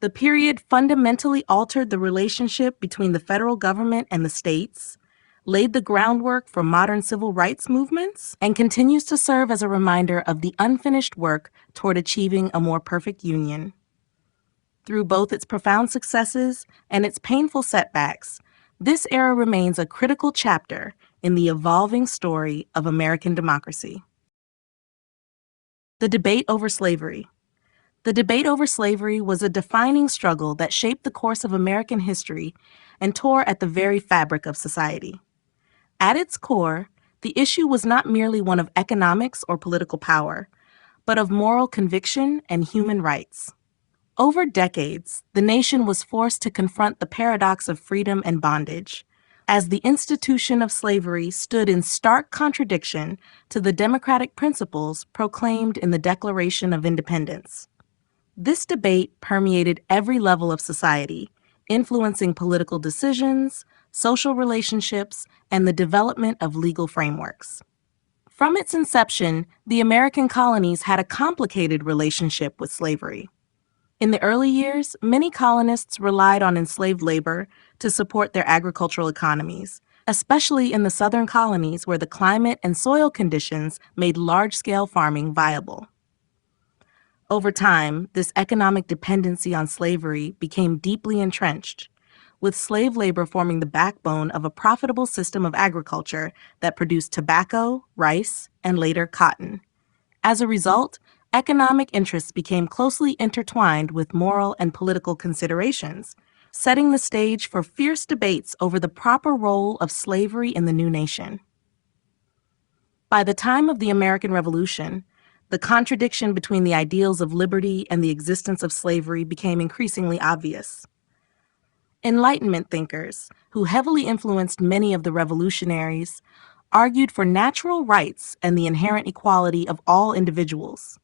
The period fundamentally altered the relationship between the federal government and the states, laid the groundwork for modern civil rights movements, and continues to serve as a reminder of the unfinished work toward achieving a more perfect union. Through both its profound successes and its painful setbacks, this era remains a critical chapter in the evolving story of American democracy. The debate over slavery. The debate over slavery was a defining struggle that shaped the course of American history and tore at the very fabric of society. At its core, the issue was not merely one of economics or political power, but of moral conviction and human rights. Over decades, the nation was forced to confront the paradox of freedom and bondage, as the institution of slavery stood in stark contradiction to the democratic principles proclaimed in the Declaration of Independence. This debate permeated every level of society, influencing political decisions, social relationships, and the development of legal frameworks. From its inception, the American colonies had a complicated relationship with slavery. In the early years, many colonists relied on enslaved labor to support their agricultural economies, especially in the southern colonies where the climate and soil conditions made large-scale farming viable. Over time, this economic dependency on slavery became deeply entrenched, with slave labor forming the backbone of a profitable system of agriculture that produced tobacco, rice, and later cotton. As a result, economic interests became closely intertwined with moral and political considerations, setting the stage for fierce debates over the proper role of slavery in the new nation. By the time of the American Revolution, the contradiction between the ideals of liberty and the existence of slavery became increasingly obvious. Enlightenment thinkers, who heavily influenced many of the revolutionaries, argued for natural rights and the inherent equality of all individuals.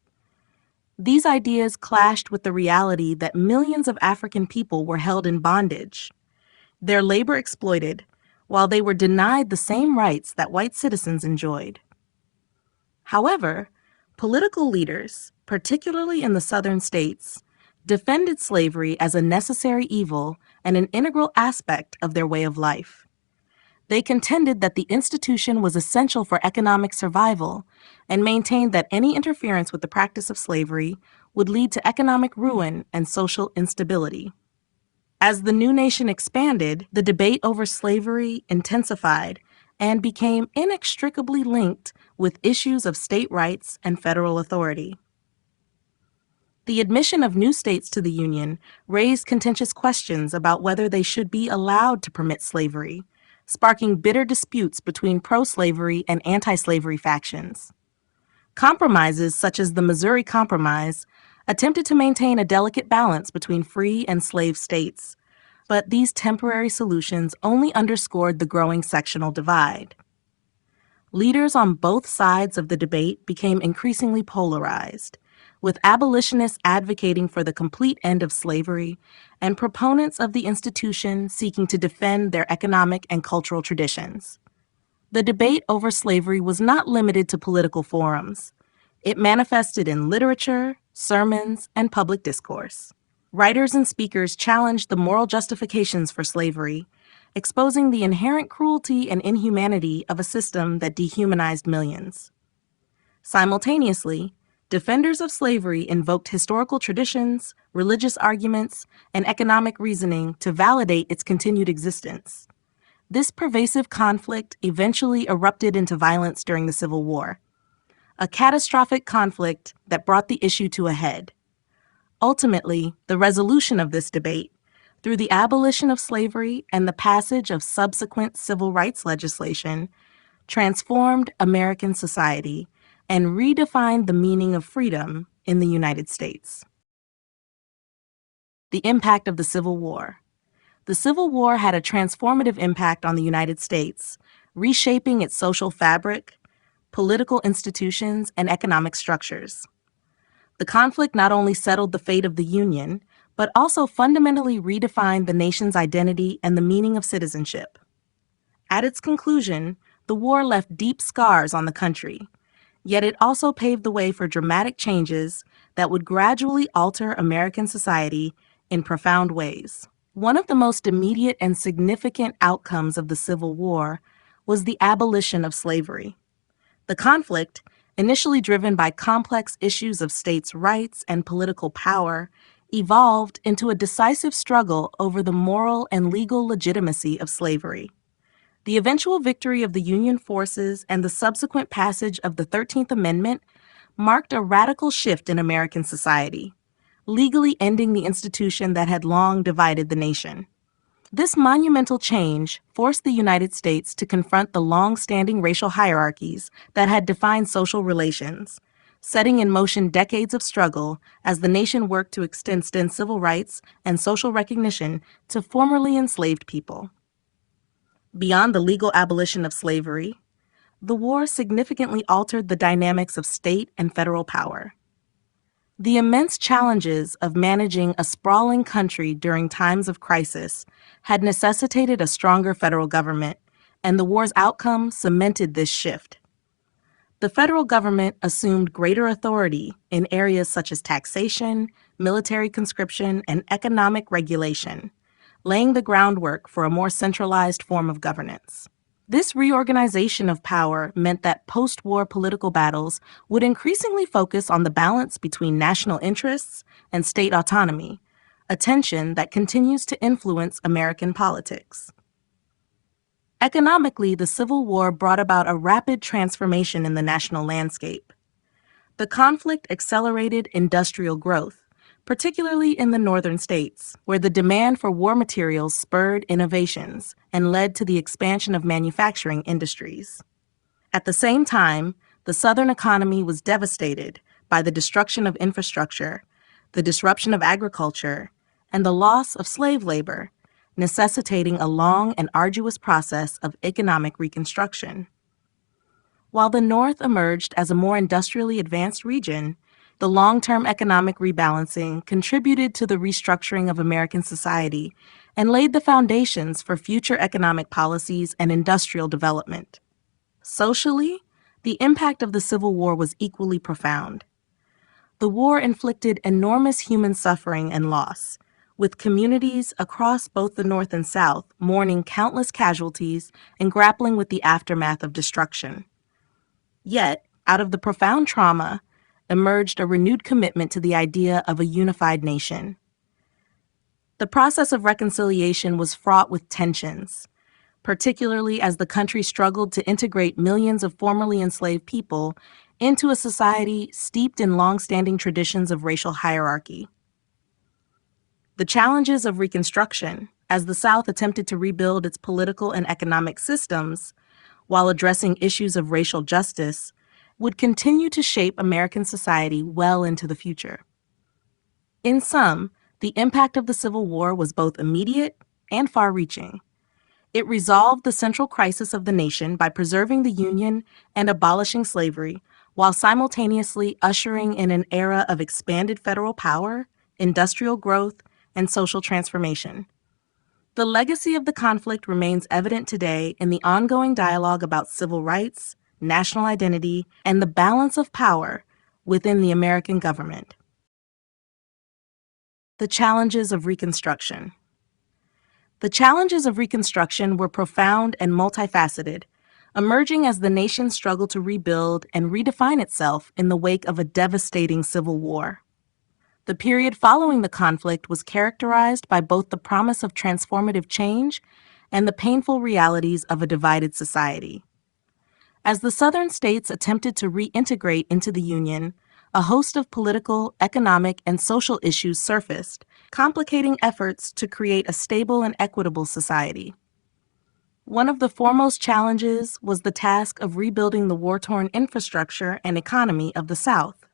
These ideas clashed with the reality that millions of African people were held in bondage, their labor exploited, while they were denied the same rights that white citizens enjoyed. However, political leaders, particularly in the southern states, defended slavery as a necessary evil and an integral aspect of their way of life. They contended that the institution was essential for economic survival and maintained that any interference with the practice of slavery would lead to economic ruin and social instability. As the new nation expanded, the debate over slavery intensified and became inextricably linked with issues of state rights and federal authority. The admission of new states to the Union raised contentious questions about whether they should be allowed to permit slavery, sparking bitter disputes between pro-slavery and anti-slavery factions. Compromises such as the Missouri Compromise attempted to maintain a delicate balance between free and slave states, but these temporary solutions only underscored the growing sectional divide. Leaders on both sides of the debate became increasingly polarized, with abolitionists advocating for the complete end of slavery and proponents of the institution seeking to defend their economic and cultural traditions. The debate over slavery was not limited to political forums. It manifested in literature, sermons, and public discourse. Writers and speakers challenged the moral justifications for slavery, exposing the inherent cruelty and inhumanity of a system that dehumanized millions. Simultaneously, defenders of slavery invoked historical traditions, religious arguments, and economic reasoning to validate its continued existence. This pervasive conflict eventually erupted into violence during the Civil War, a catastrophic conflict that brought the issue to a head. Ultimately, the resolution of this debate, through the abolition of slavery and the passage of subsequent civil rights legislation, transformed American society and redefined the meaning of freedom in the United States. The impact of the Civil War. The Civil War had a transformative impact on the United States, reshaping its social fabric, political institutions, and economic structures. The conflict not only settled the fate of the Union, but also fundamentally redefined the nation's identity and the meaning of citizenship. At its conclusion, the war left deep scars on the country, yet it also paved the way for dramatic changes that would gradually alter American society in profound ways. One of the most immediate and significant outcomes of the Civil War was the abolition of slavery. The conflict, initially driven by complex issues of states' rights and political power, evolved into a decisive struggle over the moral and legal legitimacy of slavery. The eventual victory of the Union forces and the subsequent passage of the 13th Amendment marked a radical shift in American society, legally ending the institution that had long divided the nation. This monumental change forced the United States to confront the long-standing racial hierarchies that had defined social relations, setting in motion decades of struggle as the nation worked to extend civil rights and social recognition to formerly enslaved people. Beyond the legal abolition of slavery, the war significantly altered the dynamics of state and federal power. The immense challenges of managing a sprawling country during times of crisis had necessitated a stronger federal government, and the war's outcome cemented this shift. The federal government assumed greater authority in areas such as taxation, military conscription, and economic regulation, laying the groundwork for a more centralized form of governance. This reorganization of power meant that post-war political battles would increasingly focus on the balance between national interests and state autonomy, a tension that continues to influence American politics. Economically, the Civil War brought about a rapid transformation in the national landscape. The conflict accelerated industrial growth, particularly in the northern states, where the demand for war materials spurred innovations and led to the expansion of manufacturing industries. At the same time, the southern economy was devastated by the destruction of infrastructure, the disruption of agriculture, and the loss of slave labor, necessitating a long and arduous process of economic reconstruction. While the North emerged as a more industrially advanced region, the long-term economic rebalancing contributed to the restructuring of American society and laid the foundations for future economic policies and industrial development. Socially, the impact of the Civil War was equally profound. The war inflicted enormous human suffering and loss, with communities across both the North and South mourning countless casualties and grappling with the aftermath of destruction. Yet, out of the profound trauma, emerged a renewed commitment to the idea of a unified nation. The process of reconciliation was fraught with tensions, particularly as the country struggled to integrate millions of formerly enslaved people into a society steeped in long-standing traditions of racial hierarchy. The challenges of Reconstruction, as the South attempted to rebuild its political and economic systems while addressing issues of racial justice, would continue to shape American society well into the future. In sum, the impact of the Civil War was both immediate and far-reaching. It resolved the central crisis of the nation by preserving the Union and abolishing slavery, while simultaneously ushering in an era of expanded federal power, industrial growth, and social transformation. The legacy of the conflict remains evident today in the ongoing dialogue about civil rights, national identity, and the balance of power within the American government. The challenges of Reconstruction. The challenges of Reconstruction were profound and multifaceted, emerging as the nation struggled to rebuild and redefine itself in the wake of a devastating civil war. The period following the conflict was characterized by both the promise of transformative change and the painful realities of a divided society. As the Southern states attempted to reintegrate into the Union, a host of political, economic, and social issues surfaced, complicating efforts to create a stable and equitable society. One of the foremost challenges was the task of rebuilding the war-torn infrastructure and economy of the South.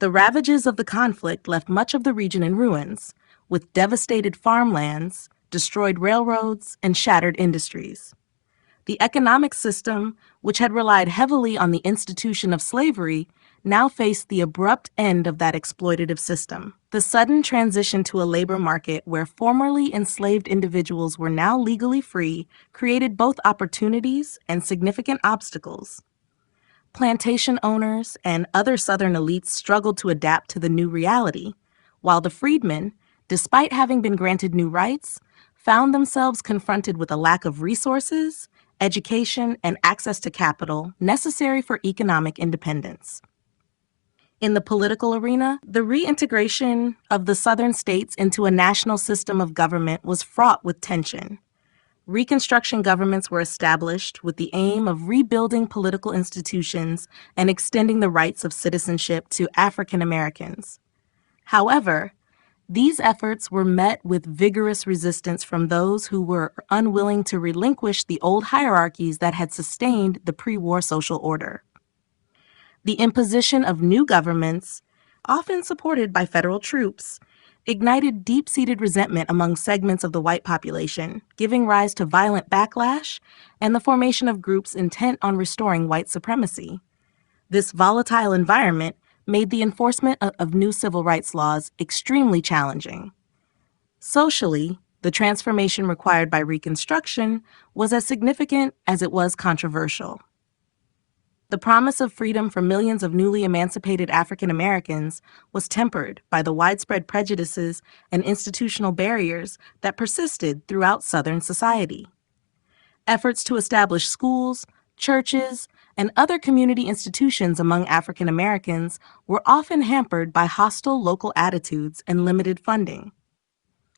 The ravages of the conflict left much of the region in ruins, with devastated farmlands, destroyed railroads, and shattered industries. The economic system, which had relied heavily on the institution of slavery, now faced the abrupt end of that exploitative system. The sudden transition to a labor market where formerly enslaved individuals were now legally free created both opportunities and significant obstacles. Plantation owners and other Southern elites struggled to adapt to the new reality, while the freedmen, despite having been granted new rights, found themselves confronted with a lack of resources, education, and access to capital necessary for economic independence. In the political arena, the reintegration of the Southern states into a national system of government was fraught with tension. Reconstruction governments were established with the aim of rebuilding political institutions and extending the rights of citizenship to African Americans. However, these efforts were met with vigorous resistance from those who were unwilling to relinquish the old hierarchies that had sustained the pre-war social order. The imposition of new governments, often supported by federal troops, ignited deep-seated resentment among segments of the white population, giving rise to violent backlash and the formation of groups intent on restoring white supremacy. This volatile environment made the enforcement of new civil rights laws extremely challenging. Socially, the transformation required by Reconstruction was as significant as it was controversial. The promise of freedom for millions of newly emancipated African Americans was tempered by the widespread prejudices and institutional barriers that persisted throughout Southern society. Efforts to establish schools, churches, and other community institutions among African Americans were often hampered by hostile local attitudes and limited funding.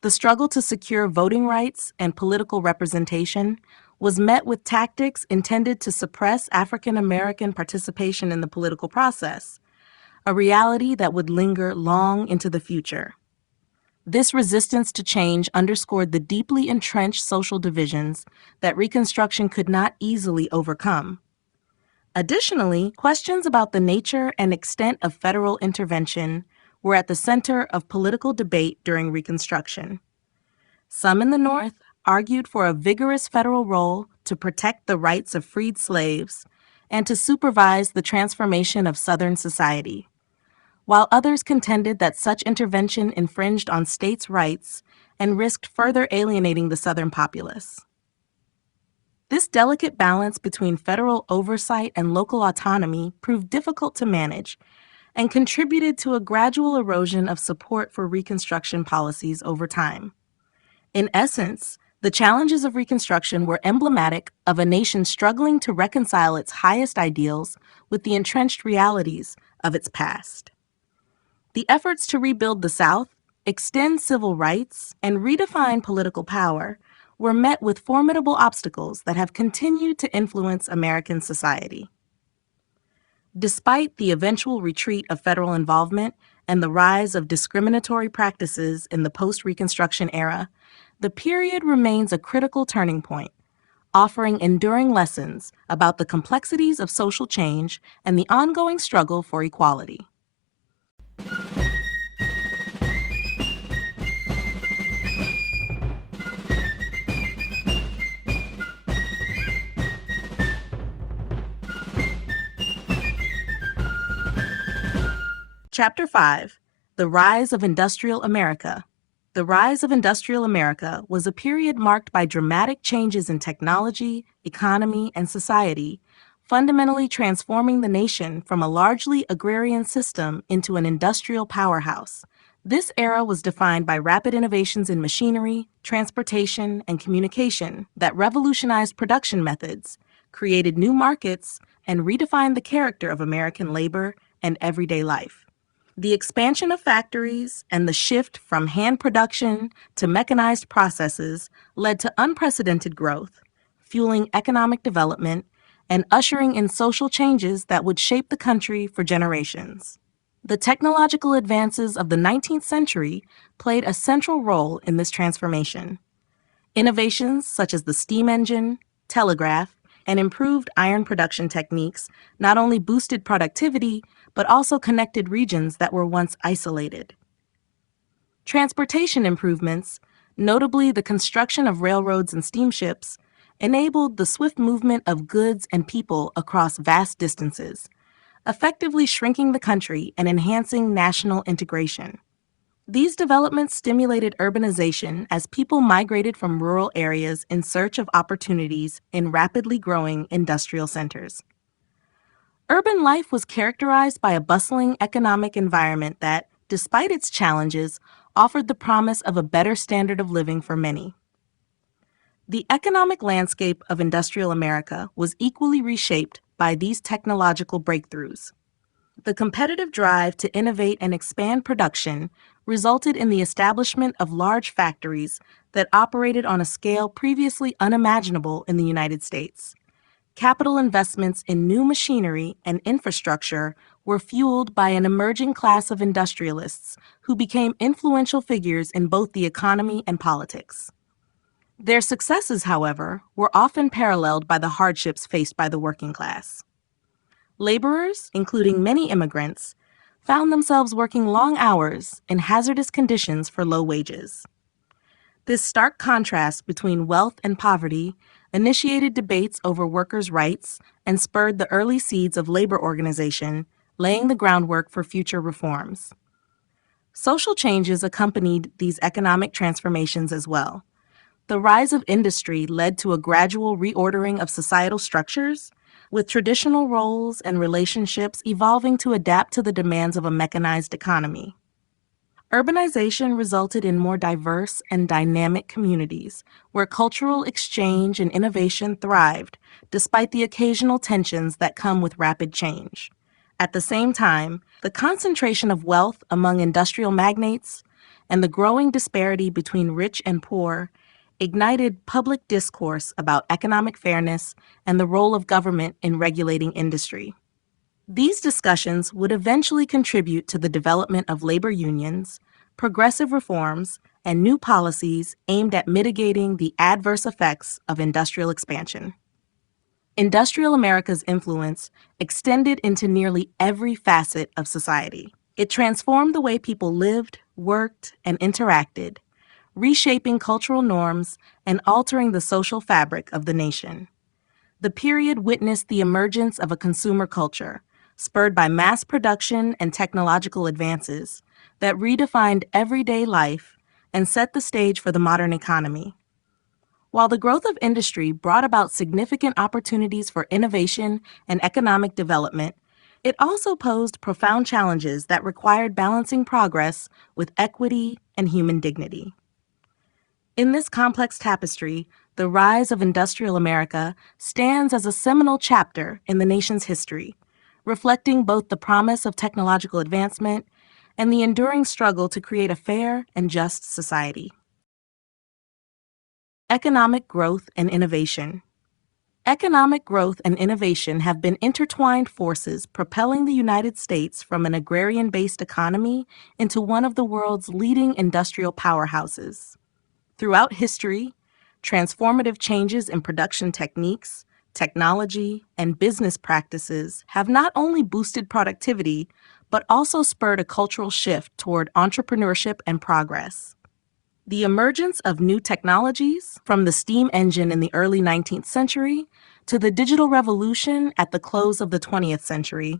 The struggle to secure voting rights and political representation was met with tactics intended to suppress African American participation in the political process, a reality that would linger long into the future. This resistance to change underscored the deeply entrenched social divisions that Reconstruction could not easily overcome. Additionally, questions about the nature and extent of federal intervention were at the center of political debate during Reconstruction. Some in the North argued for a vigorous federal role to protect the rights of freed slaves and to supervise the transformation of Southern society, while others contended that such intervention infringed on states' rights and risked further alienating the Southern populace. This delicate balance between federal oversight and local autonomy proved difficult to manage and contributed to a gradual erosion of support for Reconstruction policies over time. In essence, the challenges of Reconstruction were emblematic of a nation struggling to reconcile its highest ideals with the entrenched realities of its past. The efforts to rebuild the South, extend civil rights, and redefine political power were met with formidable obstacles that have continued to influence American society. Despite the eventual retreat of federal involvement and the rise of discriminatory practices in the post-Reconstruction era, the period remains a critical turning point, offering enduring lessons about the complexities of social change and the ongoing struggle for equality. Chapter 5: The Rise of Industrial America. The rise of industrial America was a period marked by dramatic changes in technology, economy, and society, fundamentally transforming the nation from a largely agrarian system into an industrial powerhouse. This era was defined by rapid innovations in machinery, transportation, and communication that revolutionized production methods, created new markets, and redefined the character of American labor and everyday life. The expansion of factories and the shift from hand production to mechanized processes led to unprecedented growth, fueling economic development and ushering in social changes that would shape the country for generations. The technological advances of the 19th century played a central role in this transformation. Innovations such as the steam engine, telegraph, and improved iron production techniques not only boosted productivity, but also connected regions that were once isolated. Transportation improvements, notably the construction of railroads and steamships, enabled the swift movement of goods and people across vast distances, effectively shrinking the country and enhancing national integration. These developments stimulated urbanization as people migrated from rural areas in search of opportunities in rapidly growing industrial centers. Urban life was characterized by a bustling economic environment that, despite its challenges, offered the promise of a better standard of living for many. The economic landscape of industrial America was equally reshaped by these technological breakthroughs. The competitive drive to innovate and expand production resulted in the establishment of large factories that operated on a scale previously unimaginable in the United States. Capital investments in new machinery and infrastructure were fueled by an emerging class of industrialists who became influential figures in both the economy and politics. Their successes, however, were often paralleled by the hardships faced by the working class. Laborers, including many immigrants, found themselves working long hours in hazardous conditions for low wages. This stark contrast between wealth and poverty initiated debates over workers' rights and spurred the early seeds of labor organization, laying the groundwork for future reforms. Social changes accompanied these economic transformations as well. The rise of industry led to a gradual reordering of societal structures, with traditional roles and relationships evolving to adapt to the demands of a mechanized economy. Urbanization resulted in more diverse and dynamic communities, where cultural exchange and innovation thrived, despite the occasional tensions that come with rapid change. At the same time, the concentration of wealth among industrial magnates and the growing disparity between rich and poor ignited public discourse about economic fairness and the role of government in regulating industry. These discussions would eventually contribute to the development of labor unions, progressive reforms, and new policies aimed at mitigating the adverse effects of industrial expansion. Industrial America's influence extended into nearly every facet of society. It transformed the way people lived, worked, and interacted, reshaping cultural norms and altering the social fabric of the nation. The period witnessed the emergence of a consumer culture, spurred by mass production and technological advances, that redefined everyday life and set the stage for the modern economy. While the growth of industry brought about significant opportunities for innovation and economic development, it also posed profound challenges that required balancing progress with equity and human dignity. In this complex tapestry, the rise of industrial America stands as a seminal chapter in the nation's history, reflecting both the promise of technological advancement and the enduring struggle to create a fair and just society. Economic growth and innovation. Economic growth and innovation have been intertwined forces propelling the United States from an agrarian-based economy into one of the world's leading industrial powerhouses. Throughout history, transformative changes in production techniques, technology, and business practices have not only boosted productivity, but also spurred a cultural shift toward entrepreneurship and progress. The emergence of new technologies, from the steam engine in the early 19th century to the digital revolution at the close of the 20th century,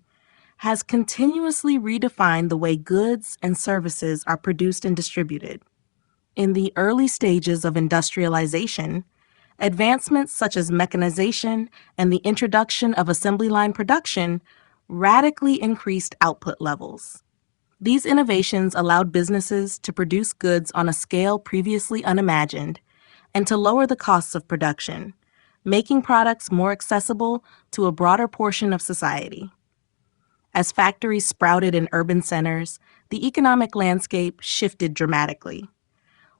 has continuously redefined the way goods and services are produced and distributed. In the early stages of industrialization, advancements such as mechanization and the introduction of assembly line production radically increased output levels. These innovations allowed businesses to produce goods on a scale previously unimagined and to lower the costs of production, making products more accessible to a broader portion of society. As factories sprouted in urban centers, the economic landscape shifted dramatically.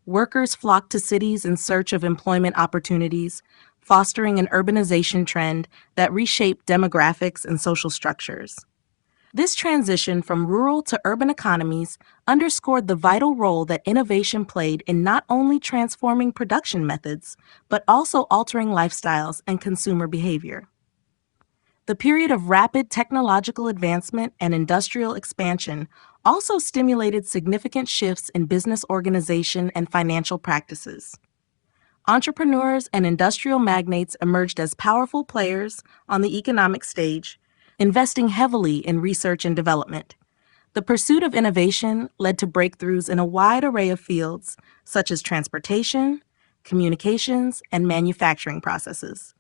Workers flocked to cities in search of employment opportunities, fostering an urbanization trend that reshaped demographics and social structures. This transition from rural to urban economies underscored the vital role that innovation played in not only transforming production methods, but also altering lifestyles and consumer behavior. The period of rapid technological advancement and industrial expansion also stimulated significant shifts in business organization and financial practices. Entrepreneurs and industrial magnates emerged as powerful players on the economic stage, investing heavily in research and development. The pursuit of innovation led to breakthroughs in a wide array of fields, such as transportation, communications, and manufacturing processes.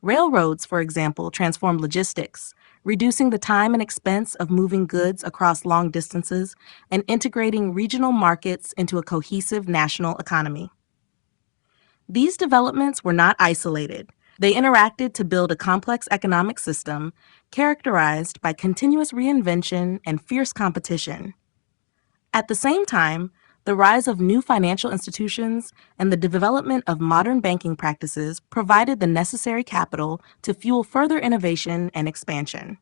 Railroads, for example, transformed logistics, reducing the time and expense of moving goods across long distances and integrating regional markets into a cohesive national economy. These developments were not isolated. They interacted to build a complex economic system characterized by continuous reinvention and fierce competition. At the same time, the rise of new financial institutions and the development of modern banking practices provided the necessary capital to fuel further innovation and expansion.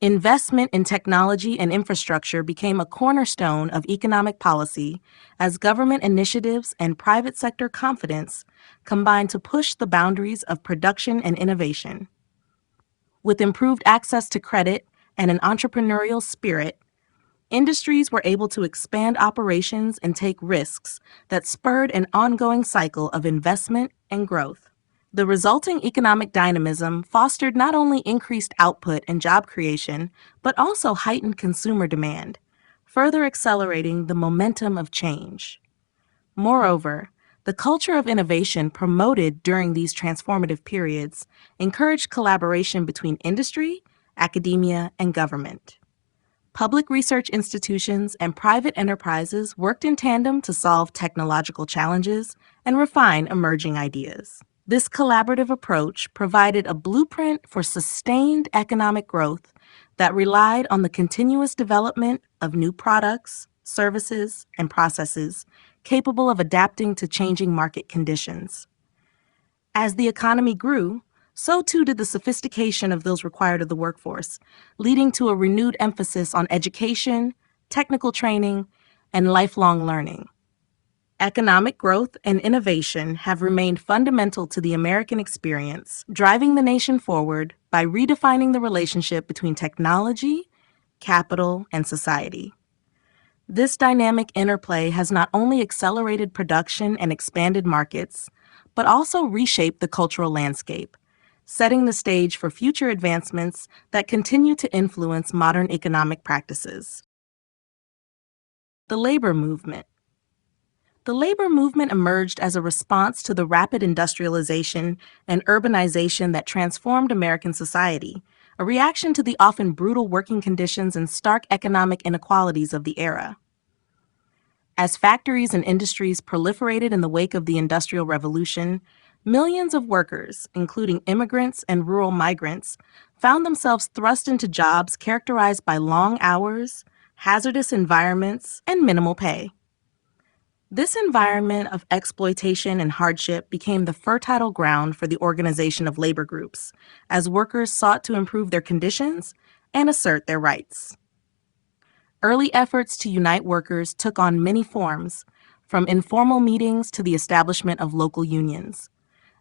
Investment in technology and infrastructure became a cornerstone of economic policy as government initiatives and private sector confidence combined to push the boundaries of production and innovation. With improved access to credit and an entrepreneurial spirit, industries were able to expand operations and take risks that spurred an ongoing cycle of investment and growth. The resulting economic dynamism fostered not only increased output and job creation, but also heightened consumer demand, further accelerating the momentum of change. Moreover, the culture of innovation promoted during these transformative periods encouraged collaboration between industry, academia, and government. Public research institutions and private enterprises worked in tandem to solve technological challenges and refine emerging ideas. This collaborative approach provided a blueprint for sustained economic growth that relied on the continuous development of new products, services, and processes capable of adapting to changing market conditions. As the economy grew, so too did the sophistication of those required of the workforce, leading to a renewed emphasis on education, technical training, and lifelong learning. Economic growth and innovation have remained fundamental to the American experience, driving the nation forward by redefining the relationship between technology, capital, and society. This dynamic interplay has not only accelerated production and expanded markets, but also reshaped the cultural landscape, setting the stage for future advancements that continue to influence modern economic practices. The labor movement. The labor movement emerged as a response to the rapid industrialization and urbanization that transformed American society, a reaction to the often brutal working conditions and stark economic inequalities of the era. As factories and industries proliferated in the wake of the Industrial Revolution, millions of workers, including immigrants and rural migrants, found themselves thrust into jobs characterized by long hours, hazardous environments, and minimal pay. This environment of exploitation and hardship became the fertile ground for the organization of labor groups, as workers sought to improve their conditions and assert their rights. Early efforts to unite workers took on many forms, from informal meetings to the establishment of local unions.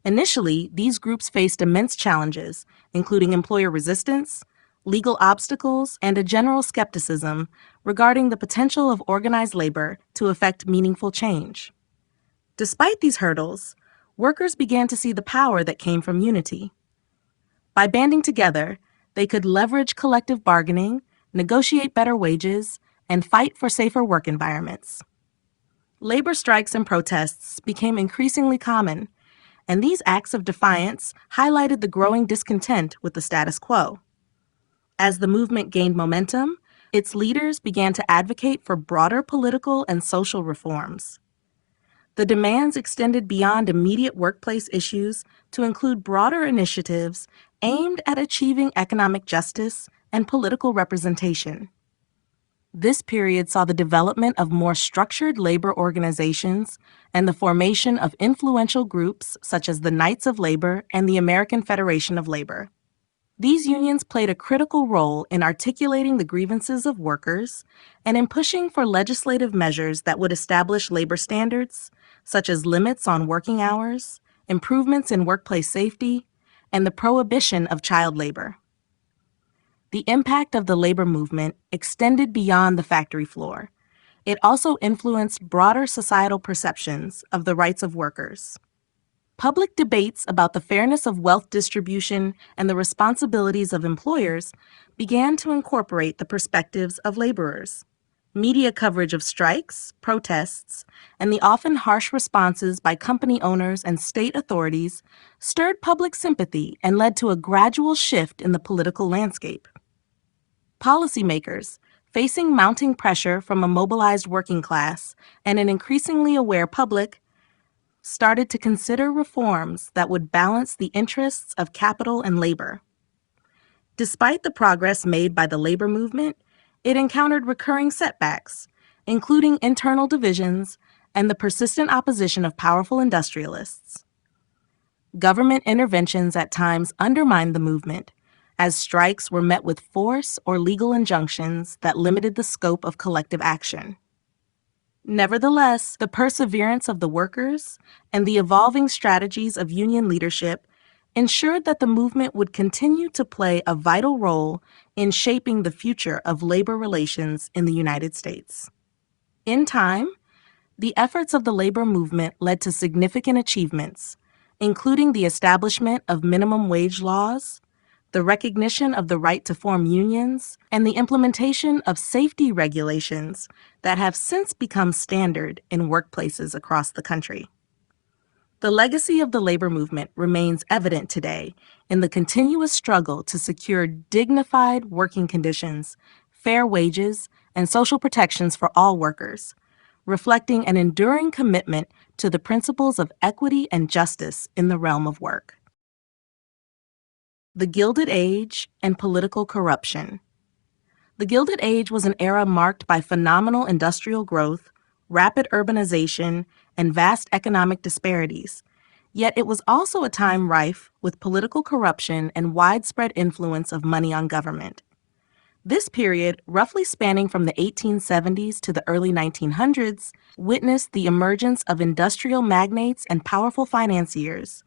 Initially, these groups faced immense challenges, including employer resistance, legal obstacles, and a general skepticism regarding the potential of organized labor to effect meaningful change. Despite these hurdles, workers began to see the power that came from unity. By banding together, they could leverage collective bargaining, negotiate better wages, and fight for safer work environments. Labor strikes and protests became increasingly common, and these acts of defiance highlighted the growing discontent with the status quo. As the movement gained momentum, its leaders began to advocate for broader political and social reforms. The demands extended beyond immediate workplace issues to include broader initiatives aimed at achieving economic justice and political representation. This period saw the development of more structured labor organizations and the formation of influential groups such as the Knights of Labor and the American Federation of Labor. These unions played a critical role in articulating the grievances of workers and in pushing for legislative measures that would establish labor standards, such as limits on working hours, improvements in workplace safety, and the prohibition of child labor. The impact of the labor movement extended beyond the factory floor. It also influenced broader societal perceptions of the rights of workers. Public debates about the fairness of wealth distribution and the responsibilities of employers began to incorporate the perspectives of laborers. Media coverage of strikes, protests, and the often harsh responses by company owners and state authorities stirred public sympathy and led to a gradual shift in the political landscape. Policymakers, facing mounting pressure from a mobilized working class and an increasingly aware public, started to consider reforms that would balance the interests of capital and labor. Despite the progress made by the labor movement, it encountered recurring setbacks, including internal divisions and the persistent opposition of powerful industrialists. Government interventions at times undermined the movement, as strikes were met with force or legal injunctions that limited the scope of collective action. Nevertheless, the perseverance of the workers and the evolving strategies of union leadership ensured that the movement would continue to play a vital role in shaping the future of labor relations in the United States. In time, the efforts of the labor movement led to significant achievements, including the establishment of minimum wage laws, the recognition of the right to form unions, and the implementation of safety regulations that have since become standard in workplaces across the country. The legacy of the labor movement remains evident today in the continuous struggle to secure dignified working conditions, fair wages, and social protections for all workers, reflecting an enduring commitment to the principles of equity and justice in the realm of work. The Gilded Age and political corruption. The Gilded Age was an era marked by phenomenal industrial growth, rapid urbanization, and vast economic disparities. Yet it was also a time rife with political corruption and widespread influence of money on government. This period, roughly spanning from the 1870s to the early 1900s, witnessed the emergence of industrial magnates and powerful financiers,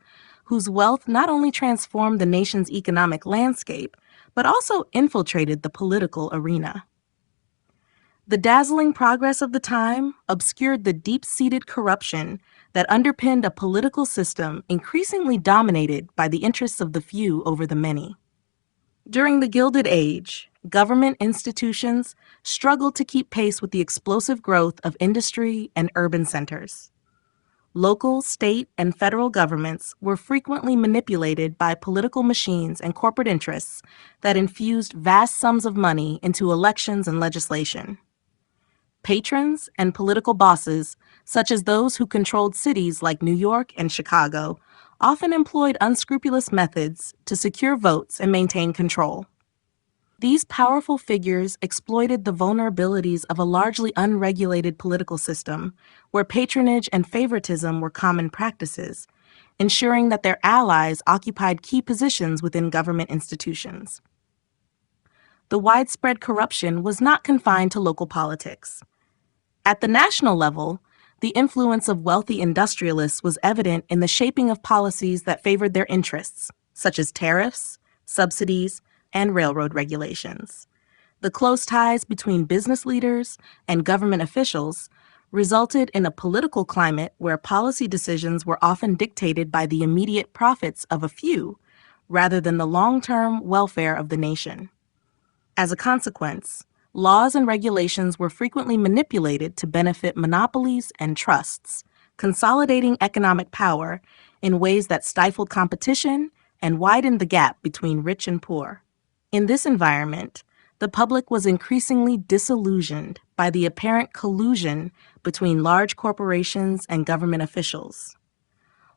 whose wealth not only transformed the nation's economic landscape, but also infiltrated the political arena. The dazzling progress of the time obscured the deep-seated corruption that underpinned a political system increasingly dominated by the interests of the few over the many. During the Gilded Age, government institutions struggled to keep pace with the explosive growth of industry and urban centers. Local, state, and federal governments were frequently manipulated by political machines and corporate interests that infused vast sums of money into elections and legislation. Patrons and political bosses, such as those who controlled cities like New York and Chicago, often employed unscrupulous methods to secure votes and maintain control. These powerful figures exploited the vulnerabilities of a largely unregulated political system, where patronage and favoritism were common practices, ensuring that their allies occupied key positions within government institutions. The widespread corruption was not confined to local politics. At the national level, the influence of wealthy industrialists was evident in the shaping of policies that favored their interests, such as tariffs, subsidies, and railroad regulations. The close ties between business leaders and government officials resulted in a political climate where policy decisions were often dictated by the immediate profits of a few, rather than the long-term welfare of the nation. As a consequence, laws and regulations were frequently manipulated to benefit monopolies and trusts, consolidating economic power in ways that stifled competition and widened the gap between rich and poor. In this environment, the public was increasingly disillusioned by the apparent collusion between large corporations and government officials.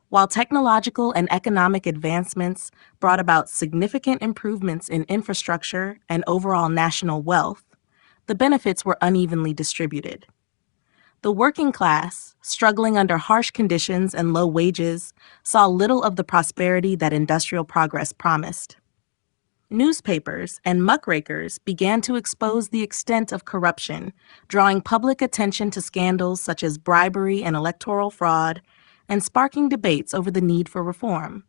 While technological and economic advancements brought about significant improvements in infrastructure and overall national wealth, the benefits were unevenly distributed. The working class, struggling under harsh conditions and low wages, saw little of the prosperity that industrial progress promised. Newspapers and muckrakers began to expose the extent of corruption, drawing public attention to scandals such as bribery and electoral fraud, and sparking debates over the need for reform.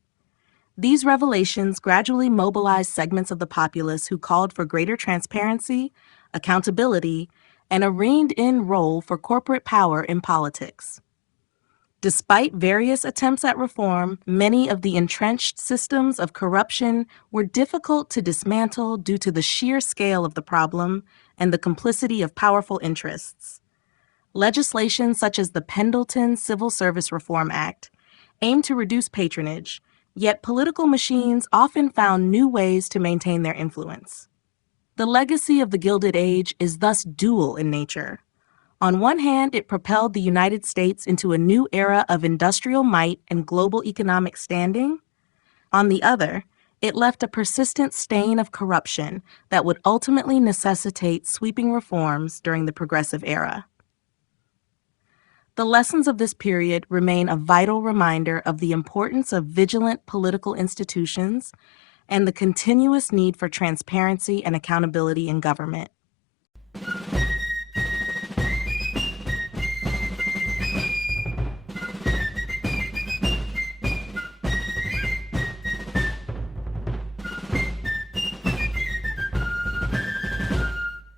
These revelations gradually mobilized segments of the populace who called for greater transparency, accountability, and a reined-in role for corporate power in politics. Despite various attempts at reform, many of the entrenched systems of corruption were difficult to dismantle due to the sheer scale of the problem and the complicity of powerful interests. Legislation such as the Pendleton Civil Service Reform Act aimed to reduce patronage, yet political machines often found new ways to maintain their influence. The legacy of the Gilded Age is thus dual in nature. On one hand, it propelled the United States into a new era of industrial might and global economic standing. On the other, it left a persistent stain of corruption that would ultimately necessitate sweeping reforms during the Progressive Era. The lessons of this period remain a vital reminder of the importance of vigilant political institutions and the continuous need for transparency and accountability in government.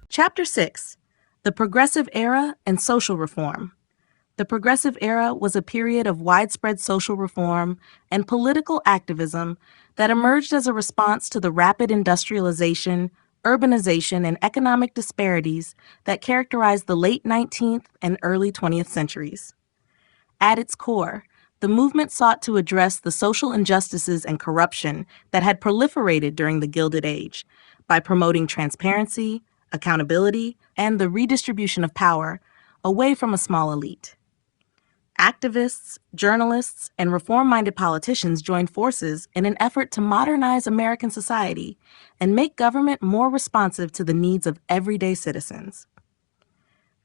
Chapter 6: The Progressive Era and Social Reform. The Progressive Era was a period of widespread social reform and political activism that emerged as a response to the rapid industrialization, urbanization, and economic disparities that characterized the late 19th and early 20th centuries. At its core, the movement sought to address the social injustices and corruption that had proliferated during the Gilded Age by promoting transparency, accountability, and the redistribution of power away from a small elite. Activists, journalists, and reform-minded politicians joined forces in an effort to modernize American society and make government more responsive to the needs of everyday citizens.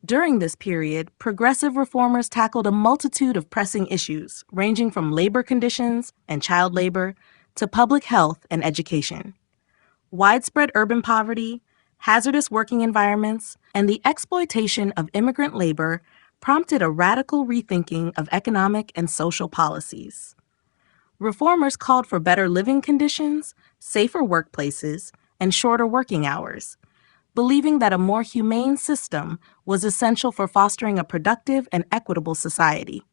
During this period, progressive reformers tackled a multitude of pressing issues, ranging from labor conditions and child labor to public health and education. Widespread urban poverty, hazardous working environments, and the exploitation of immigrant labor prompted a radical rethinking of economic and social policies. Reformers called for better living conditions, safer workplaces, and shorter working hours, believing that a more humane system was essential for fostering a productive and equitable society.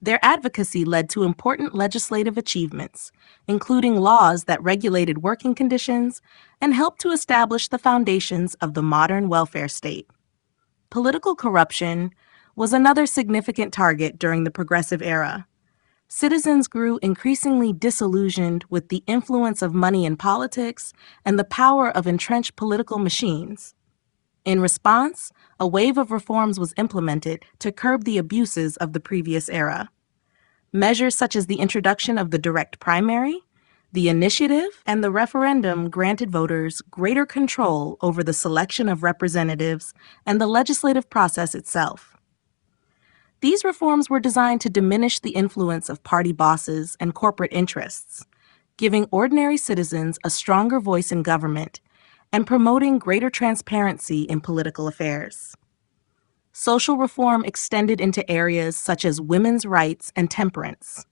Their advocacy led to important legislative achievements, including laws that regulated working conditions and helped to establish the foundations of the modern welfare state. Political corruption was another significant target during the Progressive Era. Citizens grew increasingly disillusioned with the influence of money in politics and the power of entrenched political machines. In response, a wave of reforms was implemented to curb the abuses of the previous era. Measures such as the introduction of the direct primary, the initiative, and the referendum granted voters greater control over the selection of representatives and the legislative process itself. These reforms were designed to diminish the influence of party bosses and corporate interests, giving ordinary citizens a stronger voice in government and promoting greater transparency in political affairs. Social reform extended into areas such as women's rights and temperance.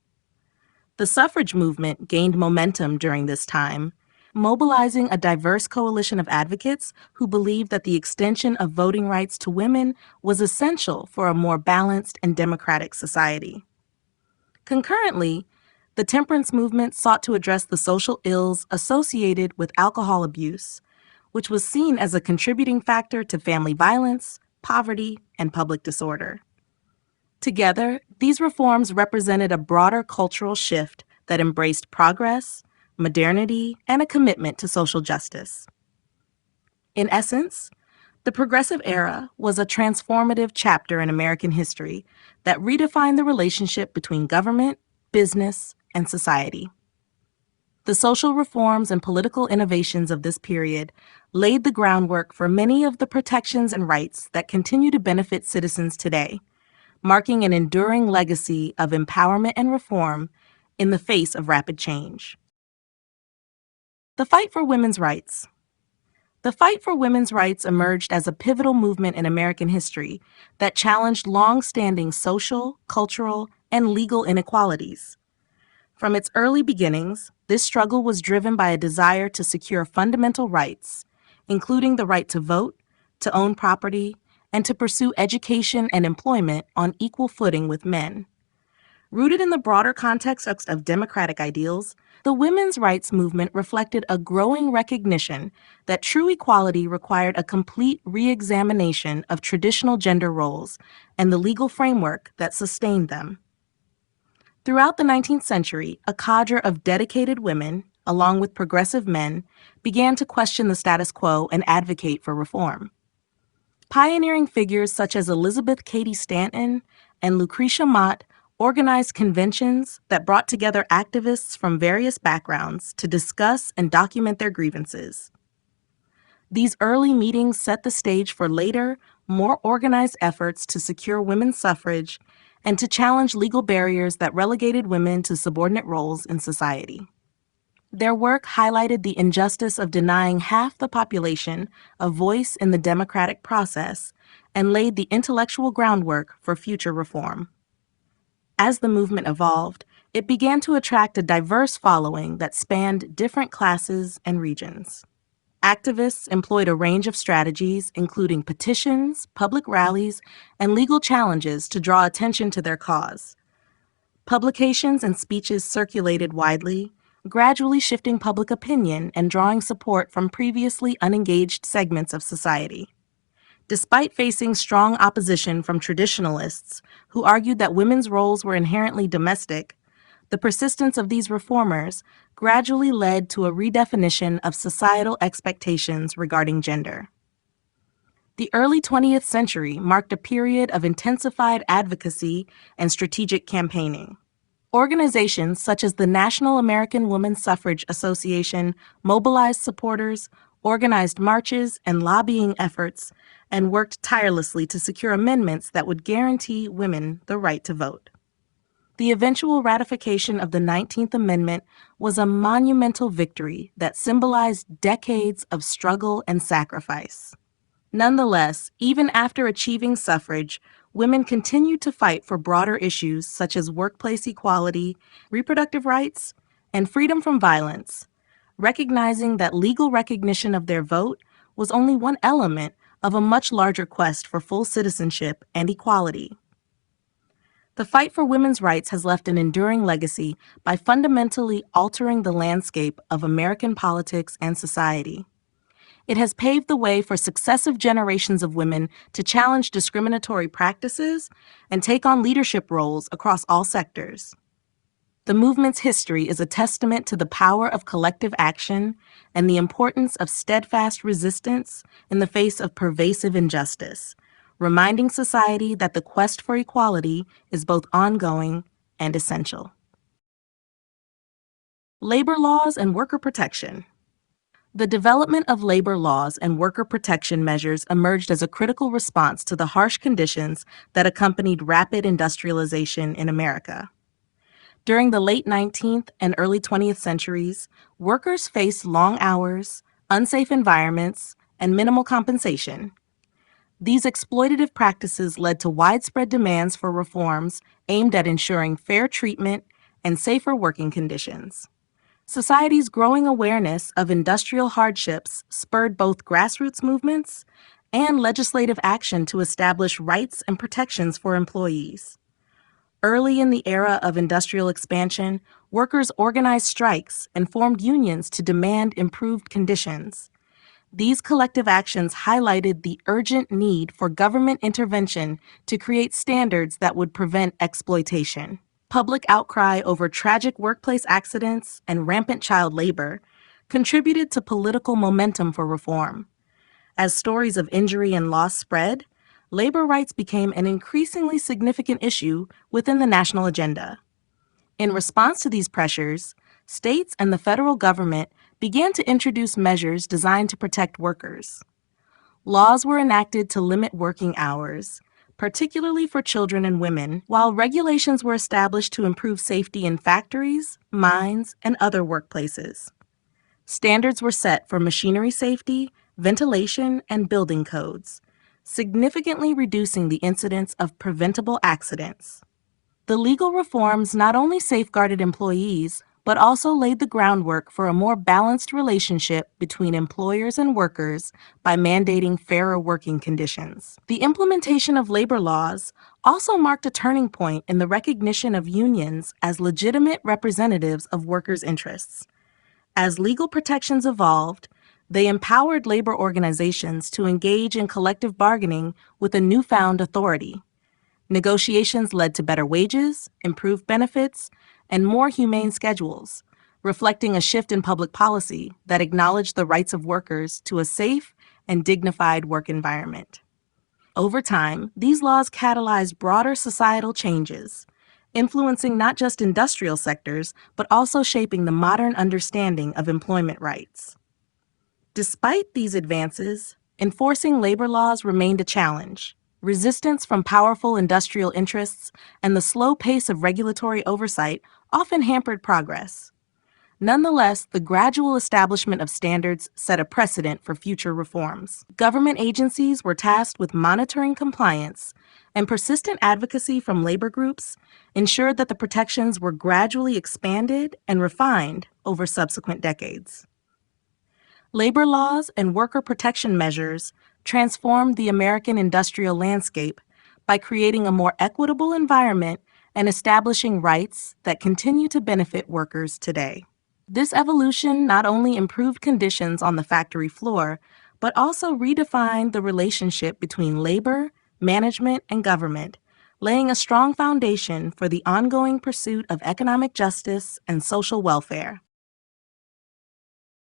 The suffrage movement gained momentum during this time, mobilizing a diverse coalition of advocates who believed that the extension of voting rights to women was essential for a more balanced and democratic society. Concurrently, the temperance movement sought to address the social ills associated with alcohol abuse, which was seen as a contributing factor to family violence, poverty, and public disorder. Together, these reforms represented a broader cultural shift that embraced progress, modernity, and a commitment to social justice. In essence, the Progressive Era was a transformative chapter in American history that redefined the relationship between government, business, and society. The social reforms and political innovations of this period laid the groundwork for many of the protections and rights that continue to benefit citizens today, marking an enduring legacy of empowerment and reform in the face of rapid change. The fight for women's rights. The fight for women's rights emerged as a pivotal movement in American history that challenged long-standing social, cultural, and legal inequalities. From its early beginnings, this struggle was driven by a desire to secure fundamental rights, including the right to vote, to own property, and to pursue education and employment on equal footing with men. Rooted in the broader context of democratic ideals, the women's rights movement reflected a growing recognition that true equality required a complete re-examination of traditional gender roles and the legal framework that sustained them. Throughout the 19th century, a cadre of dedicated women, along with progressive men, began to question the status quo and advocate for reform. Pioneering figures such as Elizabeth Cady Stanton and Lucretia Mott organized conventions that brought together activists from various backgrounds to discuss and document their grievances. These early meetings set the stage for later, more organized efforts to secure women's suffrage and to challenge legal barriers that relegated women to subordinate roles in society. Their work highlighted the injustice of denying half the population a voice in the democratic process and laid the intellectual groundwork for future reform. As the movement evolved, it began to attract a diverse following that spanned different classes and regions. Activists employed a range of strategies, including petitions, public rallies, and legal challenges to draw attention to their cause. Publications and speeches circulated widely, gradually shifting public opinion and drawing support from previously unengaged segments of society. Despite facing strong opposition from traditionalists who argued that women's roles were inherently domestic, the persistence of these reformers gradually led to a redefinition of societal expectations regarding gender. The early 20th century marked a period of intensified advocacy and strategic campaigning. Organizations such as the National American Woman Suffrage Association mobilized supporters, organized marches and lobbying efforts, and worked tirelessly to secure amendments that would guarantee women the right to vote. The eventual ratification of the 19th Amendment was a monumental victory that symbolized decades of struggle and sacrifice. Nonetheless, even after achieving suffrage, women continued to fight for broader issues such as workplace equality, reproductive rights, and freedom from violence, recognizing that legal recognition of their vote was only one element of a much larger quest for full citizenship and equality. The fight for women's rights has left an enduring legacy by fundamentally altering the landscape of American politics and society. It has paved the way for successive generations of women to challenge discriminatory practices and take on leadership roles across all sectors. The movement's history is a testament to the power of collective action and the importance of steadfast resistance in the face of pervasive injustice, reminding society that the quest for equality is both ongoing and essential. Labor laws and worker protection. The development of labor laws and worker protection measures emerged as a critical response to the harsh conditions that accompanied rapid industrialization in America. During the late 19th and early 20th centuries, workers faced long hours, unsafe environments, and minimal compensation. These exploitative practices led to widespread demands for reforms aimed at ensuring fair treatment and safer working conditions. Society's growing awareness of industrial hardships spurred both grassroots movements and legislative action to establish rights and protections for employees. Early in the era of industrial expansion, workers organized strikes and formed unions to demand improved conditions. These collective actions highlighted the urgent need for government intervention to create standards that would prevent exploitation. Public outcry over tragic workplace accidents and rampant child labor contributed to political momentum for reform. As stories of injury and loss spread, labor rights became an increasingly significant issue within the national agenda. In response to these pressures, states and the federal government began to introduce measures designed to protect workers. Laws were enacted to limit working hours, particularly for children and women, while regulations were established to improve safety in factories, mines, and other workplaces. Standards were set for machinery safety, ventilation, and building codes, significantly reducing the incidence of preventable accidents. The legal reforms not only safeguarded employees, but also laid the groundwork for a more balanced relationship between employers and workers by mandating fairer working conditions. The implementation of labor laws also marked a turning point in the recognition of unions as legitimate representatives of workers' interests. As legal protections evolved, they empowered labor organizations to engage in collective bargaining with a newfound authority. Negotiations led to better wages, improved benefits, and more humane schedules, reflecting a shift in public policy that acknowledged the rights of workers to a safe and dignified work environment. Over time, these laws catalyzed broader societal changes, influencing not just industrial sectors, but also shaping the modern understanding of employment rights. Despite these advances, enforcing labor laws remained a challenge. Resistance from powerful industrial interests and the slow pace of regulatory oversight often hampered progress. Nonetheless, the gradual establishment of standards set a precedent for future reforms. Government agencies were tasked with monitoring compliance, and persistent advocacy from labor groups ensured that the protections were gradually expanded and refined over subsequent decades. Labor laws and worker protection measures transformed the American industrial landscape by creating a more equitable environment and establishing rights that continue to benefit workers today. This evolution not only improved conditions on the factory floor, but also redefined the relationship between labor, management, and government, laying a strong foundation for the ongoing pursuit of economic justice and social welfare.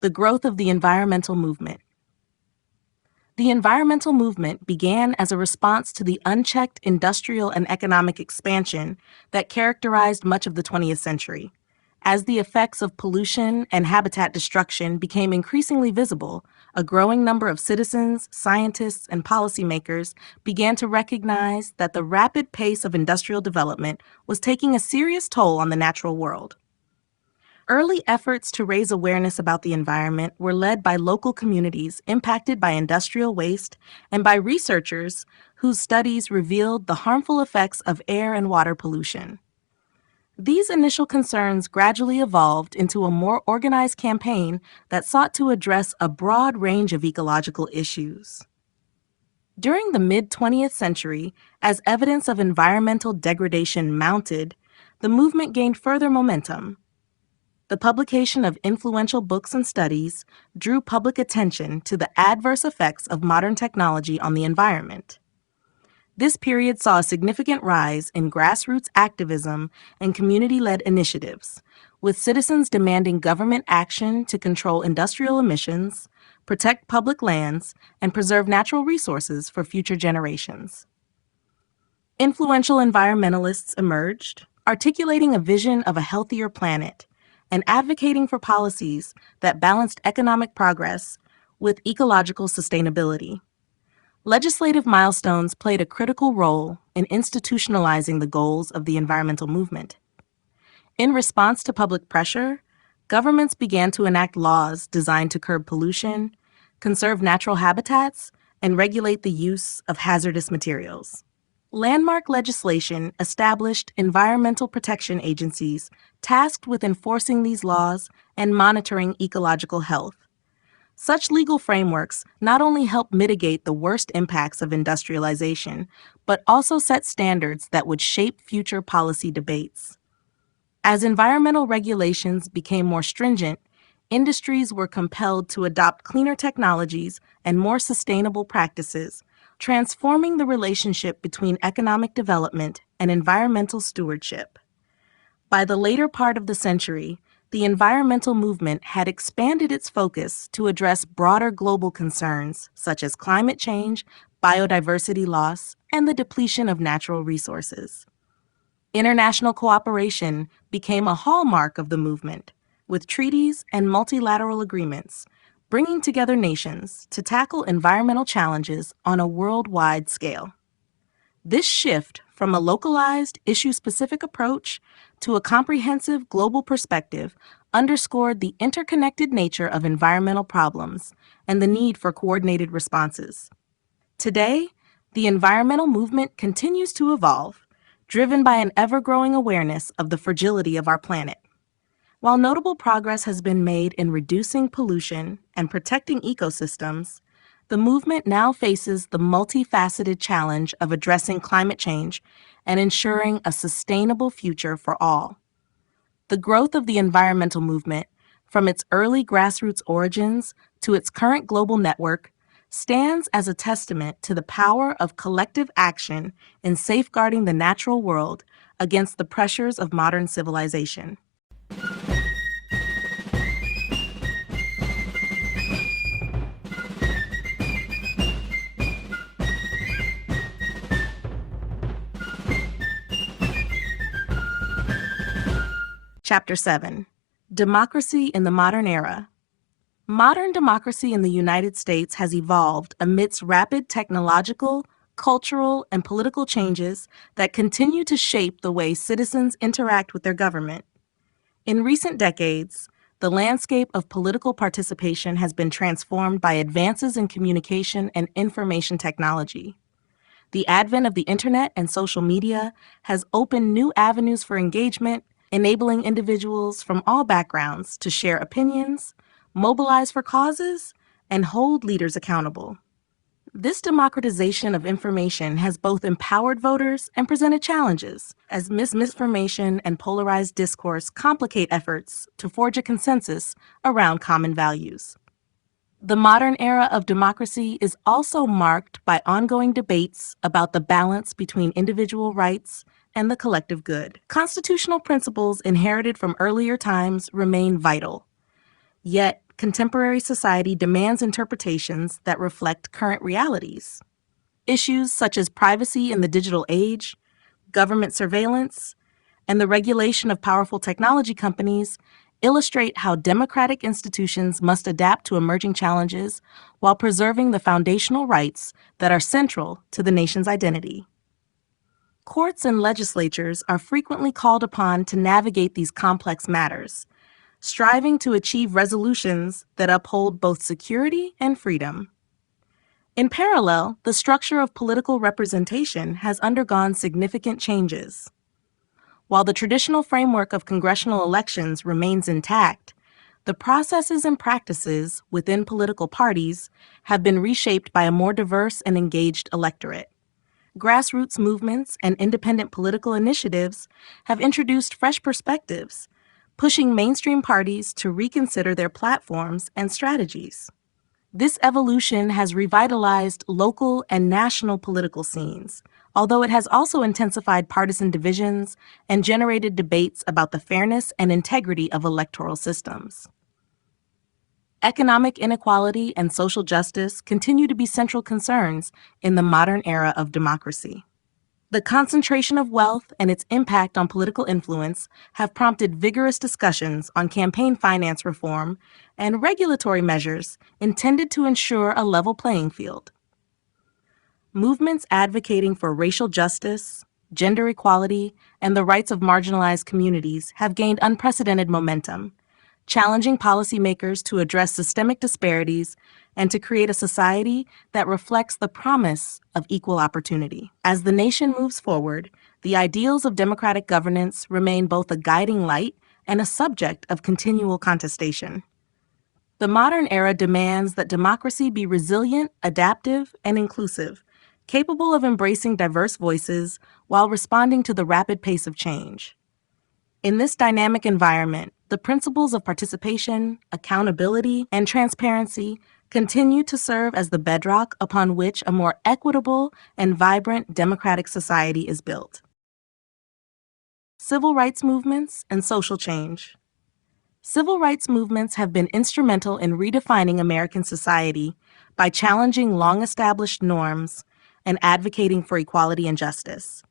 The growth of the environmental movement. The environmental movement began as a response to the unchecked industrial and economic expansion that characterized much of the 20th century. As the effects of pollution and habitat destruction became increasingly visible, a growing number of citizens, scientists, and policymakers began to recognize that the rapid pace of industrial development was taking a serious toll on the natural world. Early efforts to raise awareness about the environment were led by local communities impacted by industrial waste and by researchers whose studies revealed the harmful effects of air and water pollution. These initial concerns gradually evolved into a more organized campaign that sought to address a broad range of ecological issues. During the mid-20th century, as evidence of environmental degradation mounted, the movement gained further momentum. The publication of influential books and studies drew public attention to the adverse effects of modern technology on the environment. This period saw a significant rise in grassroots activism and community-led initiatives, with citizens demanding government action to control industrial emissions, protect public lands, and preserve natural resources for future generations. Influential environmentalists emerged, articulating a vision of a healthier planet and advocating for policies that balanced economic progress with ecological sustainability. Legislative milestones played a critical role in institutionalizing the goals of the environmental movement. In response to public pressure, governments began to enact laws designed to curb pollution, conserve natural habitats, and regulate the use of hazardous materials. Landmark legislation established environmental protection agencies tasked with enforcing these laws and monitoring ecological health. Such legal frameworks not only help mitigate the worst impacts of industrialization, but also set standards that would shape future policy debates. As environmental regulations became more stringent, industries were compelled to adopt cleaner technologies and more sustainable practices, transforming the relationship between economic development and environmental stewardship. By the later part of the century, the environmental movement had expanded its focus to address broader global concerns such as climate change, biodiversity loss, and the depletion of natural resources. International cooperation became a hallmark of the movement, with treaties and multilateral agreements, bringing together nations to tackle environmental challenges on a worldwide scale. This shift from a localized, issue-specific approach to a comprehensive global perspective underscored the interconnected nature of environmental problems and the need for coordinated responses. Today, the environmental movement continues to evolve, driven by an ever-growing awareness of the fragility of our planet. While notable progress has been made in reducing pollution and protecting ecosystems, the movement now faces the multifaceted challenge of addressing climate change and ensuring a sustainable future for all. The growth of the environmental movement, from its early grassroots origins to its current global network, stands as a testament to the power of collective action in safeguarding the natural world against the pressures of modern civilization. Chapter 7: Democracy in the Modern Era. Modern democracy in the United States has evolved amidst rapid technological, cultural, and political changes that continue to shape the way citizens interact with their government. In recent decades, the landscape of political participation has been transformed by advances in communication and information technology. The advent of the internet and social media has opened new avenues for engagement, enabling individuals from all backgrounds to share opinions, mobilize for causes, and hold leaders accountable. This democratization of information has both empowered voters and presented challenges, as misinformation and polarized discourse complicate efforts to forge a consensus around common values. The modern era of democracy is also marked by ongoing debates about the balance between individual rights and the collective good. Constitutional principles inherited from earlier times remain vital, yet contemporary society demands interpretations that reflect current realities. Issues such as privacy in the digital age, government surveillance, and the regulation of powerful technology companies illustrate how democratic institutions must adapt to emerging challenges while preserving the foundational rights that are central to the nation's identity. Courts and legislatures are frequently called upon to navigate these complex matters, striving to achieve resolutions that uphold both security and freedom. In parallel, the structure of political representation has undergone significant changes. While the traditional framework of congressional elections remains intact, the processes and practices within political parties have been reshaped by a more diverse and engaged electorate. Grassroots movements and independent political initiatives have introduced fresh perspectives, pushing mainstream parties to reconsider their platforms and strategies. This evolution has revitalized local and national political scenes, although it has also intensified partisan divisions and generated debates about the fairness and integrity of electoral systems. Economic inequality and social justice continue to be central concerns in the modern era of democracy. The concentration of wealth and its impact on political influence have prompted vigorous discussions on campaign finance reform and regulatory measures intended to ensure a level playing field. Movements advocating for racial justice, gender equality, and the rights of marginalized communities have gained unprecedented momentum, challenging policymakers to address systemic disparities and to create a society that reflects the promise of equal opportunity. As the nation moves forward, the ideals of democratic governance remain both a guiding light and a subject of continual contestation. The modern era demands that democracy be resilient, adaptive, and inclusive, capable of embracing diverse voices while responding to the rapid pace of change. In this dynamic environment, the principles of participation, accountability, and transparency continue to serve as the bedrock upon which a more equitable and vibrant democratic society is built. Civil rights movements and social change. Civil rights movements have been instrumental in redefining American society by challenging long-established norms and advocating for equality and justice.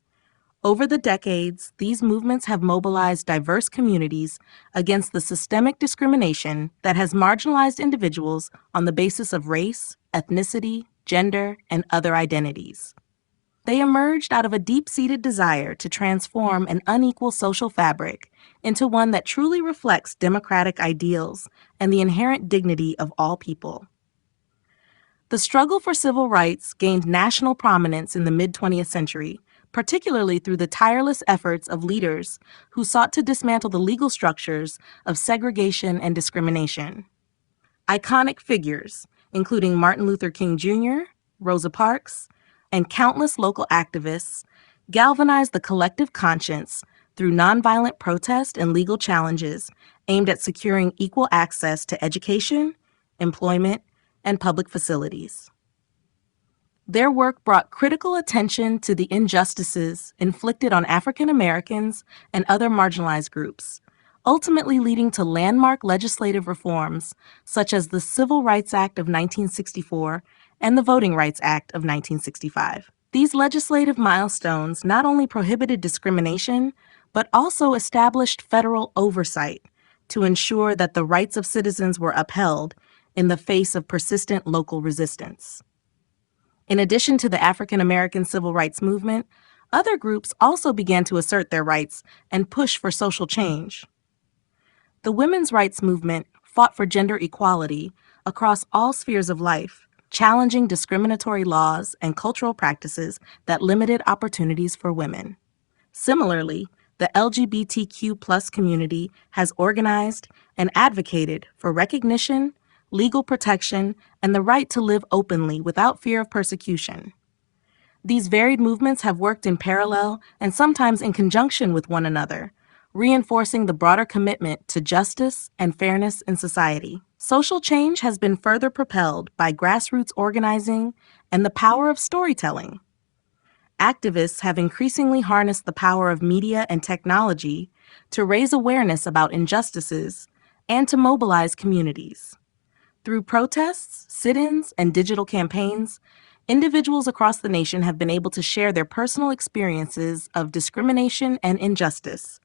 Over the decades, these movements have mobilized diverse communities against the systemic discrimination that has marginalized individuals on the basis of race, ethnicity, gender, and other identities. They emerged out of a deep-seated desire to transform an unequal social fabric into one that truly reflects democratic ideals and the inherent dignity of all people. The struggle for civil rights gained national prominence in the mid-20th century, particularly through the tireless efforts of leaders who sought to dismantle the legal structures of segregation and discrimination. Iconic figures, including Martin Luther King Jr., Rosa Parks, and countless local activists, galvanized the collective conscience through nonviolent protest and legal challenges aimed at securing equal access to education, employment, and public facilities. Their work brought critical attention to the injustices inflicted on African Americans and other marginalized groups, ultimately leading to landmark legislative reforms such as the Civil Rights Act of 1964 and the Voting Rights Act of 1965. These legislative milestones not only prohibited discrimination, but also established federal oversight to ensure that the rights of citizens were upheld in the face of persistent local resistance. In addition to the African American civil rights movement, other groups also began to assert their rights and push for social change. The women's rights movement fought for gender equality across all spheres of life, challenging discriminatory laws and cultural practices that limited opportunities for women. Similarly, the LGBTQ+ community has organized and advocated for recognition, legal protection, and the right to live openly without fear of persecution. These varied movements have worked in parallel and sometimes in conjunction with one another, reinforcing the broader commitment to justice and fairness in society. Social change has been further propelled by grassroots organizing and the power of storytelling. Activists have increasingly harnessed the power of media and technology to raise awareness about injustices and to mobilize communities. Through protests, sit-ins, and digital campaigns, individuals across the nation have been able to share their personal experiences of discrimination and injustice,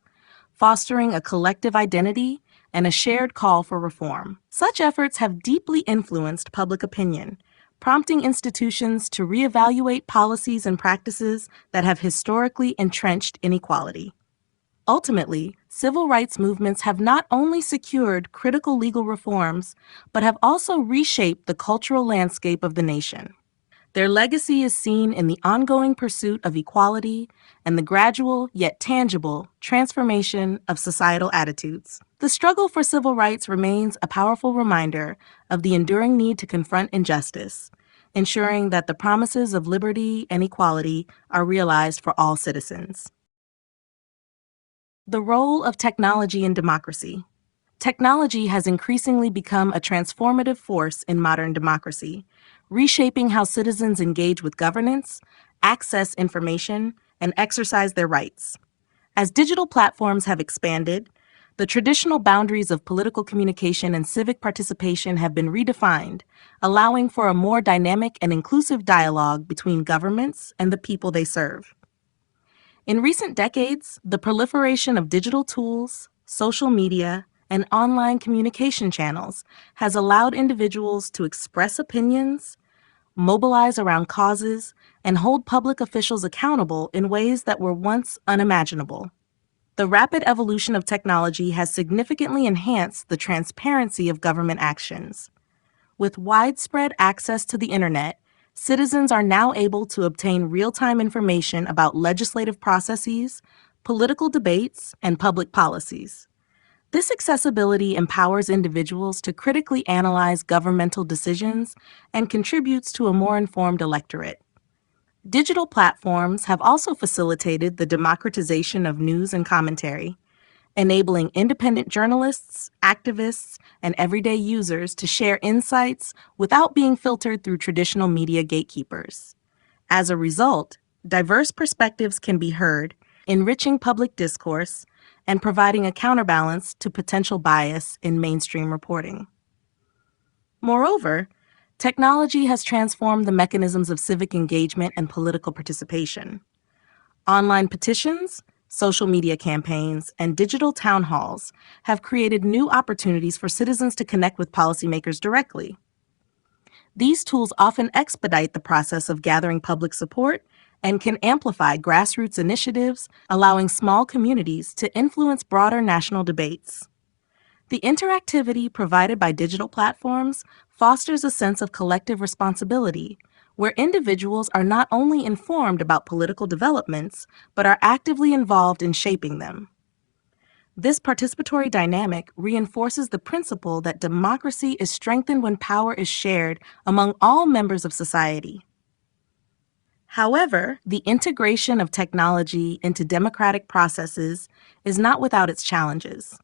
fostering a collective identity and a shared call for reform. Such efforts have deeply influenced public opinion, prompting institutions to reevaluate policies and practices that have historically entrenched inequality. Ultimately, civil rights movements have not only secured critical legal reforms, but have also reshaped the cultural landscape of the nation. Their legacy is seen in the ongoing pursuit of equality and the gradual yet tangible transformation of societal attitudes. The struggle for civil rights remains a powerful reminder of the enduring need to confront injustice, ensuring that the promises of liberty and equality are realized for all citizens. The role of technology in democracy. Technology has increasingly become a transformative force in modern democracy, reshaping how citizens engage with governance, access information, and exercise their rights. As digital platforms have expanded, the traditional boundaries of political communication and civic participation have been redefined, allowing for a more dynamic and inclusive dialogue between governments and the people they serve. In recent decades, the proliferation of digital tools, social media, and online communication channels has allowed individuals to express opinions, mobilize around causes, and hold public officials accountable in ways that were once unimaginable. The rapid evolution of technology has significantly enhanced the transparency of government actions. With widespread access to the internet, citizens are now able to obtain real-time information about legislative processes, political debates, and public policies. This accessibility empowers individuals to critically analyze governmental decisions and contributes to a more informed electorate. Digital platforms have also facilitated the democratization of news and commentary, enabling independent journalists, activists, and everyday users to share insights without being filtered through traditional media gatekeepers. As a result, diverse perspectives can be heard, enriching public discourse and providing a counterbalance to potential bias in mainstream reporting. Moreover, technology has transformed the mechanisms of civic engagement and political participation. Online petitions, social media campaigns, and digital town halls have created new opportunities for citizens to connect with policymakers directly. These tools often expedite the process of gathering public support and can amplify grassroots initiatives, allowing small communities to influence broader national debates. The interactivity provided by digital platforms fosters a sense of collective responsibility, where individuals are not only informed about political developments, but are actively involved in shaping them. This participatory dynamic reinforces the principle that democracy is strengthened when power is shared among all members of society. However, the integration of technology into democratic processes is not without its challenges.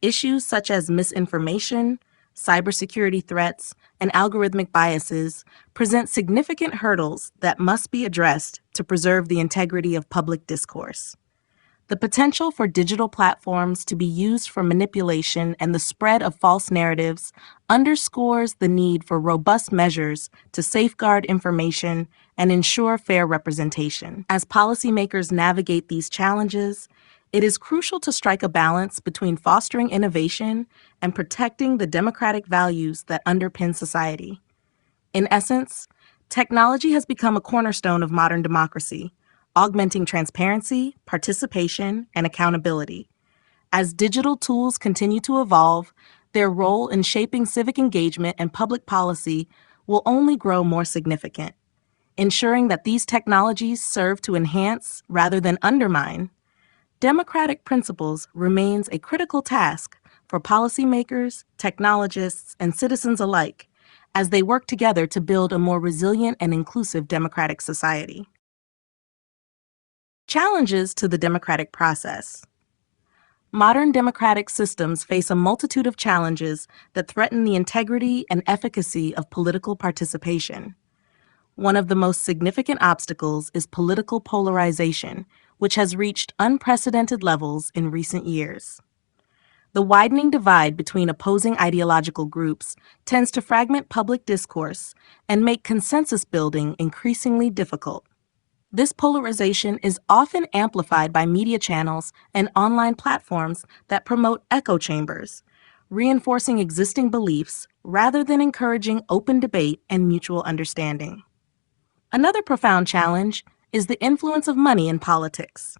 Issues such as misinformation, cybersecurity threats, and algorithmic biases present significant hurdles that must be addressed to preserve the integrity of public discourse. The potential for digital platforms to be used for manipulation and the spread of false narratives underscores the need for robust measures to safeguard information and ensure fair representation. As policymakers navigate these challenges, it is crucial to strike a balance between fostering innovation and protecting the democratic values that underpin society. In essence, technology has become a cornerstone of modern democracy, augmenting transparency, participation, and accountability. As digital tools continue to evolve, their role in shaping civic engagement and public policy will only grow more significant. Ensuring that these technologies serve to enhance rather than undermine democratic principles remains a critical task for policymakers, technologists, and citizens alike as they work together to build a more resilient and inclusive democratic society. Challenges to the democratic process. Modern democratic systems face a multitude of challenges that threaten the integrity and efficacy of political participation. One of the most significant obstacles is political polarization, which has reached unprecedented levels in recent years. The widening divide between opposing ideological groups tends to fragment public discourse and make consensus building increasingly difficult. This polarization is often amplified by media channels and online platforms that promote echo chambers, reinforcing existing beliefs rather than encouraging open debate and mutual understanding. Another profound challenge is the influence of money in politics.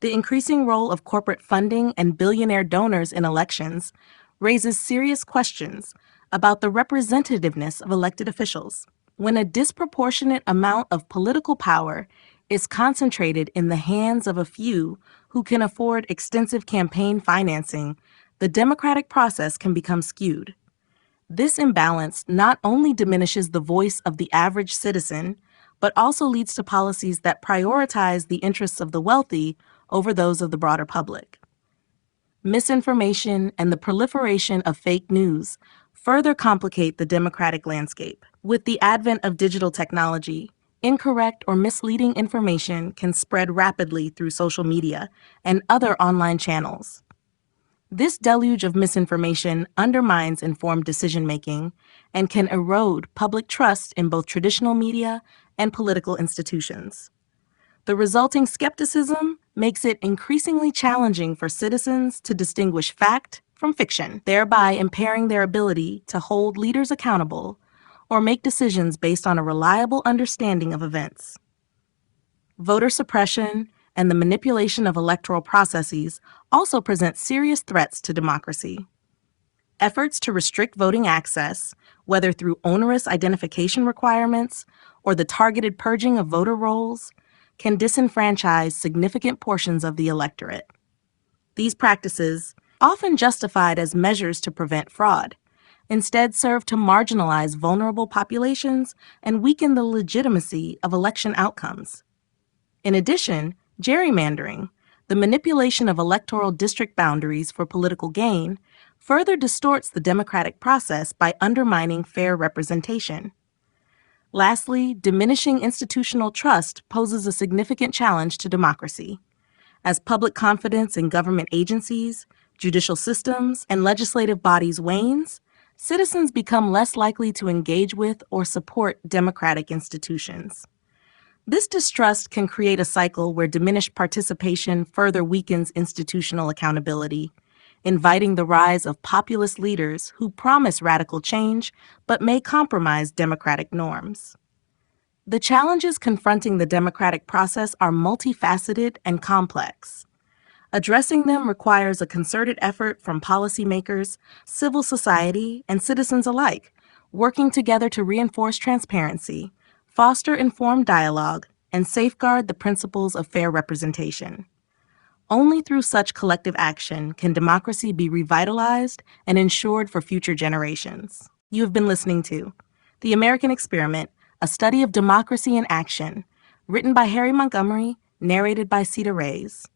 The increasing role of corporate funding and billionaire donors in elections raises serious questions about the representativeness of elected officials. When a disproportionate amount of political power is concentrated in the hands of a few who can afford extensive campaign financing, the democratic process can become skewed. This imbalance not only diminishes the voice of the average citizen, but also leads to policies that prioritize the interests of the wealthy over those of the broader public. Misinformation and the proliferation of fake news further complicate the democratic landscape. With the advent of digital technology, incorrect or misleading information can spread rapidly through social media and other online channels. This deluge of misinformation undermines informed decision-making and can erode public trust in both traditional media and political institutions. The resulting skepticism makes it increasingly challenging for citizens to distinguish fact from fiction, thereby impairing their ability to hold leaders accountable or make decisions based on a reliable understanding of events. Voter suppression and the manipulation of electoral processes also present serious threats to democracy. Efforts to restrict voting access, whether through onerous identification requirements or the targeted purging of voter rolls, can disenfranchise significant portions of the electorate. These practices, often justified as measures to prevent fraud, instead serve to marginalize vulnerable populations and weaken the legitimacy of election outcomes. In addition, gerrymandering, the manipulation of electoral district boundaries for political gain, further distorts the democratic process by undermining fair representation. Lastly, diminishing institutional trust poses a significant challenge to democracy. As public confidence in government agencies, judicial systems, and legislative bodies wanes, citizens become less likely to engage with or support democratic institutions. This distrust can create a cycle where diminished participation further weakens institutional accountability, inviting the rise of populist leaders who promise radical change but may compromise democratic norms. The challenges confronting the democratic process are multifaceted and complex. Addressing them requires a concerted effort from policymakers, civil society, and citizens alike, working together to reinforce transparency, foster informed dialogue, and safeguard the principles of fair representation. Only through such collective action can democracy be revitalized and ensured for future generations. You have been listening to The American Experiment, a study of democracy in action, written by Harry Montgomery, narrated by Cedar Reyes.